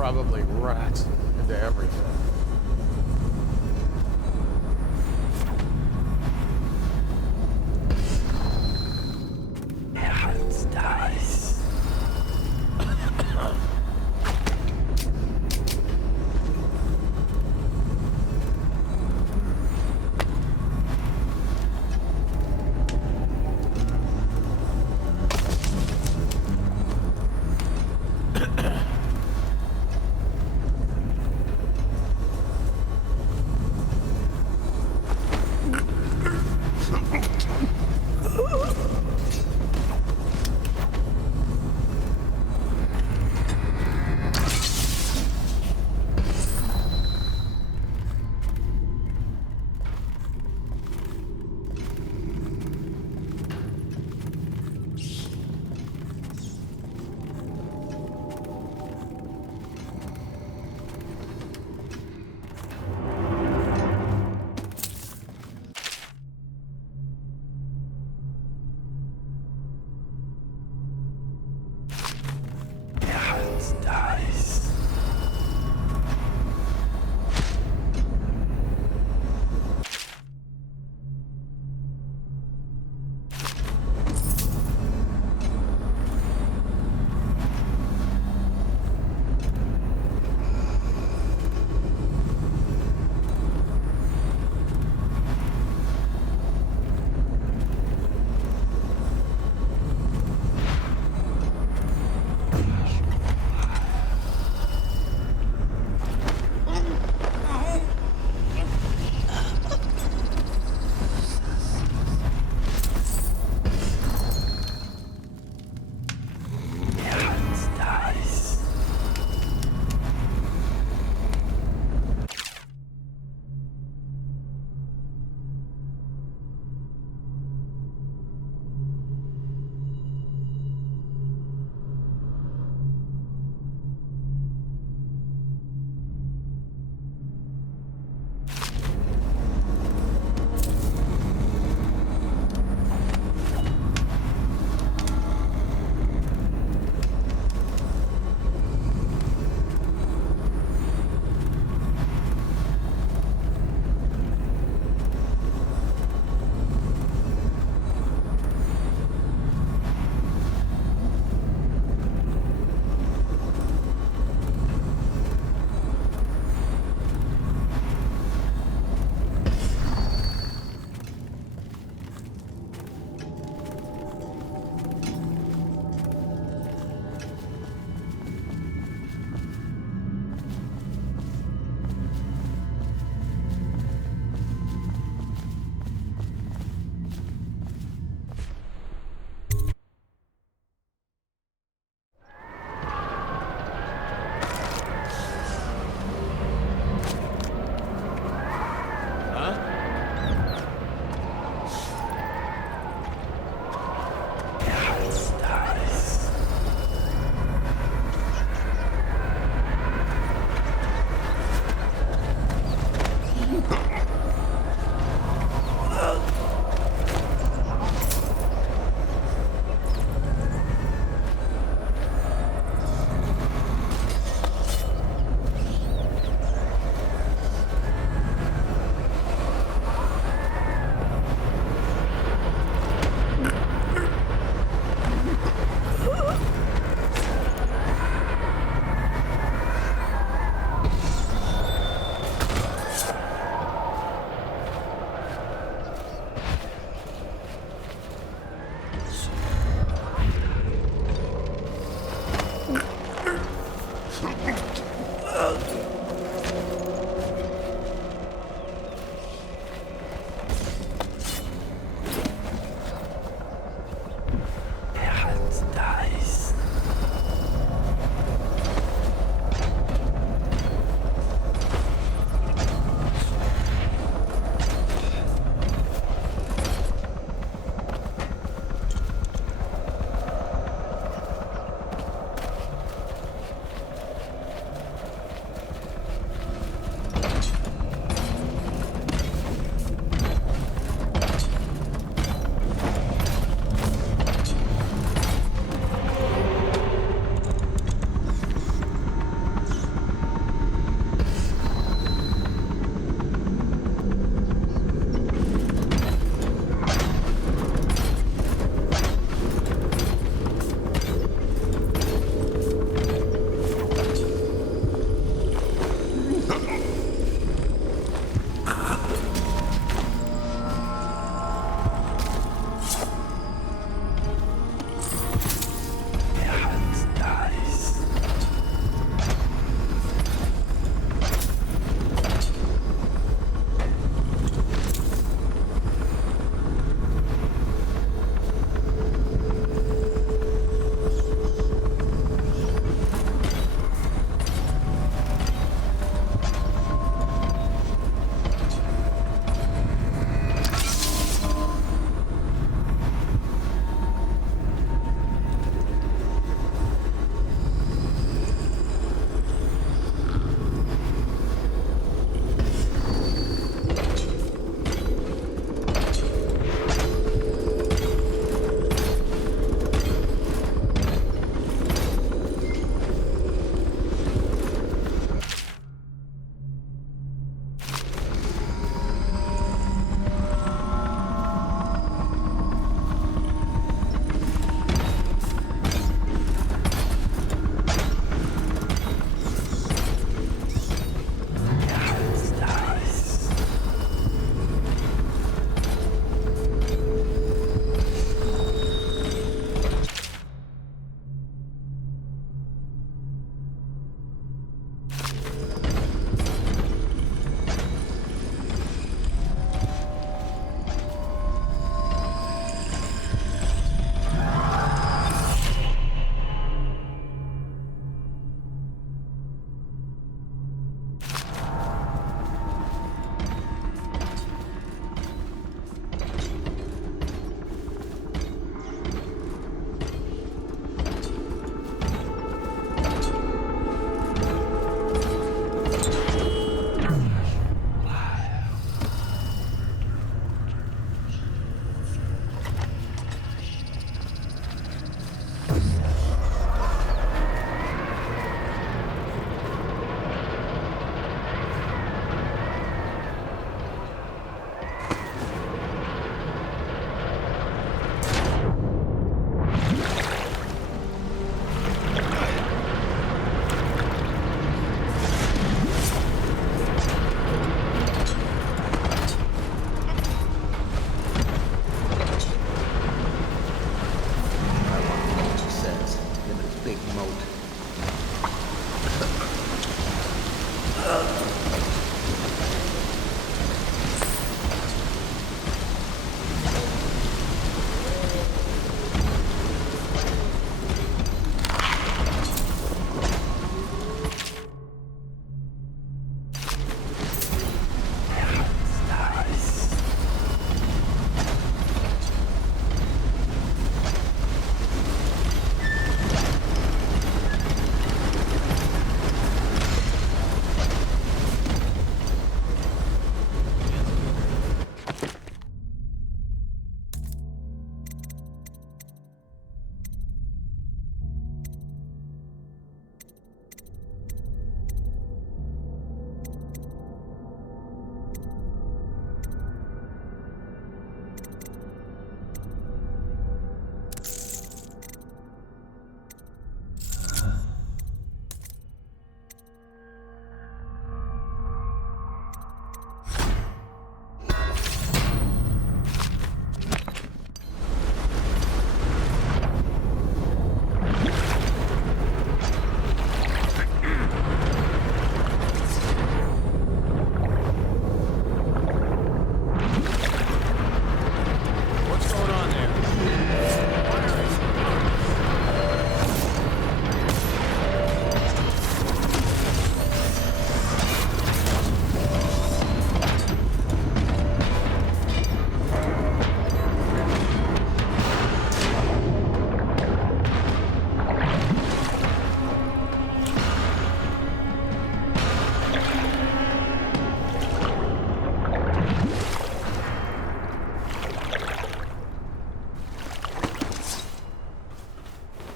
Probably rats into everything. moat.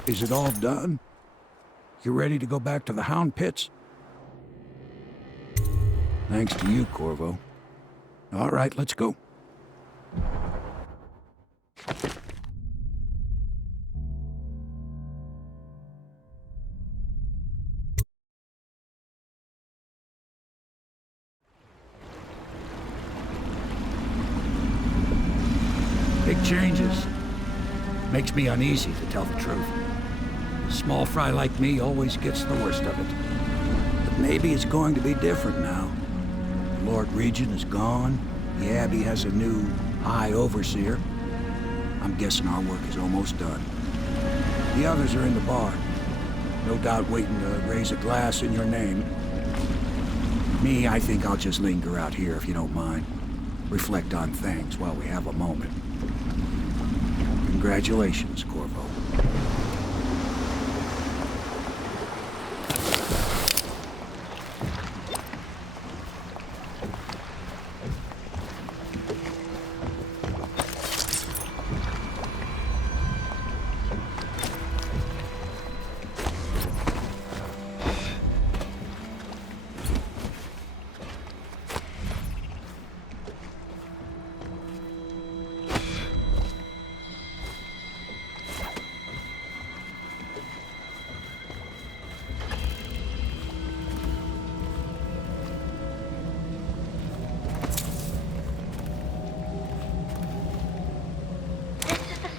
Is it all done? You ready to go back to the Hound Pits? Thanks to you, Corvo. All right, let's go. Big changes. Makes me uneasy, to tell the truth. A small fry like me always gets the worst of it. But maybe it's going to be different now. The Lord Regent is gone. The Abbey has a new High Overseer. I'm guessing our work is almost done. The others are in the bar. No doubt waiting to raise a glass in your name. Me, I think I'll just linger out here if you don't mind. Reflect on things while we have a moment. Congratulations, Corvo.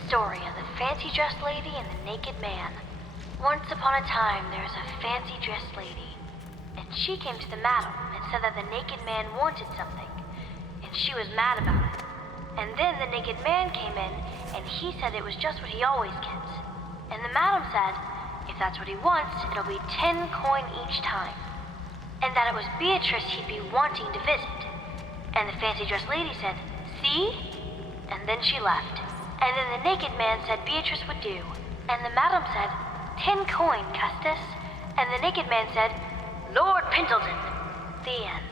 Story of the fancy-dressed lady and the naked man. Once upon a time, there was a fancy-dressed lady, and she came to the madam and said that the naked man wanted something, and she was mad about it. And then the naked man came in, and he said it was just what he always gets. And the madam said, if that's what he wants, it'll be 10 coin each time. And that it was Beatrice he'd be wanting to visit. And the fancy-dressed lady said, see? And then she left. And then the naked man said Beatrice would do. And the madam said, 10 coin, Custis. And the naked man said, Lord Pendleton. The end.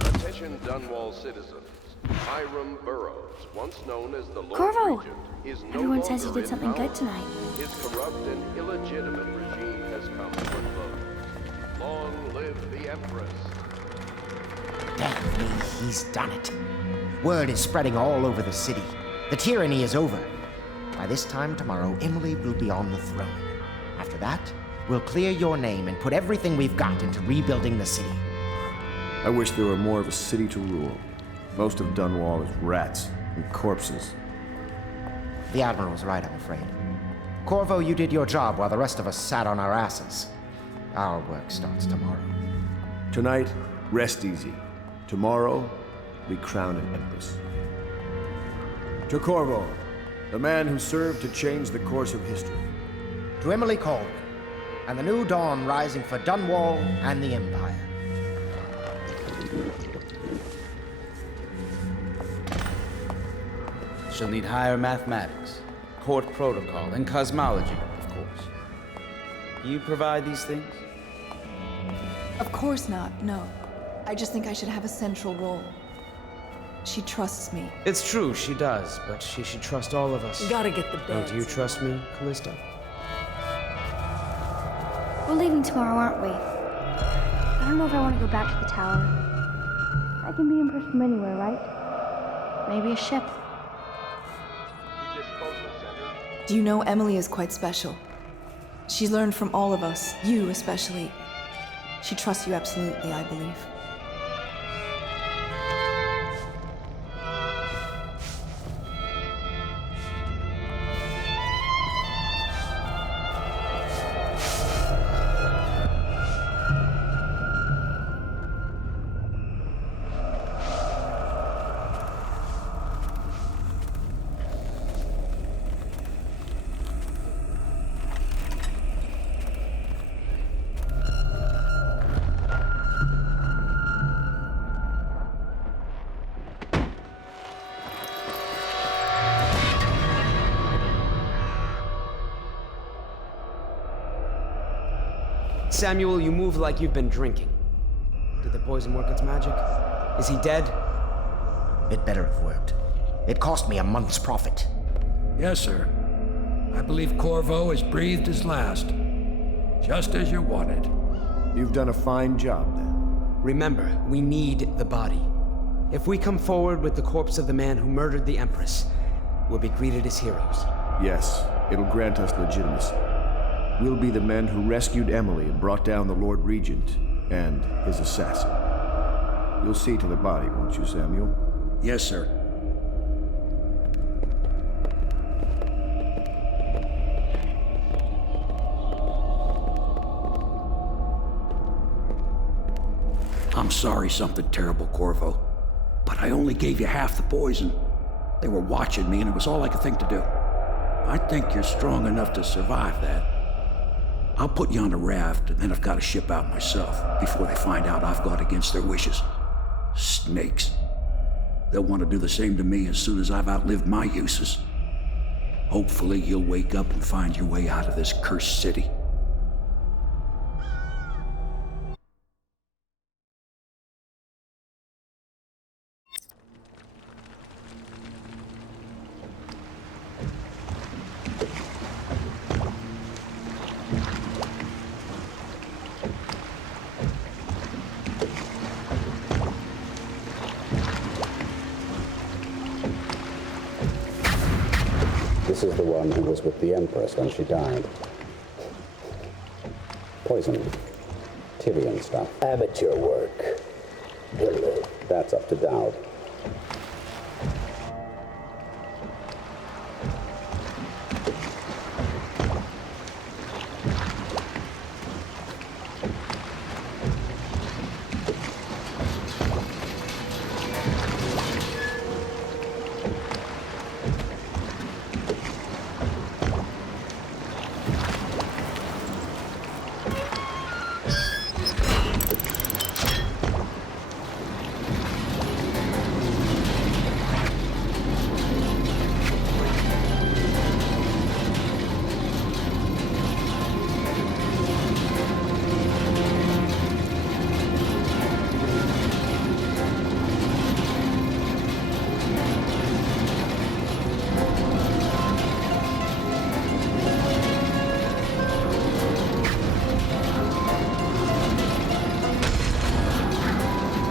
Attention Dunwall citizens. Hiram Burroughs, once known as the Lord Corvo! Regent, is no Everyone says you longer did something in power. good tonight. His corrupt and illegitimate regime has come to a close. Long live the Empress. Damn me, he's done it. Word is spreading all over the city. The tyranny is over. By this time tomorrow, Emily will be on the throne. After that, we'll clear your name and put everything we've got into rebuilding the city. I wish there were more of a city to rule. Most of Dunwall is rats and corpses. The Admiral was right, I'm afraid. Corvo, you did your job while the rest of us sat on our asses. Our work starts tomorrow. Tonight, rest easy. Tomorrow, we crown an Empress. To Corvo, the man who served to change the course of history. To Emily Colwyn, and the new dawn rising for Dunwall and the Empire. She'll need higher mathematics, court protocol, and cosmology, of course. Do you provide these things? Of course not, no. I just think I should have a central role. She trusts me. It's true, she does, but she should trust all of us. You gotta get the beds. Don't you trust me, Callista? We're leaving tomorrow, aren't we? I don't know if I want to go back to the tower. I can be Empress from anywhere, right? Maybe a ship. Do you know Emily is quite special? She's learned from all of us, you especially. She trusts you absolutely, I believe. Samuel, you move like you've been drinking. Did the poison work its magic? Is he dead? It better have worked. It cost me a month's profit. Yes, sir. I believe Corvo has breathed his last. Just as you wanted. You've done a fine job, then. Remember, we need the body. If we come forward with the corpse of the man who murdered the Empress, we'll be greeted as heroes. Yes, it'll grant us legitimacy. We'll be the men who rescued Emily and brought down the Lord Regent and his assassin. You'll see to the body, won't you, Samuel? Yes, sir. I'm sorry something terrible, Corvo, but I only gave you half the poison. They were watching me, and it was all I could think to do. I think you're strong enough to survive that. I'll put you on a raft, and then I've got to ship out myself before they find out I've gone against their wishes. Snakes. They'll want to do the same to me as soon as I've outlived my uses. Hopefully you'll wake up and find your way out of this cursed city. This is the one who was with the Empress when she died. Poison. Tyrian stuff. Amateur work. He'll live. That's up to Dowd.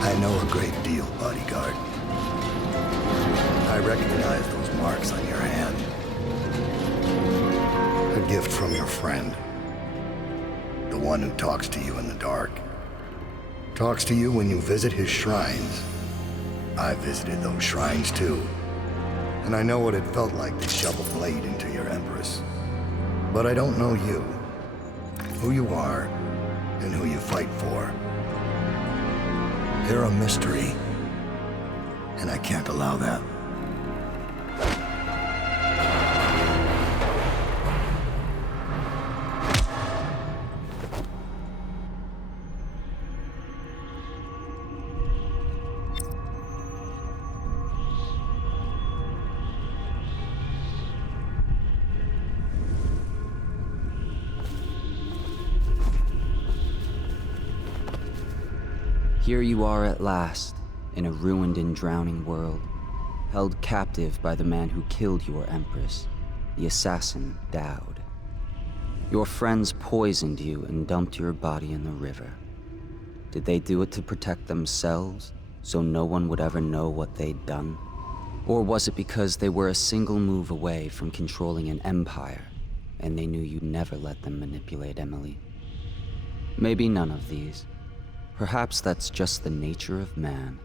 I know a great deal, bodyguard. I recognize those marks on your hand. A gift from your friend. The one who talks to you in the dark. Talks to you when you visit his shrines. I visited those shrines too, and I know what it felt like to shove a blade into your Empress. But I don't know you, who you are, and who you fight for. You're a mystery, and I can't allow that. Here you are at last, in a ruined and drowning world, held captive by the man who killed your Empress, the assassin Dowd. Your friends poisoned you and dumped your body in the river. Did they do it to protect themselves, so no one would ever know what they'd done? Or was it because they were a single move away from controlling an empire, and they knew you'd never let them manipulate Emily? Maybe none of these. Perhaps that's just the nature of man.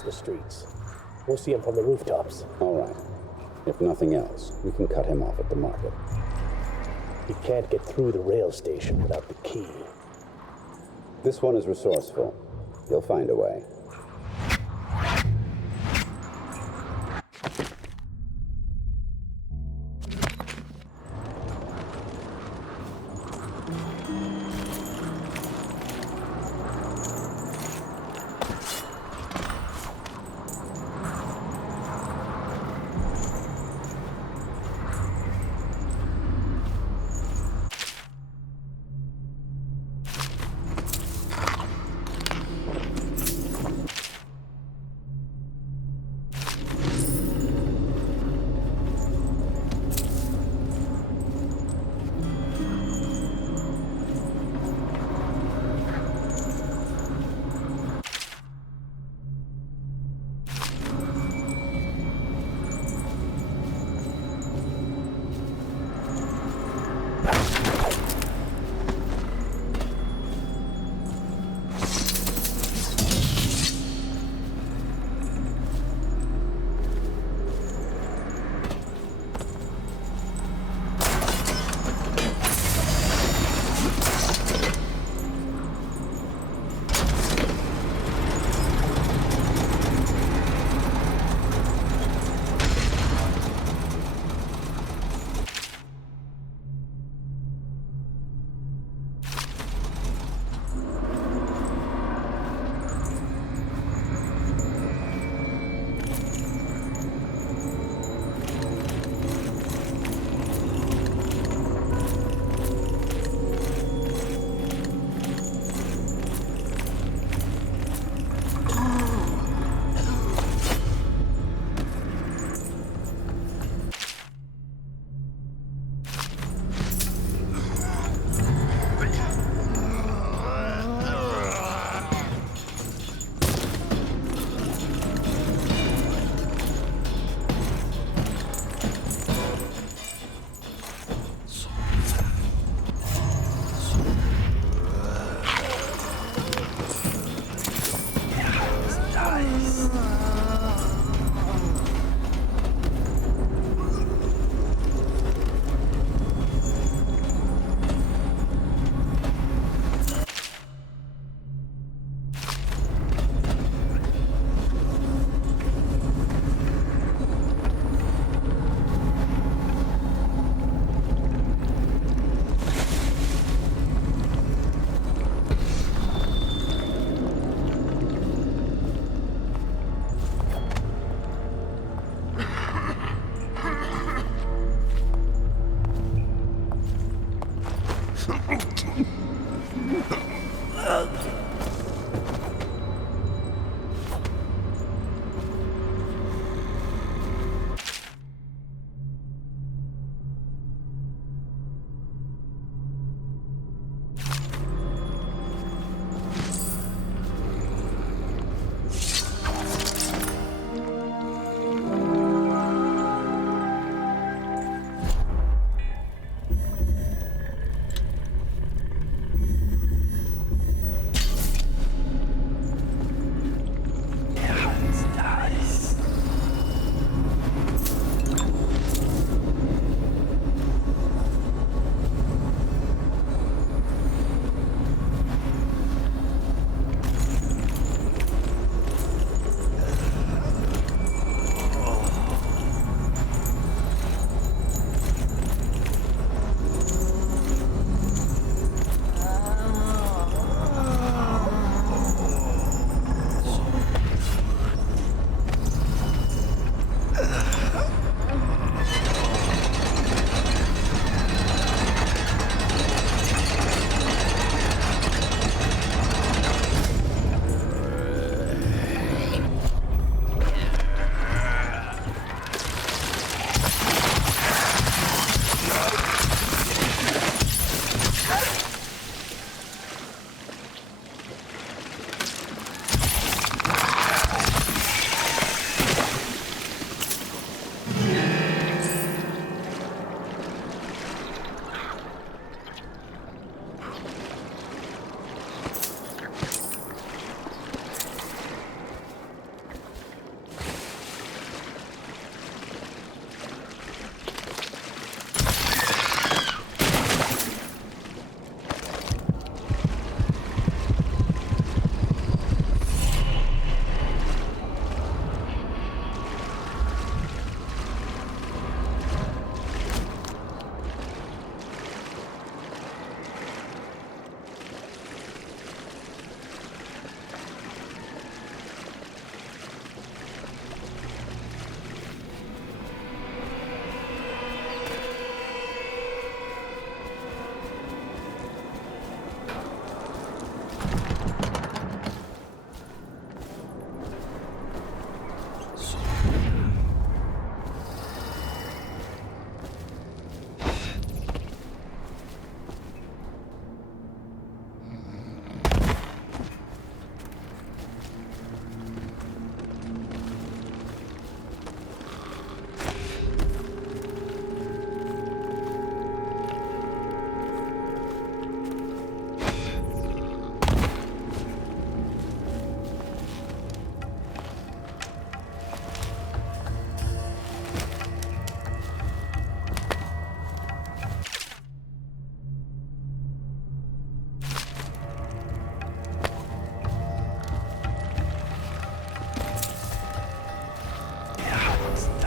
watch the streets. We'll see him from the rooftops. All right. If nothing else, we can cut him off at the market. He can't get through the rail station without the key. This one is resourceful. He'll find a way.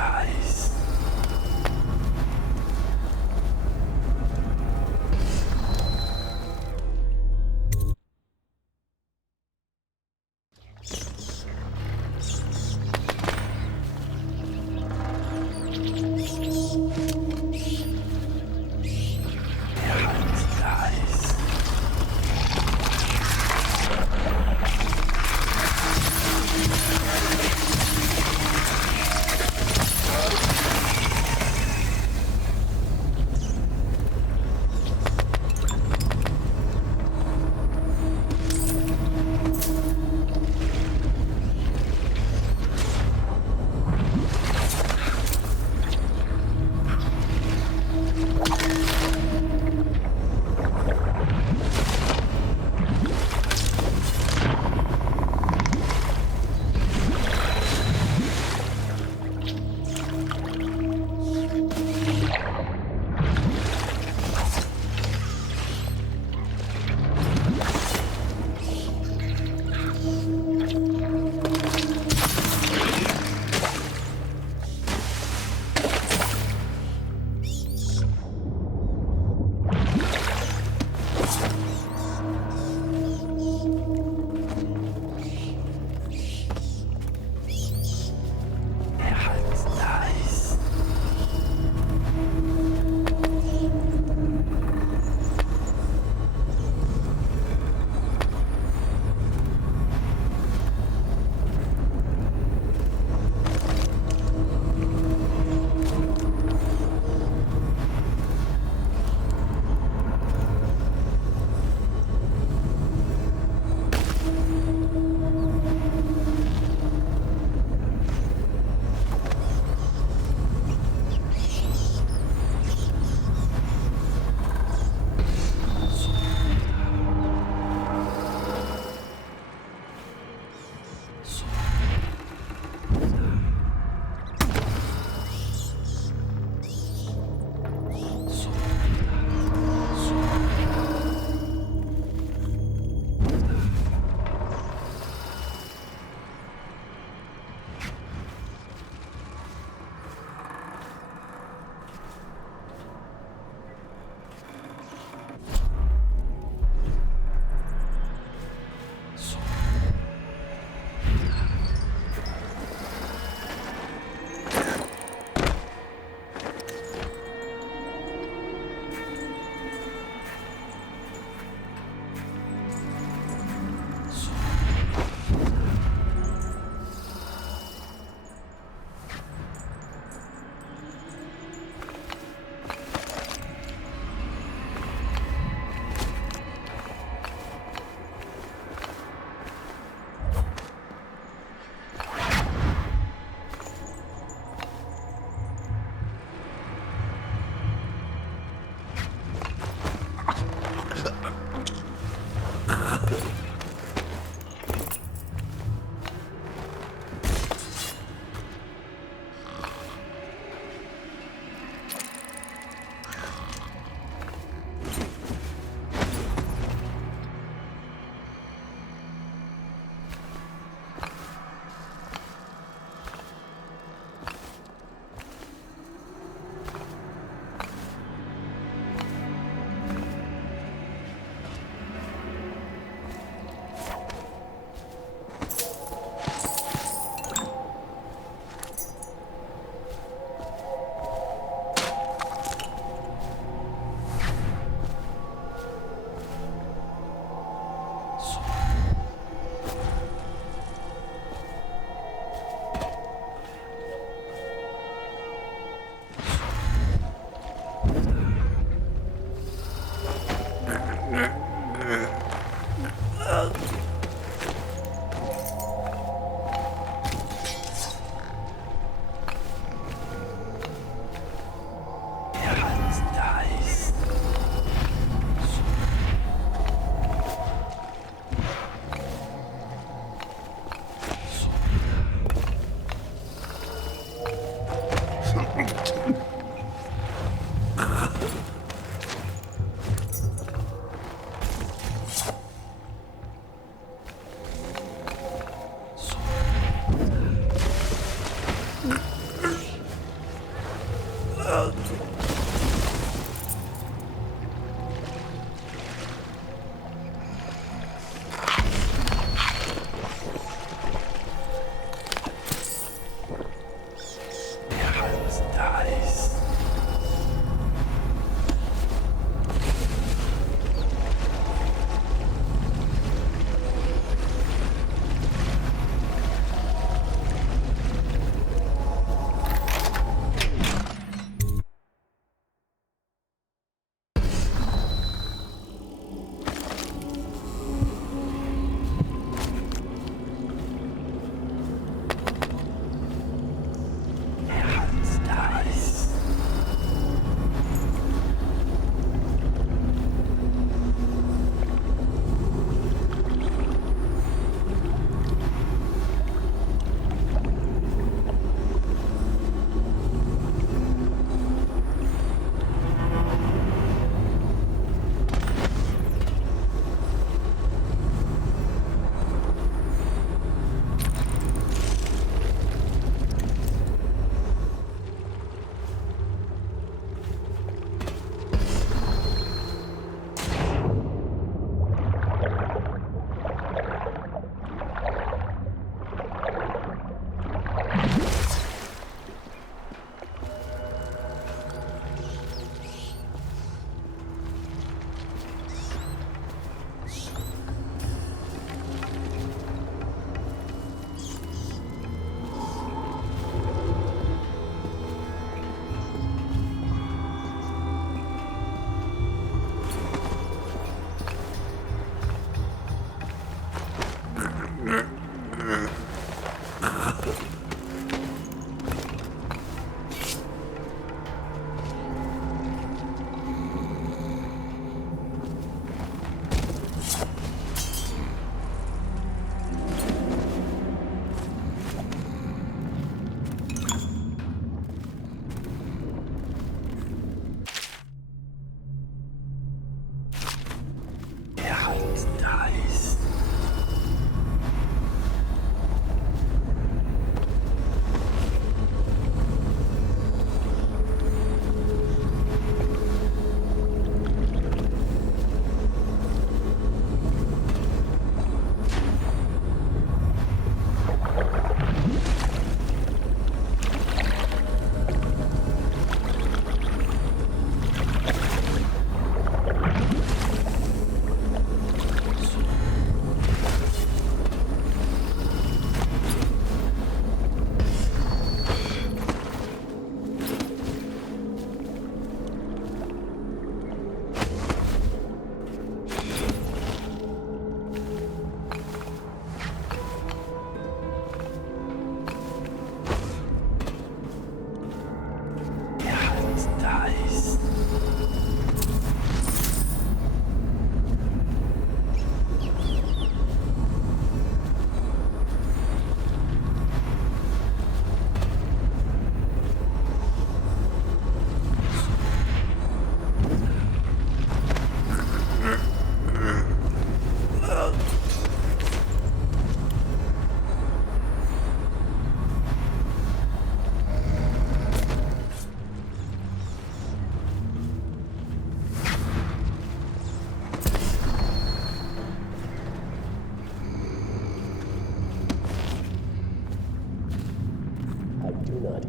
neutralize.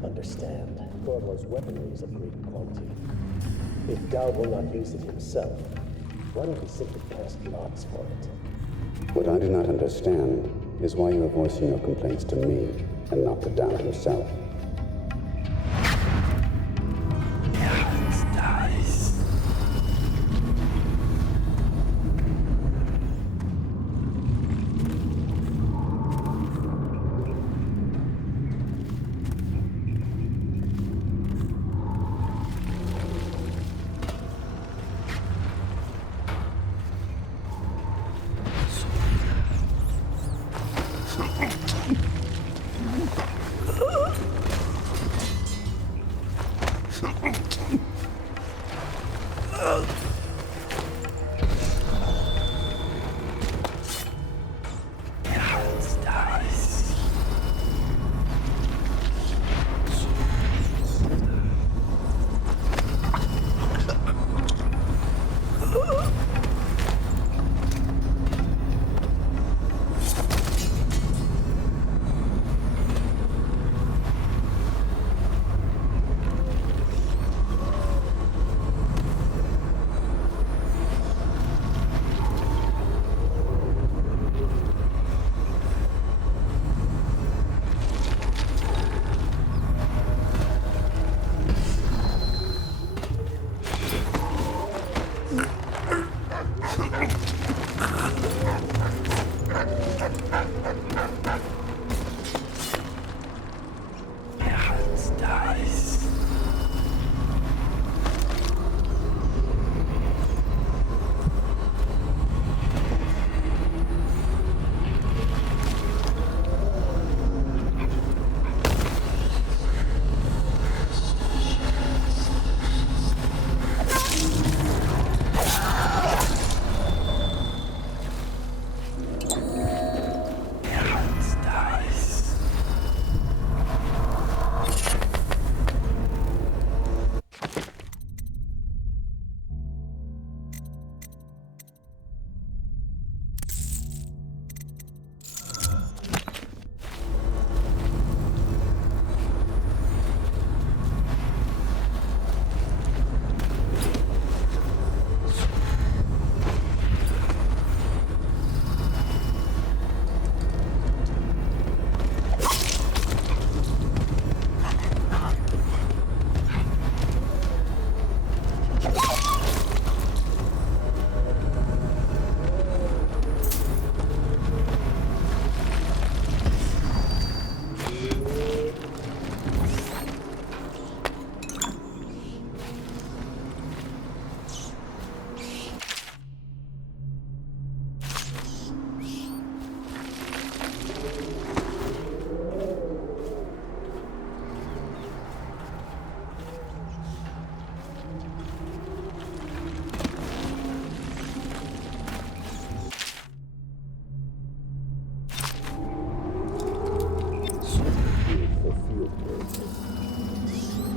Understand. Corvo's weaponry is of great quality. If Dowd will not use it himself, why don't we simply cast lots for it? What I do not understand is why you are voicing your complaints to me and not to Dowd himself.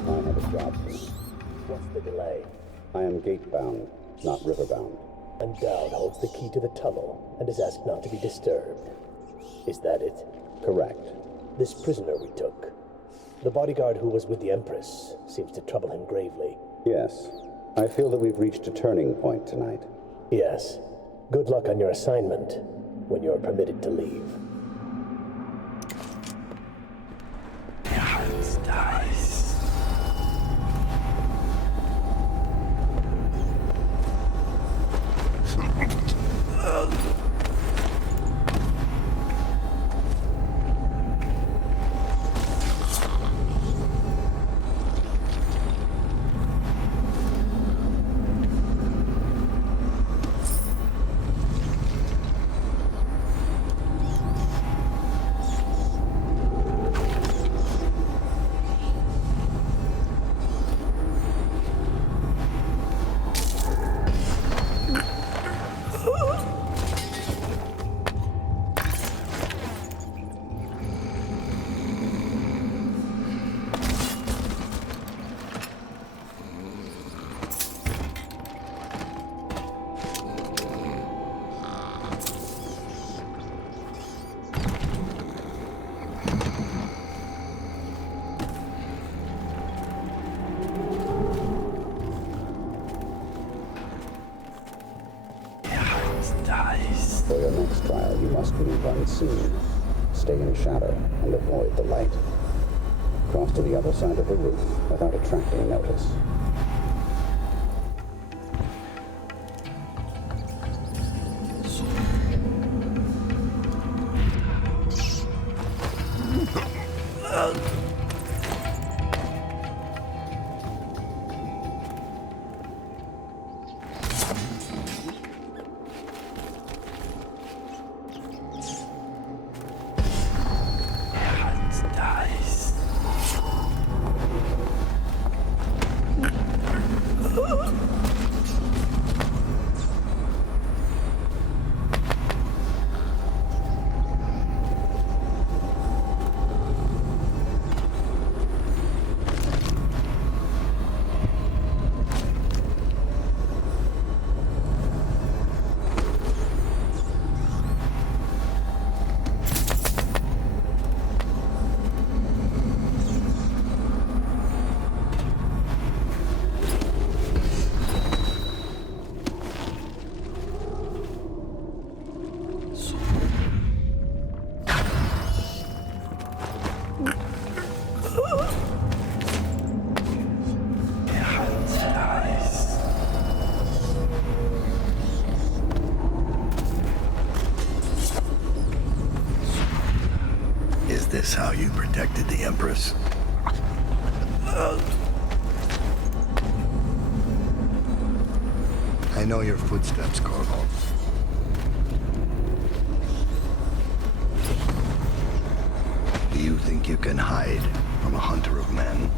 I have a job for you. What's the delay? I am gate-bound, not river-bound. And Dowd holds the key to the tunnel and is asked not to be disturbed. Is that it? Correct. This prisoner we took, the bodyguard who was with the Empress, seems to trouble him gravely. Yes. I feel that we've reached a turning point tonight. Yes. Good luck on your assignment when you're permitted to leave. For your next trial, you must move unseen. Stay in shadow and avoid the light. Cross to the other side of the roof without attracting notice. Is this how you protected the Empress? I know your footsteps, Corvo. Do you think you can hide from a hunter of men?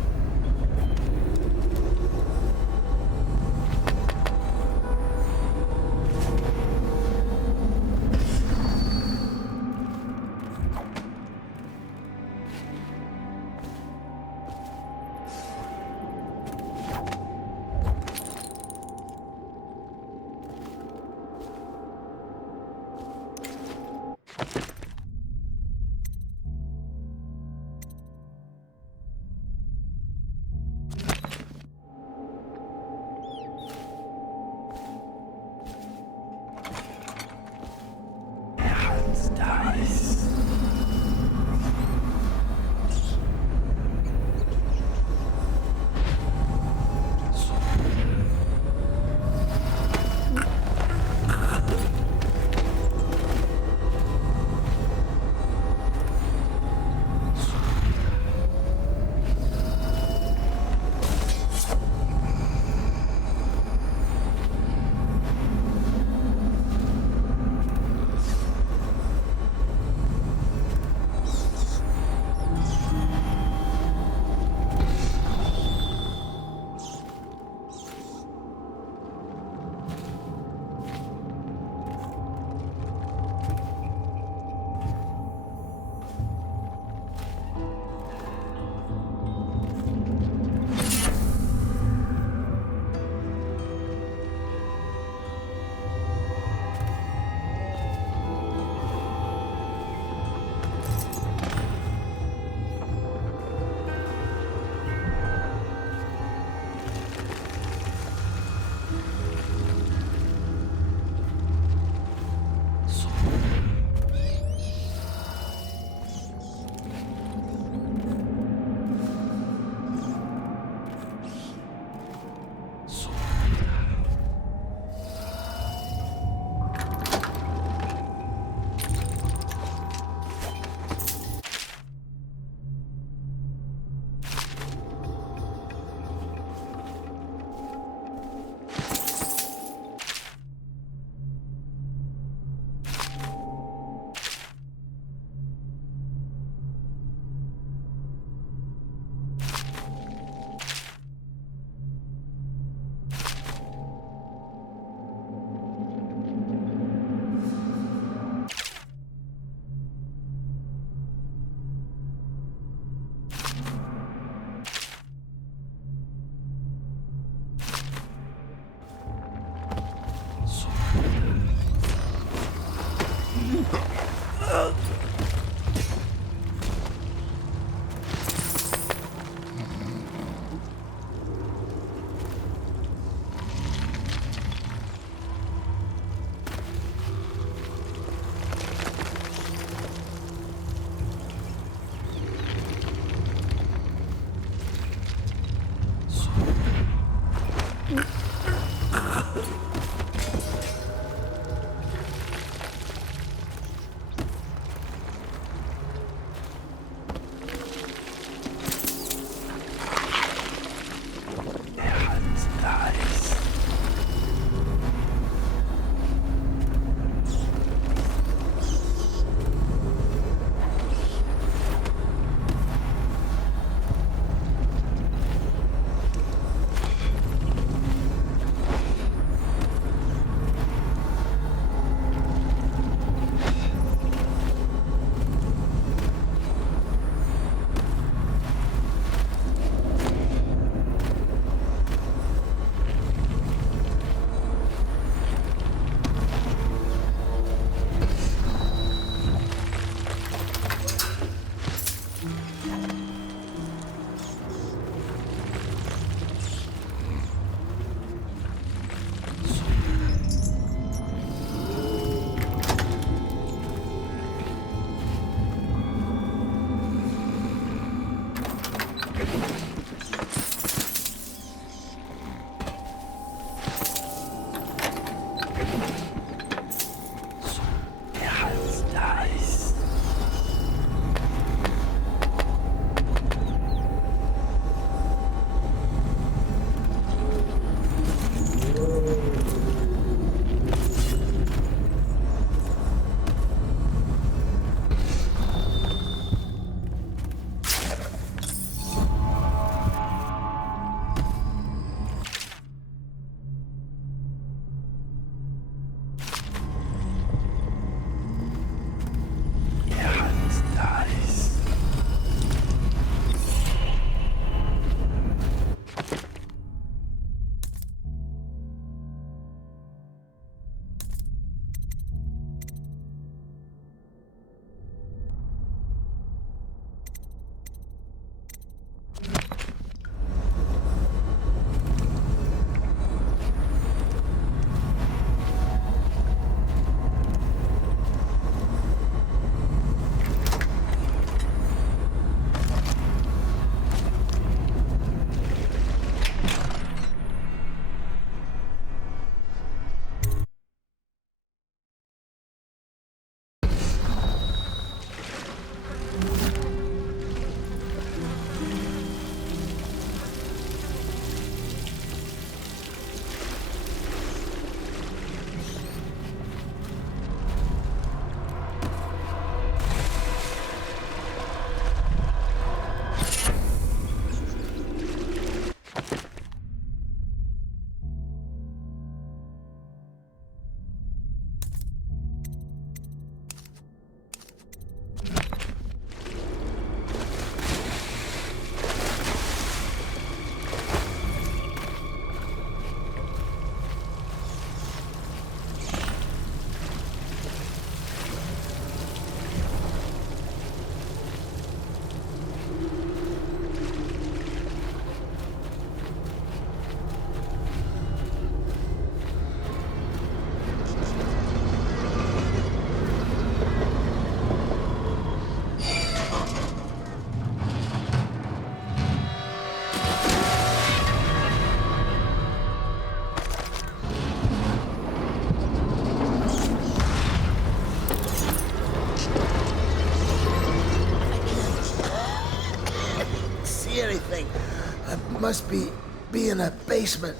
Must be in a basement.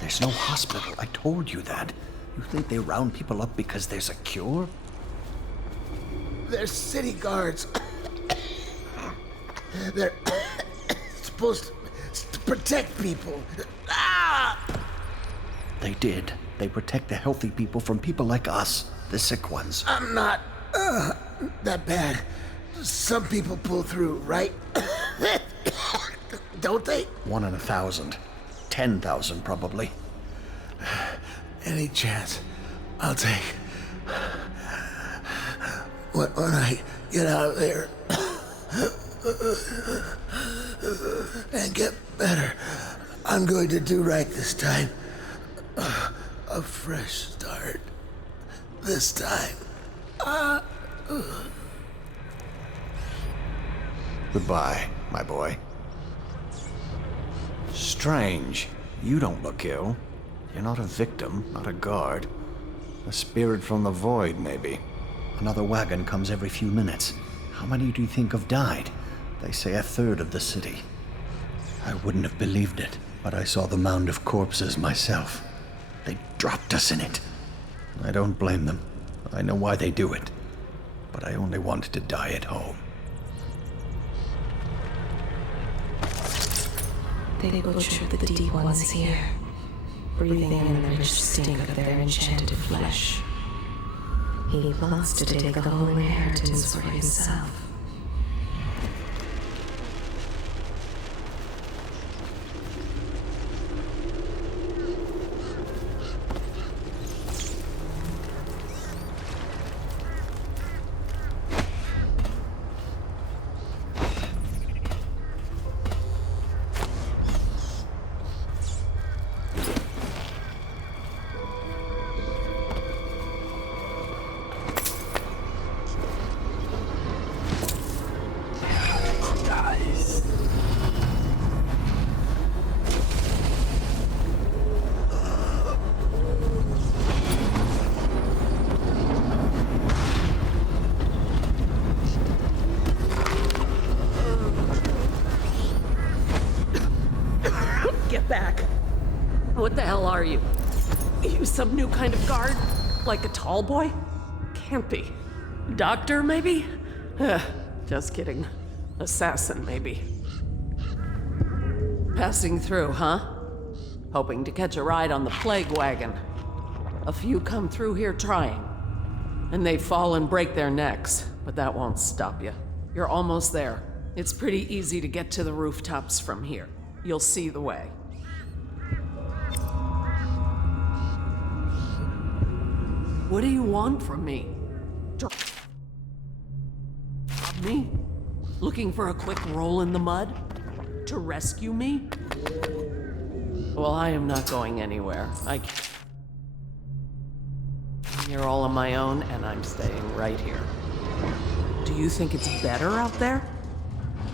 There's no hospital. I told you that. You think they round people up because there's a cure? They're city guards. They're supposed to protect people. They did. They protect the healthy people from people like us, the sick ones. I'm not that bad. Some people pull through, right? Don't they? 1 in 1,000. 10,000, probably. Any chance I'll take. When I get out of there and get better, I'm going to do right this time. A fresh start. This time. Goodbye, my boy. Strange. You don't look ill. You're not a victim, not a guard. A spirit from the void, maybe. Another wagon comes every few minutes. How many do you think have died? They say 1/3 of the city. I wouldn't have believed it, but I saw the mound of corpses myself. They dropped us in it. I don't blame them. I know why they do it. But I only wanted to die at home. They butchered the deep ones here, breathing in the rich stink of their enchanted flesh. He plots to take the whole inheritance for himself. back. What the hell are you? You some new kind of guard? Like a tall boy? Can't be. Doctor, maybe? Just kidding. Assassin, maybe. Passing through, huh? Hoping to catch a ride on the plague wagon. A few come through here trying. And they fall and break their necks, but that won't stop you. You're almost there. It's pretty easy to get to the rooftops from here. You'll see the way. What do you want from me? Me? Looking for a quick roll in the mud? To rescue me? Well, I am not going anywhere. You're all on my own, and I'm staying right here. Do you think it's better out there?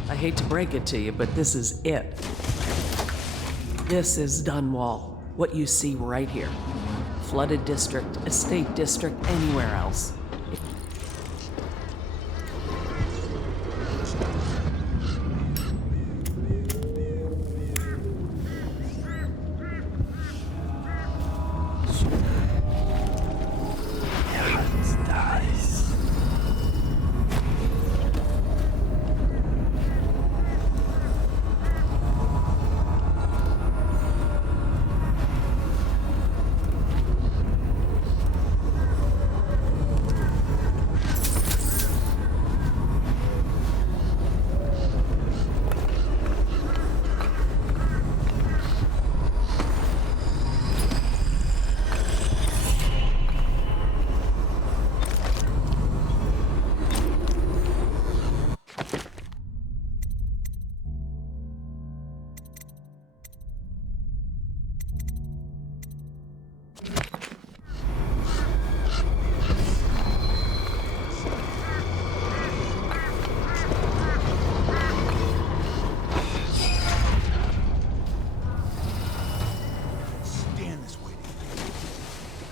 I hate to break it to you, but this is it. This is Dunwall, what you see right here. Flooded district, estate district, anywhere else.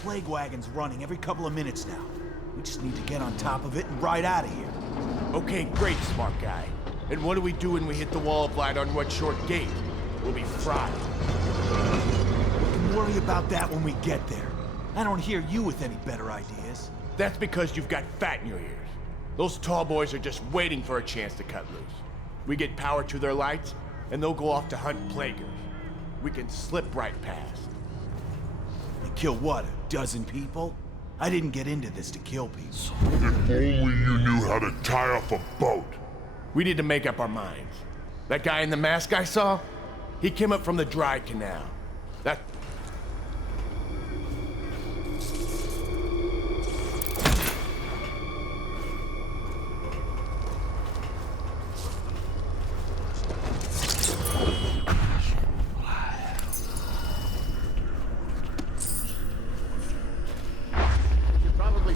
Plague wagon's running every couple of minutes now. We just need to get on top of it and ride out of here. Okay, great, smart guy. And what do we do when we hit the wall of light on Red Short Gate? We'll be fried. We can worry about that when we get there. I don't hear you with any better ideas. That's because you've got fat in your ears. Those tall boys are just waiting for a chance to cut loose. We get power to their lights, and they'll go off to hunt plaguers. We can slip right past. And kill what, a dozen people? I didn't get into this to kill people. If only you knew how to tie up a boat. We need to make up our minds. That guy in the mask I saw, he came up from the dry canal. That...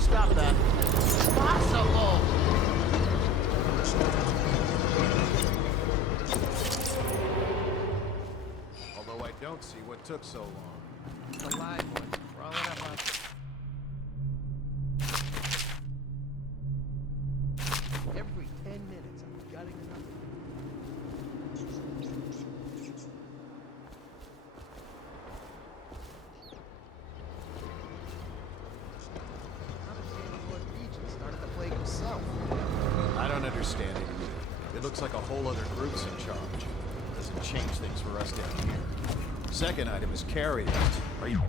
Stop that. Possible. Although I don't see what took so long. The line was crawling up on... Every 10 minutes, I'm gutting another. I don't understand it either. It looks like a whole other group's in charge. Doesn't change things for us down here. Second item is carriers. Are you...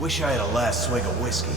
Wish I had a last swig of whiskey.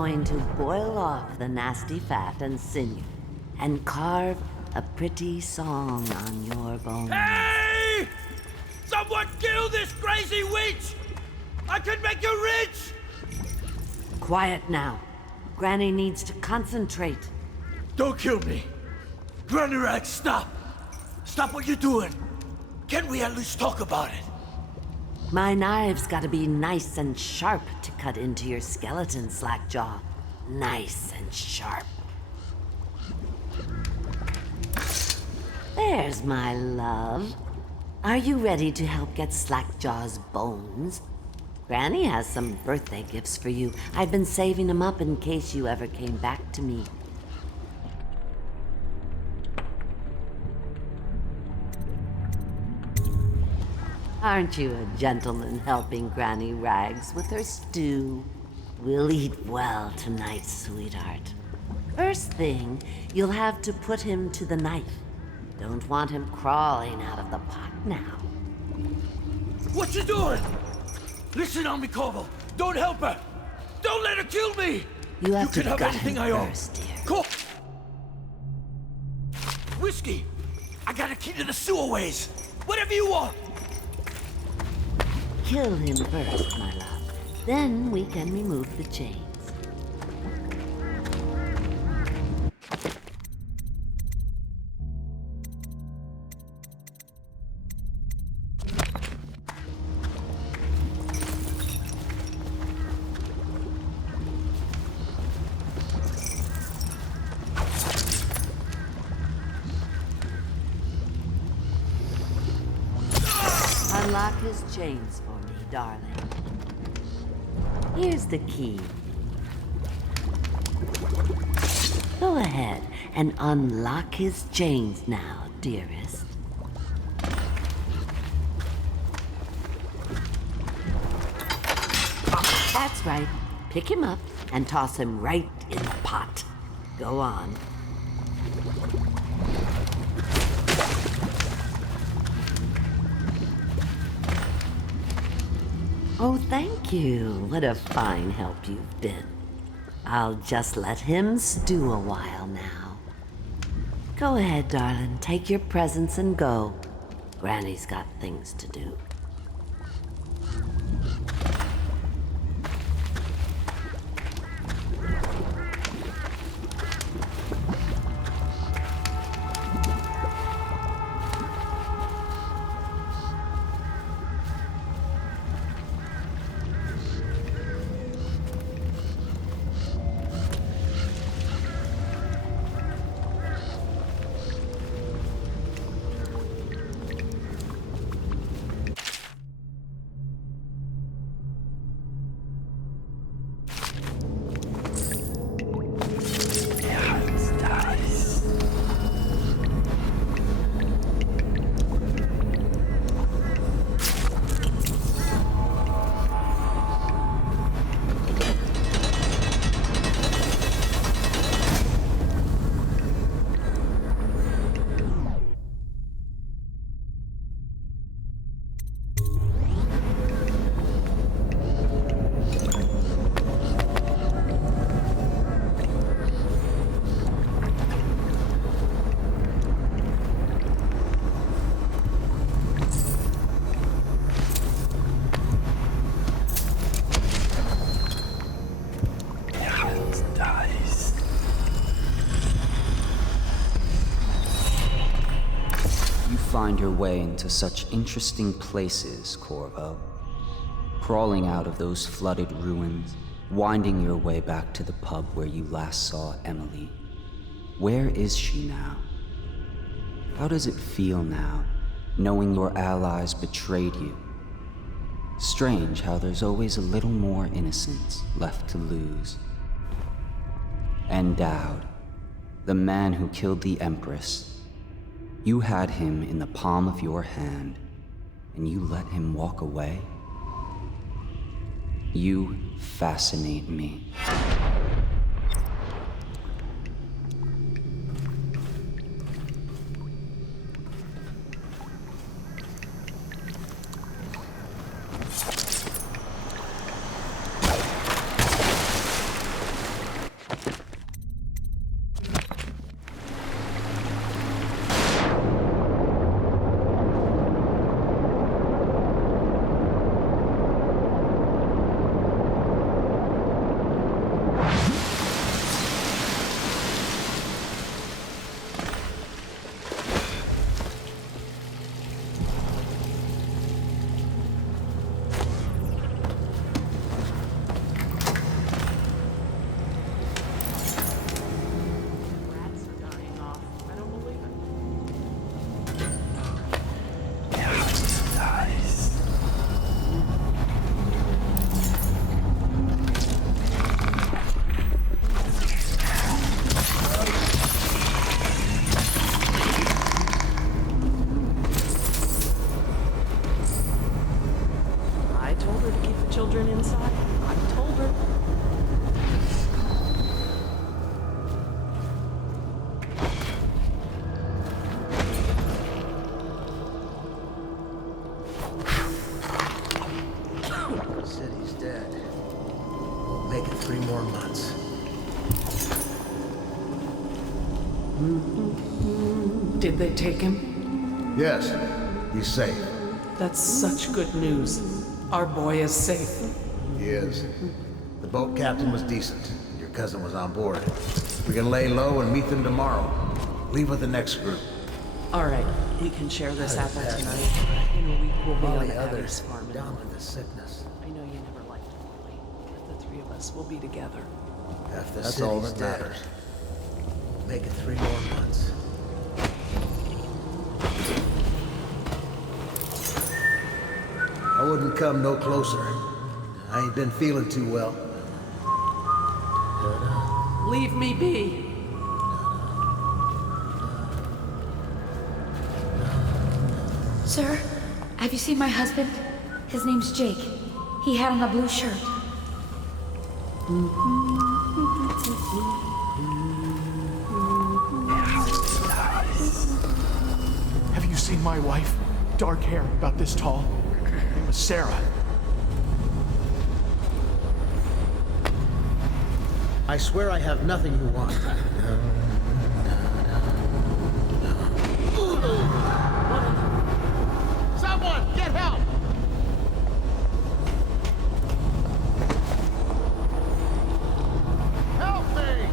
going to boil off the nasty fat and sinew and carve a pretty song on your bones. Hey! Someone kill this crazy witch! I could make you rich! Quiet now. Granny needs to concentrate. Don't kill me. Granny Rag, stop! Stop what you're doing! Can't we at least talk about it? My knives gotta be nice and sharp to cut into your skeleton, Slackjaw. Nice and sharp. There's my love. Are you ready to help get Slackjaw's bones? Granny has some birthday gifts for you. I've been saving them up in case you ever came back to me. Aren't you a gentleman helping Granny Rags with her stew? We'll eat well tonight, sweetheart. First thing, you'll have to put him to the knife. Don't want him crawling out of the pot now. What you doing? Listen on me, Corvo. Don't help her. Don't let her kill me. You have to can have gut anything him I own. first, dear. Whiskey. I got a key to the sewerways. Whatever you want. Kill him first, my love. Then we can remove the chains. Unlock his chains for me, darling. Here's the key. Go ahead and unlock his chains now, dearest. That's right. Pick him up and toss him right in the pot. Go on. Oh, thank you. What a fine help you've been. I'll just let him stew a while now. Go ahead, darling. Take your presents and go. Granny's got things to do. Find your way into such interesting places, Corvo. Crawling out of those flooded ruins, winding your way back to the pub where you last saw Emily. Where is she now? How does it feel now, knowing your allies betrayed you? Strange how there's always a little more innocence left to lose. And Dowd, the man who killed the Empress. You had him in the palm of your hand, and you let him walk away? You fascinate me. Did they take him? Yes, he's safe. That's such good news. Our boy is safe. He is. The boat captain was decent. Your cousin was on board. We can lay low and meet them tomorrow. Leave with the next group. All right, we can share this apple tonight. In a week, we'll be All on the the others Adders farm. down with the sickness. I know you never liked Molly, but the three of us will be together. Half the That's all city's that dead. matters. Make it 3 more months. I wouldn't come no closer. I ain't been feeling too well. Leave me be. Sir, have you seen my husband? His name's Jake. He had on a blue shirt. Have you seen my wife? Dark hair, about this tall. Her name was Sarah. I swear I have nothing you want. Someone, get help! Help me!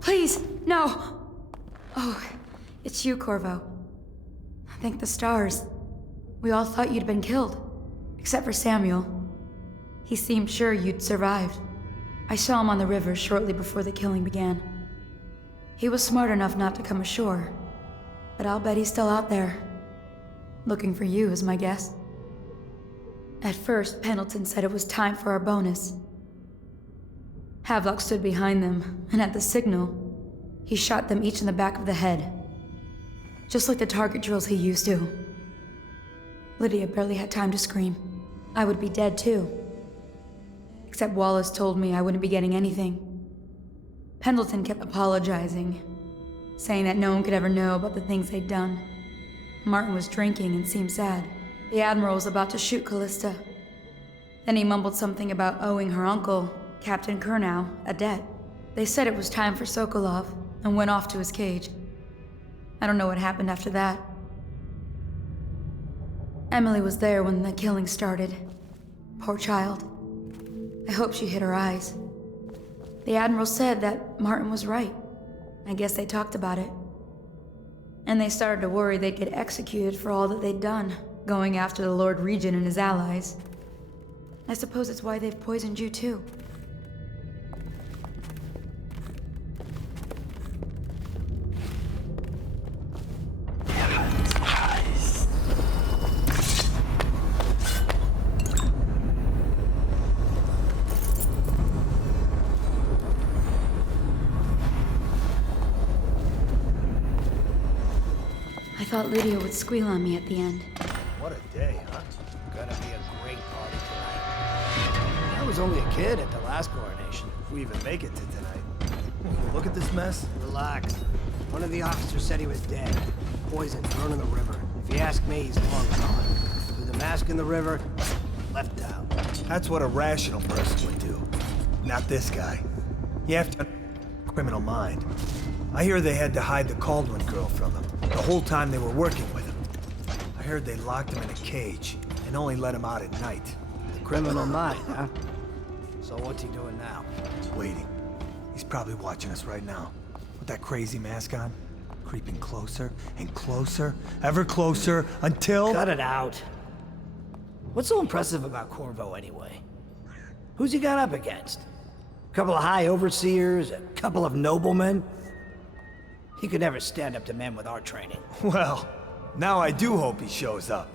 Please, no! Oh, it's you, Corvo. Thank the stars. We all thought you'd been killed. Except for Samuel. He seemed sure you'd survived. I saw him on the river shortly before the killing began. He was smart enough not to come ashore. But I'll bet he's still out there. Looking for you, is my guess. At first, Pendleton said it was time for our bonus. Havelock stood behind them, and at the signal, he shot them each in the back of the head. Just like the target drills he used to. Lydia barely had time to scream. I would be dead too. Except Wallace told me I wouldn't be getting anything. Pendleton kept apologizing, saying that no one could ever know about the things they'd done. Martin was drinking and seemed sad. The Admiral was about to shoot Callista. Then he mumbled something about owing her uncle, Captain Kurnow, a debt. They said it was time for Sokolov, and went off to his cage. I don't know what happened after that. Emily was there when the killing started. Poor child. I hope she hid her eyes. The Admiral said that Martin was right. I guess they talked about it. And they started to worry they'd get executed for all that they'd done, going after the Lord Regent and his allies. I suppose it's why they've poisoned you too. I thought Lydia would squeal on me at the end. What a day, huh? Gonna be a great party tonight. I was only a kid at the last coronation, if we even make it to tonight. Look at this mess. Relax. One of the officers said he was dead. Poison thrown in the river. If you ask me, he's long gone. Threw the mask in the river, left out. That's what a rational person would do. Not this guy. You have to have a criminal mind. I hear they had to hide the Cauldron girl from him, the whole time they were working with him. I heard they locked him in a cage, and only let him out at night. The criminal mind, huh? So what's he doing now? Waiting. He's probably watching us right now. With that crazy mask on. Creeping closer and closer, ever closer, until... Cut it out. What's so impressive about Corvo, anyway? Who's he got up against? A couple of high overseers? A couple of noblemen? He could never stand up to men with our training. Well, now I do hope he shows up.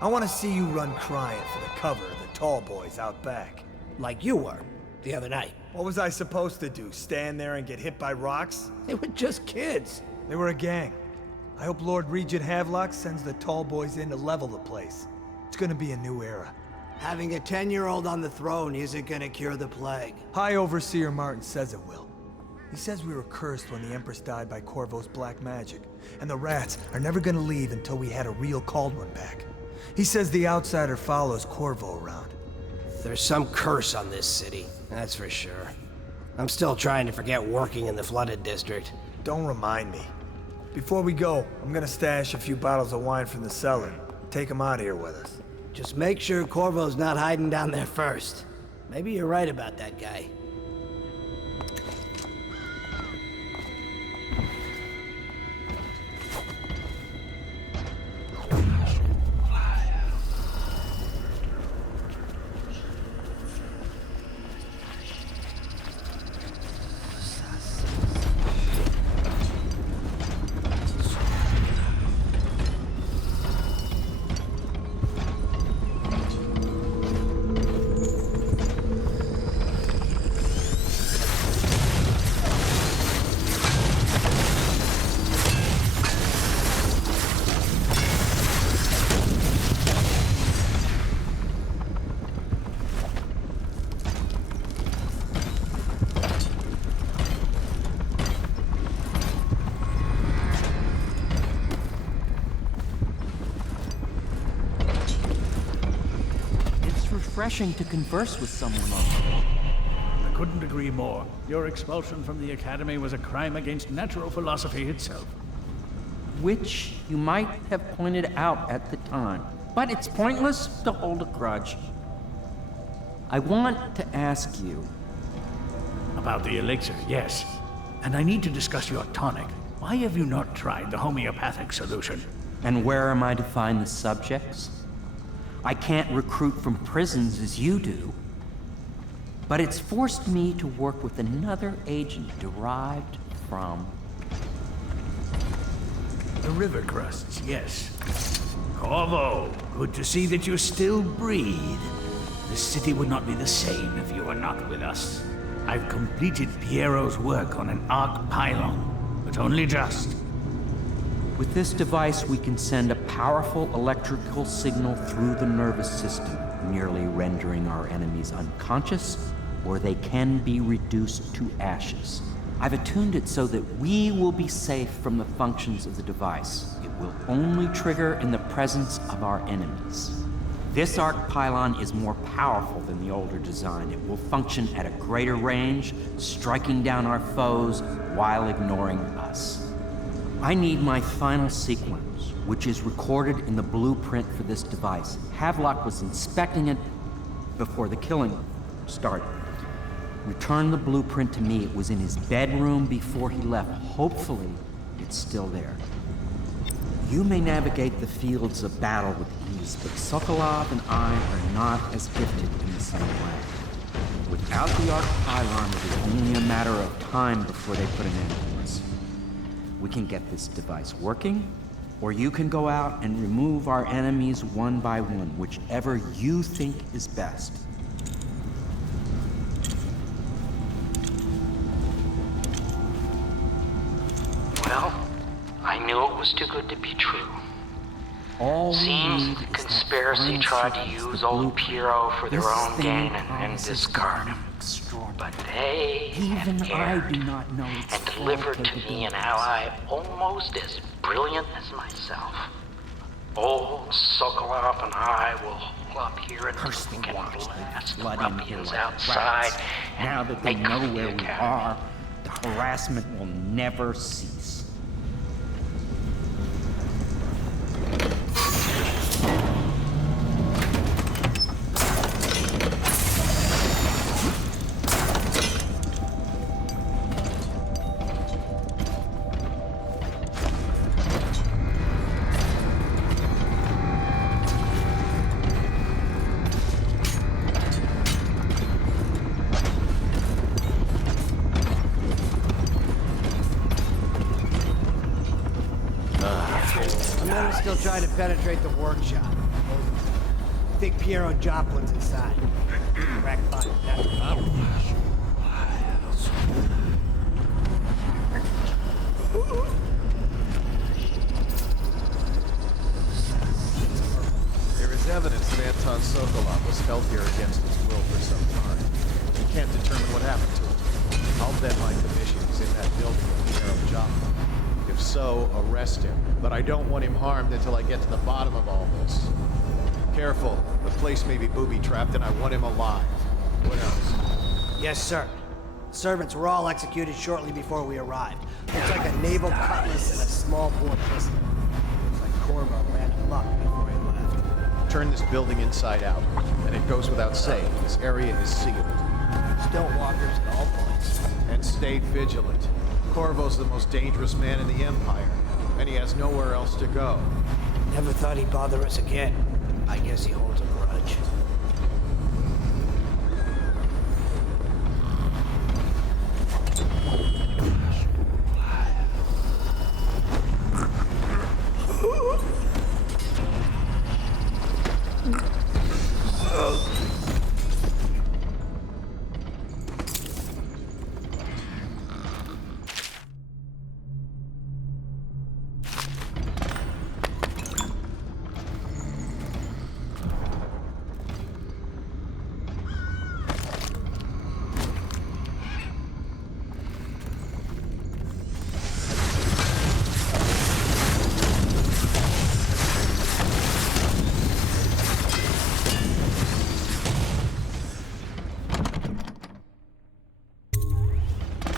I want to see you run crying for the cover of the tall boys out back. Like you were, the other night. What was I supposed to do, stand there and get hit by rocks? They were just kids. They were a gang. I hope Lord Regent Havelock sends the tall boys in to level the place. It's gonna be a new era. Having a 10-year-old on the throne isn't gonna cure the plague. High Overseer Martin says it will. He says we were cursed when the Empress died by Corvo's black magic, and the rats are never gonna leave until we had a real Cauldron back. He says the outsider follows Corvo around. There's some curse on this city, that's for sure. I'm still trying to forget working in the flooded district. Don't remind me. Before we go, I'm gonna stash a few bottles of wine from the cellar. Take them out of here with us. Just make sure Corvo's not hiding down there first. Maybe you're right about that guy. Refreshing to converse with someone like I couldn't agree more. Your expulsion from the Academy was a crime against natural philosophy itself. which you might have pointed out at the time. But it's pointless to hold a grudge. I want to ask you... About the elixir, yes. And I need to discuss your tonic. Why have you not tried the homeopathic solution? And where am I to find the subjects? I can't recruit from prisons as you do. But it's forced me to work with another agent derived from... The river crusts, yes. Corvo, good to see that you still breathe. The city would not be the same if you were not with us. I've completed Piero's work on an arc pylon, but only just. With this device, we can send a powerful electrical signal through the nervous system, nearly rendering our enemies unconscious, or they can be reduced to ashes. I've attuned it so that we will be safe from the functions of the device. It will only trigger in the presence of our enemies. This arc pylon is more powerful than the older design. It will function at a greater range, striking down our foes while ignoring us. I need my final sequence, which is recorded in the blueprint for this device. Havelock was inspecting it before the killing started. Return the blueprint to me. It was in his bedroom before he left. Hopefully, it's still there. You may navigate the fields of battle with ease, but Sokolov and I are not as gifted in the same way. Without the arc pylon, it is only a matter of time before they put an end to us. We can get this device working, or you can go out and remove our enemies one by one, whichever you think is best. Well, I knew it was too good to be true. Seems the conspiracy tried to use old Piero for their own gain and discard him. But they have dared and delivered to me an ally almost as brilliant as myself. Old Sokolov and I will hole up here until we can blast the ruffians outside. Now that they know where we are, the harassment will never cease. Still trying to penetrate the workshop. I think Piero Joplin's inside. Crack body. There is evidence that Anton Sokolov was held here against his will for some time. We can't determine what happened to him. I'll bet my commission is in that building with Piero Joplin. If so, arrest him. But I don't want him harmed until I get to the bottom of all this. Careful. The place may be booby-trapped, and I want him alive. What else? Yes, sir. Servants were all executed shortly before we arrived. Looks like a naval cutlass and a small bore pistol. Looks like Corvo ran amok before he left. Turn this building inside out. And it goes without saying, this area is sealed. Stonewalkers at all points. And stay vigilant. Corvo's the most dangerous man in the Empire, and he has nowhere else to go. Never thought he'd bother us again. I guess he holds a grudge.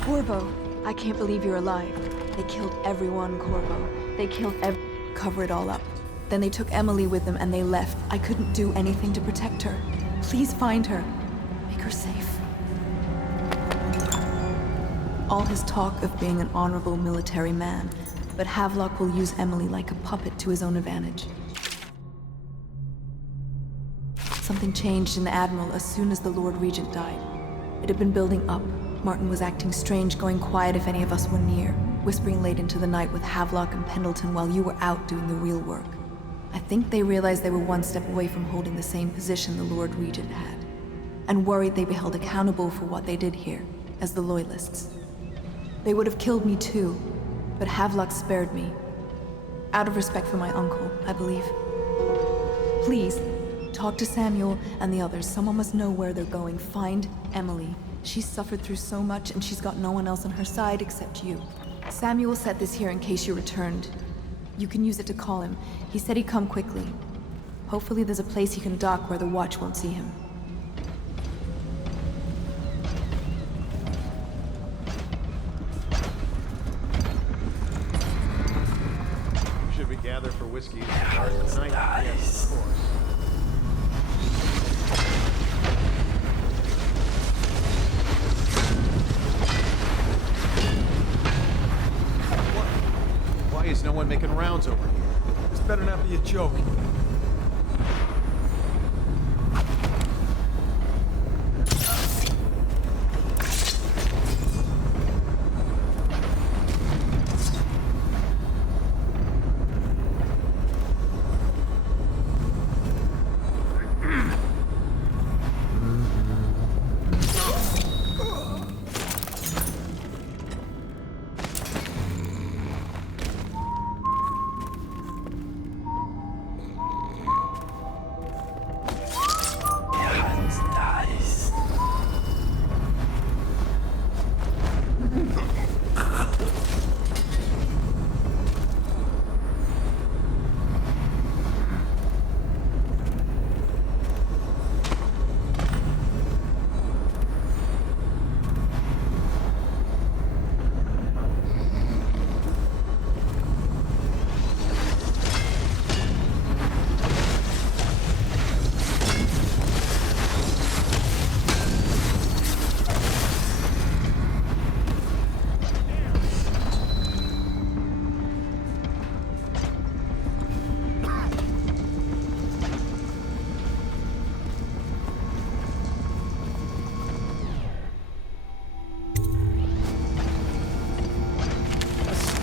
Corvo, I can't believe you're alive. They killed everyone, Corvo. They killed cover it all up. Then they took Emily with them and they left. I couldn't do anything to protect her. Please find her. Make her safe. All his talk of being an honorable military man, but Havelock will use Emily like a puppet to his own advantage. Something changed in the Admiral as soon as the Lord Regent died. It had been building up. Martin was acting strange, going quiet if any of us were near, whispering late into the night with Havelock and Pendleton while you were out doing the real work. I think they realized they were one step away from holding the same position the Lord Regent had, and worried they'd be held accountable for what they did here, as the Loyalists. They would have killed me too, but Havelock spared me. Out of respect for my uncle, I believe. Please, talk to Samuel and the others. Someone must know where they're going. Find Emily. She's suffered through so much, and she's got no one else on her side except you. Samuel set this here in case you returned. You can use it to call him. He said he'd come quickly. Hopefully there's a place he can dock where the watch won't see him. Should we gather for whiskey and cigars tonight? Yes, of course. Why is no one making rounds over here? This better not be a joke.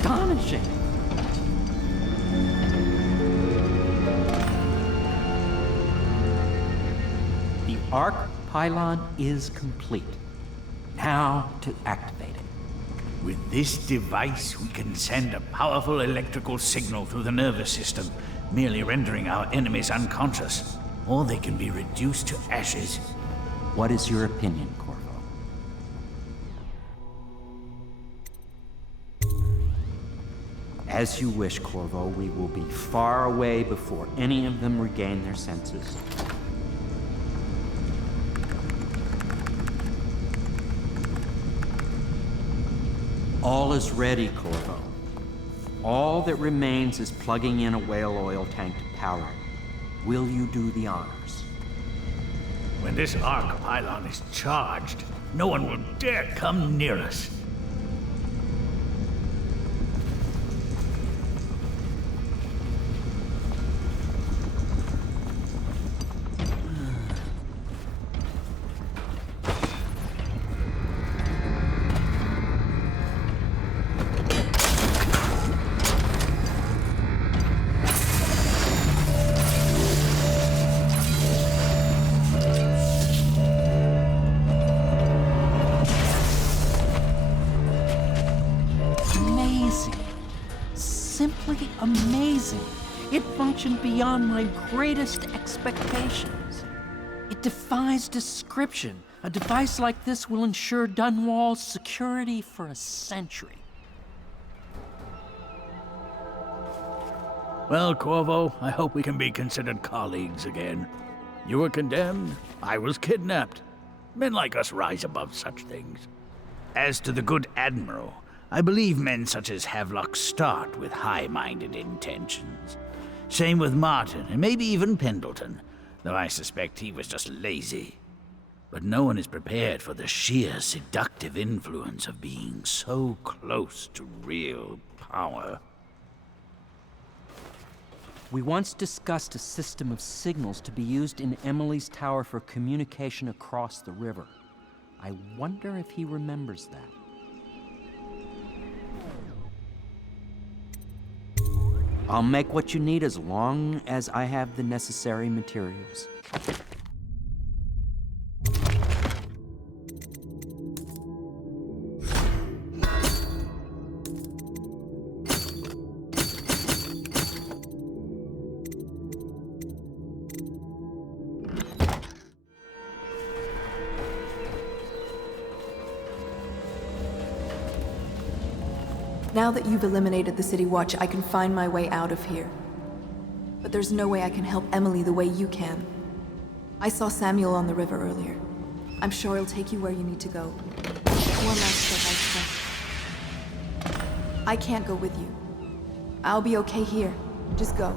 Astonishing! The arc pylon is complete. Now to activate it. With this device, we can send a powerful electrical signal through the nervous system, merely rendering our enemies unconscious, or they can be reduced to ashes. What is your opinion, Corvo? As you wish, Corvo. We will be far away before any of them regain their senses. All is ready, Corvo. All that remains is plugging in a whale oil tank to power it. Will you do the honors? When this arc pylon is charged, no one will dare come near us. Simply amazing. It functioned beyond my greatest expectations. It defies description. A device like this will ensure Dunwall's security for a century. Well, Corvo, I hope we can be considered colleagues again. You were condemned, I was kidnapped. Men like us rise above such things. As to the good Admiral, I believe men such as Havelock start with high-minded intentions. Same with Martin, and maybe even Pendleton, though I suspect he was just lazy. But no one is prepared for the sheer seductive influence of being so close to real power. We once discussed a system of signals to be used in Emily's tower for communication across the river. I wonder if he remembers that. I'll make what you need as long as I have the necessary materials. Now that you've eliminated the City Watch, I can find my way out of here. but there's no way I can help Emily the way you can. I saw Samuel on the river earlier. I'm sure he'll take you where you need to go. One last step, I can't go with you. I'll be okay here. Just go.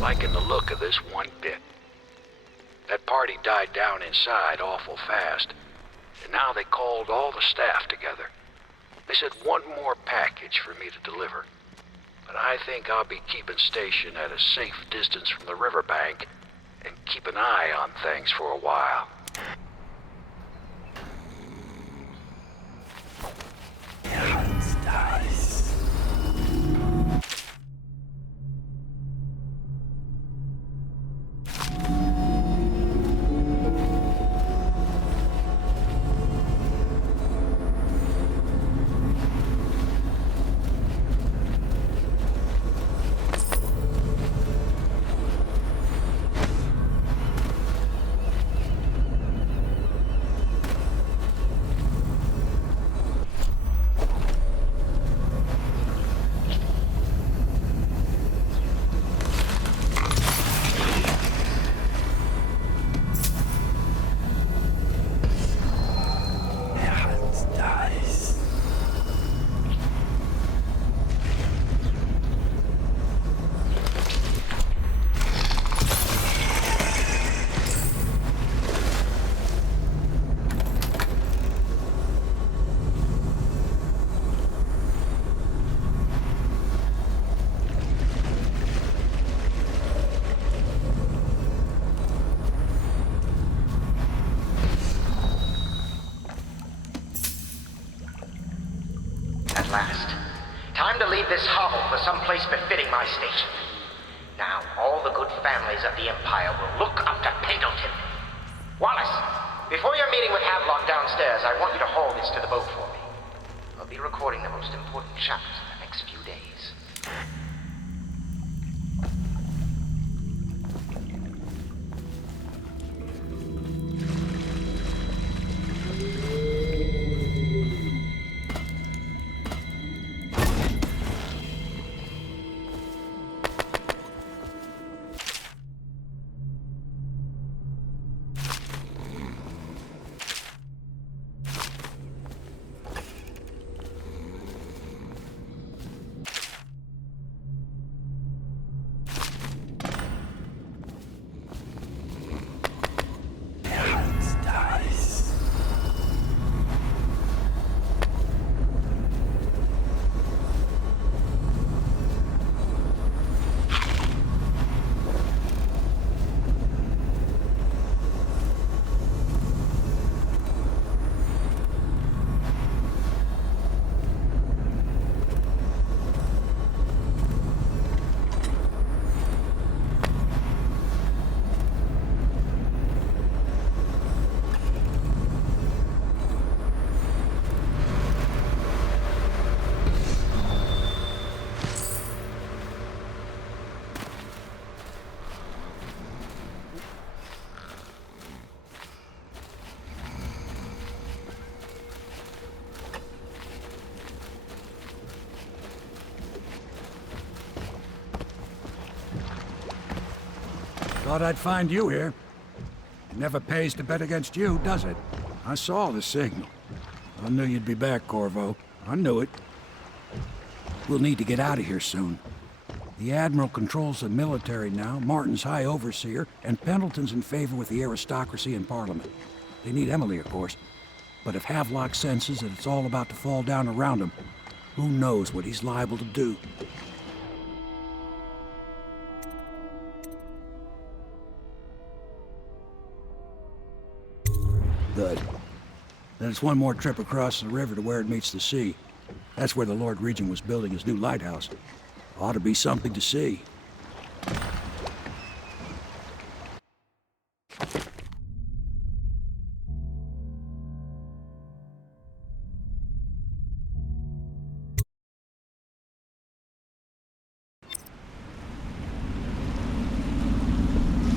Liking the look of this one bit. That party died down inside awful fast, and now they called all the staff together. They said one more package for me to deliver, but I think I'll be keeping station at a safe distance from the riverbank and keep an eye on things for a while. At last. Time to leave this hovel for some place befitting my station. Now, all the good families of the Empire will look up to Pendleton. Wallace, before your meeting with Havelock downstairs, I want you to haul this to the boat for me. I'll be recording the most important chapters in the next few days. Thought I'd find you here. It never pays to bet against you, does it? I saw the signal. I knew you'd be back, Corvo. I knew it. We'll need to get out of here soon. The Admiral controls the military now, Martin's High Overseer, and Pendleton's in favor with the aristocracy and Parliament. They need Emily, of course. But if Havelock senses that it's all about to fall down around him, Who knows what he's liable to do? Good. Then it's one more trip across the river to where it meets the sea. That's where the Lord Regent was building his new lighthouse. Ought to be something to see.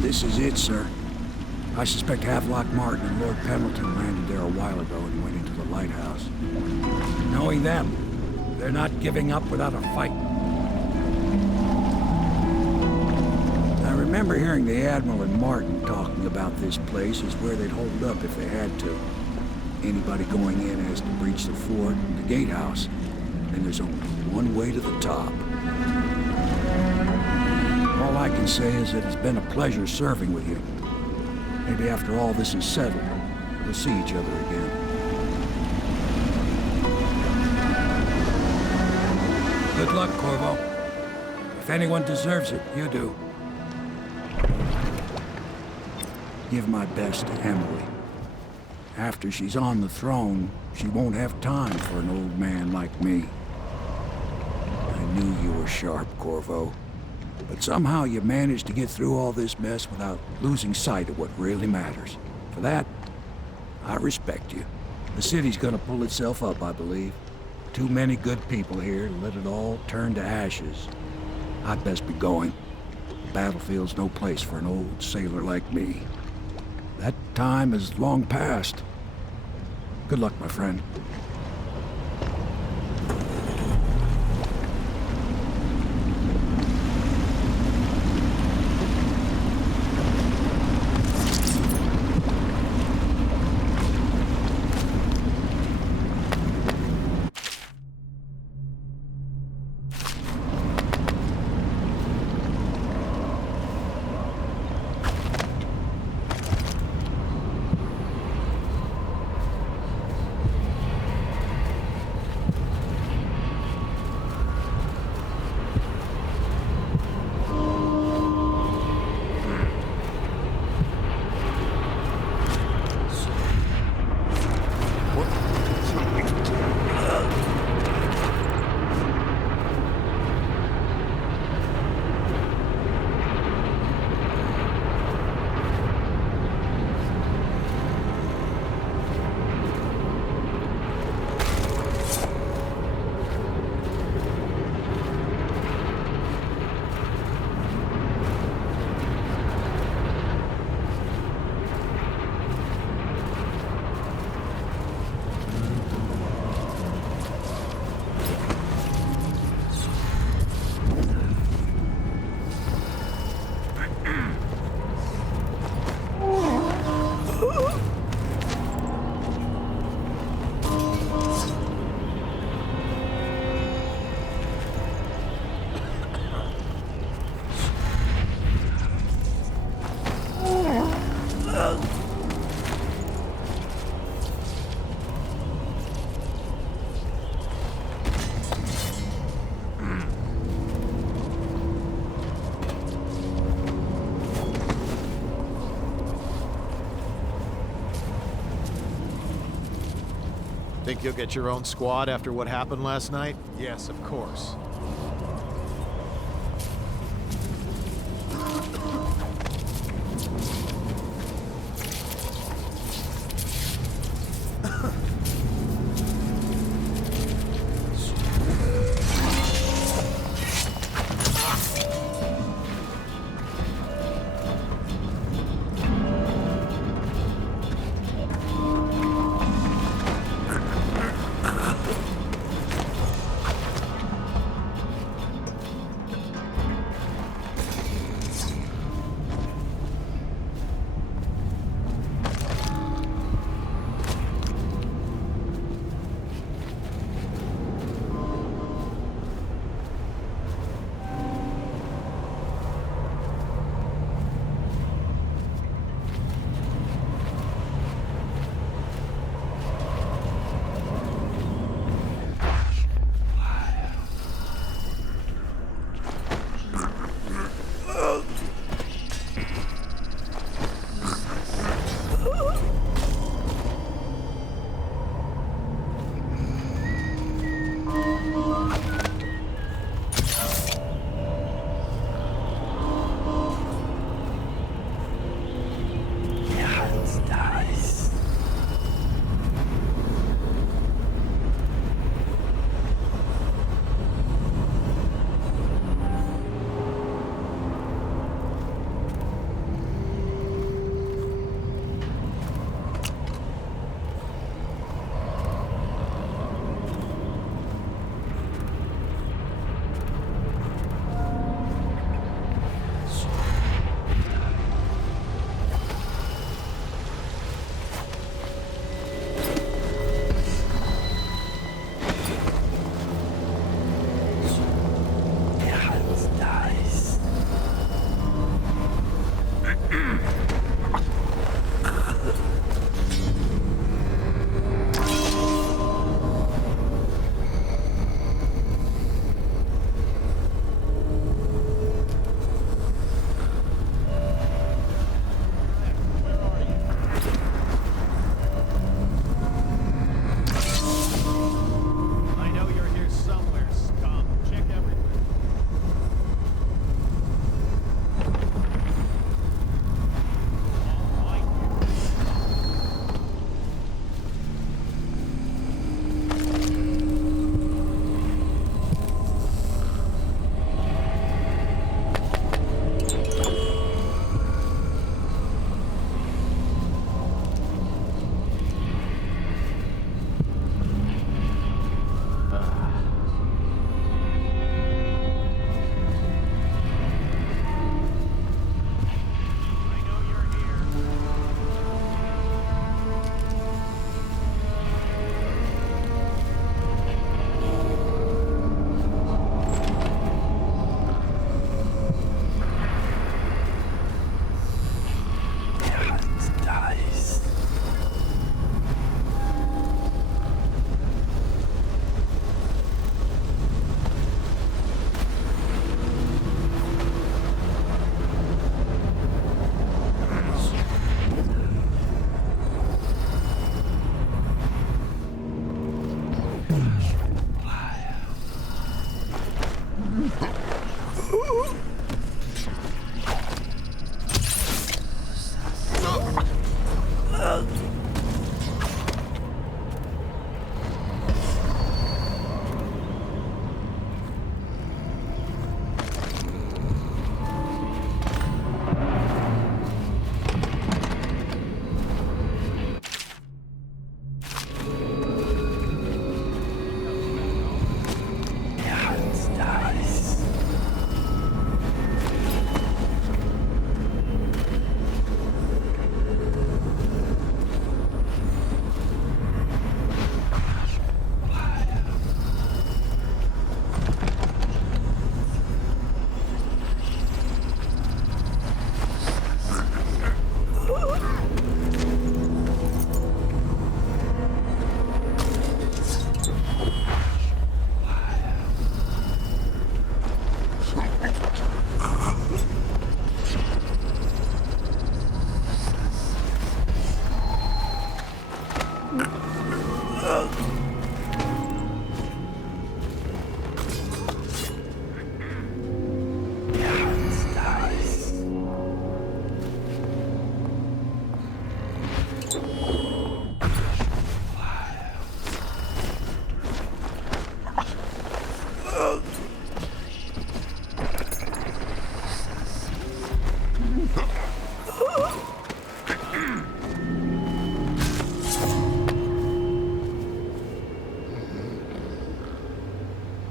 This is it, sir. I suspect Havelock Martin and Lord Pendleton landed there a while ago and went into the lighthouse. Knowing them, they're not giving up without a fight. I remember hearing the Admiral and Martin talking about this place as where they'd hold up if they had to. Anybody going in has to breach the fort and the gatehouse. And there's only one way to the top. All I can say is that it's been a pleasure serving with you. Maybe after all this is settled, we'll see each other again. Good luck, Corvo. If anyone deserves it, you do. Give my best to Emily. After she's on the throne, she won't have time for an old man like me. I knew you were sharp, Corvo. But somehow you managed to get through all this mess without losing sight of what really matters. For that, I respect you. The city's gonna pull itself up, I believe. Too many good people here to let it all turn to ashes. I'd best be going. The battlefield's no place for an old sailor like me. That time is long past. Good luck, my friend. Think you'll get your own squad after what happened last night? Yes, of course.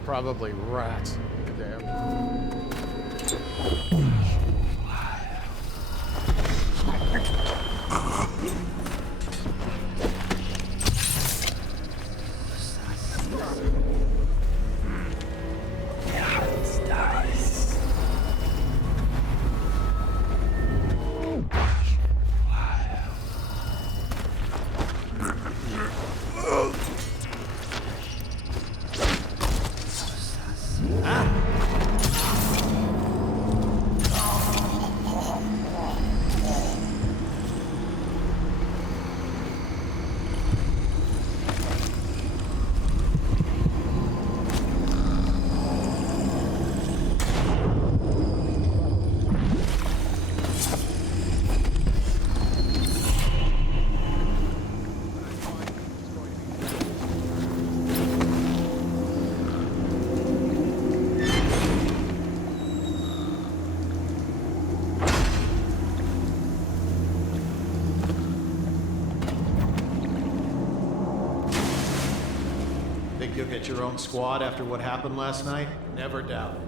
Probably rats. Damn. Think you'll get your own squad after what happened last night? Never doubt it.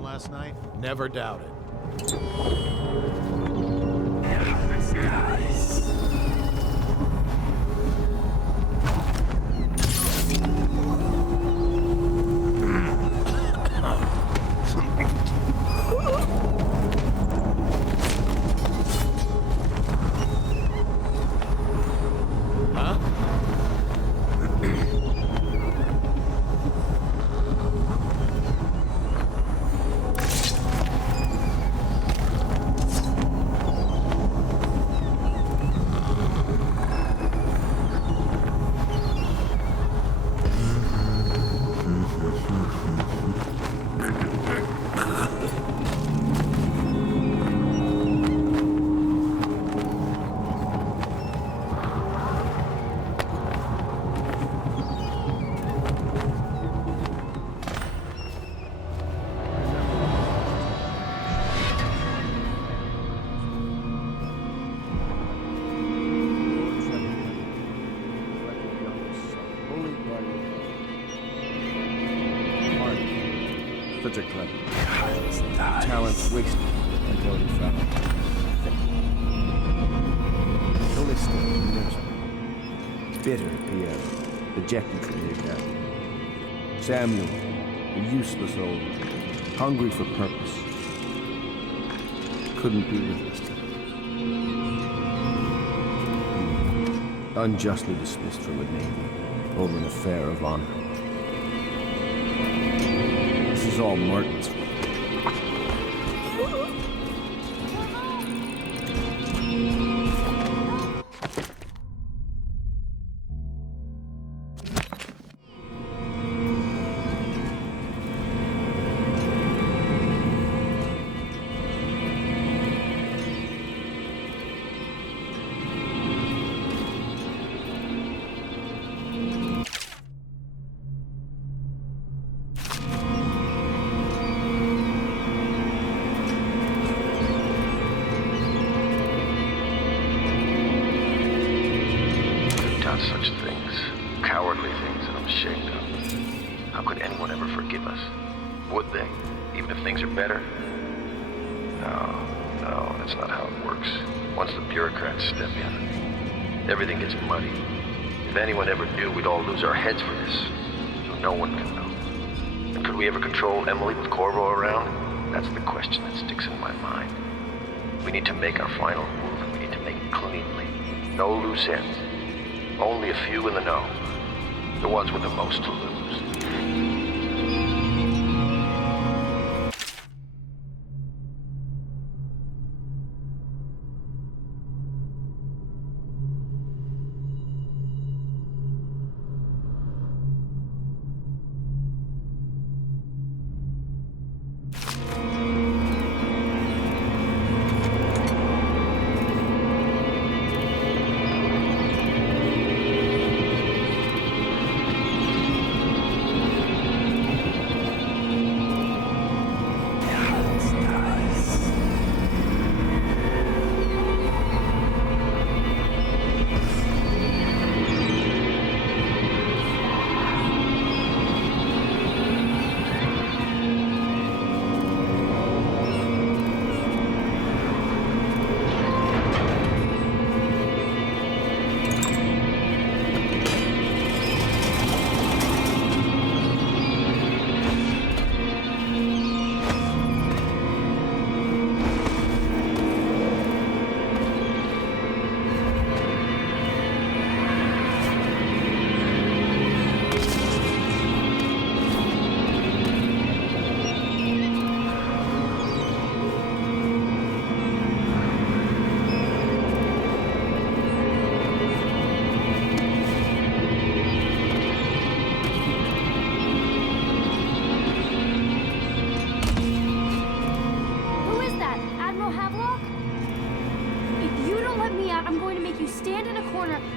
Last night? Never doubt it. Martin. Such a clever. Talents wasted until he found. Only still miserable. Bitter Pierre, dejected from the academy. Samuel, a useless old, hungry for purpose. Couldn't be with us today. Unjustly dismissed from the Navy over an affair of honor. This is all Martin's fault. Such things, cowardly things that I'm ashamed of. How could anyone ever forgive us? Would they? Even if things are better? No, that's not how it works. Once the bureaucrats step in, everything gets muddy. If anyone ever knew, we'd all lose our heads for this. So no one can know. And could we ever control Emily with Corvo around? That's the question that sticks in my mind. We need to make our final move, and we need to make it cleanly. No loose ends. Only a few in the know. The ones with the most to lose.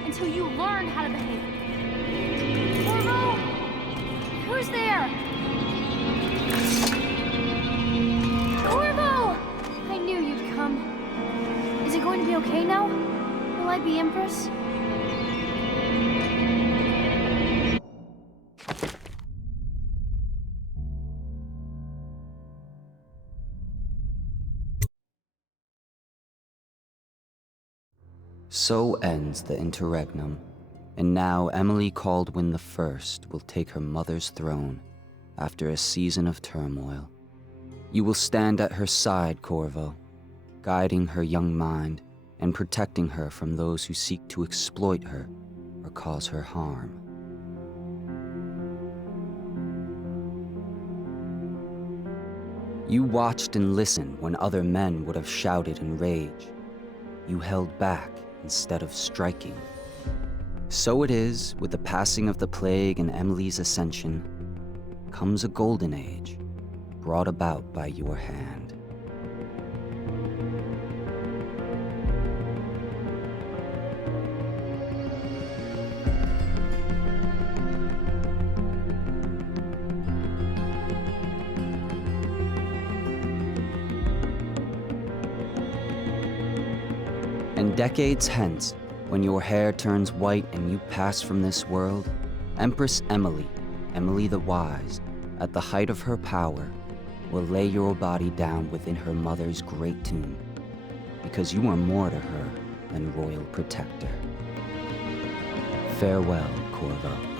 Until you learn how to behave. Corvo? Who's there? Corvo! I knew you'd come. Is it going to be okay now? Will I be Empress? So ends the interregnum, and now Emily Caldwin I will take her mother's throne after a season of turmoil. You will stand at her side, Corvo, guiding her young mind and protecting her from those who seek to exploit her or cause her harm. You watched and listened when other men would have shouted in rage. You held back instead of striking. So it is, with the passing of the plague and Emily's ascension, comes a golden age, brought about by your hand. And decades hence, when your hair turns white and you pass from this world, Empress Emily, Emily the Wise, at the height of her power, will lay your body down within her mother's great tomb, because you are more to her than royal protector. Farewell, Corvo.